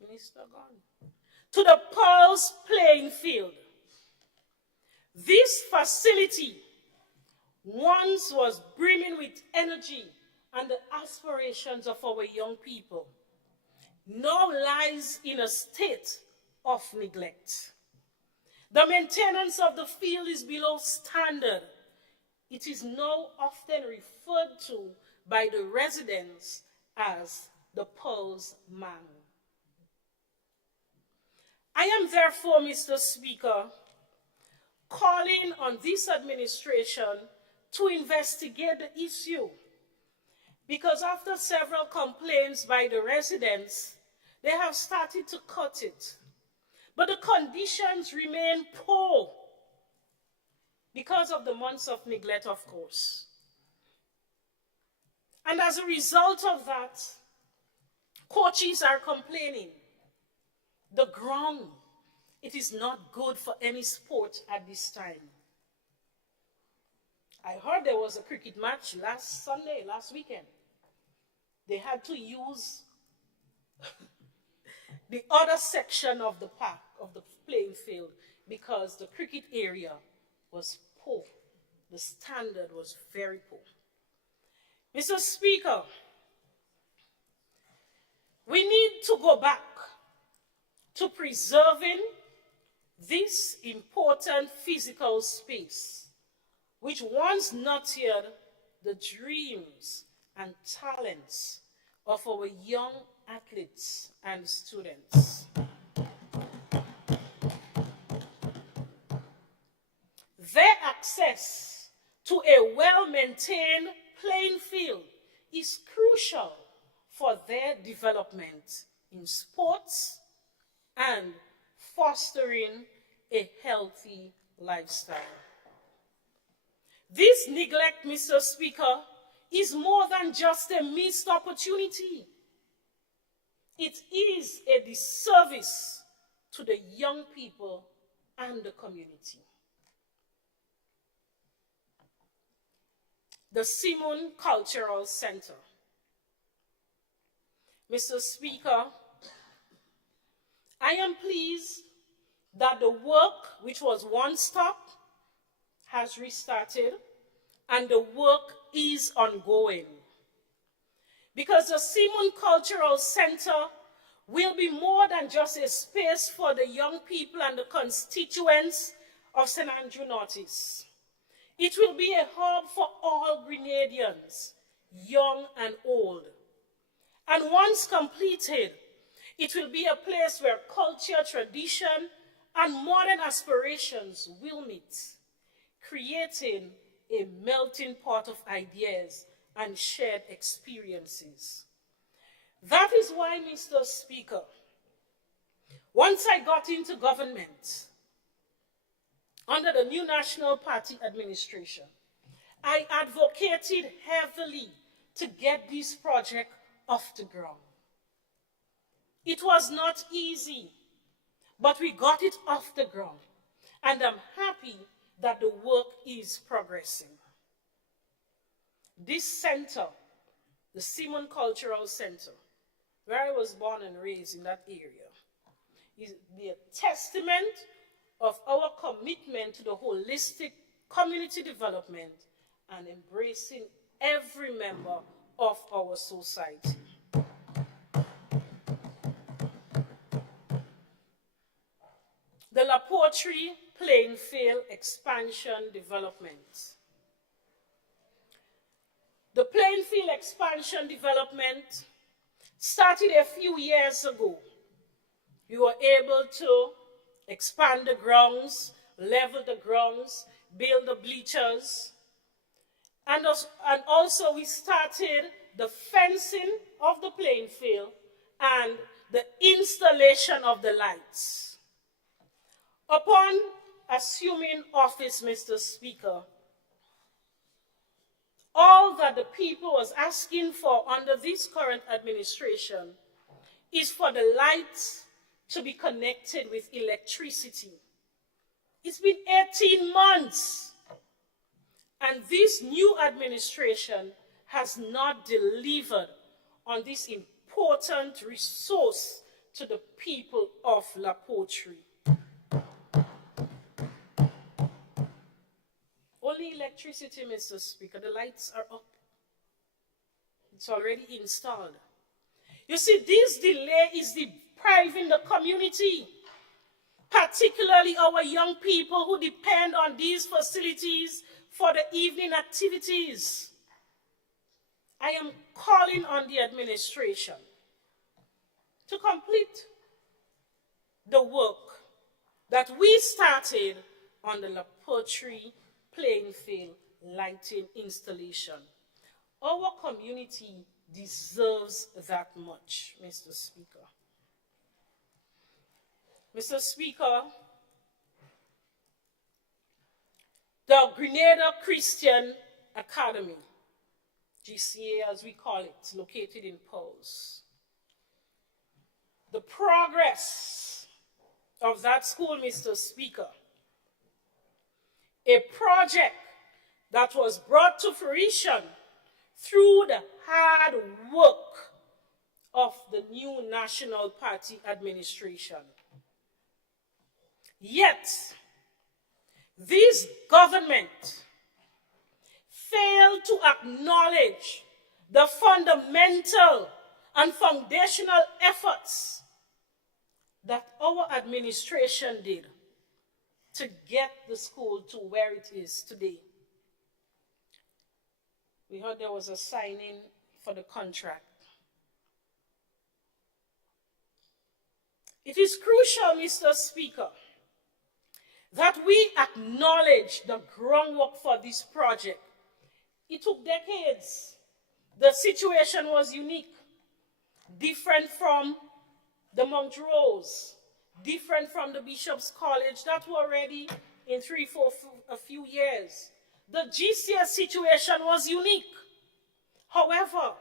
Minister gone, to the Paul's playing field. This facility once was brimming with energy and the aspirations of our young people, now lies in a state of neglect. The maintenance of the field is below standard. It is now often referred to by the residents as the Pearl's Man. I am therefore, Mr. Speaker, calling on this administration to investigate the issue, because after several complaints by the residents, they have started to cut it. But the conditions remain poor because of the months of neglect, of course. And as a result of that, coaches are complaining. The ground, it is not good for any sport at this time. I heard there was a cricket match last weekend. They had to use the other section of the park, of the playing field, because the cricket area was poor. The standard was very poor. Mr. Speaker, we need to go back to preserving this important physical space, which once nurtured the dreams and talents of our young athletes and students. Their access to a well-maintained playing field is crucial for their development in sports and fostering a healthy lifestyle. This neglect, Mr. Speaker, is more than just a missed opportunity. It is a disservice to the young people and the community. The Simon Cultural Center. Mr. Speaker, I am pleased that the work which was once stopped has restarted and the work is ongoing. Because the Simon Cultural Center will be more than just a space for the young people and the constituents of St. Andrew Northeast. It will be a hub for all Grenadians, young and old. And once completed, it will be a place where culture, tradition, and modern aspirations will meet, creating a melting pot of ideas and shared experiences. That is why, Mr. Speaker, once I got into government, under the new National Party administration, I advocated heavily to get this project off the ground. It was not easy, but we got it off the ground, and I'm happy that the work is progressing. This center, the Simon Cultural Center, where I was born and raised in that area, is the testament of our commitment to the holistic community development and embracing every member of our society. The La Poterie Playing Field Expansion Development. The playing field expansion development started a few years ago. We were able to expand the grounds, level the grounds, build the bleachers, and also we started the fencing of the playing field and the installation of the lights. Upon assuming office, Mr. Speaker, all that the people was asking for under this current administration is for the lights to be connected with electricity. It's been 18 months, and this new administration has not delivered on this important resource to the people of La Poterie. Only electricity, Mr. Speaker. The lights are up. It's already installed. You see, this delay is depriving the community, particularly our young people who depend on these facilities for the evening activities. I am calling on the administration to complete the work that we started on the La Poterie playing field lighting installation. Our community deserves that much, Mr. Speaker. Mr. Speaker, the Grenada Christian Academy, GCA as we call it, located in Pulse. The progress of that school, Mr. Speaker, a project that was brought to fruition through the hard work of the new National Party administration. Yet, this government failed to acknowledge the fundamental and foundational efforts that our administration did to get the school to where it is today. We heard there was a signing for the contract. It is crucial, Mr. Speaker, that we acknowledge the groundwork for this project. It took decades. The situation was unique, different from the Montrose, different from the Bishop's College that were ready in a few years. The GCS situation was unique. However,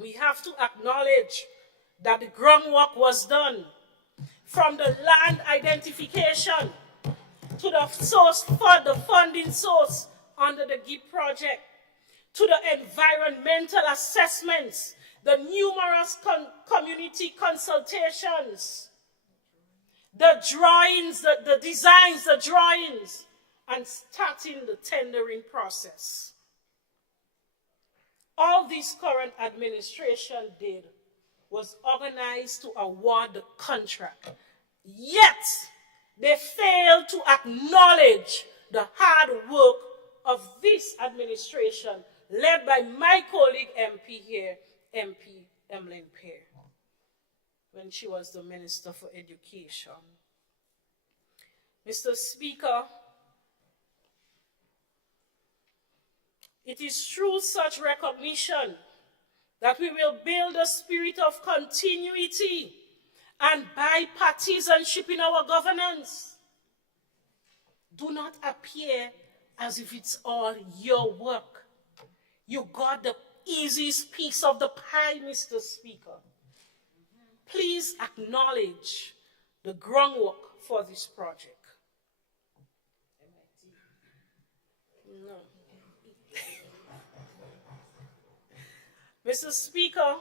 we have to acknowledge that the groundwork was done, from the land identification to the source for the funding source under the GIP project, to the environmental assessments, the numerous community consultations, the drawings, the designs, the drawings, and starting the tendering process. All this current administration did was organize to award the contract. Yet, they failed to acknowledge the hard work of this administration, led by my colleague MP here, MP Emmeline Pear, when she was the Minister for Education. Mr. Speaker, it is through such recognition that we will build a spirit of continuity and bipartisanship in our governance. Do not appear as if it's all your work. You got the easiest piece of the pie, Mr. Speaker. Please acknowledge the groundwork for this project. No. Mr. Speaker,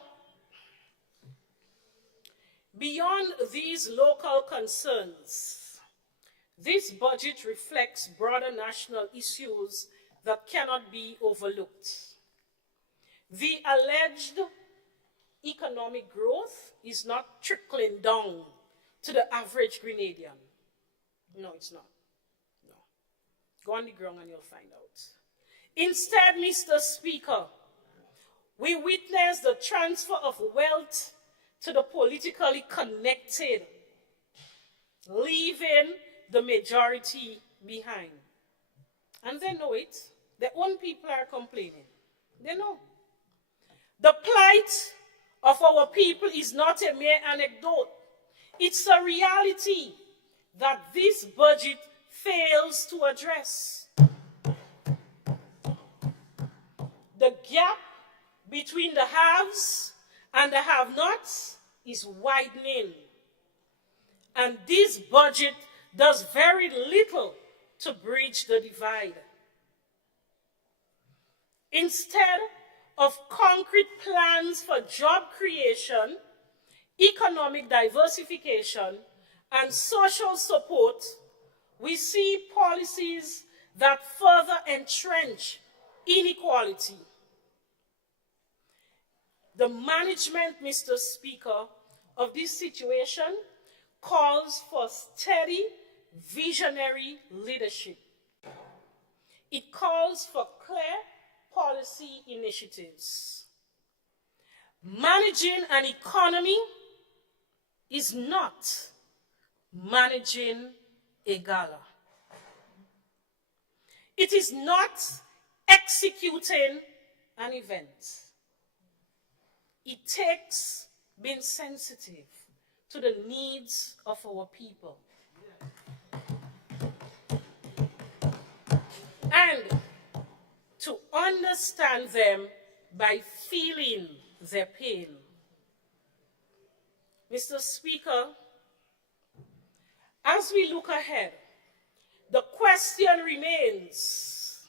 beyond these local concerns, this budget reflects broader national issues that cannot be overlooked. The alleged economic growth is not trickling down to the average Grenadian. No, it's not. No. Go on the ground and you'll find out. Instead, Mr. Speaker, we witness the transfer of wealth to the politically connected, leaving the majority behind. And they know it. Their own people are complaining. They know. The plight of our people is not a mere anecdote. It's a reality that this budget fails to address. The gap between the haves and the have-nots is widening. And this budget does very little to bridge the divide. Instead of concrete plans for job creation, economic diversification, and social support, we see policies that further entrench inequality. The management, Mr. Speaker, of this situation calls for steady, visionary leadership. It calls for clear policy initiatives. Managing an economy is not managing a gala. It is not executing an event. It takes being sensitive to the needs of our people. And to understand them by feeling their pain. Mr. Speaker, as we look ahead, the question remains,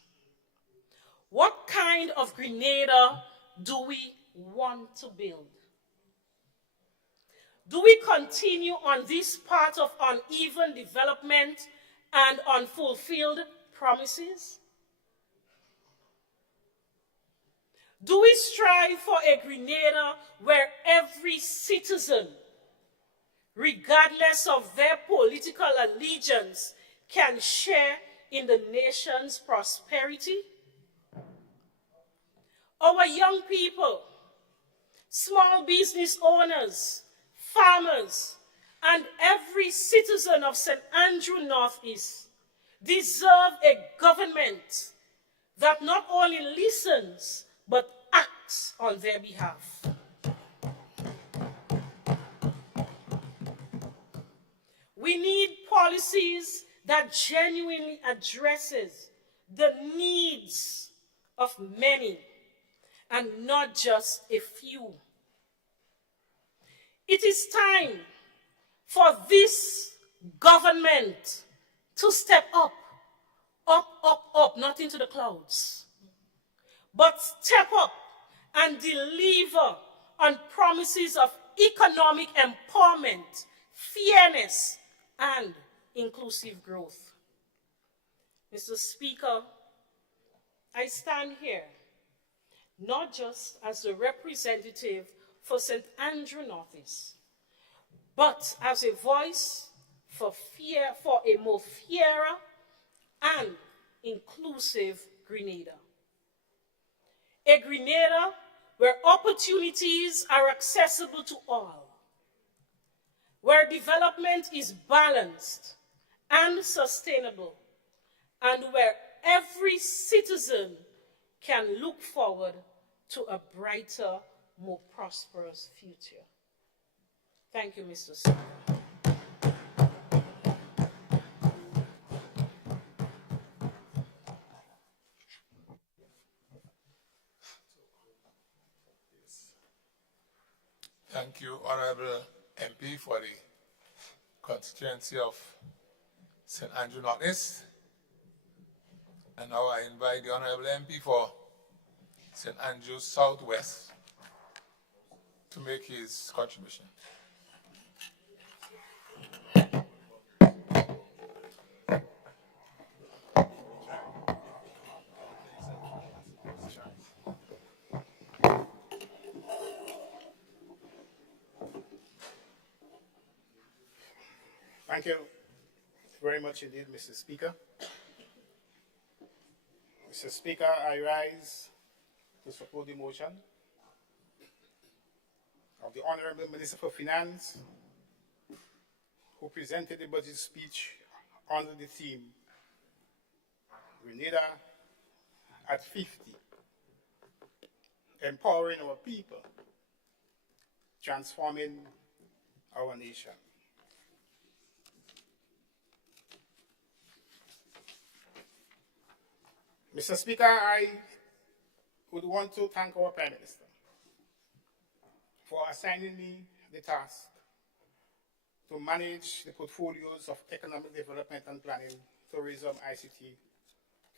what kind of Grenada do we want to build? Do we continue on this path of uneven development and unfulfilled promises? Do we strive for a Grenada where every citizen, regardless of their political allegiance, can share in the nation's prosperity? Our young people, small business owners, farmers, and every citizen of St. Andrew Northeast deserve a government that not only listens, but acts on their behalf. We need policies that genuinely addresses the needs of many and not just a few. It is time for this government to step up, not into the clouds, but step up and deliver on promises of economic empowerment, fairness, and inclusive growth. Mr. Speaker, I stand here not just as the representative for St. Andrew Northeast, but as a voice for a more fairer and inclusive Grenada. A Grenada where opportunities are accessible to all, where development is balanced and sustainable, and where every citizen can look forward to a brighter, more prosperous future. Thank you, Mr. Speaker. Thank you, Honorable MP, for the constituency of St. Andrew Northeast. And now I invite the Honorable MP for St. Andrew Southwest to make his contribution. Thank you very much indeed, Mr. Speaker. Mr. Speaker, I rise to support the motion of the Honorable Minister for Finance, who presented the budget speech under the theme, Grenada at 50, empowering our people, transforming our nation. Mr. Speaker, I would want to thank our Prime Minister for assigning me the task to manage the portfolios of economic development and planning, tourism, ICT,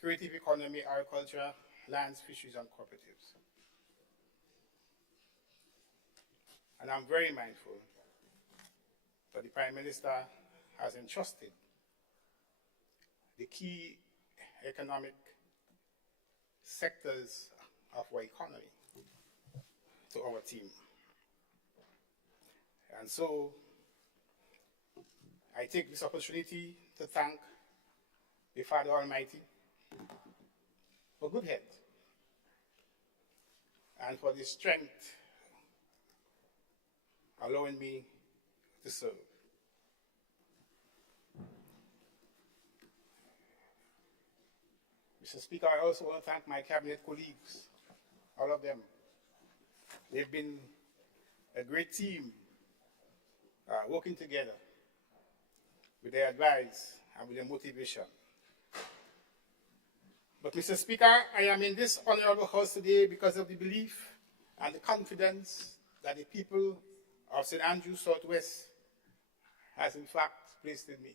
creative economy, agriculture, lands, fisheries, and cooperatives. And I'm very mindful that the Prime Minister has entrusted the key economic sectors of our economy to our team. And so I take this opportunity to thank the Father Almighty for good health and for the strength allowing me to serve. Mr. Speaker, I also want to thank my cabinet colleagues, all of them. They've been a great team working together with their advice and with their motivation. But Mr. Speaker, I am in this honorable house today because of the belief and the confidence that the people of St. Andrew Southwest has in fact placed in me.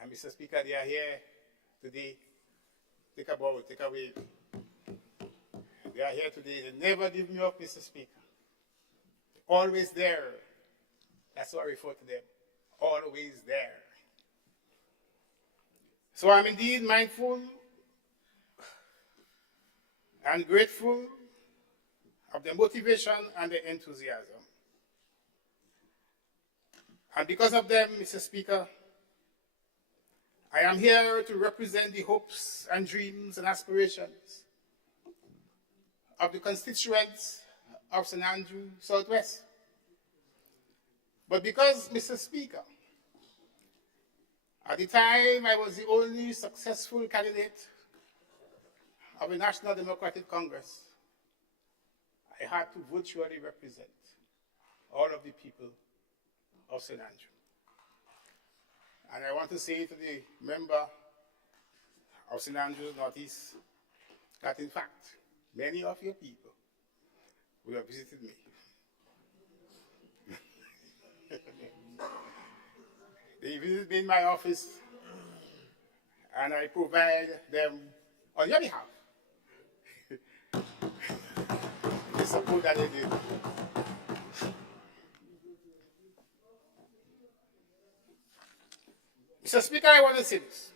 And Mr. Speaker, they are here today. Take a bow, take a wave. They are here today. They never give me up, Mr. Speaker. They always there. That's what I refer to them, always there. So I'm indeed mindful and grateful of the motivation and the enthusiasm. And because of them, Mr. Speaker, I am here to represent the hopes and dreams and aspirations of the constituents of St. Andrew Southwest. But because, Mr. Speaker, at the time I was the only successful candidate of the National Democratic Congress, I had to virtually represent all of the people of St. Andrew. And I want to say to the member of St. Andrews Northeast that, in fact, many of your people will have visited me. They visit me in my office, and I provide them on your behalf the support that they did. Mr. Speaker, I want to say this.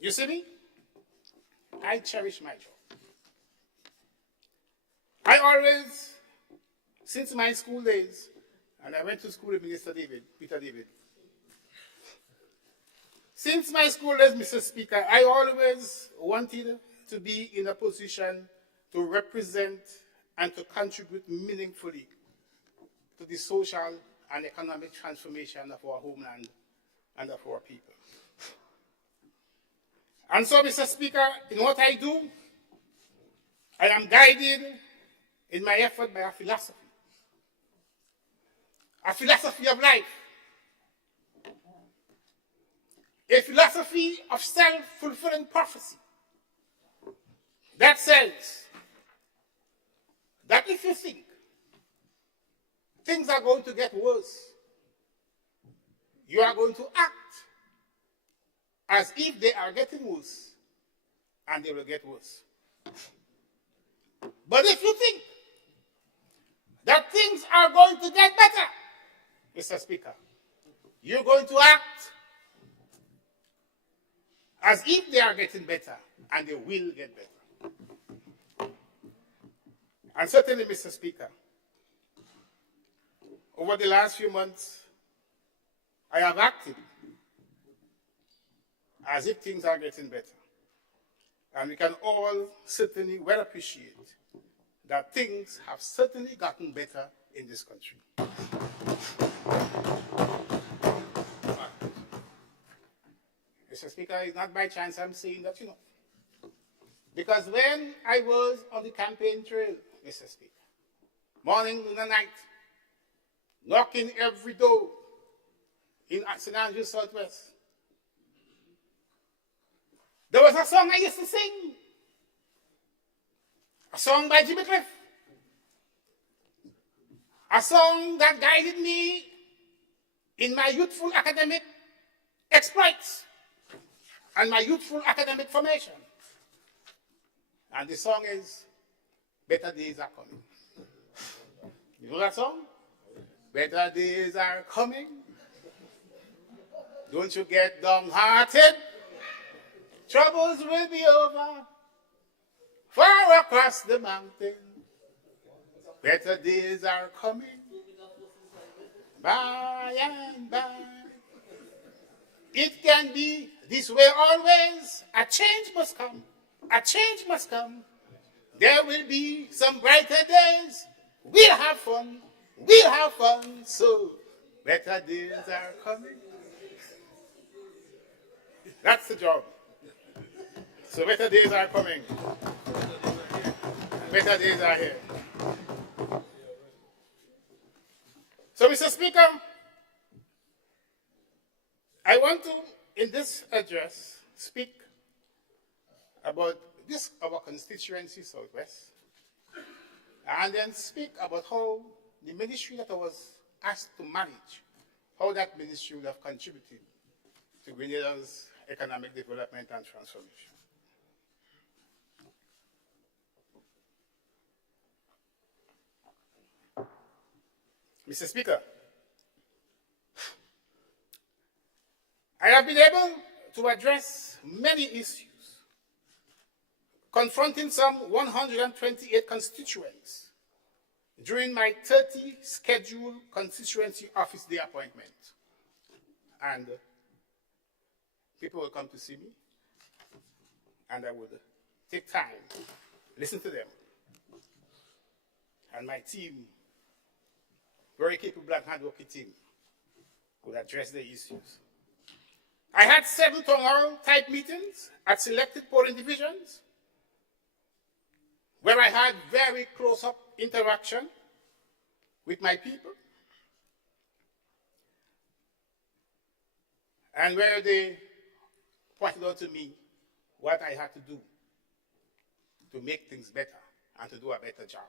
You see me? I cherish my job. I always, since my school days, and I went to school with Minister Peter David. Since my school days, Mr. Speaker, I always wanted to be in a position to represent and to contribute meaningfully to the social and economic transformation of our homeland and of our people. And so, Mr. Speaker, in what I do, I am guided in my effort by a philosophy of life, a philosophy of self-fulfilling prophecy that says that if you think things are going to get worse, you are going to act as if they are getting worse, and they will get worse. But if you think that things are going to get better, Mr. Speaker, you're going to act as if they are getting better, and they will get better. And certainly, Mr. Speaker, over the last few months, I have acted as if things are getting better. And we can all certainly well appreciate that things have certainly gotten better in this country. Mr. Speaker, it's not by chance I'm saying that, you know. Because when I was on the campaign trail, Mr. Speaker, morning, noon, and night, knocking every door in St. Andrews Southwest, there was a song I used to sing, a song by Jimmy Cliff, a song that guided me in my youthful academic exploits and my youthful academic formation. And the song is, Better Days Are Coming. You know that song? Better days are coming. Don't you get downhearted. Troubles will be over. Far across the mountain. Better days are coming. By and by. It can be this way always. A change must come. A change must come. There will be some brighter days. We'll have fun. We'll have fun. So, better days are coming. That's the job. So better days are coming. Better days are here. So, Mr. Speaker, I want to, in this address, speak about our constituency, Southwest, and then speak about how the ministry that I was asked to manage, how that ministry would have contributed to Grenada's economic development and transformation. Mr. Speaker, I have been able to address many issues, confronting some 128 constituents during my 30 scheduled constituency office day appointment. And people will come to see me, and I would take time, listen to them. And my team, very capable and hardworking team, would address the issues. I had 7 town hall type meetings at selected polling divisions where I had very close-up interaction with my people and where they pointed out to me what I had to do to make things better and to do a better job.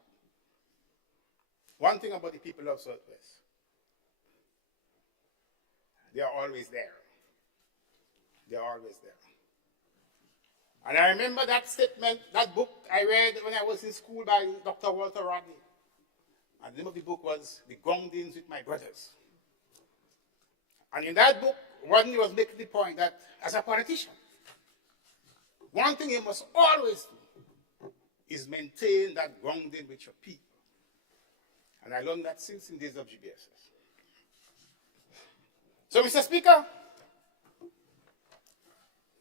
One thing about the people of Southwest, they are always there. They are always there. And I remember that statement, that book I read when I was in school by Dr. Walter Rodney. And the name of the book was The Groundings with My Brothers. And in that book, Rodney was making the point that as a politician, one thing you must always do is maintain that grounding with your people. And I learned that since in days of GBSS. So, Mr. Speaker,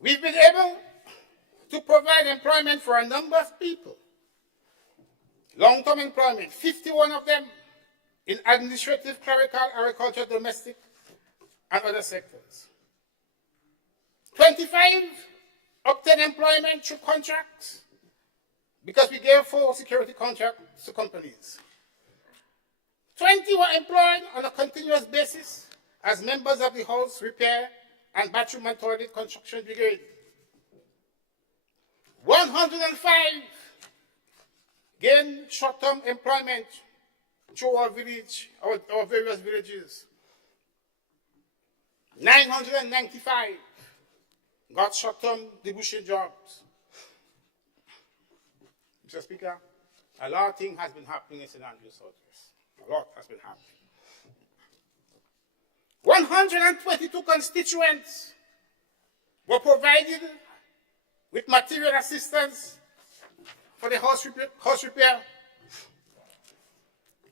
we've been able to provide employment for a number of people. Long-term employment, 51 of them in administrative, clerical, agriculture, domestic, and other sectors. 25 obtained employment through contracts because we gave full security contracts to companies. 20 were employed on a continuous basis as members of the house repair and bathroom and toilet construction brigade. 105 gained short-term employment through our village, our various villages. 995 got short-term debushing jobs. Mr. Speaker, a lot of things has been happening in St. Andrews Southwest. A lot has been happening. 122 constituents were provided with material assistance for the house repair.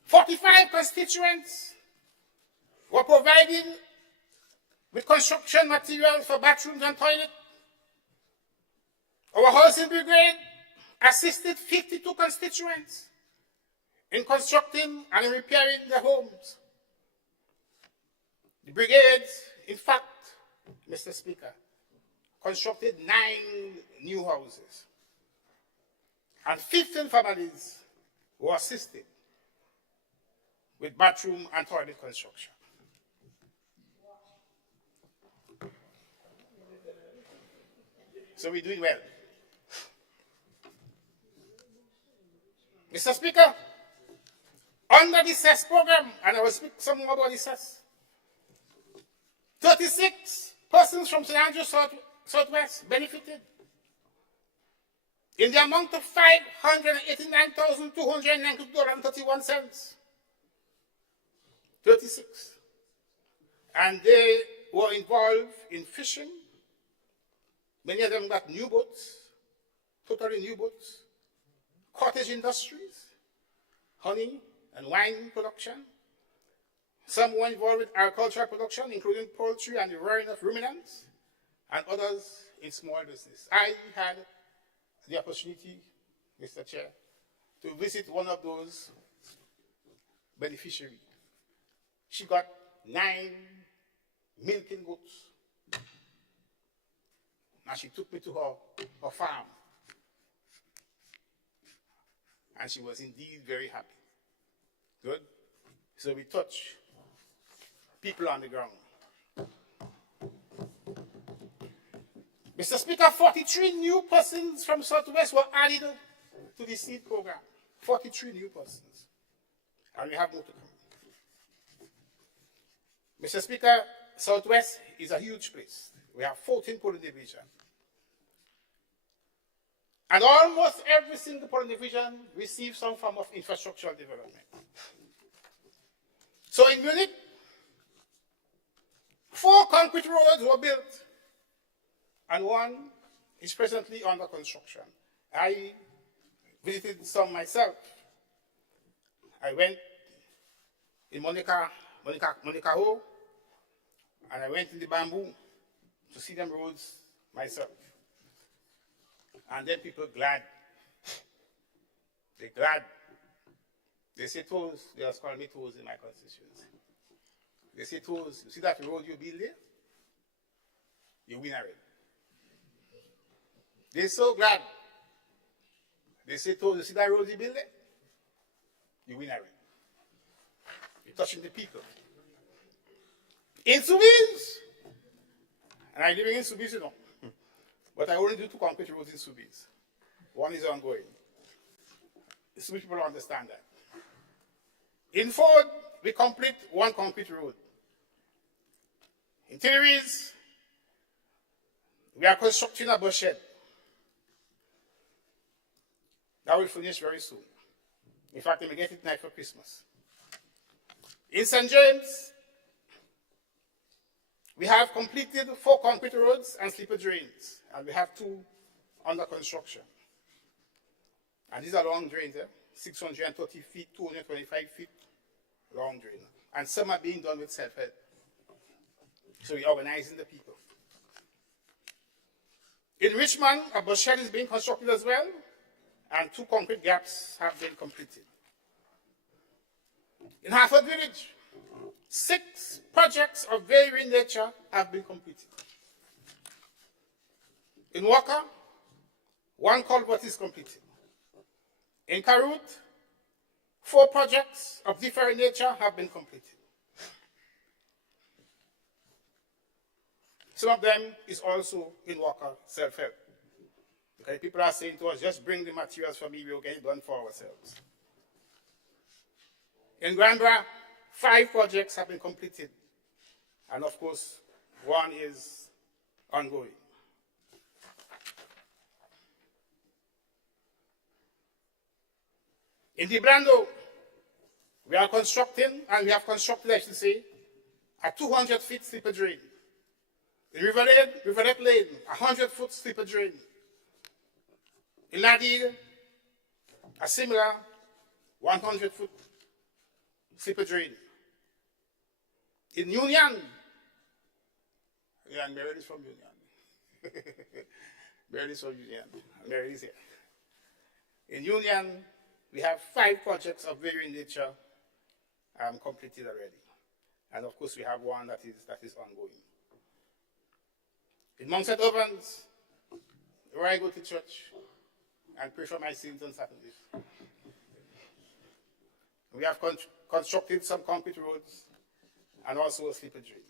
45 constituents were provided with construction materials for bathrooms and toilets. Our housing brigade assisted 52 constituents in constructing and repairing their homes. The brigade, in fact, Mr. Speaker, constructed 9 new houses, and 15 families were assisted with bathroom and toilet construction. So we're doing well. Mr. Speaker, under the CES program, and I will speak some more about the CES, 36 persons from St. Andrews Southwest benefited in the amount of $589,292.31. 36. And they were involved in fishing. Many of them got new boats, totally new boats, cottage industries, honey and wine production. Some were involved with agricultural production, including poultry and the rearing of ruminants, and others in small business. I had the opportunity, Mr. Chair, to visit one of those beneficiaries. She got 9 milking goats. And she took me to her farm. And she was indeed very happy. Good. So we touch people on the ground. Mr. Speaker, 43 new persons from Southwest were added to the seed program. 43 new persons. And we have more to come. Mr. Speaker, Southwest is a huge place. We have 14 polling divisions. And almost every single polling division receives some form of infrastructural development. So in Munich, 4 concrete roads were built, and 1 is presently under construction. I visited some myself. I went in Monaco, and I went in the Bamboo to see them roads myself. And then people glad. They're glad. They say toes, they just call me toes in my constituency. They say toes, you see that road you build there? You win already. They're so glad. They say toes, you see that road you build there? You win already. You're touching the people. In Soubise, and I'm living in Soubise, you know, but I only do 2 concrete roads in Soubise. 1 is ongoing. Soubise people don't understand that. In Ford, we complete 1 concrete road. In Tenerife, we are constructing a bus shed. That will finish very soon. In fact, we may get it tonight for Christmas. In St. James, we have completed 4 concrete roads and slipper drains, and we have 2 under construction. And these are long drains, 630 feet, 225 feet long drain. And some are being done with self-help. So we're organizing the people. In Richmond, a bus shed is being constructed as well, and 2 concrete gaps have been completed. In Hartford Village, 6 projects of varying nature have been completed. In Walker, 1 culvert is completed. In Carriacou, 4 projects of different nature have been completed. Some of them is also in Walker self-help. Because people are saying to us, just bring the materials for me, we'll get it done for ourselves. In Granbra, 5 projects have been completed. And of course, 1 is ongoing. In the Brando, we are constructing, and we have constructed, I should say, a 200-foot slipper drain. In Riverlet Lane, a 100-foot slipper drain. In Ladir, a similar 100-foot slipper drain. In Union, yeah, Mary is from Union. Mary is from Union. Mary is here. In Union, we have 5 projects of varying nature completed already. And of course, we have 1 that is ongoing. In Mount St. Ovens, where I go to church and pray for my sins on Saturdays, we have constructed some concrete roads and also a slipper drain.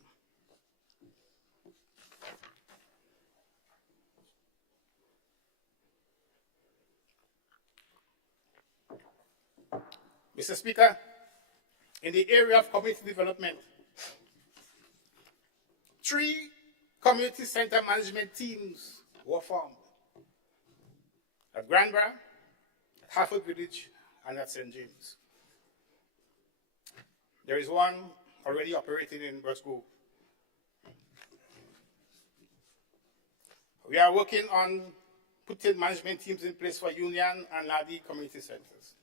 Mr. Speaker, in the area of community development, 3 community center management teams were formed at Granbra, at Hartford Village, and at St. James. There is 1 already operating in Brusco. We are working on putting management teams in place for Union and Ladi community centers.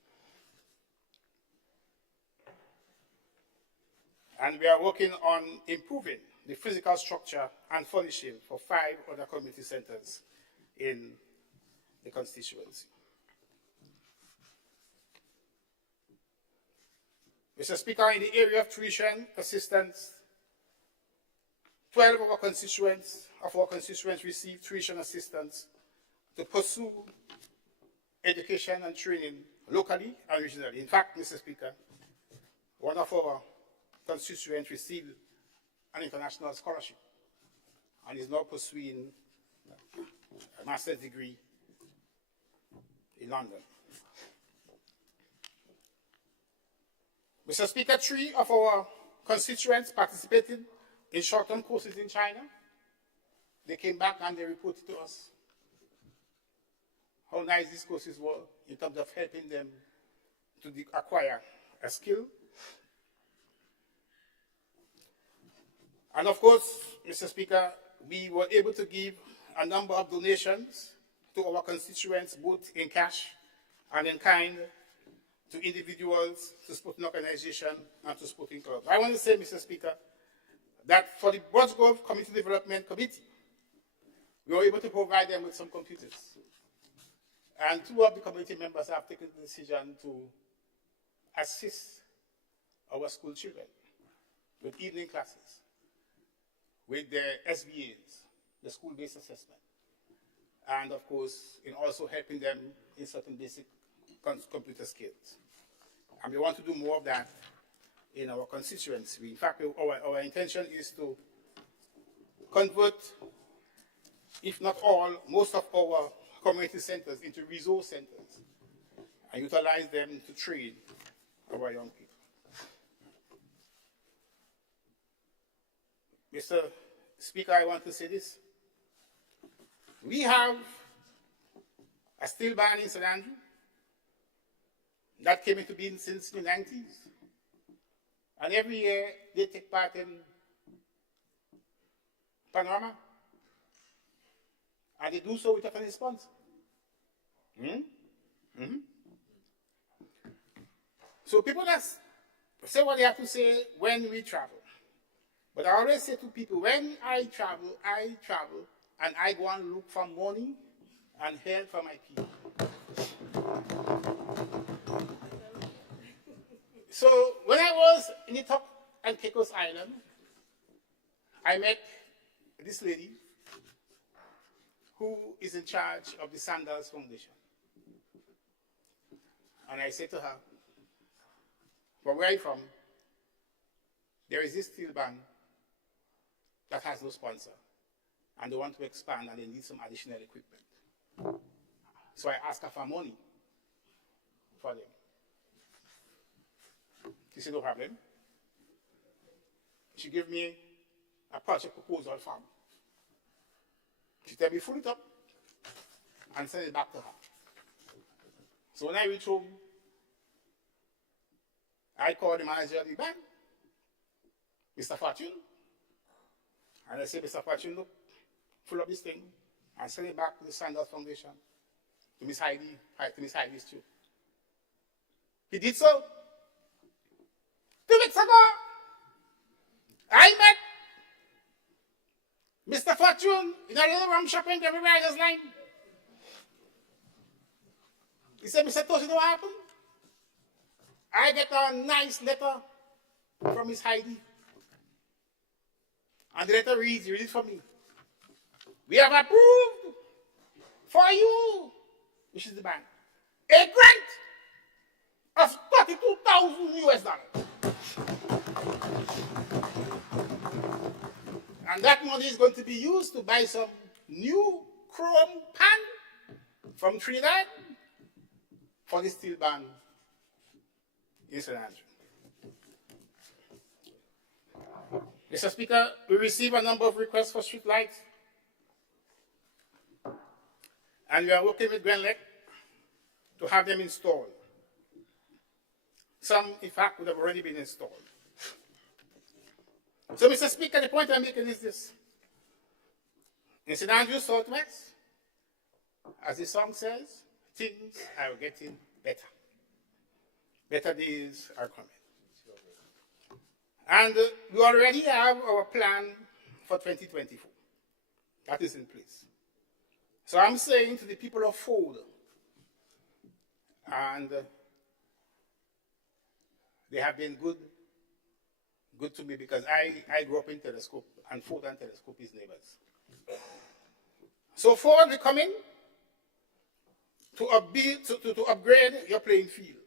And we are working on improving the physical structure and furnishing for 5 other community centers in the constituency. Mr. Speaker, in the area of tuition assistance, 12 of our constituents receive tuition assistance to pursue education and training locally and regionally. In fact, Mr. Speaker, 1 of our constituents received an international scholarship and is now pursuing a master's degree in London. Mr. Speaker, 3 of our constituents participated in short-term courses in China. They came back and they reported to us how nice these courses were in terms of helping them to acquire a skill. And of course, Mr. Speaker, we were able to give a number of donations to our constituents, both in cash and in kind, to individuals, to sporting organizations, and to sporting clubs. I want to say, Mr. Speaker, that for the Budsgrove Community Development Committee, we were able to provide them with some computers. And two of the committee members have taken the decision to assist our school children with evening classes, with their SBAs, the school-based assessment, and of course, in also helping them in certain basic computer skills. And we want to do more of that in our constituency. In fact, our intention is to convert, if not all, most of our community centers into resource centers and utilize them to train our young people. Mr. Speaker, I want to say this. We have a steel ban in St. Andrew that came into being since the 90s. And every year they take part in Panorama. And they do so without any sponsor. So people just say what they have to say when we travel. But I always say to people, when I travel, and I go and look for money and help for my people. So when I was in the top and Caicos Island, I met this lady who is in charge of the Sandals Foundation. And I said to her, "But where are you from? There is this steel band that has no sponsor, and they want to expand, and they need some additional equipment." So I asked her for money for them. She said, "No problem." She gave me a project proposal form. She told me, fill it up and send it back to her. So when I reached home, I called the manager of the bank, Mr. Fortune, and I said, "Mr. Fortune, look, fill up this thing and send it back to the Sandals Foundation, to Miss Heidi, to Miss Heidi's too." He did so. 2 weeks ago, I met Mr. Fortune in a little rum shopping every rider's line. He said, "Mr. Tosh, you know what happened? I get a nice letter from Miss Heidi. And the letter reads, you read it for me. We have approved for you," which is the bank, "a grant of $32,000. And that money is going to be used to buy some new chrome pan from Trinidad for the steel band in St. Andrew." Mr. Speaker, we receive a number of requests for street lights. And we are working with Grenlec to have them installed. Some, in fact, would have already been installed. So, Mr. Speaker, the point I'm making is this. In St. Andrews Southwest, as the song says, things are getting better. Better days are coming. And we already have our plan for 2024. That is in place. So I'm saying to the people of Ford, and they have been good to me because I grew up in Telescope, and Ford and Telescope is neighbors. So Ford, we're coming to upgrade your playing field.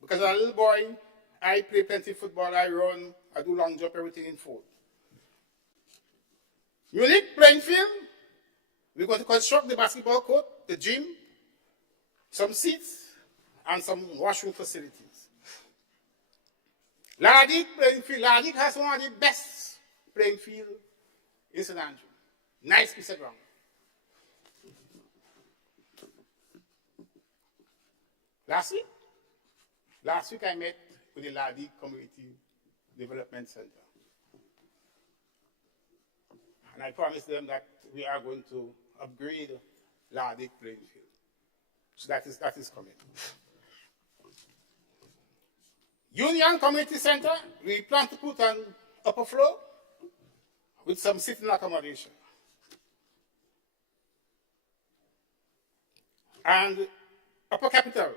Because as a little boy, I play plenty of football, I run, I do long jump, everything in Ford. Unique playing field. We're going to construct the basketball court, the gym, some seats, and some washroom facilities. Lardic playing field. Lardic has one of the best playing field in St. Andrew. Nice piece of ground. Last week I met with the Lardic Community Development Center. I promised them that we are going to upgrade Lardic playing field. So that is coming. Union Community Center, we plan to put an upper floor with some sitting accommodation. And Upper Capital,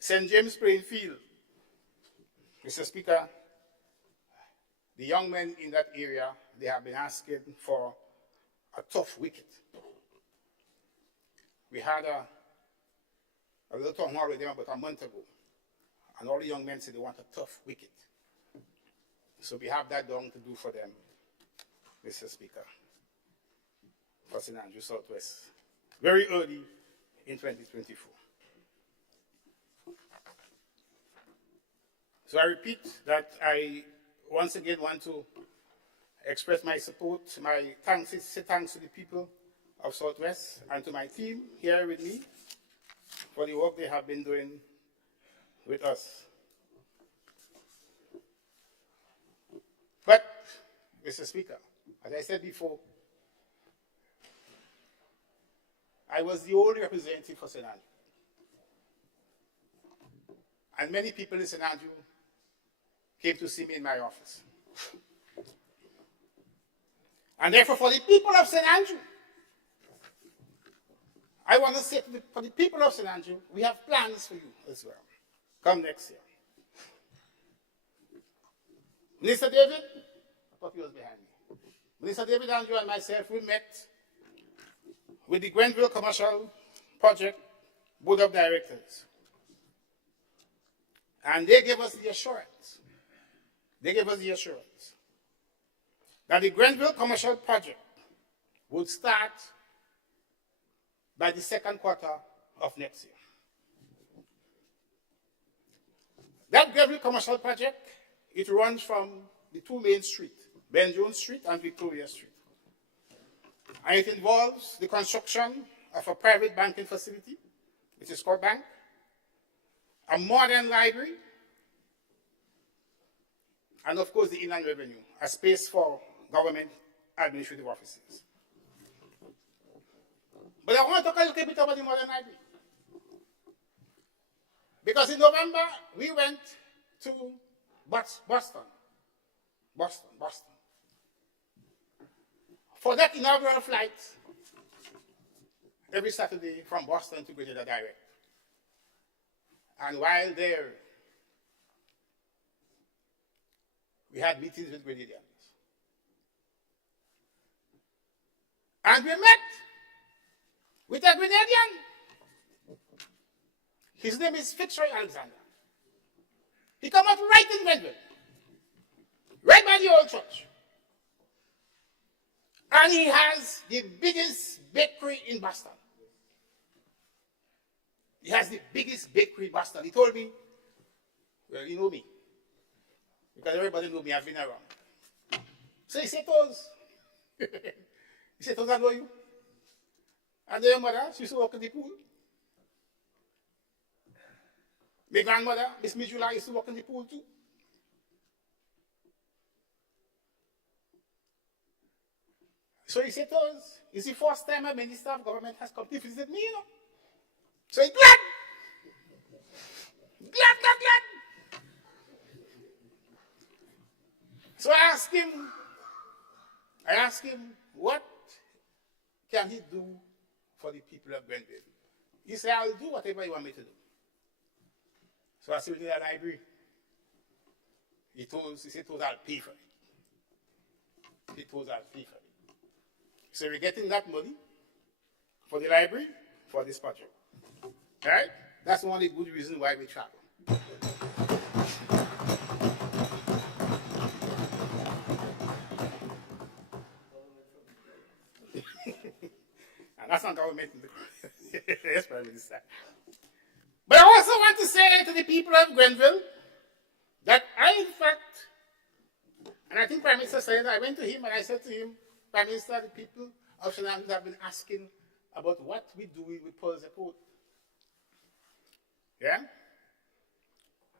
St. James playing field. Mr. Speaker, the young men in that area, they have been asking for a tough wicket. We had a little town hall with them about a month ago, and all the young men said they want a tough wicket. So we have that done to do for them, Mr. Speaker, for St. Andrew Southwest, very early in 2024. So I repeat that I once again want to express my support, my thanks, say thanks to the people of Southwest and to my team here with me for the work they have been doing with us. But, Mr. Speaker, as I said before, I was the only representative for St. Andrew. And many people in St. Andrew came to see me in my office. And therefore, for the people of St. Andrew, I want to say for the people of St. Andrew, we have plans for you as well. Come next year. Minister David, I thought he was behind me. Minister David Andrew and myself, we met with the Grenville Commercial Project Board of Directors. And they gave us the assurance. That the Grenville Commercial Project would start by the second quarter of next year. That Grenville Commercial Project, it runs from the two main streets, Ben Jones Street and Victoria Street. And it involves the construction of a private banking facility, which is called Bank, a modern library, and of course the Inland Revenue, a space for government administrative offices. But I want to talk a little bit about the modern library. Because in November, we went to Boston. For that inaugural flight, every Saturday from Boston to Grenada direct. And while there, we had meetings with Grenadians. And we met with a Grenadian. His name is Fitzroy Alexander. He came up right in Grenville, right by the old church. And he has the biggest bakery in Boston. He has the biggest bakery in Boston. He told me, well, you know me. Because everybody knows me, I've been around. So he said to us, he said to us, I know you. And your mother, she used to work in the pool. My grandmother, Miss Mijula, used to work in the pool too. So he said to us, it's the first time a minister of government has come to visit me, you know. So he's glad. Glad. So I asked him, what can he do for the people of Grenville? He said, I'll do whatever you want me to do. So I said, we need a library. He said, I'll pay for it. He told us I'll pay for it. So we're getting that money for the library, for this project. All right? That's one of the good reasons why we travel. And that's not government. Yes, Prime Minister. But I also want to say to the people of Grenville that I, in fact, and I think Prime Minister said, I went to him and I said to him, Prime Minister, the people of St. Andrews have been asking about what we do with Paul's Port. Yeah?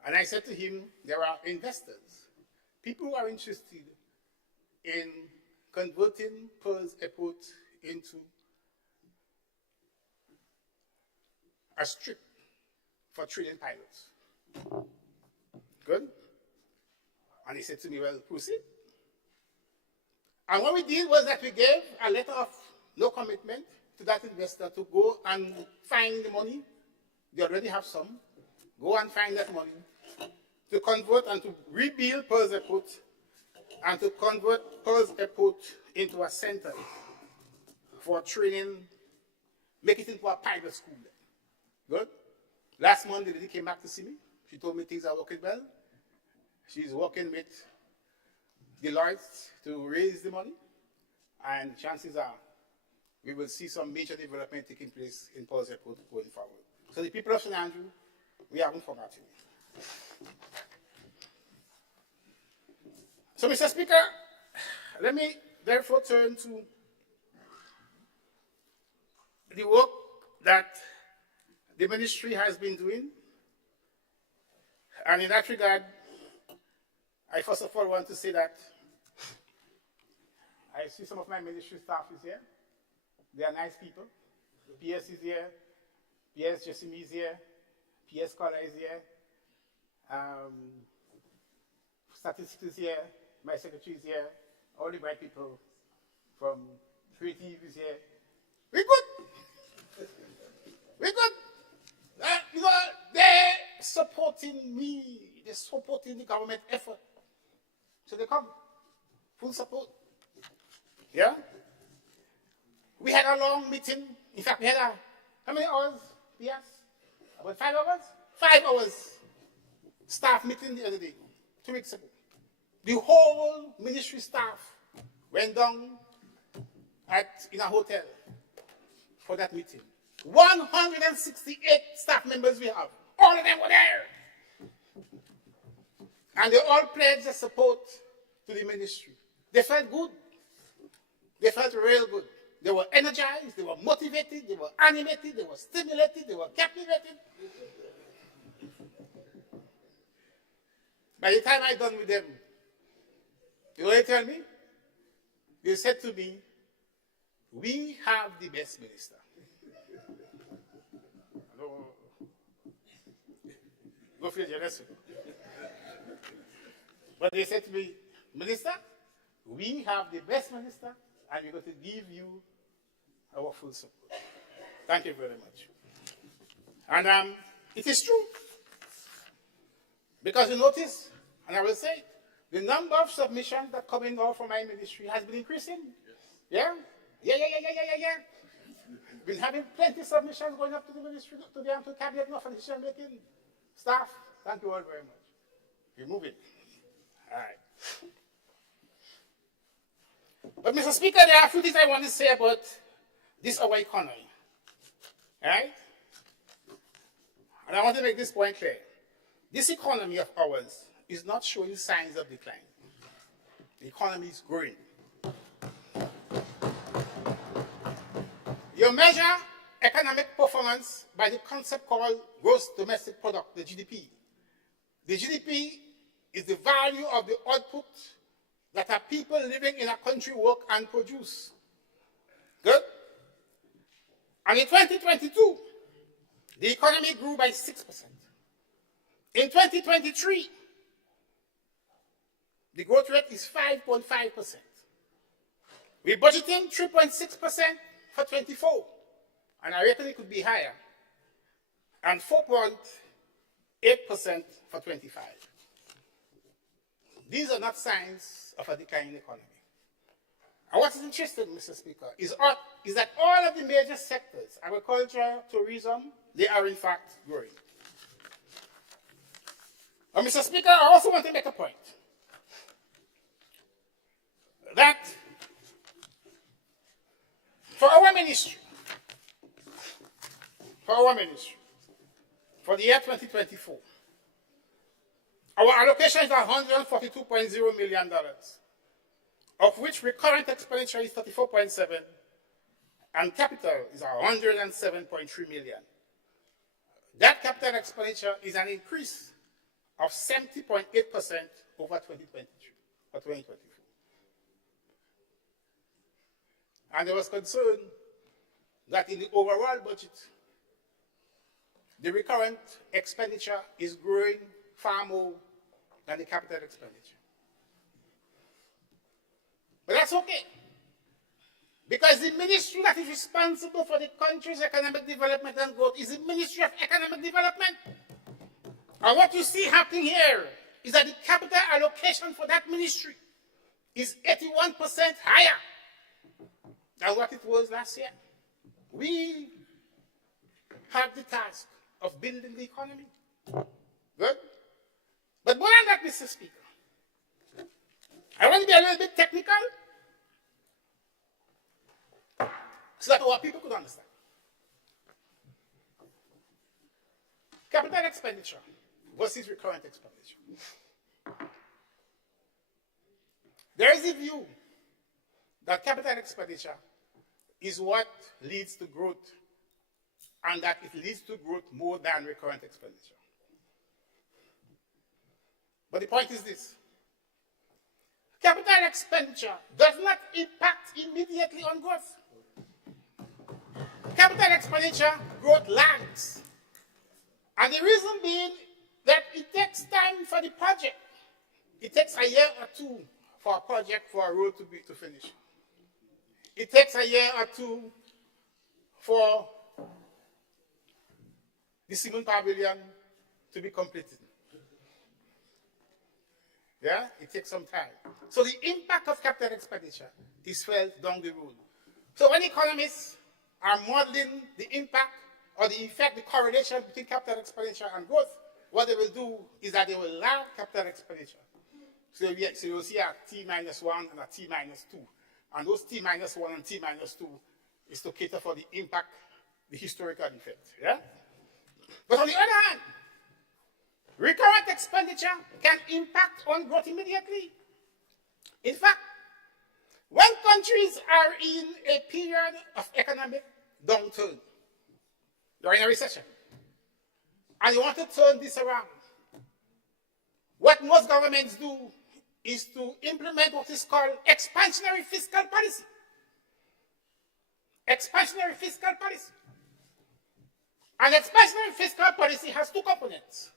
And I said to him, there are investors, people who are interested in converting Pearls Airport into a strip for training pilots. Good? And he said to me, well, proceed. And what we did was that we gave a letter of no commitment to that investor to go and find the money. They already have some. Go and find that money to convert and to rebuild Pearls Airport and to convert Pearls Airport into a center for training, make it into a pilot school. Good? Last month, the lady came back to see me. She told me things are working well. She's working with Deloitte to raise the money, and chances are we will see some major development taking place in Pearls Airport going forward. So the people of St. Andrew, we haven't forgotten you. So, Mr. Speaker, let me therefore turn to the work that the ministry has been doing. And in that regard, I first of all want to say that I see some of my ministry staff is here. They are nice people. The PS is here. PS Jessamy is here. PS Scholar is here. Statistics is here. My secretary is here. All the bright people from Creative is here. We're good. We're good. You know, they're supporting me. They're supporting the government effort. So they come. Full support. Yeah? We had a long meeting. In fact, we had how many hours? Yes? About 5 hours? 5 hours staff meeting the other day, 2 weeks ago. The whole ministry staff went down in a hotel for that meeting. 168 staff members we have. All of them were there. And they all pledged their support to the ministry. They felt good. They felt real good. They were energized, they were motivated, they were animated, they were stimulated, they were captivated. By the time I done with them, you know what they tell me? They said to me, we have the best minister. Hello. Go feel jealous. But they said to me, Minister, we have the best minister, and we're going to give you our full support. Thank you very much. And it is true. Because you notice, and I will say, the number of submissions that come in now from my ministry has been increasing. Yes. Yeah? Yeah. Been having plenty of submissions going up to the ministry, to the cabinet, for decision making. Staff, thank you all very much. We're moving. All right. But, Mr. Speaker, there are a few things I want to say about this our economy. All right? And I want to make this point clear. This economy of ours is not showing signs of decline. The economy is growing. You measure economic performance by the concept called gross domestic product, the GDP. The GDP is the value of the output that are people living in a country work and produce. Good? And in 2022, the economy grew by 6%. In 2023, the growth rate is 5.5%. We're budgeting 3.6% for 24, and I reckon it could be higher, and 4.8% for 25. These are not signs of a declining economy. And what is interesting, Mr. Speaker, is that all of the major sectors, agriculture, tourism, they are in fact growing. And Mr. Speaker, I also want to make a point that for our ministry, for the year 2024, our allocation is $142.0 million, of which recurrent expenditure is 34.7, and capital is $107.3 million. That capital expenditure is an increase of 70.8% over 2023 or 2024. And there was concern that in the overall budget, the recurrent expenditure is growing far more than the capital expenditure. But that's okay. Because the ministry that is responsible for the country's economic development and growth is the Ministry of Economic Development. And what you see happening here is that the capital allocation for that ministry is 81% higher than what it was last year. We have the task of building the economy. Good? But more than that, Mr. Speaker, I want to be a little bit technical so that our people could understand. Capital expenditure versus recurrent expenditure. There is a view that capital expenditure is what leads to growth, and that it leads to growth more than recurrent expenditure. But the point is this. Capital expenditure does not impact immediately on growth. Capital expenditure growth lags. And the reason being that it takes time for the project. It takes a year or two for a project, for a road to finish. It takes a year or two for the cement pavilion to be completed. Yeah, it takes some time. So the impact of capital expenditure is felt down the road. So when economists are modeling the impact or the effect, the correlation between capital expenditure and growth, what they will do is that they will lag capital expenditure. So you'll see a T minus 1 and a T minus 2. And those T minus 1 and T minus 2 is to cater for the impact, the historical effect. Yeah? But on the other hand, recurrent expenditure can impact on growth immediately. In fact, when countries are in a period of economic downturn, they're in a recession, and you want to turn this around, what most governments do is to implement what is called expansionary fiscal policy. Expansionary fiscal policy. And expansionary fiscal policy has two components.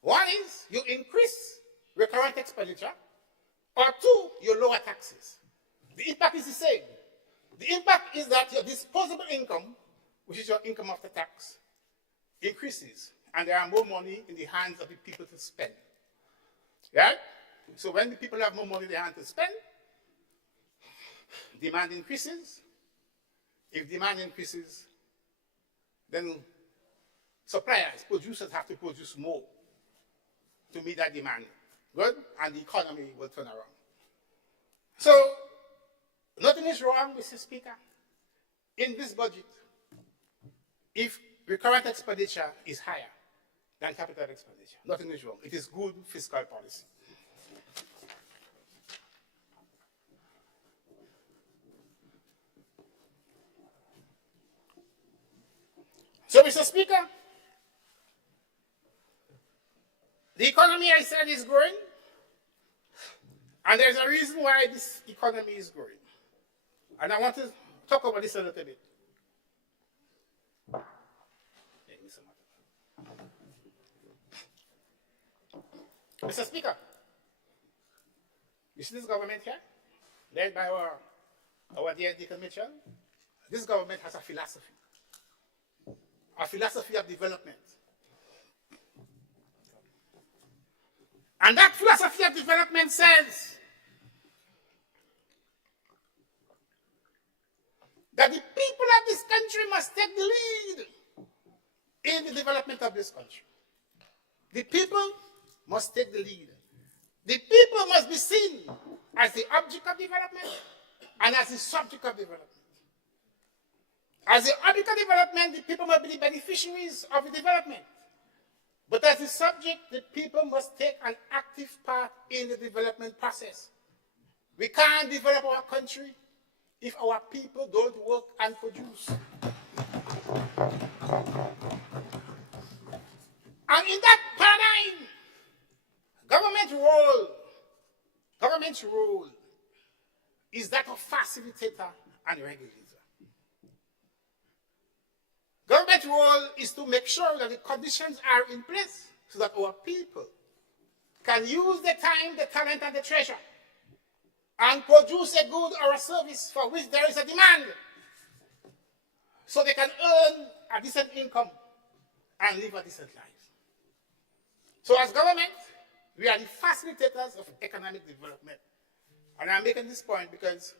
One is you increase recurrent expenditure, or two, you lower taxes. The impact is the same. The impact is that your disposable income, which is your income after tax, increases, and there are more money in the hands of the people to spend. Yeah? So when the people have more money in their hands to spend, demand increases. If demand increases, then suppliers, producers have to produce more to meet that demand. Good? And the economy will turn around. So, nothing is wrong, Mr. Speaker, in this budget if recurrent expenditure is higher than capital expenditure. Nothing is wrong. It is good fiscal policy. So, Mr. Speaker, the economy, I said, is growing, and there's a reason why this economy is growing. And I want to talk about this a little bit. Mr. Speaker, you see this government here, led by our dear Deacon Mitchell? This government has a philosophy of development. And that philosophy of development says that the people of this country must take the lead in the development of this country. The people must take the lead. The people must be seen as the object of development and as the subject of development. As the object of development, the people must be the beneficiaries of the development. But as the subject, the people must take an active part in the development process. We can't develop our country if our people don't work and produce. And in that paradigm, government's role is that of facilitator and regulator. Government role is to make sure that the conditions are in place so that our people can use the time, the talent, and the treasure and produce a good or a service for which there is a demand so they can earn a decent income and live a decent life. So as government, we are the facilitators of economic development. And I'm making this point because,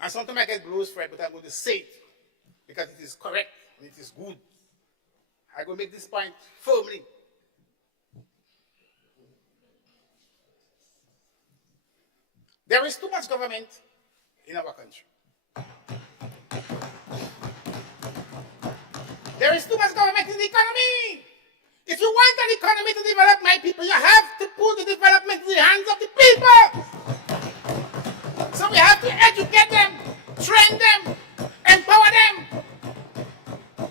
and sometimes I get blows for it, but I'm going to say it because it is correct and it is good. I'm going to make this point firmly. There is too much government in our country. There is too much government in the economy. If you want an economy to develop, my people, you have to put the development in the hands of the people. So we have to educate them, train them, empower them.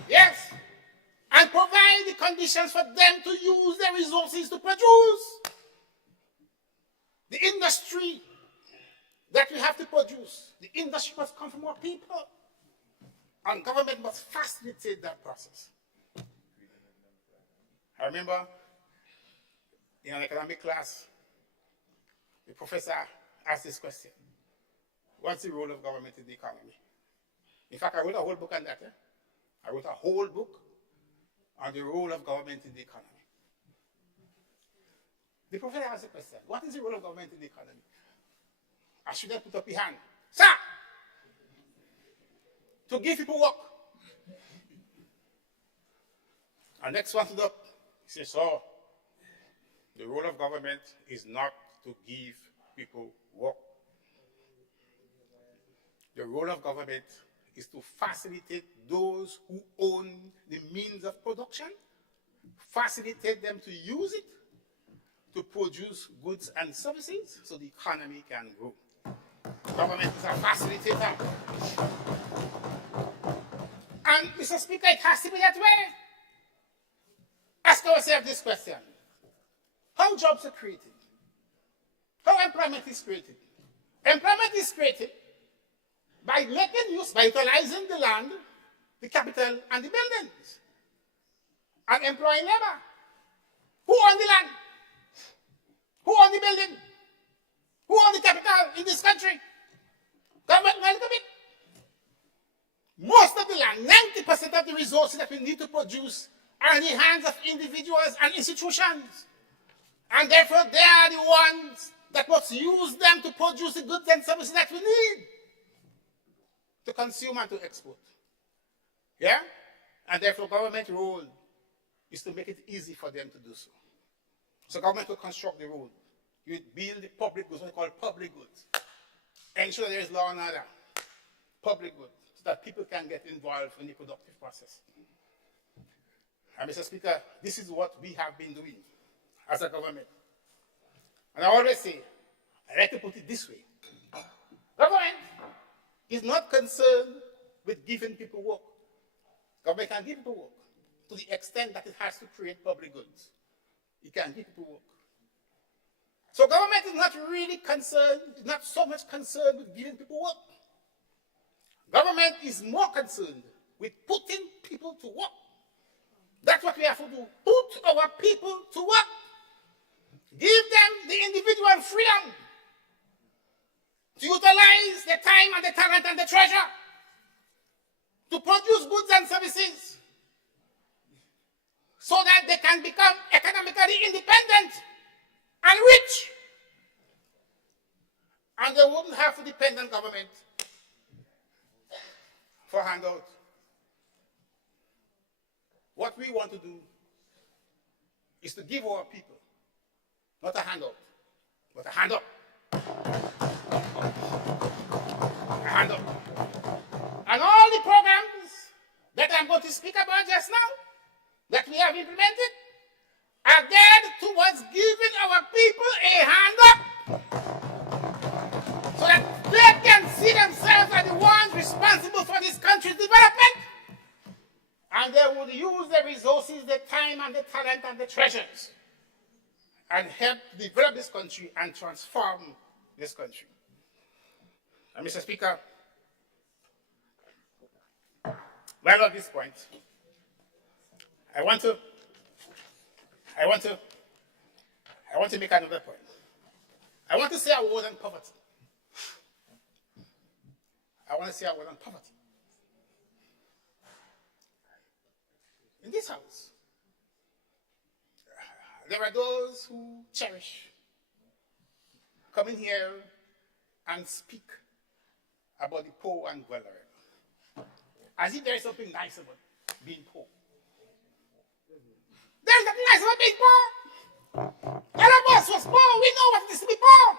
Yes. And provide the conditions for them to use their resources to produce. The industry that we have to produce, the industry must come from our people. And government must facilitate that process. I remember in an economic class, the professor asked this question: what's the role of government in the economy? In fact, I wrote a whole book on that. I wrote a whole book on the role of government in the economy. The professor asked the question: what is the role of government in the economy? I should have put up your hand. Sir! To give people work. And next one stood up. He says, so, the role of government is not to give people work. The role of government is to facilitate those who own the means of production, facilitate them to use it to produce goods and services so the economy can grow. Government is a facilitator. And, Mr. Speaker, it has to be that way. Ask ourselves this question: how jobs are created? How employment is created? Employment is created by making use, by utilizing the land, the capital, and the buildings, and employing labor. Who owns the land? Who owns the building? Who owns the capital in this country? Government will come in. Most of the land, 90% of the resources that we need to produce are in the hands of individuals and institutions. And therefore, they are the ones that must use them to produce the goods and services that we need to consume and to export. Yeah? And therefore, government role is to make it easy for them to do so. So government will construct the road. You build the public goods, what we call public goods. Ensure there is law and order. Public goods, so that people can get involved in the productive process. And Mr. Speaker, this is what we have been doing as a government. And I always say, I like to put it this way: government is not concerned with giving people work. Government can give people work to the extent that it has to create public goods. It can give people work. So government is not really concerned, not so much concerned with giving people work. Government is more concerned with putting people to work. That's what we have to do. Put our people to work. Give them the individual freedom to utilize the time and the talent and the treasure to produce goods and services so that they can become economically independent and rich. And they wouldn't have to depend on government for handout. What we want to do is to give our people not a handout, but a hand up. A hand up. And all the programs that I'm going to speak about just now, that we have implemented, are geared towards giving our people a hand up, so that they can see themselves as the ones responsible for this country's development, and they would use the resources, the time, and the talent, and the treasures, and help develop this country and transform this country. And Mr. Speaker, right at this point, I want to make another point. I want to say a word on poverty. In this house, there are those who cherish coming here and speak about the poor and vulnerable, as if there is something nice about being poor. There is nothing nice about being poor. All of us was poor. We know what it is to be poor.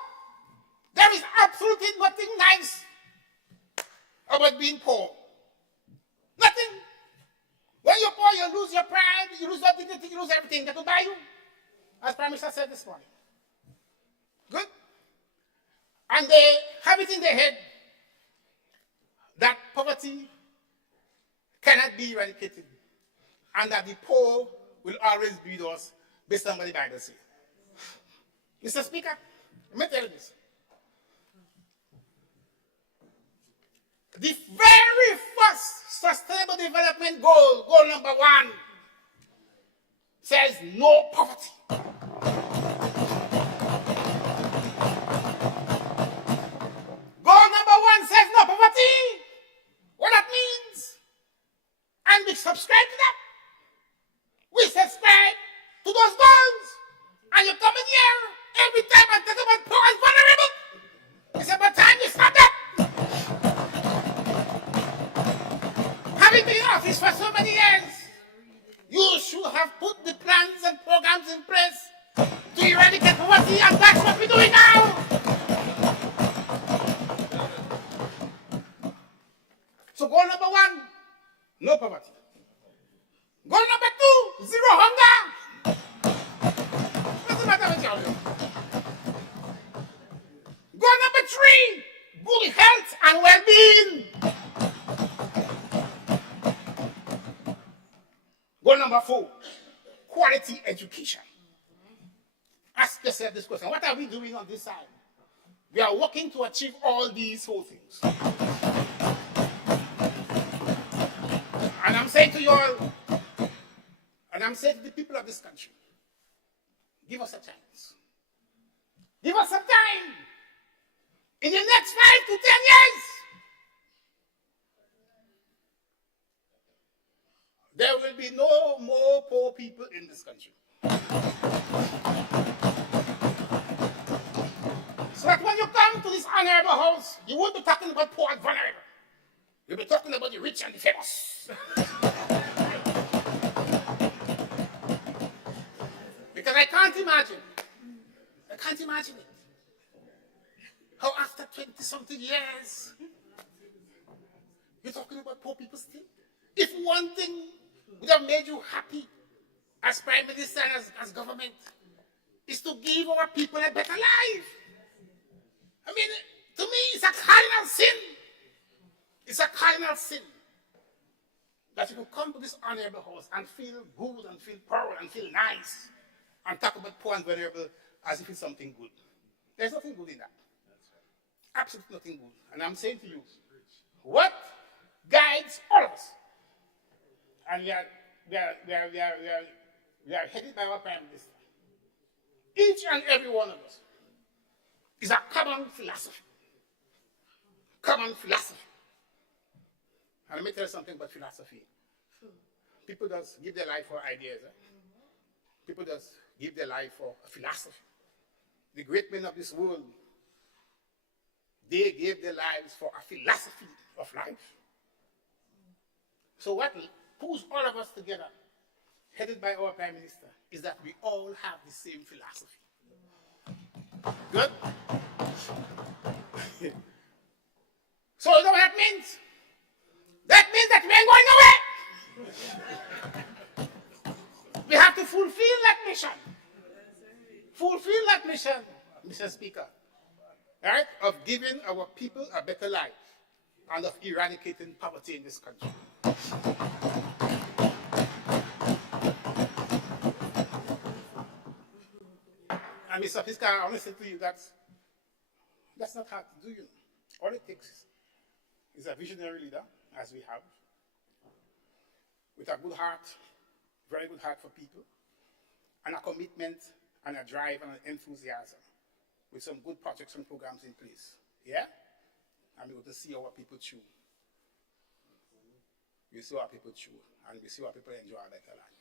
There is absolutely nothing nice about being poor. Nothing. When you're poor, you lose your pride, you lose your dignity, you lose everything that will buy you. As Prime Minister said this morning. Good? And they have it in their head that poverty cannot be eradicated and that the poor will always be with us based on what the Bible says. Mr. Speaker, let me tell you this. The very first Sustainable Development Goal, goal number 1, says no poverty. Goal number 1 says no poverty. What that means? And we subscribe to that. We subscribe to those goals. And you come in here every time and talk about poor and vulnerable. It's about time you stop that. Having been in office for so many years, you should have put the plans and programs in place to eradicate poverty, and that's what we're doing now. So goal number 1, no poverty. Goal number 2, zero hunger. What's the matter with you? Goal number 3, good health and well-being. Goal number 4, quality education. Ask yourself this question. What are we doing on this side? We are working to achieve all these 4 things. And I'm saying to you all, and I'm saying to the people of this country, give us a chance. Give us some time. In the next 5 to 10 years, there will be no more poor people in this country. So that when you come to this honorable house, you won't be talking about poor and vulnerable. You'll be talking about the rich and the famous. Because I can't imagine it. How after 20-something years, you're talking about poor people still? If one thing would have made you happy as Prime Minister and as government is to give our people a better life. I mean, to me, it's a cardinal sin. It's a cardinal sin that you can come to this honorable house and feel good and feel proud and feel nice and talk about poor and vulnerable as if it's something good. There's nothing good in that. Absolutely nothing good. And I'm saying to you, what guides all of us, and we are headed by our Prime Minister, each and every one of us, is a common philosophy. Common philosophy. And let me tell you something about philosophy. People just give their life for ideas. People just give their life for a philosophy. The great men of this world, they gave their lives for a philosophy of life. So what pulls all of us together, headed by our Prime Minister, is that we all have the same philosophy. Good? So you know what that means? That means that we ain't going nowhere. We have to fulfill that mission. Fulfill that mission, Mr. Speaker, right, of giving our people a better life and of eradicating poverty in this country. And Mr. Speaker, I want to say to you that That's not hard to do, you know. All it takes is a visionary leader, as we have, with a good heart, very good heart for people, and a commitment and a drive and an enthusiasm, with some good projects and programs in place. Yeah? And we're going to see our people chew. We see our people chew, and we see our people enjoy a better life.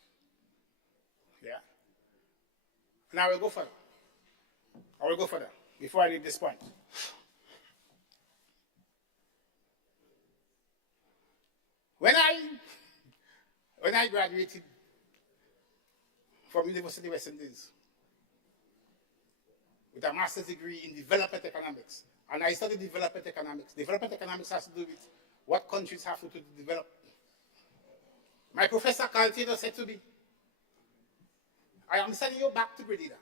Yeah? And I will go further. I will go further before I leave this point. When I graduated from University of West Indies with a master's degree in development economics, and I studied development economics. Development economics has to do with what countries have to do to develop. My professor Carriacou said to me, I am sending you back to Grenada.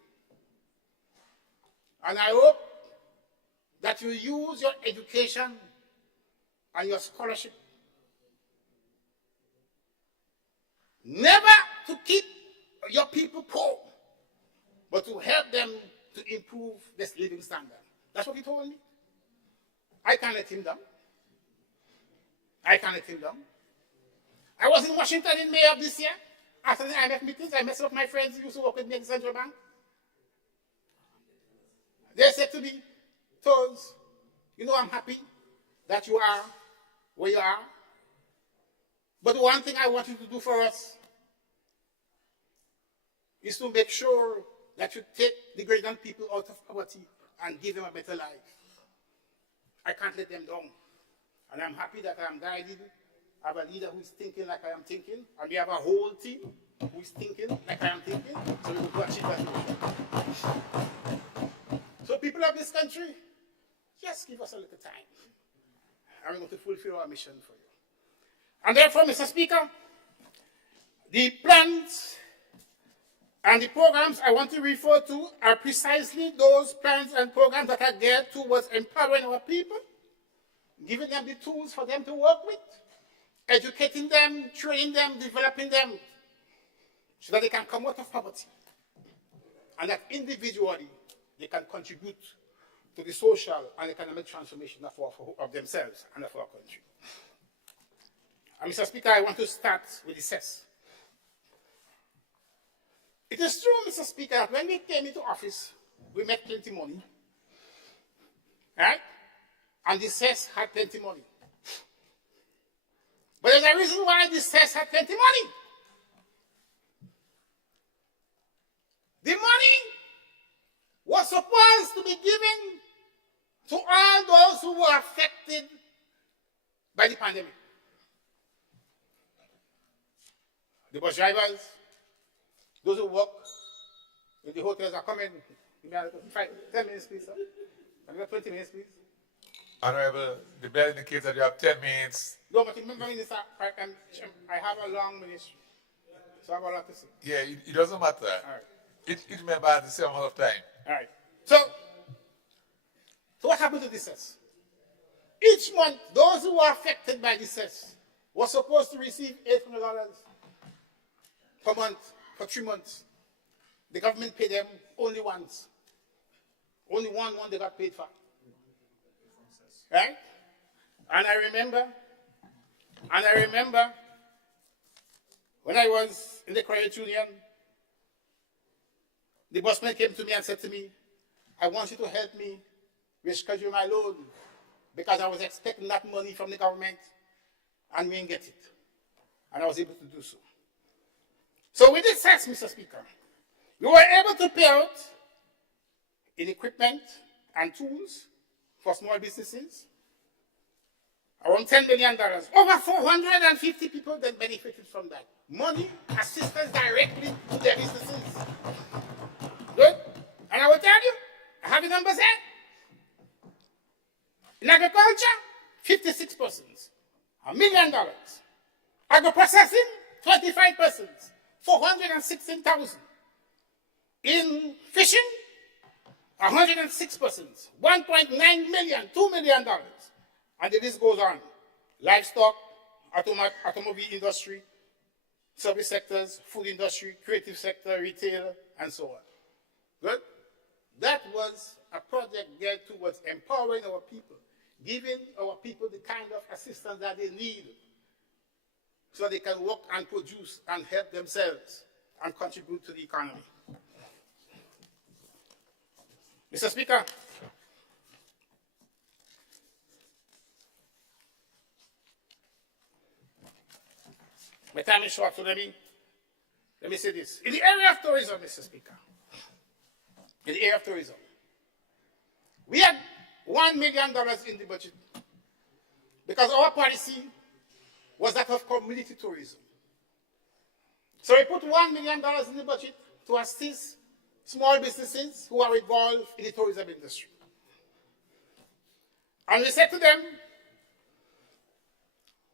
And I hope that you use your education and your scholarship never to keep your people poor, but to help them to improve their living standard. That's what he told me. I can't let him down. I can't let him down. I was in Washington in May of this year. After the IMF meetings, I met some of my friends who used to work with me at the Central Bank. They said to me, Toes, you know I'm happy that you are where you are. But one thing I want you to do for us is to make sure that you take the Grenadian people out of poverty and give them a better life. I can't let them down. And I'm happy that I'm guided. I have a leader who is thinking like I am thinking, and we have a whole team who is thinking like I am thinking, so we will go achieve that mission. So people of this country, just give us a little time, and we're going to fulfill our mission for you. And therefore, Mr. Speaker, the plans and the programs I want to refer to are precisely those plans and programs that are geared towards empowering our people, giving them the tools for them to work with, educating them, training them, developing them, so that they can come out of poverty, and that individually they can contribute to the social and economic transformation of themselves and of our country. And Mr. Speaker, I want to start with the cess. It is true, Mr. Speaker, that when we came into office, we made plenty money, right? And the cess had plenty money. But there's a reason why the cess had plenty money. The money was supposed to be given to all those who were affected by the pandemic. The bus drivers, those who work in the hotels are coming. Give me 10 minutes, please, sir. Can you have 20 minutes, please? Honorable, the bill indicates that you have 10 minutes. No, but remember, Minister, I have a long ministry, so I have a lot to say. Yeah, it doesn't matter. All right. Each member has the same amount of time. All right. So what happened to the cess? Each month, those who were affected by the cess were supposed to receive $800 per month for 3 months. The government paid them only once. Only one month they got paid for. Right? And I remember when I was in the credit union, the busman came to me and said to me, I want you to help me reschedule my loan because I was expecting that money from the government and we didn't get it. And I was able to do so. So with this cess, Mr. Speaker, we were able to pay out in equipment and tools for small businesses, around $10 million. Over 450 people then benefited from that. Money, assistance directly to their businesses. Good? And I will tell you, I have the numbers here. In agriculture, 56 persons, $1 million. Agro-processing, 25 persons, 416,000. In fishing, 106 persons, 1.9 million, $2 million. And the list goes on. Livestock, automobile industry, service sectors, food industry, creative sector, retail, and so on. Good? That was a project geared towards empowering our people, giving our people the kind of assistance that they need so they can work and produce and help themselves and contribute to the economy. Mr. Speaker, my time is short, so let me say this. In the area of tourism, Mr. Speaker, in the area of tourism, we had $1 million in the budget because our policy was that of community tourism. So we put $1 million in the budget to assist small businesses who are involved in the tourism industry. And we said to them,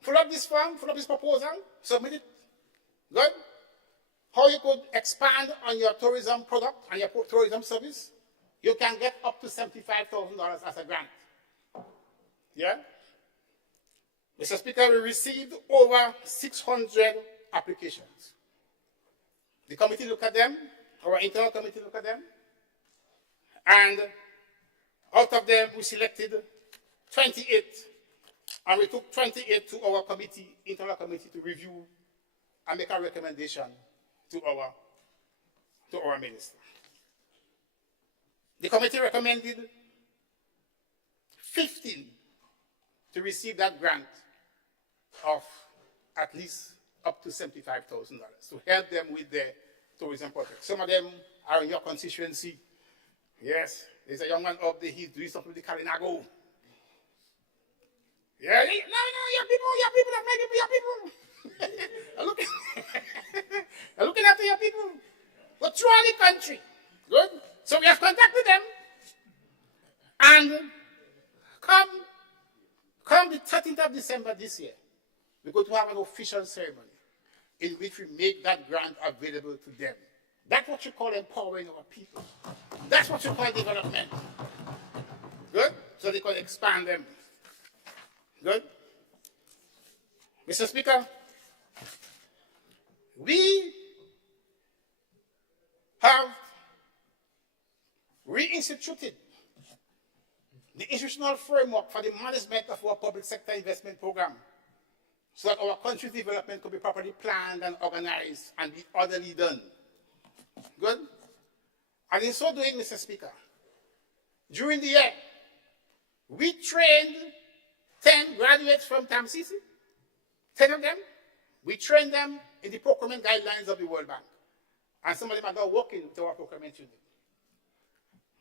fill up this form, fill up this proposal, submit it. Good. How you could expand on your tourism product and your tourism service, you can get up to $75,000 as a grant. Yeah? Mr. Speaker, we received over 600 applications. The committee looked at them, our internal committee looked at them, and out of them we selected 28, and we took 28 to our committee, internal committee, to review and make a recommendation to our minister. The committee recommended 15 to receive that grant of at least up to $75,000 to help them with their tourism project. Some of them are in your constituency. Yes, there's a young man up there, he's doing something with the Carriacou. Yeah, no, your people, that's my people, your people. I'm looking after your people. But throughout the country. Good. So we have contacted them. And come the 13th of December this year, we're going to have an official ceremony in which we make that grant available to them. That's what you call empowering our people. That's what you call development. Good? So they can expand them. Good? Mr. Speaker, we have reinstituted the institutional framework for the management of our public sector investment program so that our country's development could be properly planned and organized and be orderly done. Good? And in so doing, Mr. Speaker, during the year, we trained 10 graduates from TAMCC, 10 of them. We trained them in the procurement guidelines of the World Bank. And some of them are now working with our procurement unit.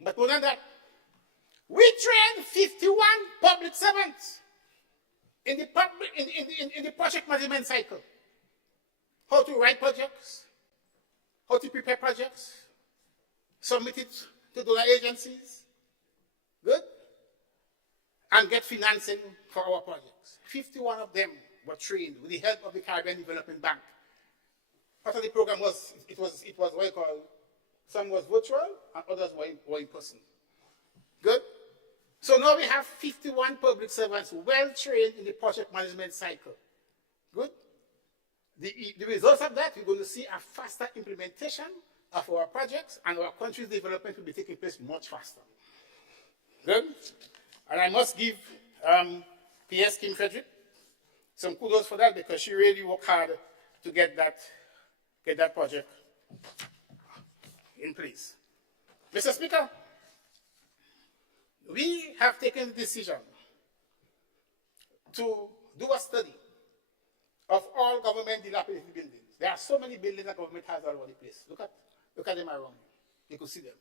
But more than that, we trained 51 public servants in the project management cycle. How to write projects, how to prepare projects, submit it to donor agencies, good, and get financing for our projects. 51 of them were trained with the help of the Caribbean Development Bank. Part of the program was, it was what you call, some was virtual and others were in person. Good? So now we have 51 public servants well trained in the project management cycle. Good? The results of that, we're going to see a faster implementation of our projects, and our country's development will be taking place much faster. Good? And I must give P.S. Kim Frederick some kudos for that, because she really worked hard to get that project in place. Mr. Speaker, we have taken the decision to do a study of all government dilapidated buildings. There are so many buildings that government has all over the place. Look at them around you. You could see them.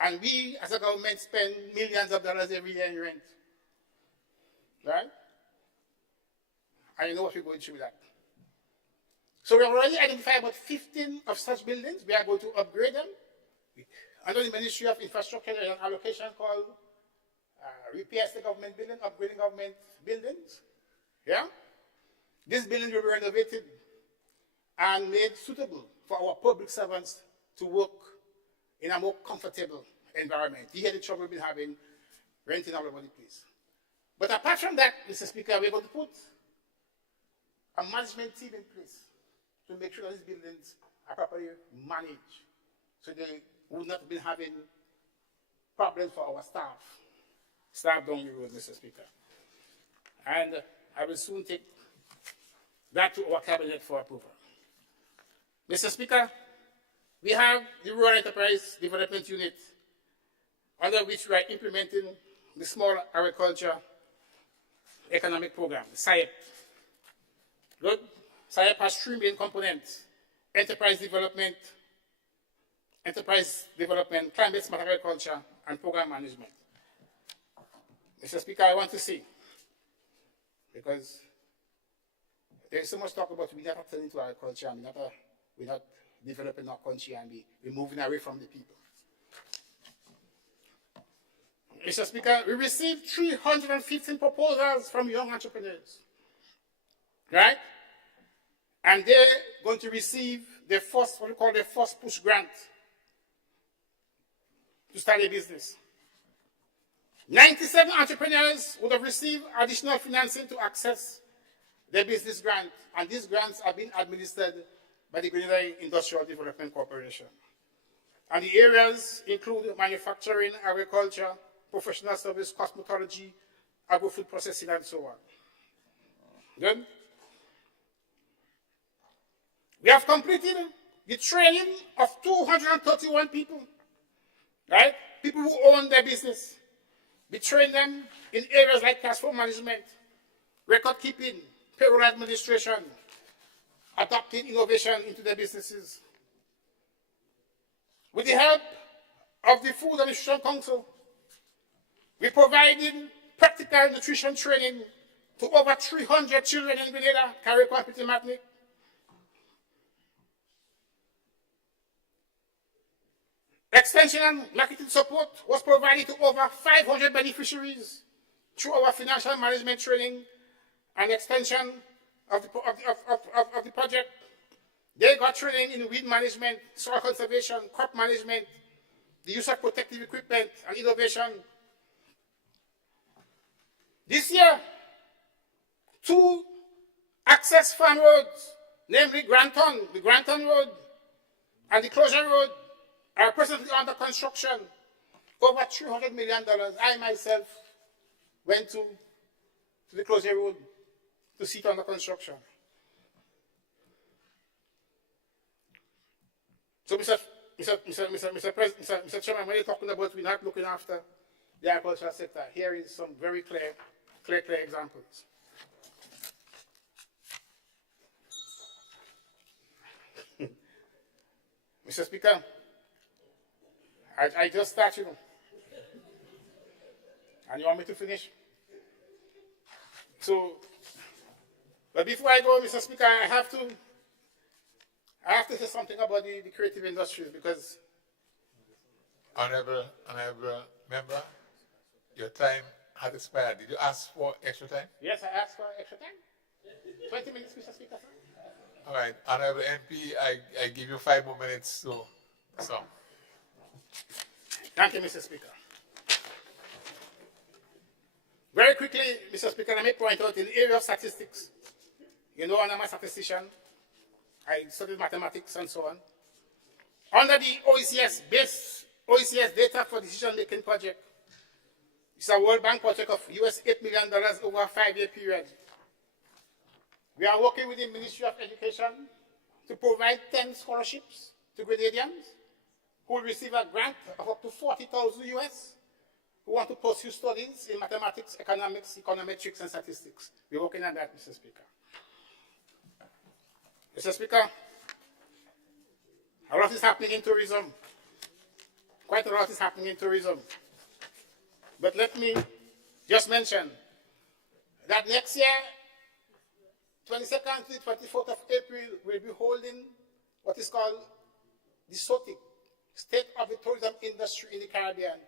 And we, as a government, spend millions of dollars every year in rent. Right? And you know what we're going through with that. So we have already identified about 15 of such buildings. We are going to upgrade them. Under the Ministry of Infrastructure, there is an allocation called repairs to government buildings, upgrading government buildings. Yeah? These buildings will be renovated and made suitable for our public servants to work in a more comfortable environment. You hear the trouble we've been having renting all over the place. But apart from that, Mr. Speaker, we're going to put a management team in place to make sure that these buildings are properly managed, so they would not be having problems for our staff down the road, Mr. Speaker. And I will soon take that to our cabinet for approval. Mr. Speaker, we have the Rural Enterprise Development Unit, under which we are implementing the Small Agriculture Economic Program, SIEP. Good. SIEP has three main components: enterprise development, climate smart agriculture, and program management. Mr. Speaker, I want to say, because there is so much talk about we not attending to agriculture, and we're not developing our country, and we're moving away from the people. Mr. Speaker, we received 315 proposals from young entrepreneurs, right? And they're going to receive the first, what we call the first push grant to start a business. 97 entrepreneurs would have received additional financing to access their business grant, and these grants are being administered by the Grenada Industrial Development Corporation. And the areas include manufacturing, agriculture, professional service, cosmetology, agro-food processing, and so on. Good? We have completed the training of 231 people, right? People who own their business. We train them in areas like cash flow management, record keeping, payroll administration, adopting innovation into their businesses. With the help of the Food and Nutrition Council, we provided practical nutrition training to over 300 children in Grenada, Carriacou, and Petite Martinique. Extension and marketing support was provided to over 500 beneficiaries through our financial management training and extension of the project. They got training in weed management, soil conservation, crop management, the use of protective equipment, and innovation. This year, 2 access farm roads, namely the Granton Road and the Closure Road, are presently under construction, over $300 million. I myself went to the Closure Road to see it under construction. So, Mr. Chairman, when you're talking about we're not looking after the agricultural sector, here is some very clear examples. Mr. Speaker, I just started, and you want me to finish? So, but before I go, Mr. Speaker, I have to say something about the creative industries, because Honorable member, your time has expired. Did you ask for extra time? yes, I asked for extra time. 20 minutes, Mr. Speaker. All right, Honorable MP, I give you 5 more minutes to sum. Thank you, Mr. Speaker. Very quickly, Mr. Speaker, let me point out in the area of statistics. You know, I'm a statistician. I studied mathematics and so on. Under the OECD data for decision-making project, it's a World Bank project of US $8 million over a 5-year period. We are working with the Ministry of Education to provide 10 scholarships to Grenadians who will receive a grant of up to $40,000 US who want to pursue studies in mathematics, economics, econometrics, and statistics. We're working on that, Mr. Speaker. Mr. Speaker, a lot is happening in tourism. Quite a lot is happening in tourism. But let me just mention that next year, 22nd to the 24th of April, we'll be holding what is called the SOTIC, State of the Tourism Industry in the Caribbean.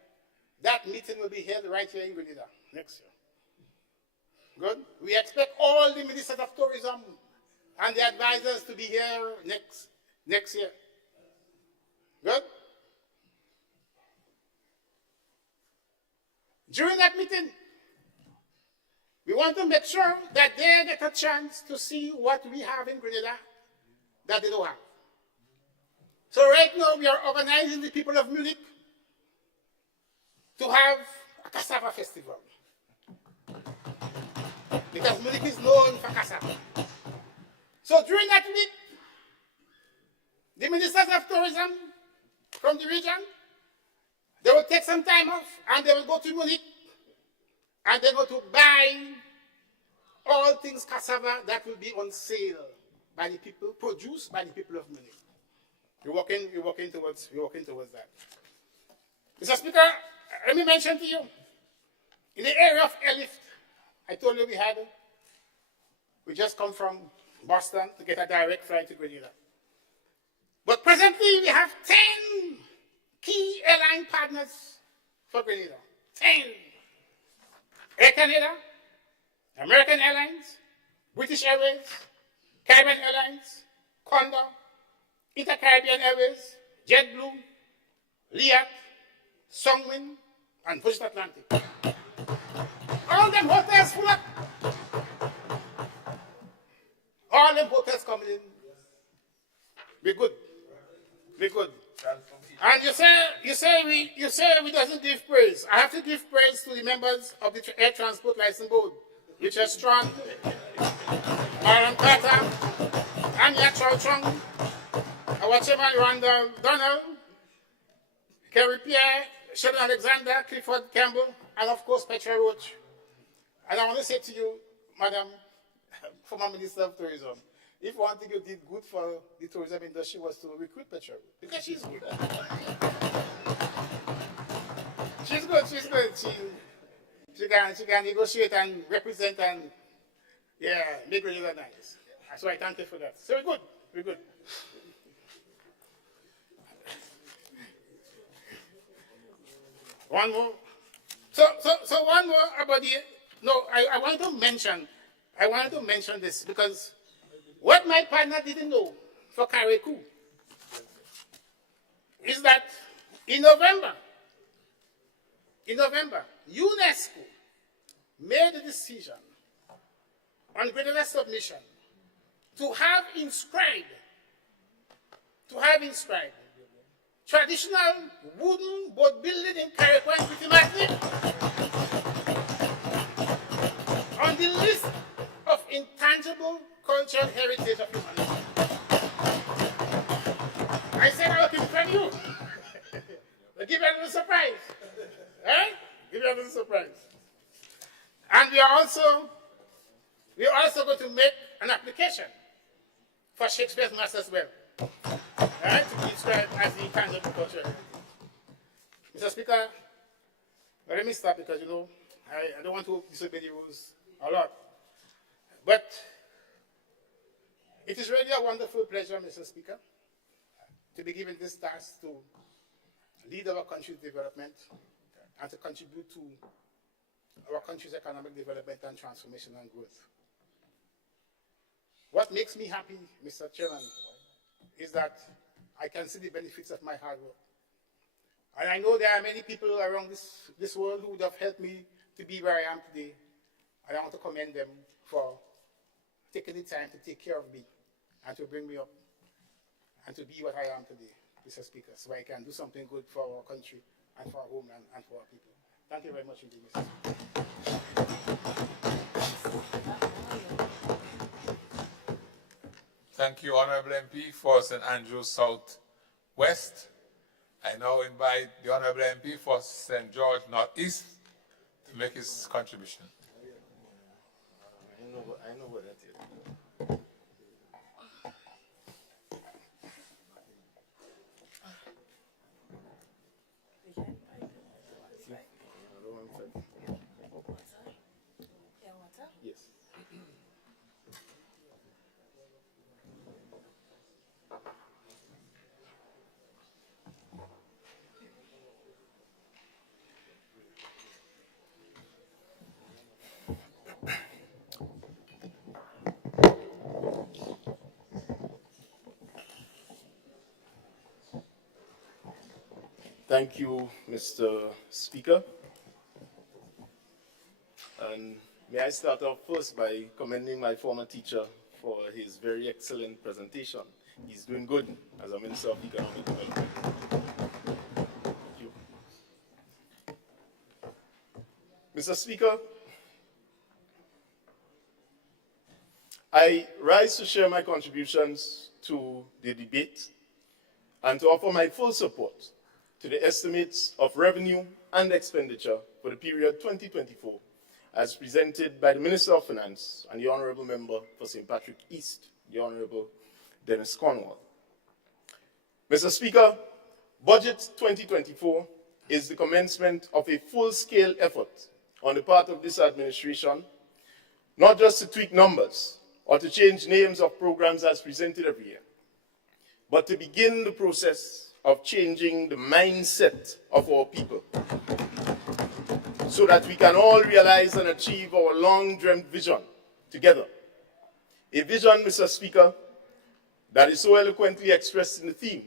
That meeting will be held right here in Grenada next year. Good? We expect all the ministers of tourism and the advisors to be here next year. Good? During that meeting, we want to make sure that they get a chance to see what we have in Grenada that they don't have. So right now, we are organizing the people of Munich to have a cassava festival. Because Munich is known for cassava. So during that week, the ministers of tourism from the region, they will take some time off and they will go to Munich and they're going to buy all things cassava that will be on sale by the people, produced by the people of Munich. We're working towards that. Mr. Speaker, let me mention to you, in the area of airlift, I told you we just come from Boston to get a direct flight to Grenada. But presently, we have 10 key airline partners for Grenada. 10. Air Canada, American Airlines, British Airways, Caribbean Airlines, Condor, Inter-Caribbean Airways, JetBlue, Liat, Songwin, and Virgin Atlantic. All them hotels full up. All them hotels coming in. We're good. We're good. And you say we doesn't give praise. I have to give praise to the members of the Air Transport License Board, Richard Strong, Aaron Carter, Anya Chow Chung, our chairman Randall Donald, Kerry Pierre, Sheldon Alexander, Clifford Campbell, and of course Petra Roach. And I want to say to you, Madam, former Minister of Tourism, if one thing you did good for the tourism industry was to recruit Petra, because she's good. She's good. She can negotiate and represent and make Grenada nice. So I thank you for that. So we're good. One more. So one more about the. No, I wanted to mention this because what my partner didn't know for Carriacou is that in November, UNESCO made a decision on Grenada's submission to have inscribed traditional wooden boat building in Carriacou and Petite Martinique on the list of intangible cultural heritage of humanity. I said I will keep it from you. But give you a little surprise. Eh? Give you a little surprise. And we are also going to make an application for Shakespeare's Mass as well. Right, to be described as the intangible culture. Mr. Speaker, let me stop because, I don't want to disobey the rules a lot. But it is really a wonderful pleasure, Mr. Speaker, to be given this task to lead our country's development and to contribute to our country's economic development and transformation and growth. What makes me happy, Mr. Chairman, is that I can see the benefits of my hard work. And I know there are many people around this world who would have helped me to be where I am today. And I want to commend them for taking the time to take care of me and to bring me up and to be what I am today, Mr. Speaker, so I can do something good for our country and for our homeland and for our people. Thank you very much indeed, Mr. Speaker. Thank you, Honorable MP for St. Andrews South West. I now invite the Honorable MP for St. George North East to make his contribution. I know what that is. Yes. Thank you, Mr. Speaker. And may I start off first by commending my former teacher for his very excellent presentation. He's doing good as a Minister of Economic Development. Thank you. Mr. Speaker, I rise to share my contributions to the debate and to offer my full support to the estimates of revenue and expenditure for the period 2024 as presented by the Minister of Finance and the Honourable Member for St. Patrick East, the Honourable Dennis Cornwall. Mr. Speaker, Budget 2024 is the commencement of a full-scale effort on the part of this administration, not just to tweak numbers or to change names of programs as presented every year, but to begin the process of changing the mindset of our people so that we can all realize and achieve our long-dreamt vision together. A vision, Mr. Speaker, that is so eloquently expressed in the theme,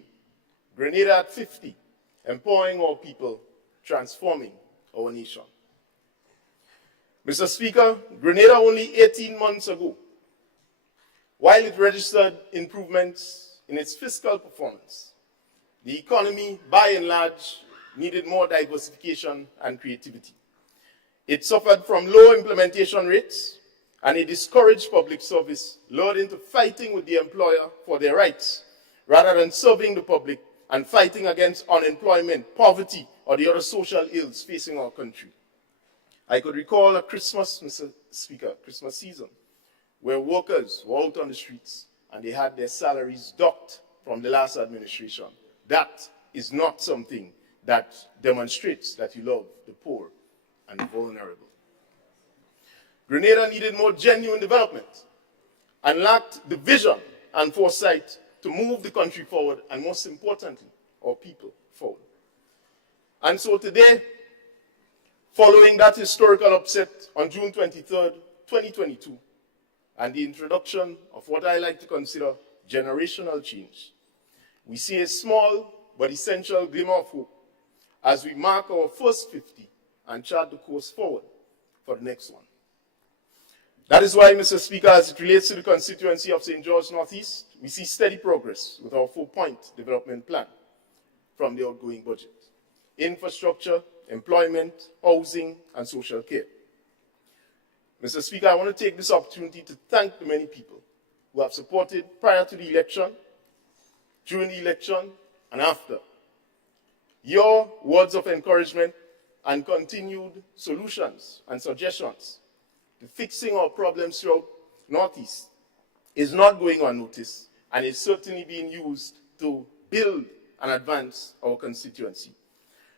Grenada at 50, empowering our people, transforming our nation. Mr. Speaker, Grenada only 18 months ago, while it registered improvements in its fiscal performance, the economy, by and large, needed more diversification and creativity. It suffered from low implementation rates, and a discouraged public service lured into fighting with the employer for their rights, rather than serving the public and fighting against unemployment, poverty, or the other social ills facing our country. I could recall a Christmas, Mr. Speaker, Christmas season, where workers were out on the streets and they had their salaries docked from the last administration. That is not something that demonstrates that you love the poor and the vulnerable. Grenada needed more genuine development and lacked the vision and foresight to move the country forward and, most importantly, our people forward. And so today, following that historical upset on June 23rd, 2022, and the introduction of what I like to consider generational change, we see a small but essential glimmer of hope as we mark our first 50 and chart the course forward for the next one. That is why, Mr. Speaker, as it relates to the constituency of St. George Northeast, we see steady progress with our 4-point development plan from the outgoing budget: infrastructure, employment, housing, and social care. Mr. Speaker, I want to take this opportunity to thank the many people who have supported prior to the election, during the election, and after. Your words of encouragement and continued solutions and suggestions to fixing our problems throughout Northeast is not going unnoticed and is certainly being used to build and advance our constituency.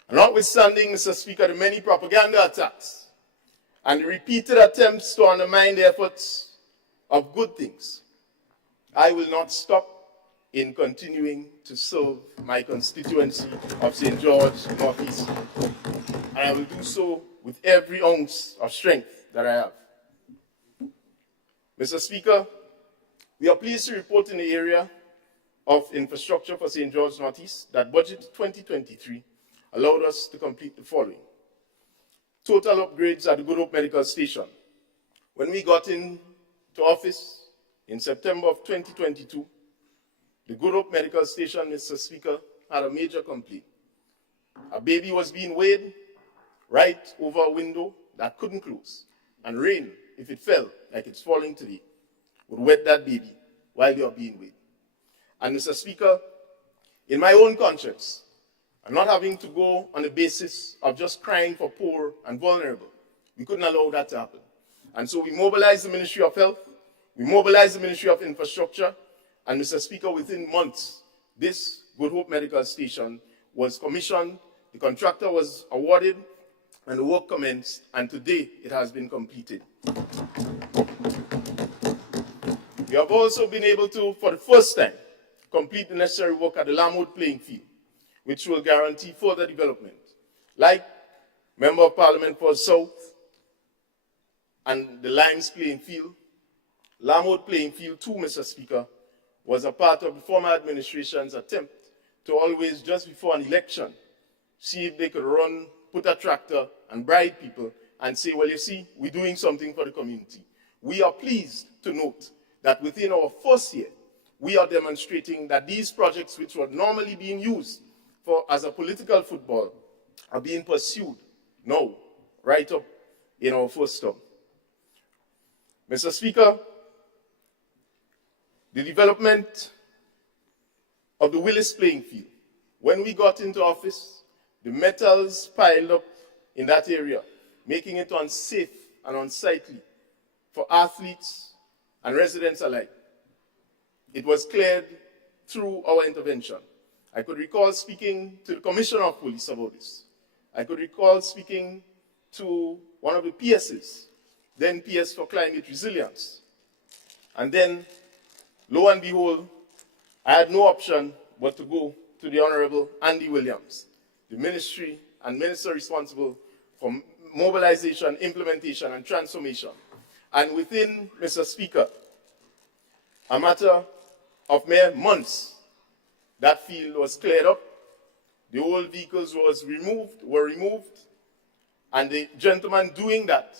And notwithstanding, Mr. Speaker, the many propaganda attacks and the repeated attempts to undermine the efforts of good things, I will not stop in continuing to serve my constituency of St. George Northeast. And I will do so with every ounce of strength that I have. Mr. Speaker, we are pleased to report in the area of infrastructure for St. George Northeast that Budget 2023 allowed us to complete the following. Total upgrades at the Good Hope Medical Station. When we got into office in September of 2022, the Good Hope Medical Station, Mr. Speaker, had a major complaint. A baby was being weighed right over a window that couldn't close, and rain, if it fell like it's falling today, would wet that baby while they are being weighed. And Mr. Speaker, in my own conscience, and not having to go on the basis of just crying for poor and vulnerable, we couldn't allow that to happen. And so we mobilized the Ministry of Health, we mobilized the Ministry of Infrastructure, and Mr. Speaker, within months, this Good Hope Medical Station was commissioned, the contractor was awarded, and the work commenced, and today it has been completed. We have also been able to, for the first time, complete the necessary work at the Lamwood playing field, which will guarantee further development. Like Member of Parliament for South and the Limes playing field, Lamwood playing field too, Mr. Speaker, was a part of the former administration's attempt to always, just before an election, see if they could put a tractor and bribe people and say, well, you see, we're doing something for the community. We are pleased to note that within our first year, we are demonstrating that these projects, which were normally being used as a political football, are being pursued now, right up in our first term. Mr. Speaker, the development of the Willis playing field. When we got into office, the metals piled up in that area, making it unsafe and unsightly for athletes and residents alike. It was cleared through our intervention. I could recall speaking to the Commissioner of Police about this. I could recall speaking to one of the PSs, then PS for Climate Resilience. And then, lo and behold, I had no option but to go to the Honorable Andy Williams, the ministry and minister responsible for mobilization, implementation, and transformation. And within, Mr. Speaker, a matter of mere months, that field was cleared up, the old vehicles were removed, and the gentleman doing that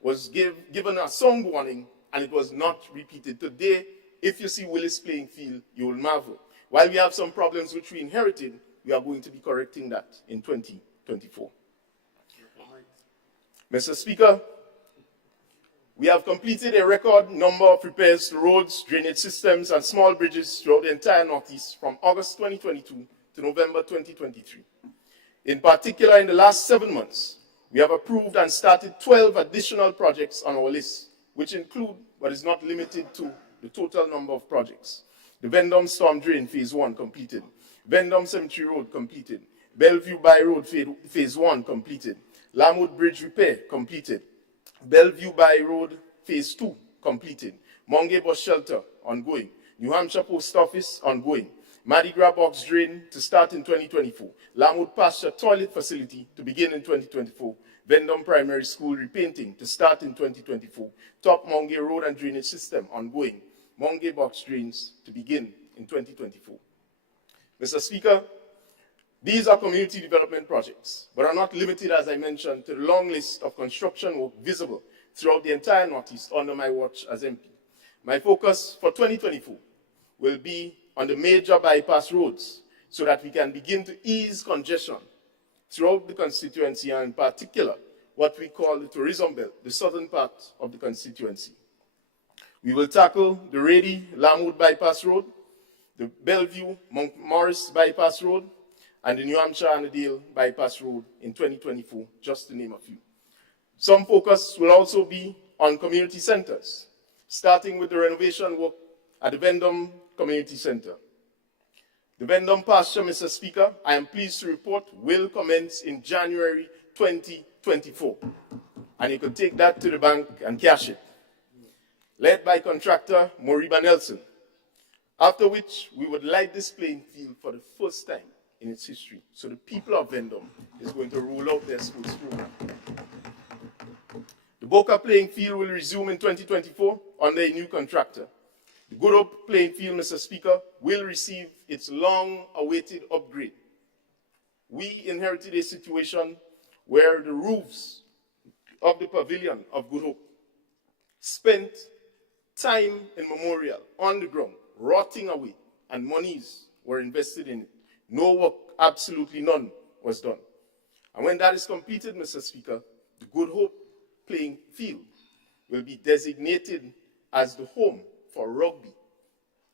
was given a sound warning, and it was not repeated. Today, if you see Willis playing field, you will marvel. While we have some problems which we inherited, we are going to be correcting that in 2024. Mr. Speaker, we have completed a record number of repairs to roads, drainage systems, and small bridges throughout the entire Northeast from August 2022 to November 2023. In particular, in the last 7 months, we have approved and started 12 additional projects on our list, which include, but is not limited to, the total number of projects. The Vendome Storm Drain Phase 1 completed. Vendome Cemetery Road completed. Bellevue Bay Road Phase 1 completed. Lamwood Bridge Repair completed. Bellevue Bay Road Phase 2 completed. Monge Bus Shelter ongoing. New Hampshire Post Office ongoing. Mardi Gras Box Drain to start in 2024. Lamwood Pasture Toilet Facility to begin in 2024. Vendome Primary School repainting to start in 2024. Top Monge Road and Drainage System ongoing. Monge Box Drains to begin in 2024. Mr. Speaker, these are community development projects, but are not limited, as I mentioned, to the long list of construction work visible throughout the entire Northeast under my watch as MP. My focus for 2024 will be on the major bypass roads so that we can begin to ease congestion throughout the constituency, and in particular, what we call the tourism belt, the southern part of the constituency. We will tackle the Rady-Lamwood Bypass Road, the Bellevue-Mount Morris Bypass Road, and the New Hampshire-Annandale Bypass Road in 2024, just to name a few. Some focus will also be on community centers, starting with the renovation work at the Vendome Community Center. The Vendome Pasture, Mr. Speaker, I am pleased to report, will commence in January 2024. And you can take that to the bank and cash it. Led by contractor Moriba Nelson, after which we would light this playing field for the first time in its history. So the people of Vendome is going to roll out their sports program. The Boca playing field will resume in 2024 under a new contractor. The Good Hope playing field, Mr. Speaker, will receive its long-awaited upgrade. We inherited a situation where the roofs of the pavilion of Good Hope spent time immemorial on the ground, rotting away, and monies were invested in it. No work, absolutely none, was done. And when that is completed, Mr. Speaker, the Good Hope playing field will be designated as the home for rugby,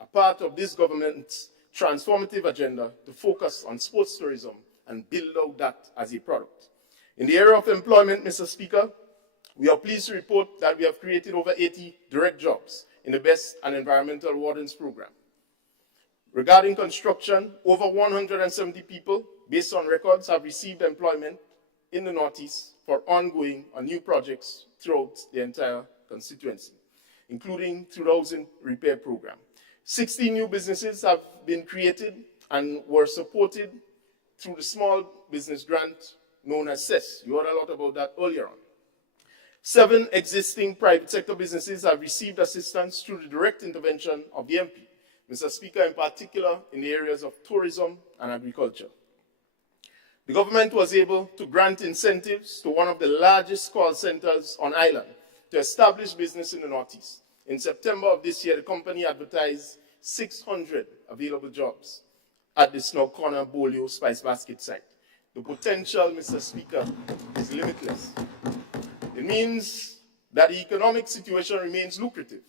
a part of this government's transformative agenda to focus on sports tourism and build out that as a product. In the area of employment, Mr. Speaker, we are pleased to report that we have created over 80 direct jobs in the Best and Environmental Wardens Program. Regarding construction, over 170 people, based on records, have received employment in the Northeast for ongoing or new projects throughout the entire constituency, including through the housing repair program. 60 new businesses have been created and were supported through the small business grant known as CES. You heard a lot about that earlier on. 7 existing private sector businesses have received assistance through the direct intervention of the MP, Mr. Speaker, in particular in the areas of tourism and agriculture. The government was able to grant incentives to one of the largest call centers on island to establish business in the Northeast. In September of this year, the company advertised 600 available jobs at the Snow Corner Bolio Spice Basket site. The potential, Mr. Speaker, is limitless. The It means that the economic situation remains lucrative,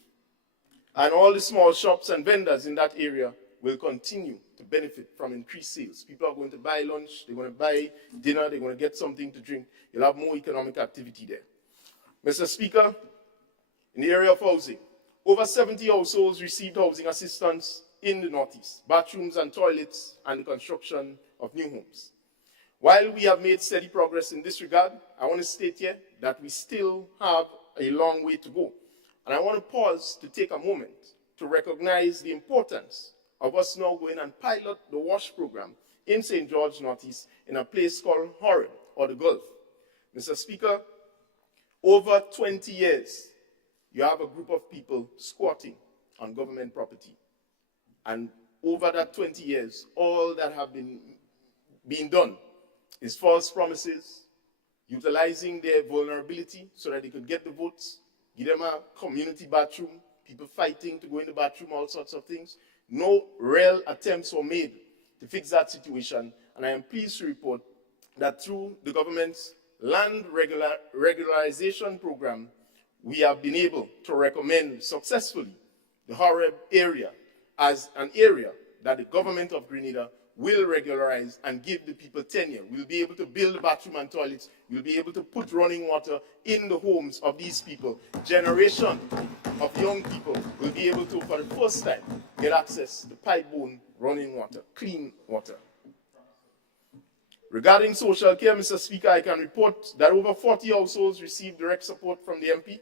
and all the small shops and vendors in that area will continue to benefit from increased sales. People are going to buy lunch, they're going to buy dinner, they're going to get something to drink. You'll have more economic activity there. Mr. Speaker, in the area of housing, over 70 households received housing assistance in the Northeast, bathrooms and toilets, and the construction of new homes. While we have made steady progress in this regard, I want to state here that we still have a long way to go. And I want to pause to take a moment to recognize the importance of us now going and pilot the WASH program in St. George Northeast in a place called Horeb, or the Gulf. Mr. Speaker, over 20 years, you have a group of people squatting on government property. And over that 20 years, all that have been done is false promises, utilizing their vulnerability so that they could get the votes, give them a community bathroom, people fighting to go in the bathroom, all sorts of things. No real attempts were made to fix that situation. And I am pleased to report that through the government's land regularization program, we have been able to recommend successfully the Horeb area as an area that the government of Grenada will regularize and give the people tenure. We'll be able to build bathroom and toilets. We'll be able to put running water in the homes of these people. Generation of young people will be able to, for the first time, get access to pipe-borne running water, clean water. Regarding social care, Mr. Speaker, I can report that over 40 households received direct support from the MP.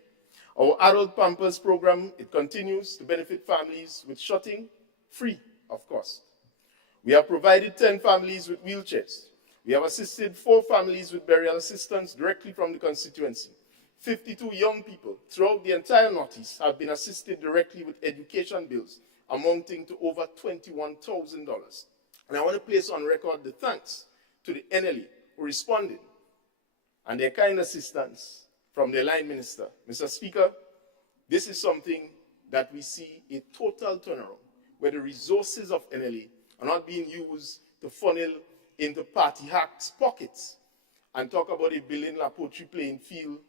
Our adult Pampers program, it continues to benefit families with shutting, free of cost. We have provided 10 families with wheelchairs. We have assisted 4 families with burial assistance directly from the constituency. 52 young people throughout the entire Northeast have been assisted directly with education bills amounting to over $21,000. And I want to place on record the thanks to the NLA who responded and their kind assistance from their line minister. Mr. Speaker, this is something that we see a total turnaround, where the resources of NLA are not being used to funnel into party hacks' pockets and talk about a building La Poultry playing field,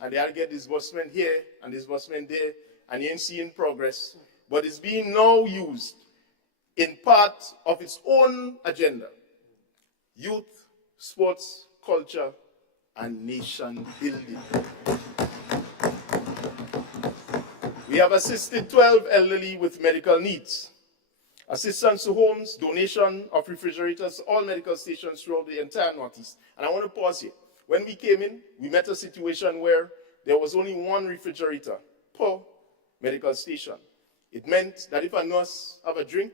and they'll get disbursement here and disbursement there, and you ain't seeing progress. But it's being now used in part of its own agenda: youth, sports, culture, and nation building. We have assisted 12 elderly with medical needs. Assistance to homes, donation of refrigerators to all medical stations throughout the entire Northeast. And I want to pause here. When we came in, we met a situation where there was only 1 refrigerator per medical station. It meant that if a nurse have a drink,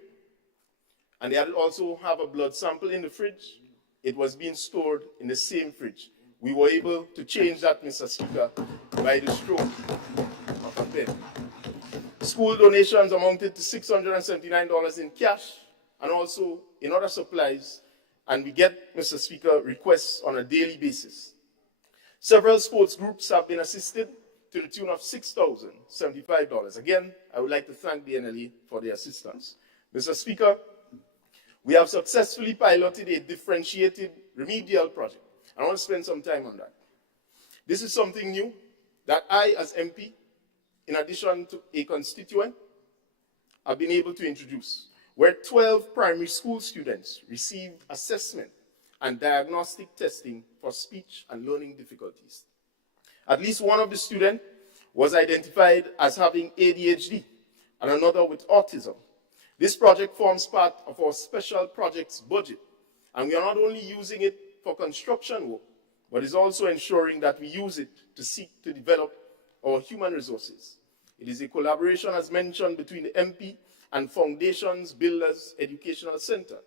and they had also have a blood sample in the fridge, it was being stored in the same fridge. We were able to change that, Mr. Speaker, by the stroke of a pen. School donations amounted to $679 in cash and also in other supplies, and we get, Mr. Speaker, requests on a daily basis. Several sports groups have been assisted to the tune of $6,075. Again, I would like to thank the NLA for their assistance. Mr. Speaker, we have successfully piloted a differentiated remedial project. I want to spend some time on that. This is something new that I, as MP, in addition to a constituent, have been able to introduce, where 12 primary school students received assessment and diagnostic testing for speech and learning difficulties. At least one of the students was identified as having ADHD and another with autism. This project forms part of our special projects budget, and we are not only using it for construction work, but is also ensuring that we use it to seek to develop our human resources. It is a collaboration, as mentioned, between the MP and Foundations Builders Educational Center,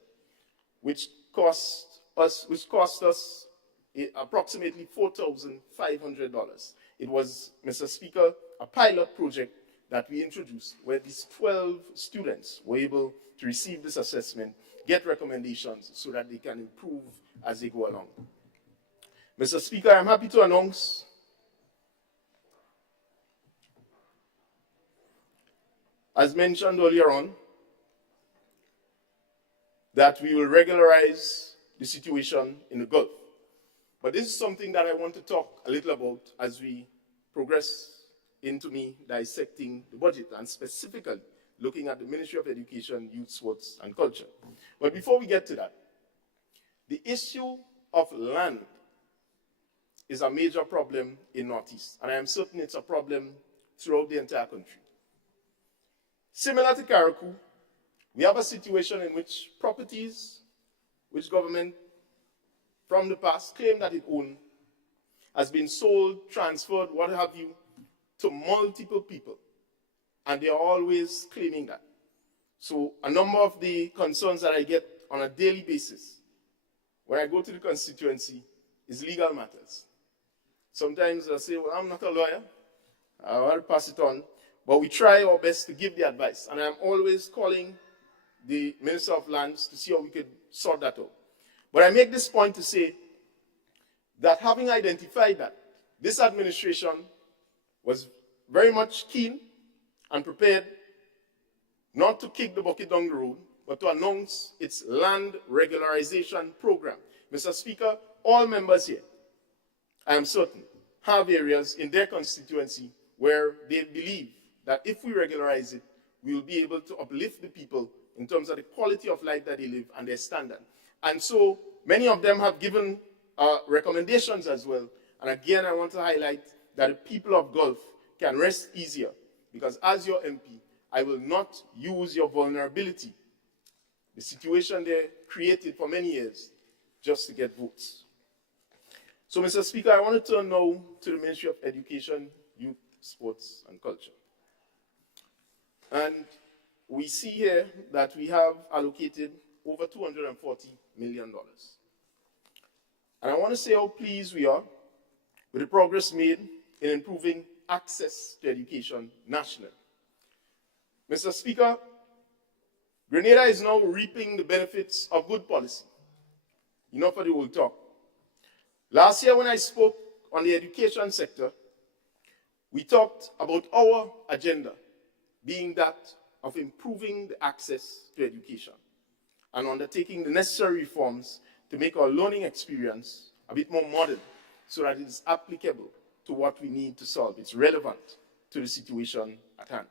which cost us approximately $4,500. It was, Mr. Speaker, a pilot project that we introduced where these 12 students were able to receive this assessment, get recommendations so that they can improve as they go along. Mr. Speaker, I'm happy to announce as mentioned earlier on, that we will regularize the situation in the Gulf. But this is something that I want to talk a little about as we progress into me dissecting the budget and specifically looking at the Ministry of Education, Youth, Sports, and Culture. But before we get to that, the issue of land is a major problem in Northeast, and I am certain it's a problem throughout the entire country. Similar to Carriacou, we have a situation in which properties which government from the past claimed that it owned has been sold, transferred, what have you, to multiple people. And they are always claiming that. So a number of the concerns that I get on a daily basis when I go to the constituency is legal matters. Sometimes I say, well, I'm not a lawyer. I'll pass it on. But we try our best to give the advice. And I'm always calling the Minister of Lands to see how we could sort that out. But I make this point to say that having identified that, this administration was very much keen and prepared not to kick the bucket down the road, but to announce its land regularization program. Mr. Speaker, all members here, I am certain, have areas in their constituency where they believe that if we regularize it, we will be able to uplift the people in terms of the quality of life that they live and their standard. And so many of them have given recommendations as well. And again, I want to highlight that the people of Gulf can rest easier because as your MP, I will not use your vulnerability, the situation they created for many years, just to get votes. So, Mr. Speaker, I want to turn now to the Ministry of Education, Youth, Sports, and Culture. And we see here that we have allocated over $240 million. And I want to say how pleased we are with the progress made in improving access to education nationally. Mr. Speaker, Grenada is now reaping the benefits of good policy. Enough of the old talk. Last year when I spoke on the education sector, we talked about our agenda being that of improving the access to education and undertaking the necessary reforms to make our learning experience a bit more modern so that it is applicable to what we need to solve. It's relevant to the situation at hand.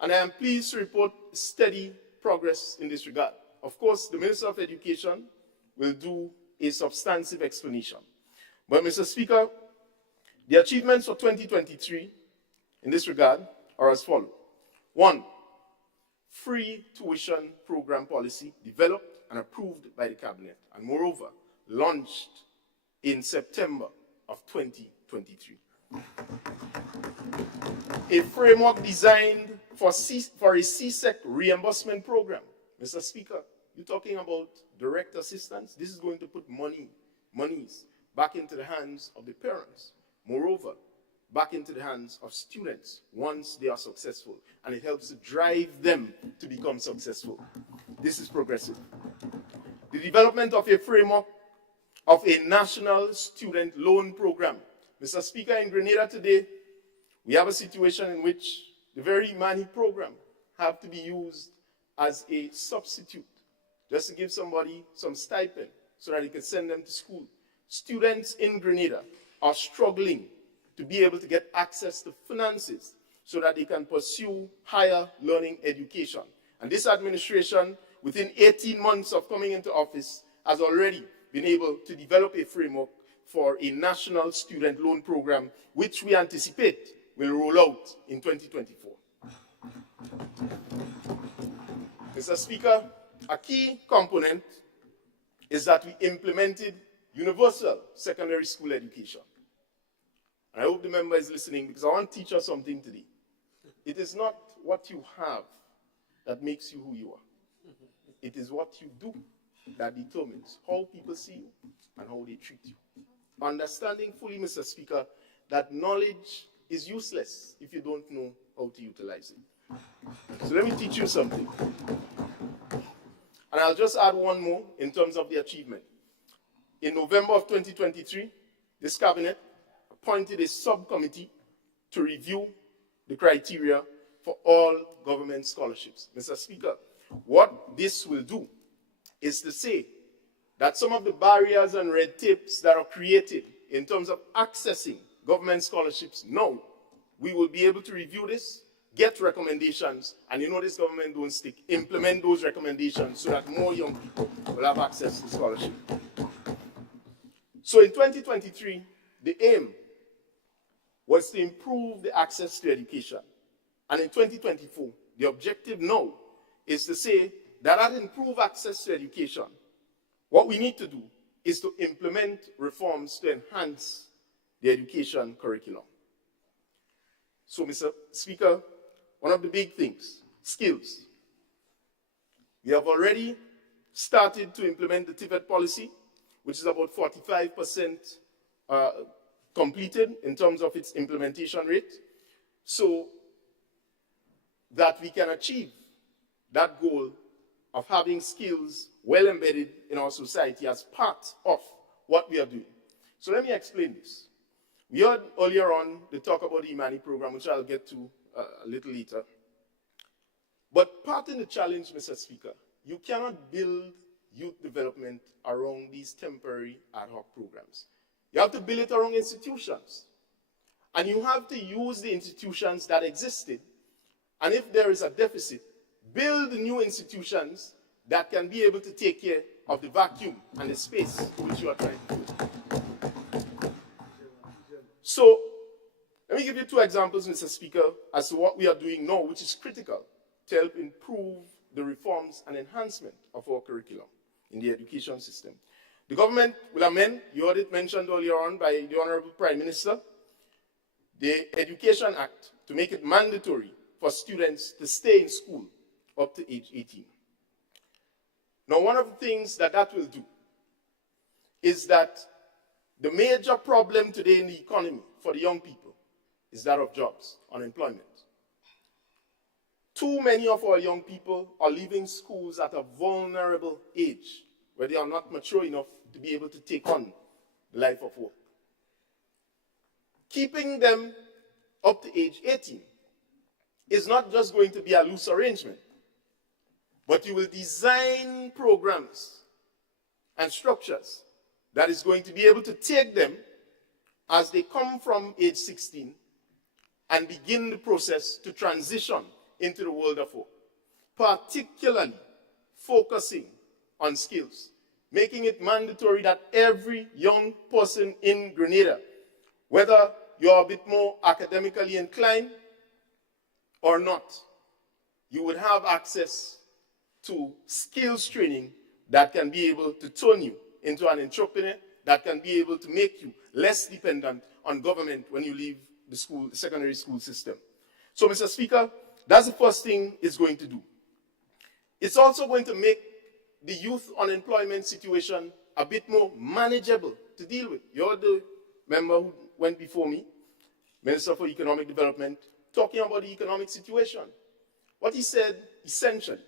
And I am pleased to report steady progress in this regard. Of course, the Minister of Education will do a substantive explanation. But, Mr. Speaker, the achievements for 2023 in this regard are as follows. 1, free tuition program policy developed and approved by the Cabinet, and moreover, launched in September of 2023. A framework designed for a CSEC reimbursement program. Mr. Speaker, you're talking about direct assistance. This is going to put monies back into the hands of the parents. Moreover, back into the hands of students once they are successful. And it helps to drive them to become successful. This is progressive. The development of a framework of a national student loan program. Mr. Speaker, in Grenada today, we have a situation in which the very money program have to be used as a substitute, just to give somebody some stipend so that he can send them to school. Students in Grenada are struggling to be able to get access to finances so that they can pursue higher learning education. And this administration, within 18 months of coming into office, has already been able to develop a framework for a national student loan program, which we anticipate will roll out in 2024. Mr. Speaker, a key component is that we implemented universal secondary school education. And I hope the member is listening because I want to teach us something today. It is not what you have that makes you who you are. It is what you do that determines how people see you and how they treat you. Understanding fully, Mr. Speaker, that knowledge is useless if you don't know how to utilize it. So let me teach you something. And I'll just add one more in terms of the achievement. In November of 2023, this cabinet appointed a subcommittee to review the criteria for all government scholarships. Mr. Speaker, what this will do is to say that some of the barriers and red tapes that are created in terms of accessing government scholarships, now we will be able to review this, get recommendations, and you know this government don't stick, implement those recommendations so that more young people will have access to scholarship. So in 2023, the aim was to improve the access to education. And in 2024, the objective now is to say that to improve access to education, what we need to do is to implement reforms to enhance the education curriculum. So, Mr. Speaker, one of the big things, skills. We have already started to implement the TVET policy, which is about 45% completed in terms of its implementation rate, so that we can achieve that goal of having skills well embedded in our society as part of what we are doing. So let me explain this. We heard earlier on the talk about the Imani program, which I'll get to a little later. But part in the challenge, Mr. Speaker, you cannot build youth development around these temporary ad hoc programs. You have to build it around institutions. And you have to use the institutions that existed. And if there is a deficit, build new institutions that can be able to take care of the vacuum and the space which you are trying to fill. So, let me give you two examples, Mr. Speaker, as to what we are doing now, which is critical to help improve the reforms and enhancement of our curriculum in the education system. The government will amend, you heard it mentioned earlier on by the Honorable Prime Minister, the Education Act to make it mandatory for students to stay in school up to age 18. Now, one of the things that will do is that the major problem today in the economy for the young people is that of jobs, unemployment. Too many of our young people are leaving schools at a vulnerable age where they are not mature enough to be able to take on the life of work. Keeping them up to age 18 is not just going to be a loose arrangement, but you will design programs and structures that is going to be able to take them as they come from age 16 and begin the process to transition into the world of work, particularly focusing on skills, making it mandatory that every young person in Grenada, whether you're a bit more academically inclined or not, you would have access to skills training that can be able to turn you into an entrepreneur, that can be able to make you less dependent on government when you leave the school, the secondary school system. So, Mr. Speaker, that's the first thing it's going to do. It's also going to make the youth unemployment situation a bit more manageable to deal with. You're the member who went before me, Minister for Economic Development, talking about the economic situation. What he said, essentially,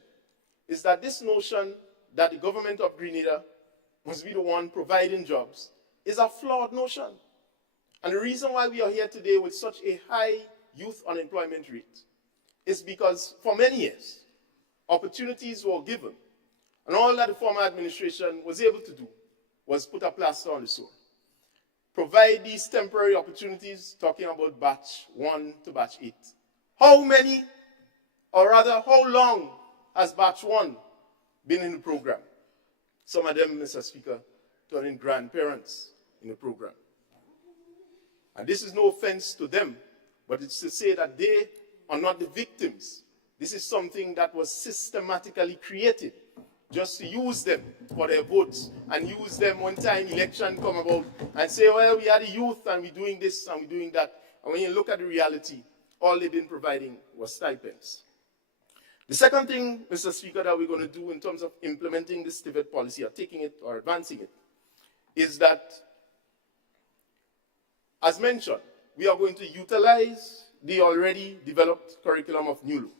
is that this notion that the government of Grenada must be the one providing jobs is a flawed notion. And the reason why we are here today with such a high youth unemployment rate is because for many years, opportunities were given, and all that the former administration was able to do was put a plaster on the sore. Provide these temporary opportunities, talking about batch 1 to batch 8. How many, or rather, how long has batch 1 been in the program? Some of them, Mr. Speaker, turning grandparents in the program. And this is no offense to them, but it's to say that they are not the victims. This is something that was systematically created just to use them for their votes and use them one time election come about and say, well, we are the youth and we're doing this and we're doing that. And when you look at the reality, all they've been providing was stipends. The second thing, Mr. Speaker, that we're going to do in terms of implementing this TVET policy or taking it or advancing it is that, as mentioned, we are going to utilize the already developed curriculum of NULO,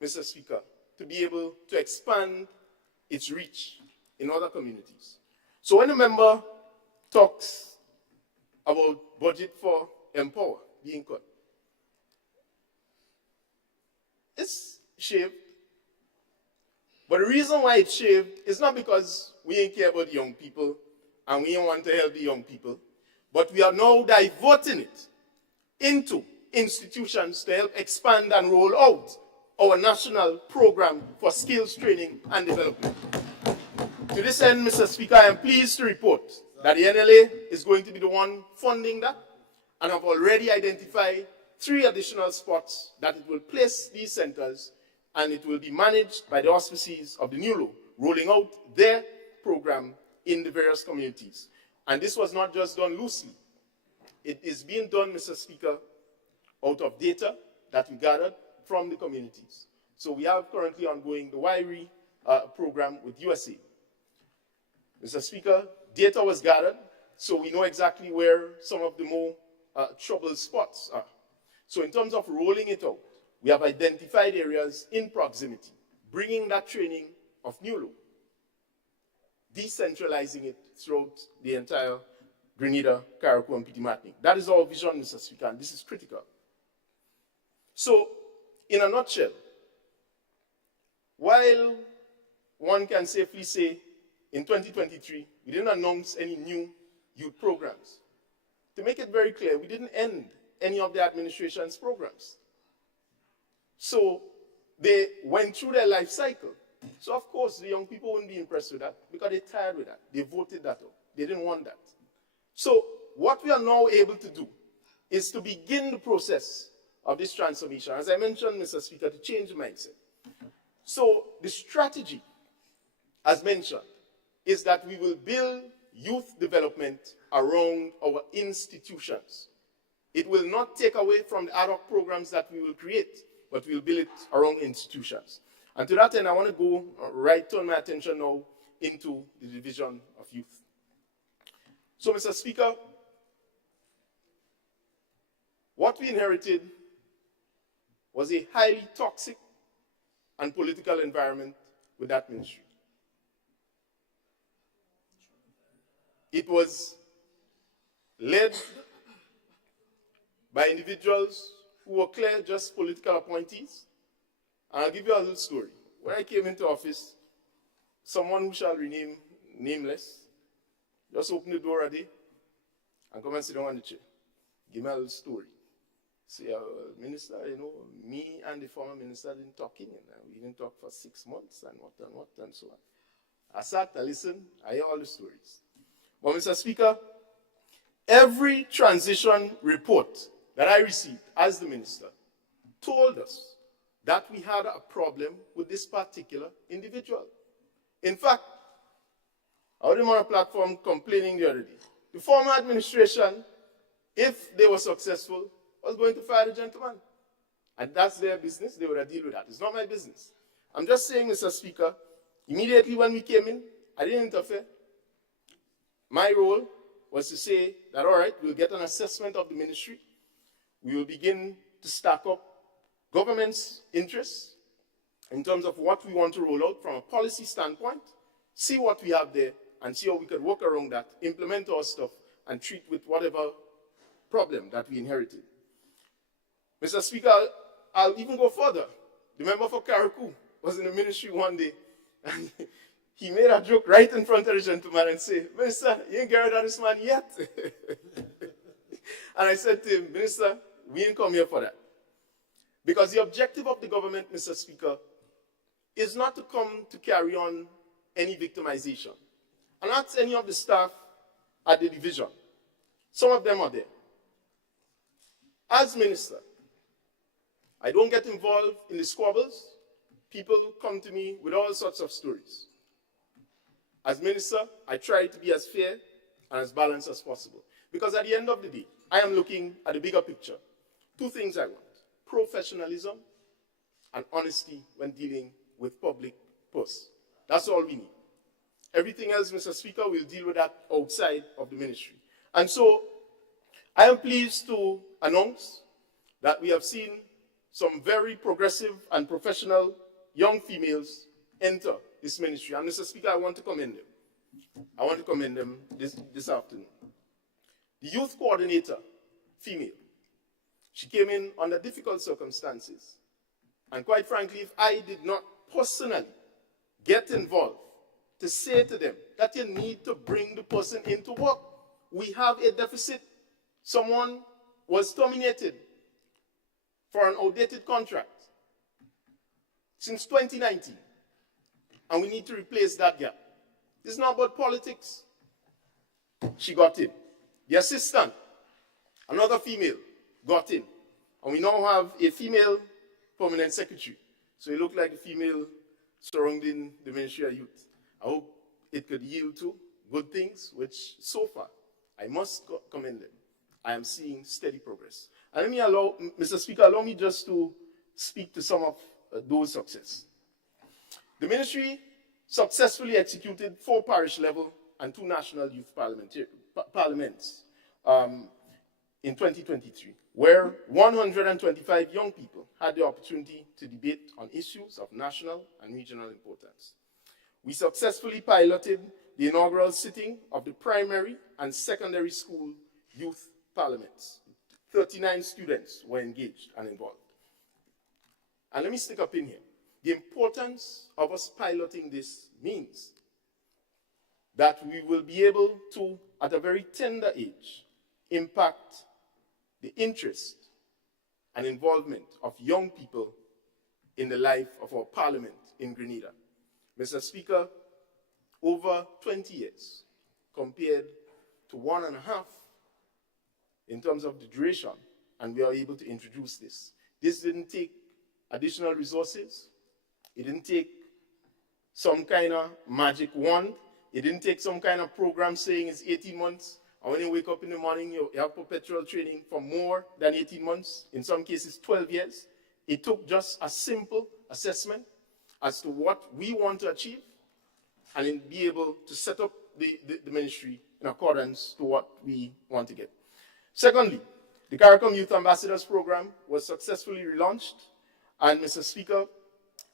Mr. Speaker, to be able to expand its reach in other communities. So when a member talks about budget for Empower being cut, it's shaved, But the reason why it's shaved is not because we ain't care about the young people and we don't want to help the young people, but we are now diverting it into institutions to help expand and roll out our national program for skills training and development. To this end, Mr. Speaker, I am pleased to report that the NLA is going to be the one funding that, and I've already identified 3 additional spots that it will place these centers, and it will be managed by the auspices of the new law, rolling out their program in the various communities. And this was not just done loosely. It is being done, Mr. Speaker, out of data that we gathered from the communities. So we have currently ongoing the WIRI program with USA. Mr. Speaker, data was gathered, so we know exactly where some of the more troubled spots are. So in terms of rolling it out, we have identified areas in proximity, bringing that training of new law, decentralizing it throughout the entire Grenada, Carriacou, and Petite Martinique. That is our vision, Mr. Speaker, and this is critical. So, in a nutshell, while one can safely say in 2023, we didn't announce any new youth programs. To make it very clear, we didn't end any of the administration's programs. So they went through their life cycle. So of course, the young people wouldn't be impressed with that because they're tired with that. They voted that out. They didn't want that. So what we are now able to do is to begin the process of this transformation, as I mentioned, Mr. Speaker, to change the mindset. So the strategy, as mentioned, is that we will build youth development around our institutions. It will not take away from the ad hoc programs that we will create, but we'll build it around institutions. And to that end, I want to go turn my attention now into the division of youth. So, Mr. Speaker, what we inherited was a highly toxic and political environment with that ministry. It was led by individuals who were clear just political appointees. And I'll give you a little story. When I came into office, someone who shall remain nameless just opened the door a day and come and sit down on the chair. Give me a little story. Say, Minister, you know, me and the former minister didn't talk in, and we didn't talk for 6 months and what and so on. I sat, I listened, I hear all the stories. But Mr. Speaker, every transition report that I received as the minister told us that we had a problem with this particular individual. In fact, I was on a platform complaining the other day. The former administration, if they were successful, was going to fire the gentleman. And that's their business. They would have dealt with that. It's not my business. I'm just saying, Mr. Speaker, immediately when we came in, I didn't interfere. My role was to say that, all right, we'll get an assessment of the ministry. We will begin to stack up government's interests in terms of what we want to roll out from a policy standpoint, see what we have there, and see how we could work around that, implement our stuff, and treat with whatever problem that we inherited. Mr. Speaker, I'll even go further. The member for Carriacou was in the ministry one day, and he made a joke right in front of the gentleman and said, Minister, you ain't get rid of this man yet. And I said to him, Minister, we ain't come here for that. Because the objective of the government, Mr. Speaker, is not to come to carry on any victimization. And that's any of the staff at the division. Some of them are there. As minister, I don't get involved in the squabbles. People come to me with all sorts of stories. As minister, I try to be as fair and as balanced as possible. Because at the end of the day, I am looking at the bigger picture. 2 things I want: professionalism and honesty when dealing with public purse. That's all we need. Everything else, Mr. Speaker, we'll deal with that outside of the ministry. And so, I am pleased to announce that we have seen some very progressive and professional young females enter this ministry. And Mr. Speaker, I want to commend them. I want to commend them this afternoon. The youth coordinator, female, she came in under difficult circumstances. And quite frankly, if I did not personally get involved, to say to them that you need to bring the person into work. We have a deficit. Someone was terminated for an outdated contract since 2019, and we need to replace that gap. This is not about politics. She got in. The assistant, another female, got in. And we now have a female permanent secretary. So it looked like a female surrounding the Ministry of Youth. I hope it could yield to good things, which so far, I must commend them. I am seeing steady progress. And let me allow, Mr. Speaker, allow me just to speak to some of those successes. The ministry successfully executed 4 parish level and 2 national youth parliaments in 2023, where 125 young people had the opportunity to debate on issues of national and regional importance. We successfully piloted the inaugural sitting of the primary and secondary school youth parliaments. 39 students were engaged and involved. And let me stick up in here. The importance of us piloting this means that we will be able to, at a very tender age, impact the interest and involvement of young people in the life of our parliament in Grenada. Mr. Speaker, over 20 years, compared to 1.5 in terms of the duration, and we are able to introduce this. This didn't take additional resources. It didn't take some kind of magic wand. It didn't take some kind of program saying it's 18 months. And when you wake up in the morning, you have perpetual training for more than 18 months, in some cases 12 years. It took just a simple assessment as to what we want to achieve and then be able to set up the ministry in accordance to what we want to get. Secondly, the Carriacou Youth Ambassadors Program was successfully relaunched. And Mr. Speaker,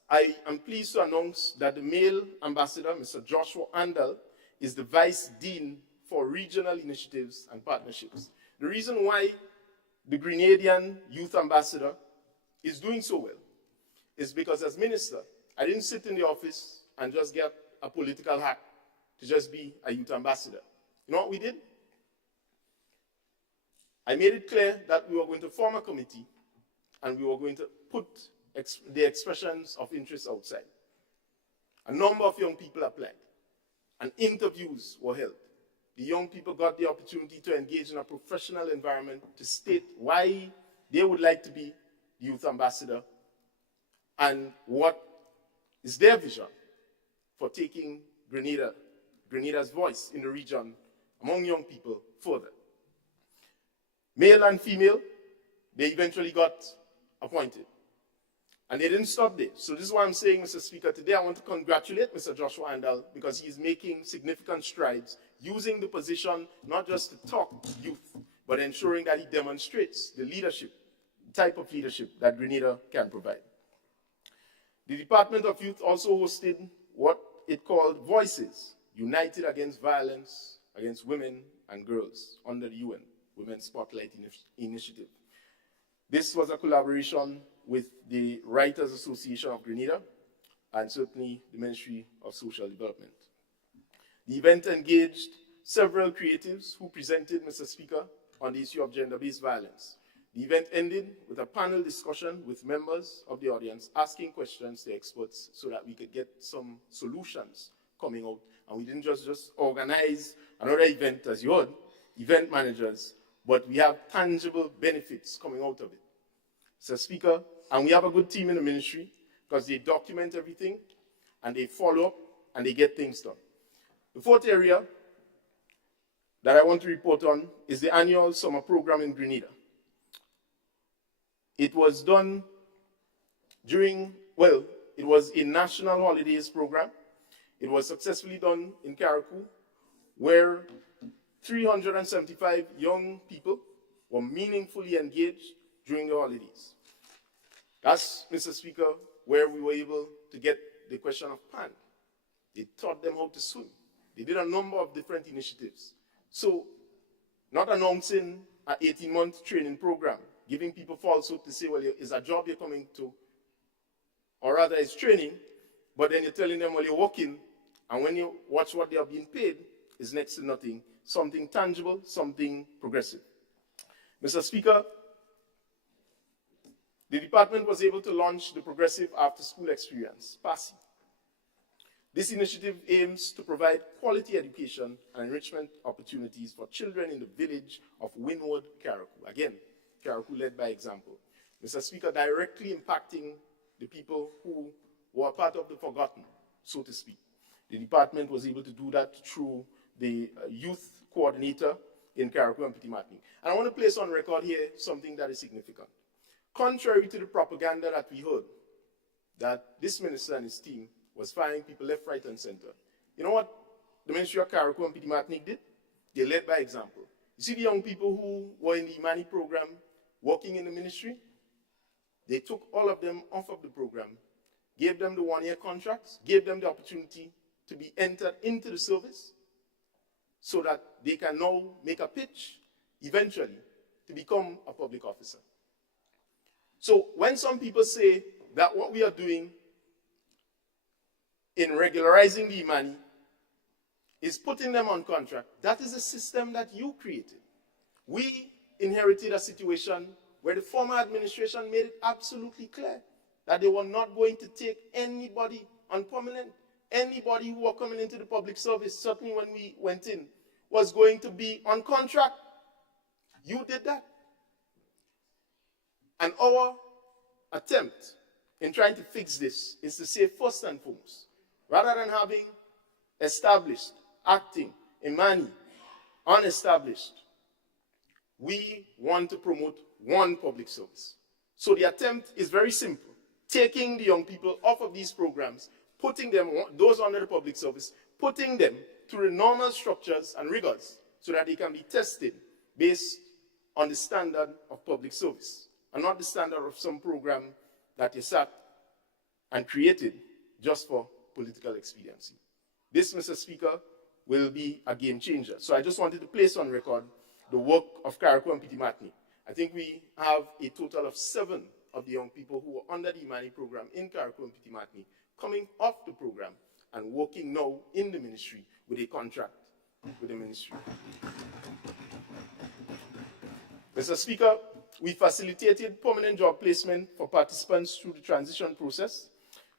I am pleased to announce that the male ambassador, Mr. Joshua Andal, is the Vice Dean for Regional Initiatives and Partnerships. The reason why the Grenadian Youth Ambassador is doing so well is because as minister, I didn't sit in the office and just get a political hat to just be a youth ambassador. You know what we did? I made it clear that we were going to form a committee and we were going to put the expressions of interest outside. A number of young people applied and interviews were held. The young people got the opportunity to engage in a professional environment to state why they would like to be the youth ambassador and what is their vision for taking Grenada's voice in the region among young people further. Male and female, they eventually got appointed. And they didn't stop there. So this is why I'm saying, Mr. Speaker, today I want to congratulate Mr. Joshua Andal because he's making significant strides, using the position not just to talk youth, but ensuring that he demonstrates the leadership, the type of leadership that Grenada can provide. The Department of Youth also hosted what it called Voices, United Against Violence Against Women and Girls, under the UN Women's Spotlight Initiative. This was a collaboration with the Writers Association of Grenada and certainly the Ministry of Social Development. The event engaged several creatives who presented, Mr. Speaker, on the issue of gender-based violence. The event ended with a panel discussion with members of the audience asking questions to experts so that we could get some solutions coming out. And we didn't just organize another event, as you heard, event managers, but we have tangible benefits coming out of it. Mr. Speaker, and we have a good team in the ministry because they document everything and they follow up and they get things done. The fourth area that I want to report on is the annual summer program in Grenada. It was done during, well, it was a national holidays program. It was successfully done in Carriacou, where 375 young people were meaningfully engaged during the holidays. That's, Mr. Speaker, where we were able to get the question of PAN. They taught them how to swim. They did a number of different initiatives. So, not announcing an 18-month training program, giving people false hope to say, well, it's a job you're coming to, or rather it's training, but then you're telling them, well, you're working, and when you watch what they are being paid, is next to nothing, something tangible, something progressive. Mr. Speaker, the department was able to launch the Progressive After School Experience, PASI. This initiative aims to provide quality education and enrichment opportunities for children in the village of Windward, Carriacou. Again, Carriacou led by example. Mr. Speaker, directly impacting the people who were part of the forgotten, so to speak. The department was able to do that through the youth coordinator in Carriacou and Petite. And I want to place on record here something that is significant. Contrary to the propaganda that we heard, that this minister and his team was firing people left, right, and center. You know what the Ministry of Carriacou and Petite did? They led by example. You see the young people who were in the Imani program working in the ministry? They took all of them off of the program, gave them the one-year contracts, gave them the opportunity to be entered into the service so that they can now make a pitch, eventually, to become a public officer. So when some people say that what we are doing in regularizing the Imani is putting them on contract, that is a system that you created. We inherited a situation where the former administration made it absolutely clear that they were not going to take anybody on permanent. Anybody who were coming into the public service, certainly when we went in, was going to be on contract. You did that. And our attempt in trying to fix this is to say, first and foremost, rather than having established, acting, Imani, unestablished, we want to promote one public service. So the attempt is very simple. Taking the young people off of these programs, putting them, those under the public service, putting them through the normal structures and rigors so that they can be tested based on the standard of public service and not the standard of some program that you sat and created just for political expediency. This, Mr. Speaker, will be a game changer. So I just wanted to place on record the work of Carriacou and Petite. I think we have a total of 7 of the young people who were under the Imani program in Carriacou and Petite coming off the program and working now in the ministry with a contract with the ministry. Mr. Speaker, we facilitated permanent job placement for participants through the transition process.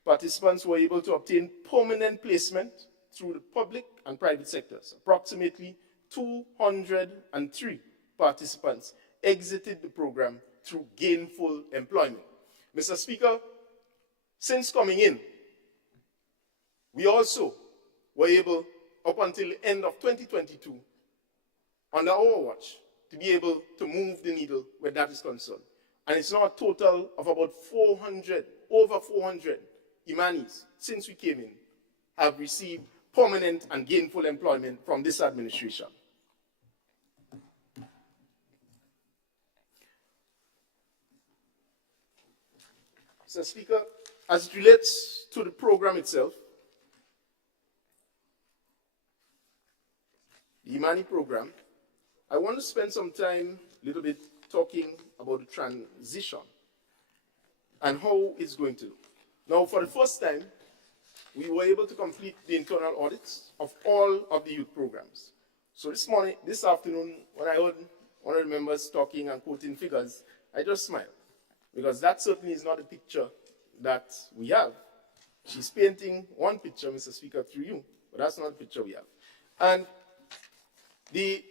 Participants were able to obtain permanent placement through the public and private sectors. Approximately 203 participants exited the program through gainful employment. Mr. Speaker, since coming in, we also were able, up until the end of 2022, under our watch, to be able to move the needle where that is concerned. And it's now a total of about 400, over 400 Imanis, since we came in, have received permanent and gainful employment from this administration. Mr. Speaker, as it relates to the program itself, the Imani program, I want to spend some time a little bit talking about the transition and how it's going to look. Now, for the first time, we were able to complete the internal audits of all of the youth programs. So this afternoon, when I heard one of the members talking and quoting figures, I just smiled, because that certainly is not a picture that we have. She's painting one picture, Mr. Speaker, through you, but that's not the picture we have. And the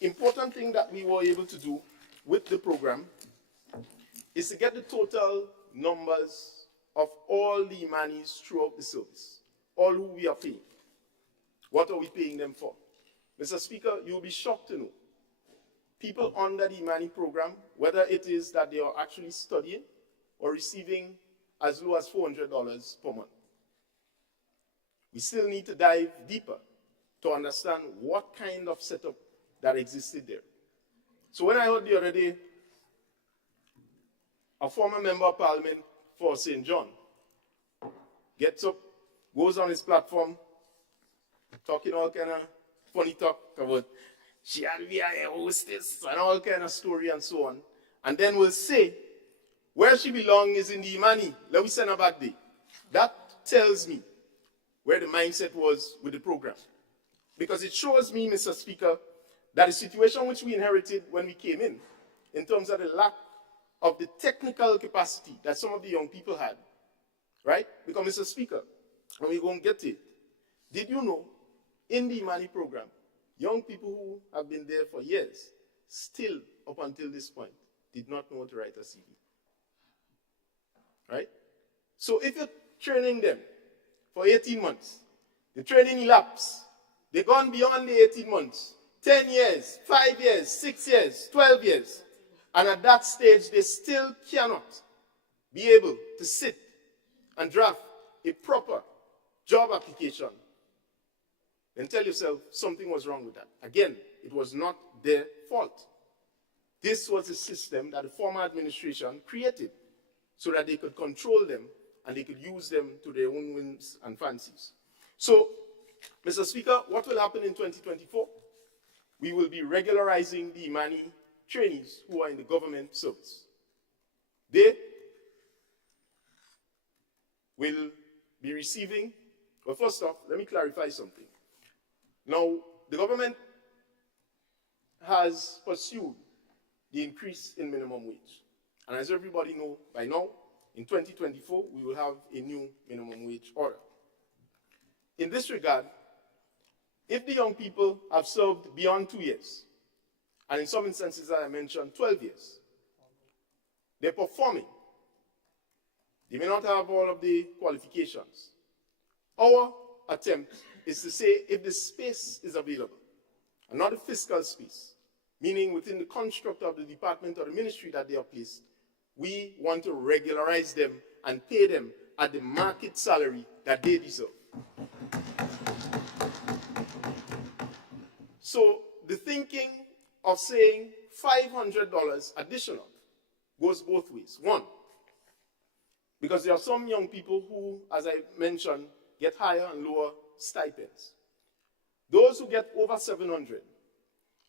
important thing that we were able to do with the program is to get the total numbers of all the Imanis throughout the service, all who we are paying. What are we paying them for? Mr. Speaker, you'll be shocked to know people under the Imani program, whether it is that they are actually studying or receiving as low as $400 per month. We still need to dive deeper to understand what kind of setup that existed there. So when I heard the other day, a former member of Parliament for St. John gets up, goes on his platform, talking all kind of funny talk about she had to be a hostess and all kind of story and so on, and then will say where she belongs is in the Imani. Let me send her back there. That tells me where the mindset was with the program. Because it shows me, Mr. Speaker, that the situation which we inherited when we came in terms of the lack of the technical capacity that some of the young people had, right? Because, Mr. Speaker, and we're going to get to it, did you know, in the Imani program, young people who have been there for years, still, up until this point, did not know how to write a CV, right? So if you're training them for 18 months, the training elapsed, they've gone beyond the 18 months, 10 years, 5 years, 6 years, 12 years, and at that stage, they still cannot be able to sit and draft a proper job application, then tell yourself something was wrong with that. Again, it was not their fault. This was a system that the former administration created so that they could control them and they could use them to their own whims and fancies. So, Mr. Speaker, what will happen in 2024? We will be regularizing the Imani trainees who are in the government service. They will be receiving, well, first off, let me clarify something. Now, the government has pursued the increase in minimum wage. And as everybody knows by now, in 2024, we will have a new minimum wage order. In this regard, if the young people have served beyond 2 years, and in some instances, as I mentioned, 12 years, they're performing. They may not have all of the qualifications. Our attempt is to say if the space is available, and not a fiscal space, meaning within the construct of the department or the ministry that they are placed, we want to regularize them and pay them at the market salary that they deserve. So the thinking of saying $500 additional goes both ways. One, because there are some young people who, as I mentioned, get higher and lower stipends. Those who get over 700,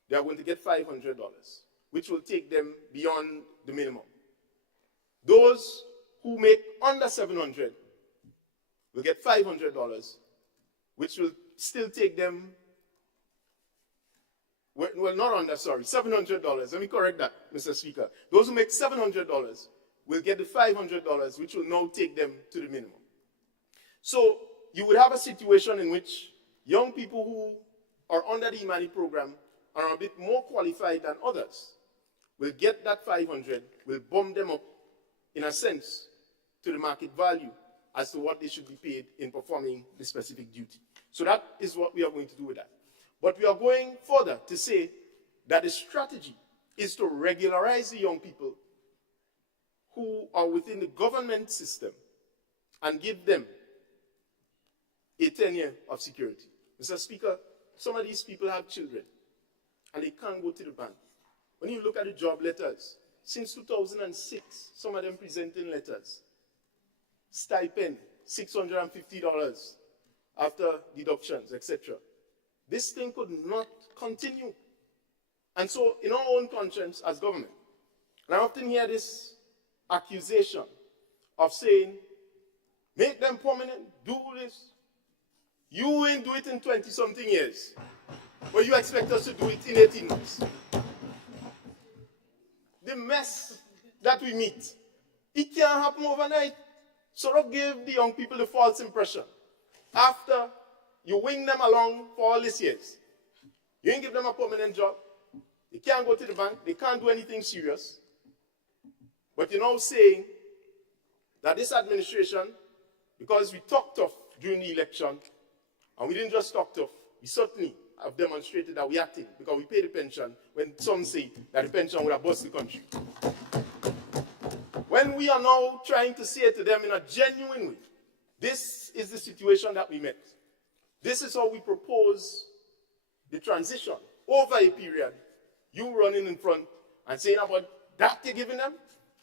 they are going to get $500, which will take them beyond the minimum. Those who make under 700 will get $500, which will still take them, well, not under, sorry, $700. Let me correct that, Mr. Speaker. Those who make $700 will get the $500, which will now take them to the minimum. So you would have a situation in which young people who are under the Imani program are a bit more qualified than others will get that 500, will bump them up, in a sense, to the market value as to what they should be paid in performing the specific duty. So that is what we are going to do with that. But we are going further to say that the strategy is to regularize the young people who are within the government system and give them a tenure of security. Mr. Speaker, some of these people have children and they can't go to the bank. When you look at the job letters, since 2006, some of them presenting letters, stipend, $650 after deductions, etc. This thing could not continue. And so, in our own conscience as government, and I often hear this accusation of saying, make them permanent, do this. You ain't do it in 20-something years, but you expect us to do it in 18 months. The mess that we meet, it can't happen overnight. So don't give the young people the false impression. After you wing them along for all these years, you ain't give them a permanent job. They can't go to the bank. They can't do anything serious. But you're now saying that this administration, because we talked tough during the election, and we didn't just talk tough, we certainly have demonstrated that we're acting because we pay the pension when some say that the pension would have bust the country. When we are now trying to say to them in a genuine way, this is the situation that we met. This is how we propose the transition over a period. You running in front and saying about that you're giving them,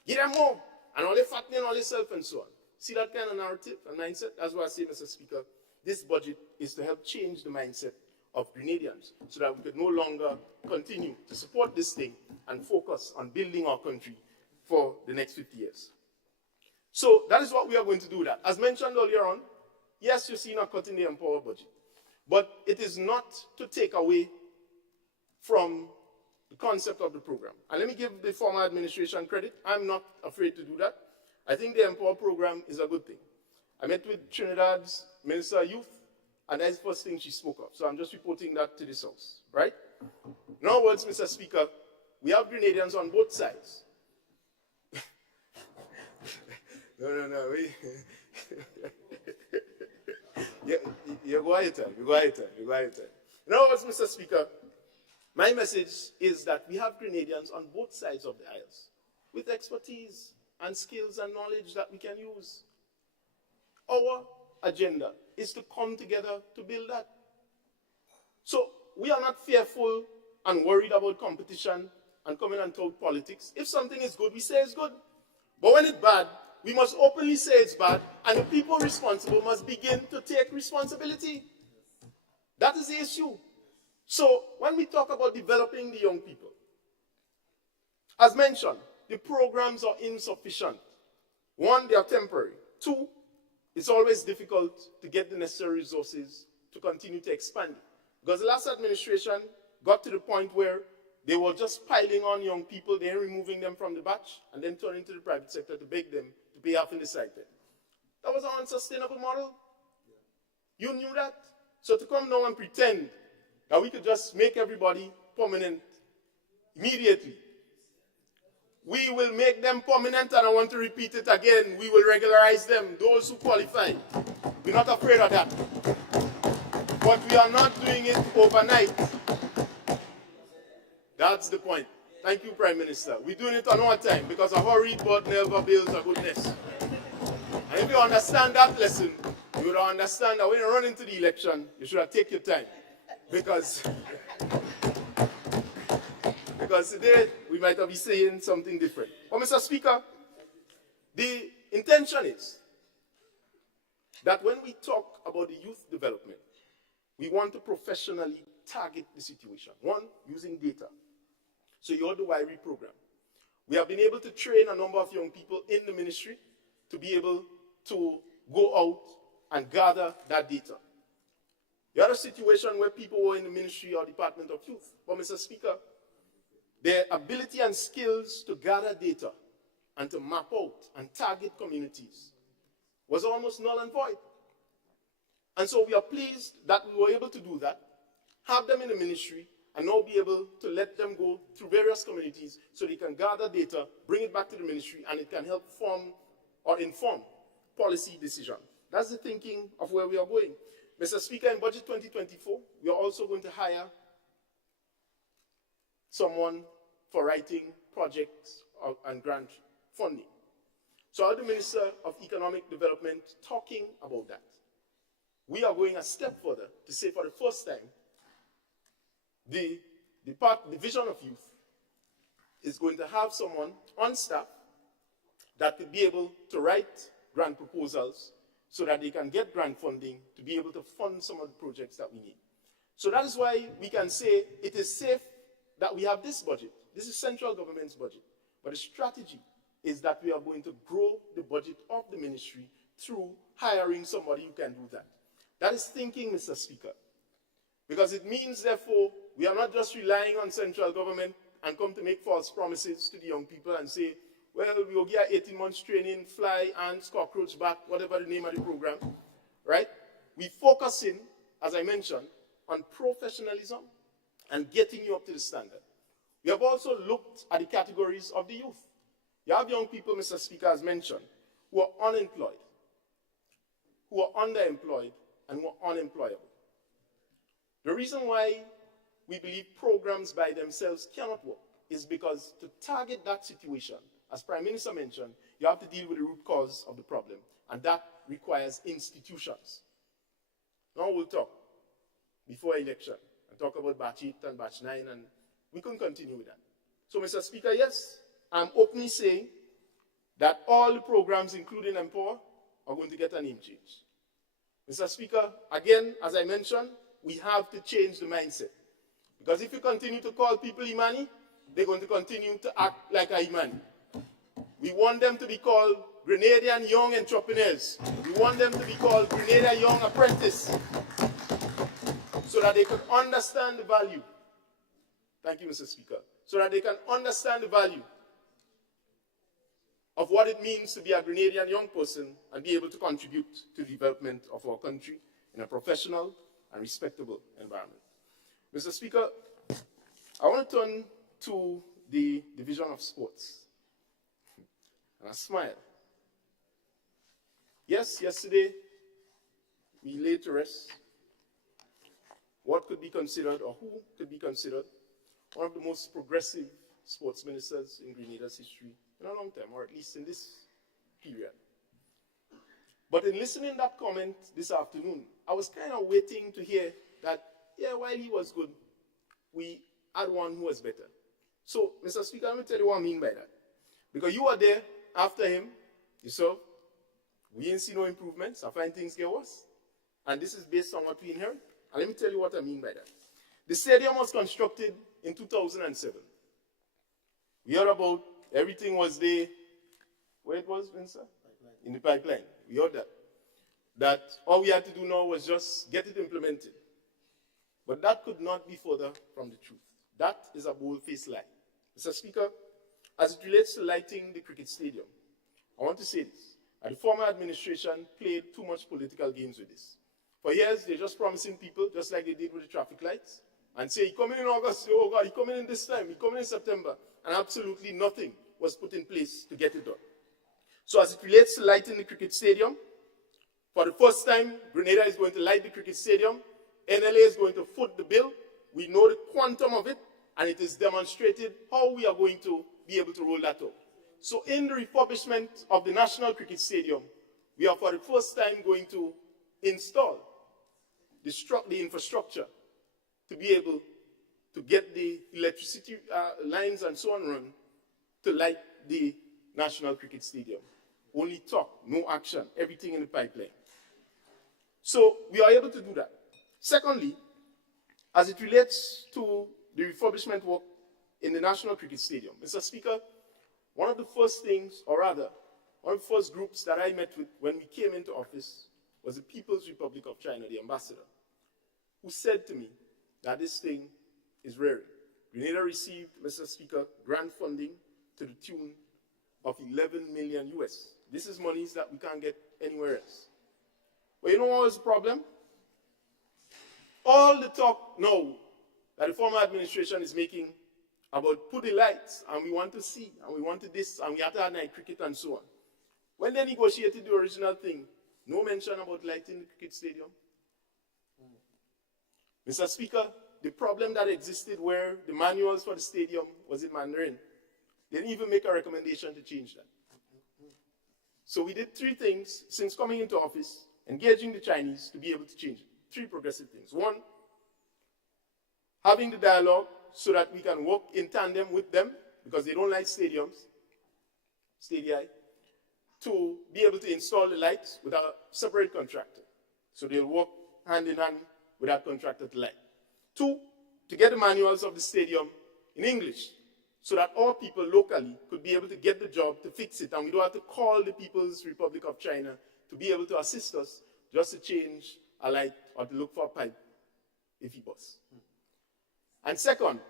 give them more, and all they fattening all themselves and so on. See that kind of narrative and mindset? That's why I say, Mr. Speaker, this budget is to help change the mindset of Grenadians so that we could no longer continue to support this thing and focus on building our country for the next 50 years. So that is what we are going to do. That, as mentioned earlier on, Yes, you see not cutting the Empower budget. But it is not to take away from the concept of the program. And let me give the former administration credit. I'm not afraid to do that. I think the Empower program is a good thing. I met with Trinidad's Minister of Youth, and that's the first thing she spoke of. So I'm just reporting that to this House, right? In other words, Mr. Speaker, we have Grenadians on both sides. No. You go ahead. In other words, Mr. Speaker, my message is that we have Grenadians on both sides of the aisles with expertise and skills and knowledge that we can use. Our agenda is to come together to build that. So we are not fearful and worried about competition and coming and talk politics. If something is good, we say it's good. But when it's bad, we must openly say it's bad, and the people responsible must begin to take responsibility. That is the issue. So when we talk about developing the young people, as mentioned, the programs are insufficient. One, they are temporary. Two, it's always difficult to get the necessary resources to continue to expand. Because the last administration got to the point where they were just piling on young people, then removing them from the batch, and then turning to the private sector to beg them to pay half in the side pay. That was an unsustainable model. You knew that. So to come now and pretend that we could just make everybody permanent immediately. We will make them permanent, and I want to repeat it again. We will regularize them, those who qualify. We're not afraid of that. But we are not doing it overnight. That's the point. Thank you, Prime Minister. We're doing it on our time, because a hurried bird never builds a good nest. And if you understand that lesson, you would understand that when you run into the election, you should have taken your time. Because today, we might be saying something different. But Mr. Speaker, the intention is that when we talk about the youth development, we want to professionally target the situation. One, using data. So you have the WIRI program. We have been able to train a number of young people in the ministry to be able to go out and gather that data. You had a situation where people were in the Ministry or Department of Youth. But Mr. Speaker, their ability and skills to gather data and to map out and target communities was almost null and void. And so we are pleased that we were able to do that, have them in the ministry, and now be able to let them go through various communities so they can gather data, bring it back to the ministry, and it can help form or inform policy decision. That's the thinking of where we are going. Mr. Speaker, in Budget 2024, we are also going to hire someone for writing projects and grant funding. So I have the Minister of Economic Development talking about that. We are going a step further to say for the first time, the Division of Youth is going to have someone on staff that could be able to write grant proposals so that they can get grant funding to be able to fund some of the projects that we need. So that is why we can say it is safe that we have this budget. This is central government's budget. But the strategy is that we are going to grow the budget of the ministry through hiring somebody who can do that. That is thinking, Mr. Speaker. Because it means, therefore, we are not just relying on central government and come to make false promises to the young people and say, well, we will get 18 months training, fly, ants, cockroach, bat, whatever the name of the program, right? We focus in, as I mentioned, on professionalism and getting you up to the standard. We have also looked at the categories of the youth. You have young people, Mr. Speaker, as mentioned, who are unemployed, who are underemployed, and who are unemployable. The reason why we believe programs by themselves cannot work is because to target that situation, as Prime Minister mentioned, you have to deal with the root cause of the problem, and that requires institutions. Now we'll talk before election and talk about batch 8 and batch 9, and we can continue with that. So, Mr. Speaker, yes, I'm openly saying that all the programs, including Empower, are going to get a name change. Mr. Speaker, again, as I mentioned, we have to change the mindset. Because if you continue to call people Imani, they're going to continue to act like a Imani. We want them to be called Grenadian young entrepreneurs. We want them to be called Grenadian Young Apprentice, so that they can understand the value. Thank you, Mr. Speaker. So that they can understand the value of what it means to be a Grenadian young person and be able to contribute to the development of our country in a professional and respectable environment. Mr. Speaker, I want to turn to the division of sports. And I smile. Yes, yesterday we laid to rest what could be considered, or who could be considered, one of the most progressive sports ministers in Grenada's history in a long time, or at least in this period. But in listening to that comment this afternoon, I was kind of waiting to hear that, yeah, while he was good, we had one who was better. So, Mr. Speaker, let me tell you what I mean by that. Because you were there after him, you saw, we didn't see no improvements. I find things get worse. And this is based on what we inherit. And let me tell you what I mean by that. The stadium was constructed in 2007. We heard about everything was there. Where it was, Vincent? In the pipeline. We heard that. That all we had to do now was just get it implemented. But that could not be further from the truth. That is a bold-faced lie. Mr. Speaker, as it relates to lighting the cricket stadium, I want to say this. The former administration played too much political games with this. For years, they're just promising people, just like they did with the traffic lights, and say, he's coming in August, oh God, he's coming in this time, he's coming in September, and absolutely nothing was put in place to get it done. So as it relates to lighting the cricket stadium, for the first time, Grenada is going to light the cricket stadium. NLA is going to foot the bill. We know the quantum of it, and it is demonstrated how we are going to be able to roll that out. So in the refurbishment of the National Cricket Stadium, we are for the first time going to install the infrastructure to be able to get the electricity lines and so on run to light the National Cricket Stadium. Only talk, no action, everything in the pipeline. So we are able to do that. Secondly, as it relates to the refurbishment work in the National Cricket Stadium, Mr. Speaker, one of the first things, or rather, one of the first groups that I met with when we came into office was the People's Republic of China, the ambassador, who said to me that this thing is rearing. Grenada received, Mr. Speaker, grant funding to the tune of 11 million US. This is monies that we can't get anywhere else. But you know what was the problem? All the talk now that the former administration is making about put the lights, and we want to see, and we wanted this, and we had to have night cricket and so on. When they negotiated the original thing, no mention about lighting the cricket stadium. Mr. Speaker, the problem that existed where the manuals for the stadium was in Mandarin, they didn't even make a recommendation to change that. So we did three things since coming into office, engaging the Chinese to be able to change it. Three progressive things. One, having the dialogue so that we can work in tandem with them, because they don't like stadiums, stadia, to be able to install the lights with a separate contractor. So they'll work hand in hand with that contractor to light. Two, to get the manuals of the stadium in English, so that our people locally could be able to get the job to fix it, and we don't have to call the People's Republic of China to be able to assist us just to change a light or to look for a pipe if he busts. And second,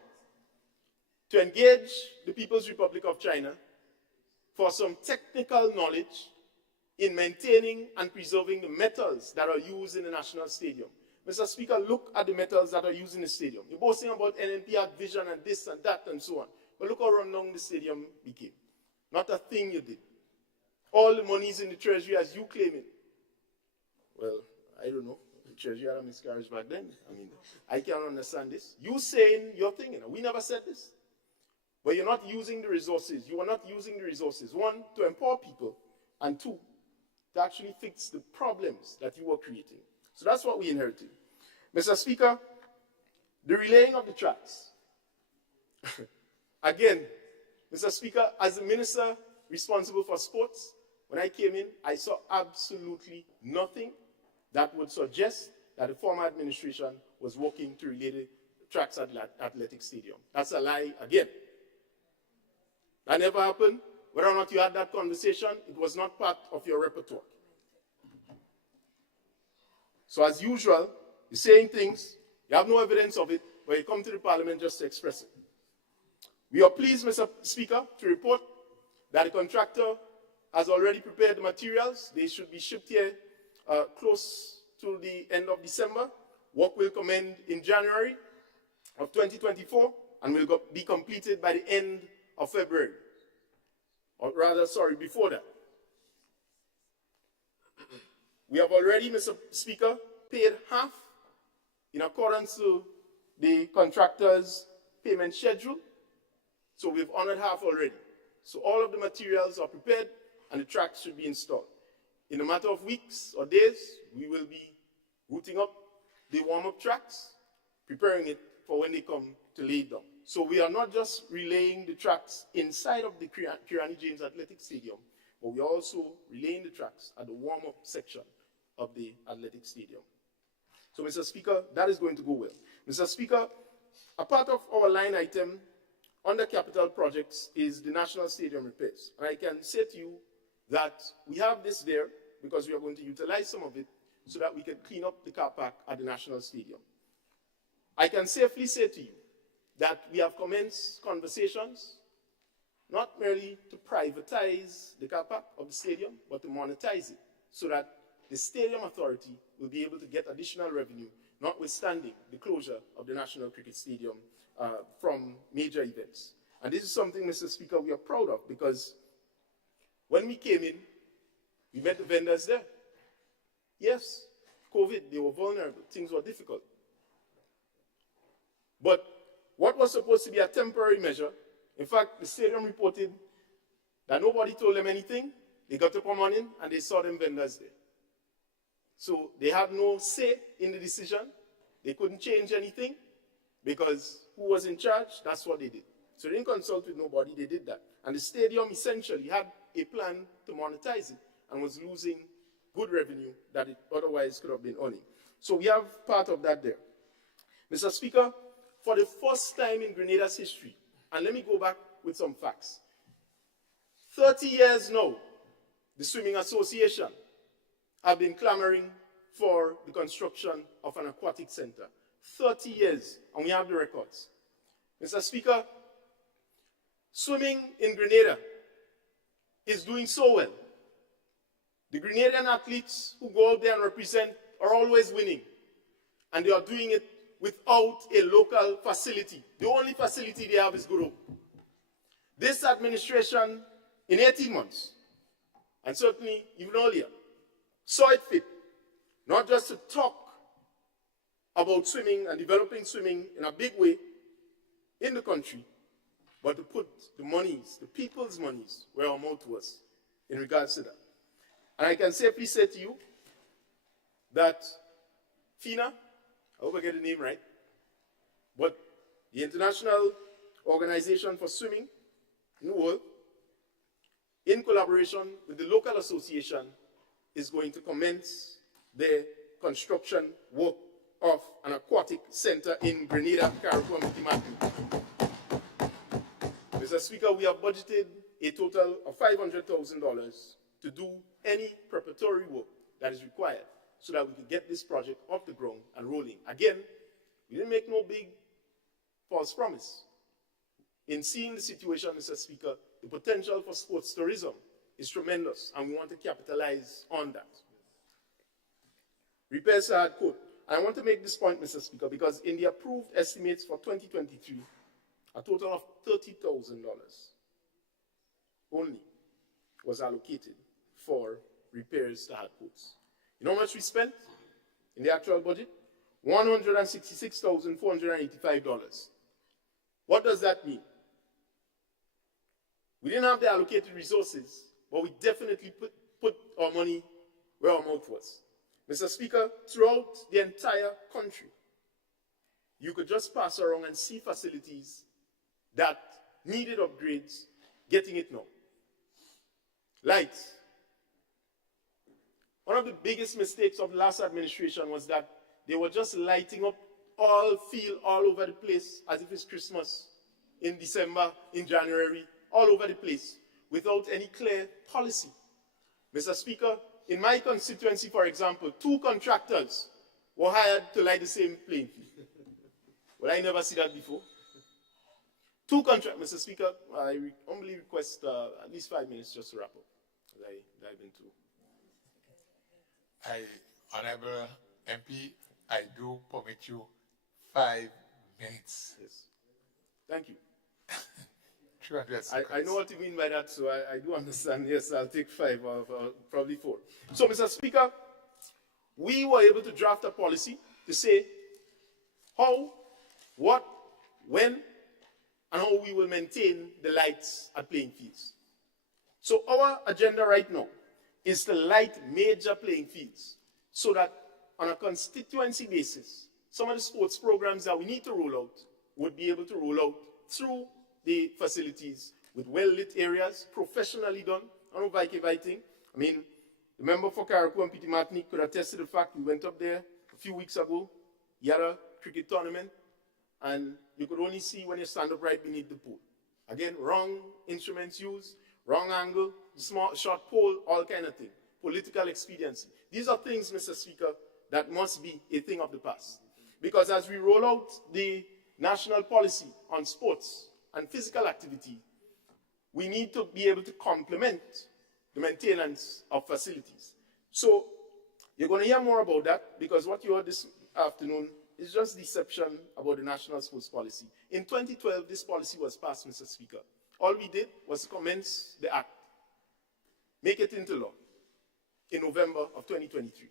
to engage the People's Republic of China for some technical knowledge in maintaining and preserving the metals that are used in the National Stadium. Mr. Speaker, look at the metals that are used in the stadium. You're boasting about NNP Act Vision and this and that and so on. But look how run down the stadium became. Not a thing you did. All the monies in the treasury as you claim it. Well, I don't know. The treasury had a miscarriage back then. I mean, I can't understand this. You saying your thing, you know, we never said this. But you're not using the resources. You are not using the resources. One, to empower people. And two, to actually fix the problems that you were creating. So that's what we inherited. Mr. Speaker, the relaying of the tracks. Again, Mr. Speaker, as the minister responsible for sports, when I came in, I saw absolutely nothing that would suggest that the former administration was working to relay the tracks at the athletic stadium. That's a lie again. That never happened. whether or not you had that conversation, it was not part of your repertoire. So as usual, you're saying things, you have no evidence of it, but you come to the Parliament just to express it. We are pleased, Mr. Speaker, to report that the contractor has already prepared the materials. They should be shipped here close to the end of December. Work will commence in January of 2024 and will be completed by the end of February. Or rather, sorry, before that. We have already, Mr. Speaker, paid half in accordance to the contractor's payment schedule. So we've honored half already. So all of the materials are prepared and the tracks should be installed. In a matter of weeks or days, we will be routing up the warm-up tracks, preparing it for when they come to lay it down. So we are not just relaying the tracks inside of the Kirani James Athletic Stadium, but we are also relaying the tracks at the warm-up section of the athletic stadium. So, Mr. Speaker, that is going to go well. Mr. Speaker, a part of our line item under capital projects is the National Stadium repairs. And I can say to you that we have this there because we are going to utilize some of it so that we can clean up the car park at the National Stadium. I can safely say to you that we have commenced conversations not merely to privatize the car park of the stadium, but to monetize it so that the stadium authority will be able to get additional revenue, notwithstanding the closure of the National Cricket Stadium from major events. And this is something, Mr. Speaker, we are proud of because when we came in, we met the vendors there. Yes, COVID, they were vulnerable, things were difficult. But what was supposed to be a temporary measure, in fact, the stadium reported that nobody told them anything. They got up one morning and they saw them vendors there. So they had no say in the decision. They couldn't change anything because who was in charge, that's what they did. So they didn't consult with nobody, they did that. And the stadium essentially had a plan to monetize it and was losing good revenue that it otherwise could have been earning. So we have part of that there. Mr. Speaker, for the first time in Grenada's history, and let me go back with some facts. 30 years now, the Swimming Association have been clamoring for the construction of an aquatic center. 30 years, and we have the records. Mr. Speaker, swimming in Grenada is doing so well. The Grenadian athletes who go out there and represent are always winning, and they are doing it without a local facility. The only facility they have is Guru. This administration, in 18 months, and certainly even earlier, saw it fit not just to talk about swimming and developing swimming in a big way in the country, but to put the monies, the people's monies, where our mouth was in regards to that. And I can safely say to you that FINA, I hope I get the name right, but the International Organization for Swimming in the world, in collaboration with the local association, is going to commence the construction work of an aquatic center in Grenada, Carriacou, and Petite. Mr. Speaker, we have budgeted a total of $500,000 to do any preparatory work that is required so that we can get this project off the ground and rolling. Again, we didn't make no big false promise. In seeing the situation, Mr. Speaker, the potential for sports tourism is tremendous, and we want to capitalize on that. Repairs to hard code. I want to make this point, Mr. Speaker, because in the approved estimates for 2023, a total of $30,000 only was allocated for repairs to hard codes. You know how much we spent in the actual budget? $166,485. What does that mean? We didn't have the allocated resources, but we definitely put our money where our mouth was. Mr. Speaker, throughout the entire country, you could just pass around and see facilities that needed upgrades, getting it now. Lights. One of the biggest mistakes of the last administration was that they were just lighting up all field all over the place as if it's Christmas in December, in January, all over the place, without any clear policy. Mr. Speaker, in my constituency, for example, 2 contractors were hired to light the same playing field. Well, I never see that before. 2 contractors, Mr. Speaker, I humbly request at least 5 minutes just to wrap up as I dive into. Honorable MP, I do permit you 5 minutes. Yes. Thank you. 300 I seconds. know what you mean by that, so I do understand. Yes, I'll take 5 or probably 4. So, Mr. Speaker, we were able to draft a policy to say how, what, when, and how we will maintain the lights at playing fields. So our agenda right now is to light major playing fields so that on a constituency basis, some of the sports programs that we need to roll out would be able to roll out through the facilities with well-lit areas, professionally done. I don't know thing. I mean, the member for Carriacou and Petite Martinique could attest to the fact we went up there a few weeks ago. He had a cricket tournament, and you could only see when you stand up right beneath the pool. Again, wrong instruments used, wrong angle, small, short pole, all kind of thing. Political expediency. These are things, Mr. Speaker, that must be a thing of the past. Because as we roll out the national policy on sports and physical activity, we need to be able to complement the maintenance of facilities. So you're going to hear more about that, because what you heard this afternoon is just deception about the national sports policy. In 2012, this policy was passed, Mr. Speaker. All we did was commence the act, make it into law in November of 2023.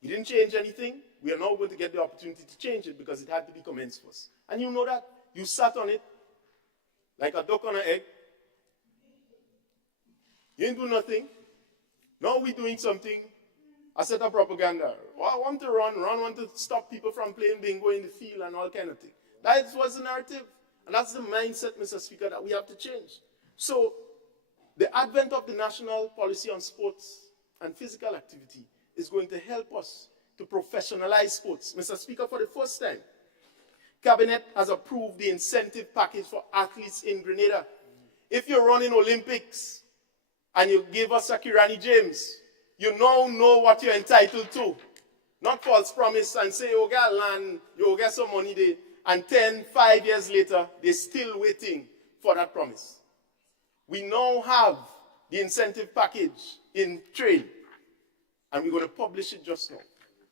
We didn't change anything. We are now going to get the opportunity to change it because it had to be commenced first. And you know that. You sat on it like a duck on an egg. You didn't do nothing. Now we're doing something. A set of propaganda. Well, I want to run, want to stop people from playing bingo in the field and all kind of thing. That was the narrative. And that's the mindset, Mr. Speaker, that we have to change. So the advent of the national policy on sports and physical activity is going to help us to professionalize sports. Mr. Speaker, for the first time, Cabinet has approved the incentive package for athletes in Grenada. If you're running Olympics and you give us a Kirani James, you now know what you're entitled to. Not false promise and say, oh, get land, you'll get some money there. And 5 years later, they're still waiting for that promise. We now have the incentive package in train, and we're going to publish it just now.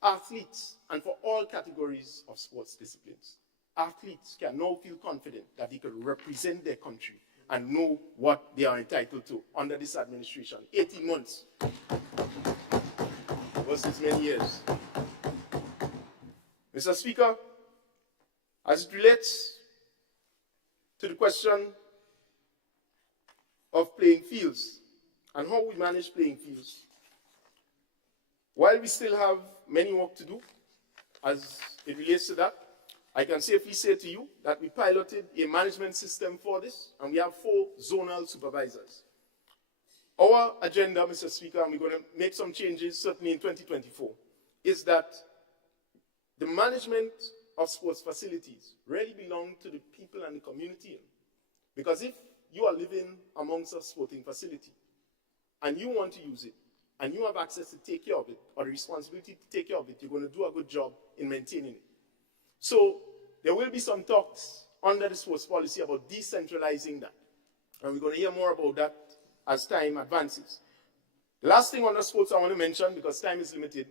Athletes, and for all categories of sports disciplines, athletes can now feel confident that they can represent their country and know what they are entitled to under this administration. 18 months versus many years. Mr. Speaker, as it relates to the question of playing fields and how we manage playing fields, while we still have many work to do as it relates to that, I can safely say to you that we piloted a management system for this, and we have 4 zonal supervisors. Our agenda, Mr. Speaker, and we're going to make some changes certainly in 2024, is that the management of sports facilities really belong to the people and the community. Because if you are living amongst a sporting facility and you want to use it, and you have access to take care of it, or the responsibility to take care of it, you're going to do a good job in maintaining it. So there will be some talks under the sports policy about decentralizing that. And we're going to hear more about that as time advances. The last thing on the sports I want to mention, because time is limited,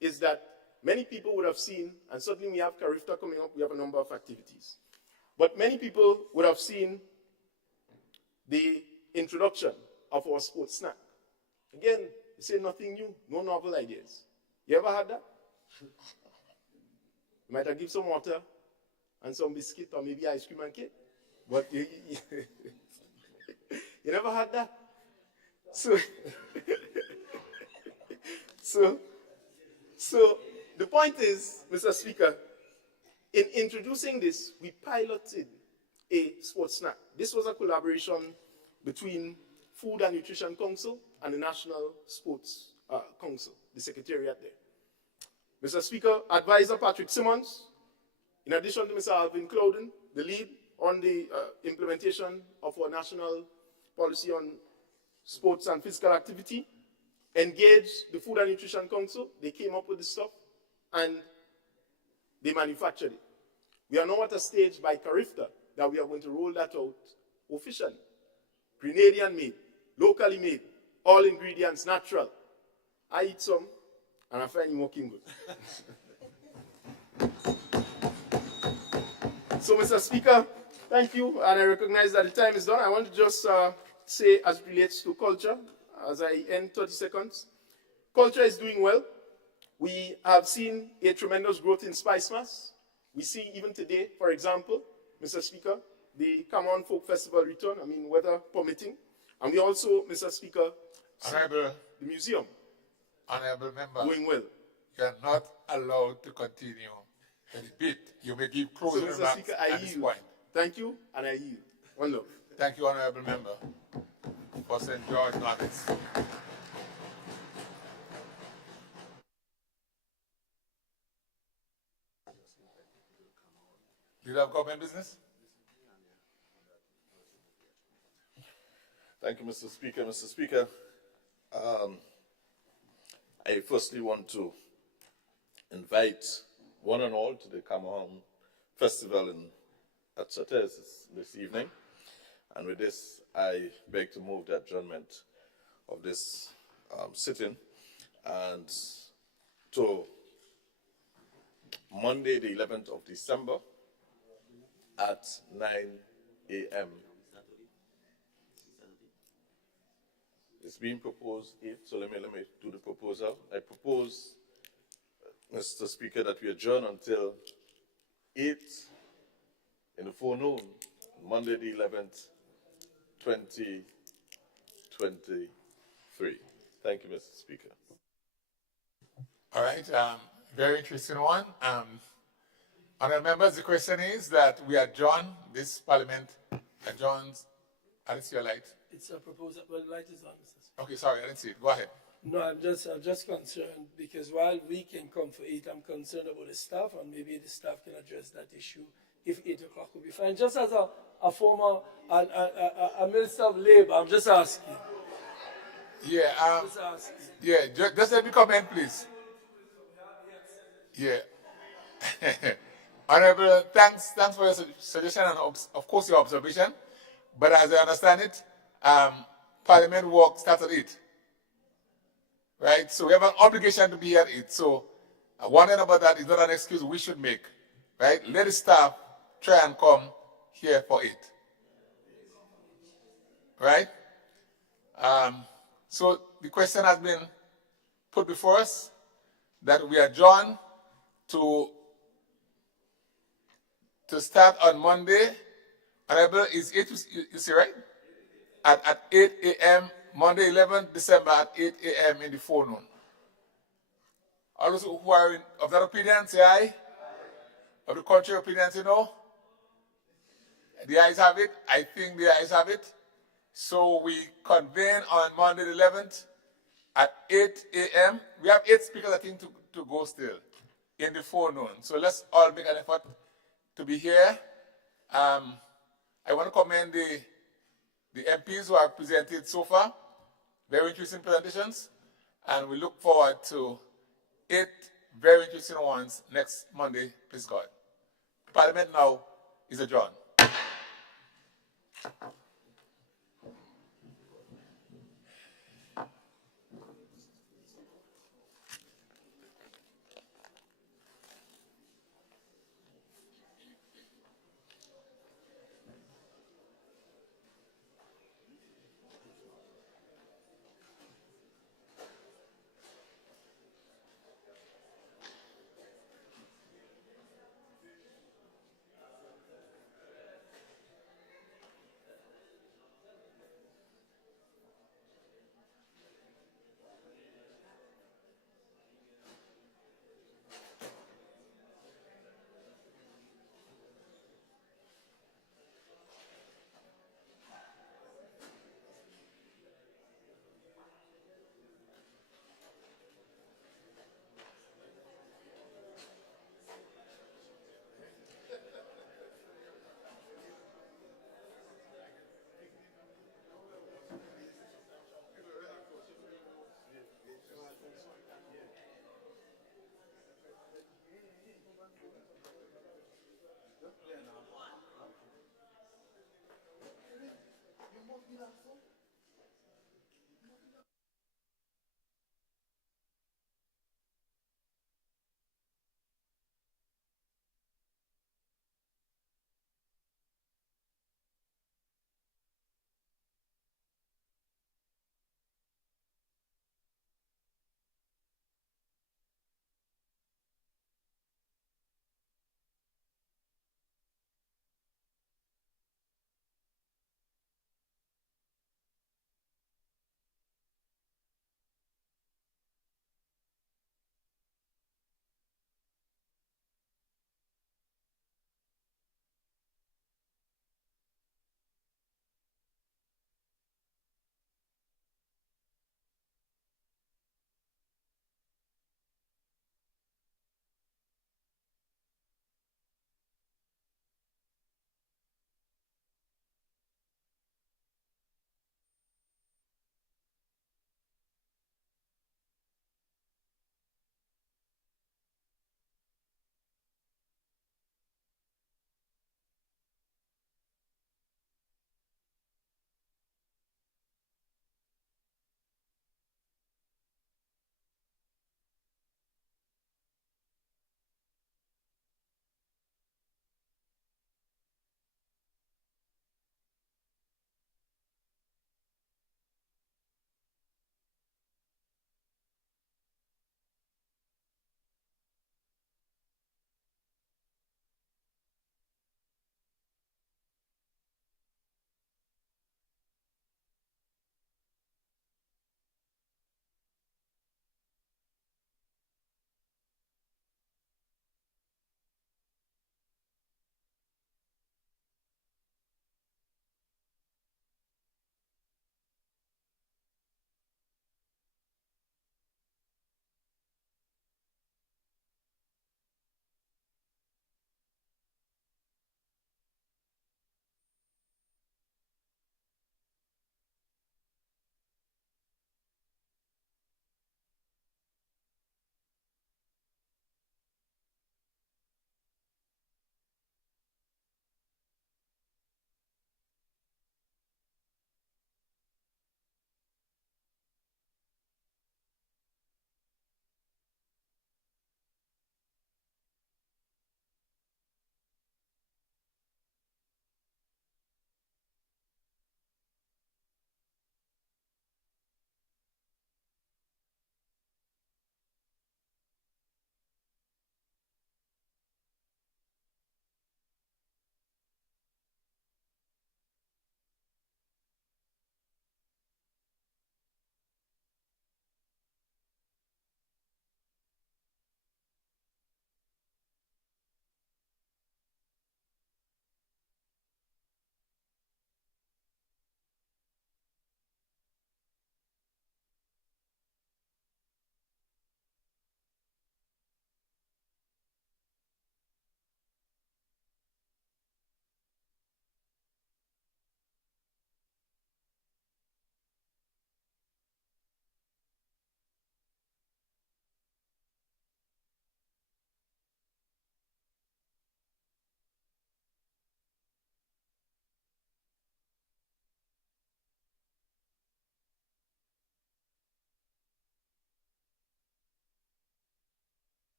is that many people would have seen, and certainly we have Carifta coming up, we have a number of activities. But many people would have seen the introduction of our sports snack. Again, they say nothing new, no novel ideas. You ever had that? You might have given some water and some biscuit or maybe ice cream and cake. But you never had that? So the point is, Mr. Speaker, in introducing this, we piloted a sports snack. This was a collaboration between Food and Nutrition Council and the National Sports Council, the secretariat there. Mr. Speaker, Advisor Patrick Simmons, in addition to Mr. Alvin Clouden, the lead on the implementation of our national policy on sports and physical activity, engaged the Food and Nutrition Council. They came up with the stuff and they manufactured it. We are now at a stage by Carifta that we are going to roll that out officially. Grenadian made, locally made, all ingredients natural. I eat some and I find it working good. So, Mr. Speaker, thank you, and I recognize that the time is done. I want to just say, as it relates to culture, as I end 30 seconds, culture is doing well. We have seen a tremendous growth in Spice Mass. We see even today, for example, Mr. Speaker, the Cameroon Folk Festival return, weather permitting. And we also, Mr. Speaker, Honorable, the museum Honorable Member, going well. you are not allowed to continue the debate. You may give So, closing Mr. remarks Speaker, I at this yield. point. Thank you, and I yield. One love. Thank you, Honorable Member, for St. George Norris. Leader of Government Business? Thank you, Mr. Speaker. Mr. Speaker, I firstly want to invite one and all to the Cameroon Festival at Sates this evening. And with this, I beg to move the adjournment of this sitting and to Monday, the 11th of December at 9 a.m. It's being proposed 8, so let me do the proposal. I propose, Mr. Speaker, that we adjourn until 8 in the forenoon, Monday the 11th, 2023. Thank you, Mr. Speaker. All right, very interesting one. Honourable members, the question is that we adjourn, this Parliament adjourns. I didn't see your light. It's a proposal, but the light is on, Mr. Speaker. Okay, sorry, I didn't see it. Go ahead. No, I'm just concerned because while we can come for 8, I'm concerned about the staff, and maybe the staff can address that issue if 8 o'clock would be fine. Just as a former Minister of Labour, I'm just asking. Yeah, Just asking. yeah, just let me comment, please. Yeah. Honourable, thanks for your suggestion and of course your observation. But as I understand it, Parliament work starts at 8. Right? So we have an obligation to be here at 8. So wondering about that is not an excuse we should make. Right? Let the staff try and come here for 8. Right? So the question has been put before us that we adjourn to start on Monday. Honorable, is 8, you see, right? At 8 a.m., Monday, 11th December at 8 a.m. in the forenoon. All those who are of that opinion, say aye. Of the contrary opinion, say no. The ayes have it. I think the ayes have it. So we convene on Monday the 11th at 8 a.m. We have 8 speakers, I think, to go still in the forenoon. So let's all make an effort to be here. I want to commend the MPs who have presented so far. Very interesting presentations. And we look forward to 8 very interesting ones next Monday, please God. Parliament now is adjourned. You must be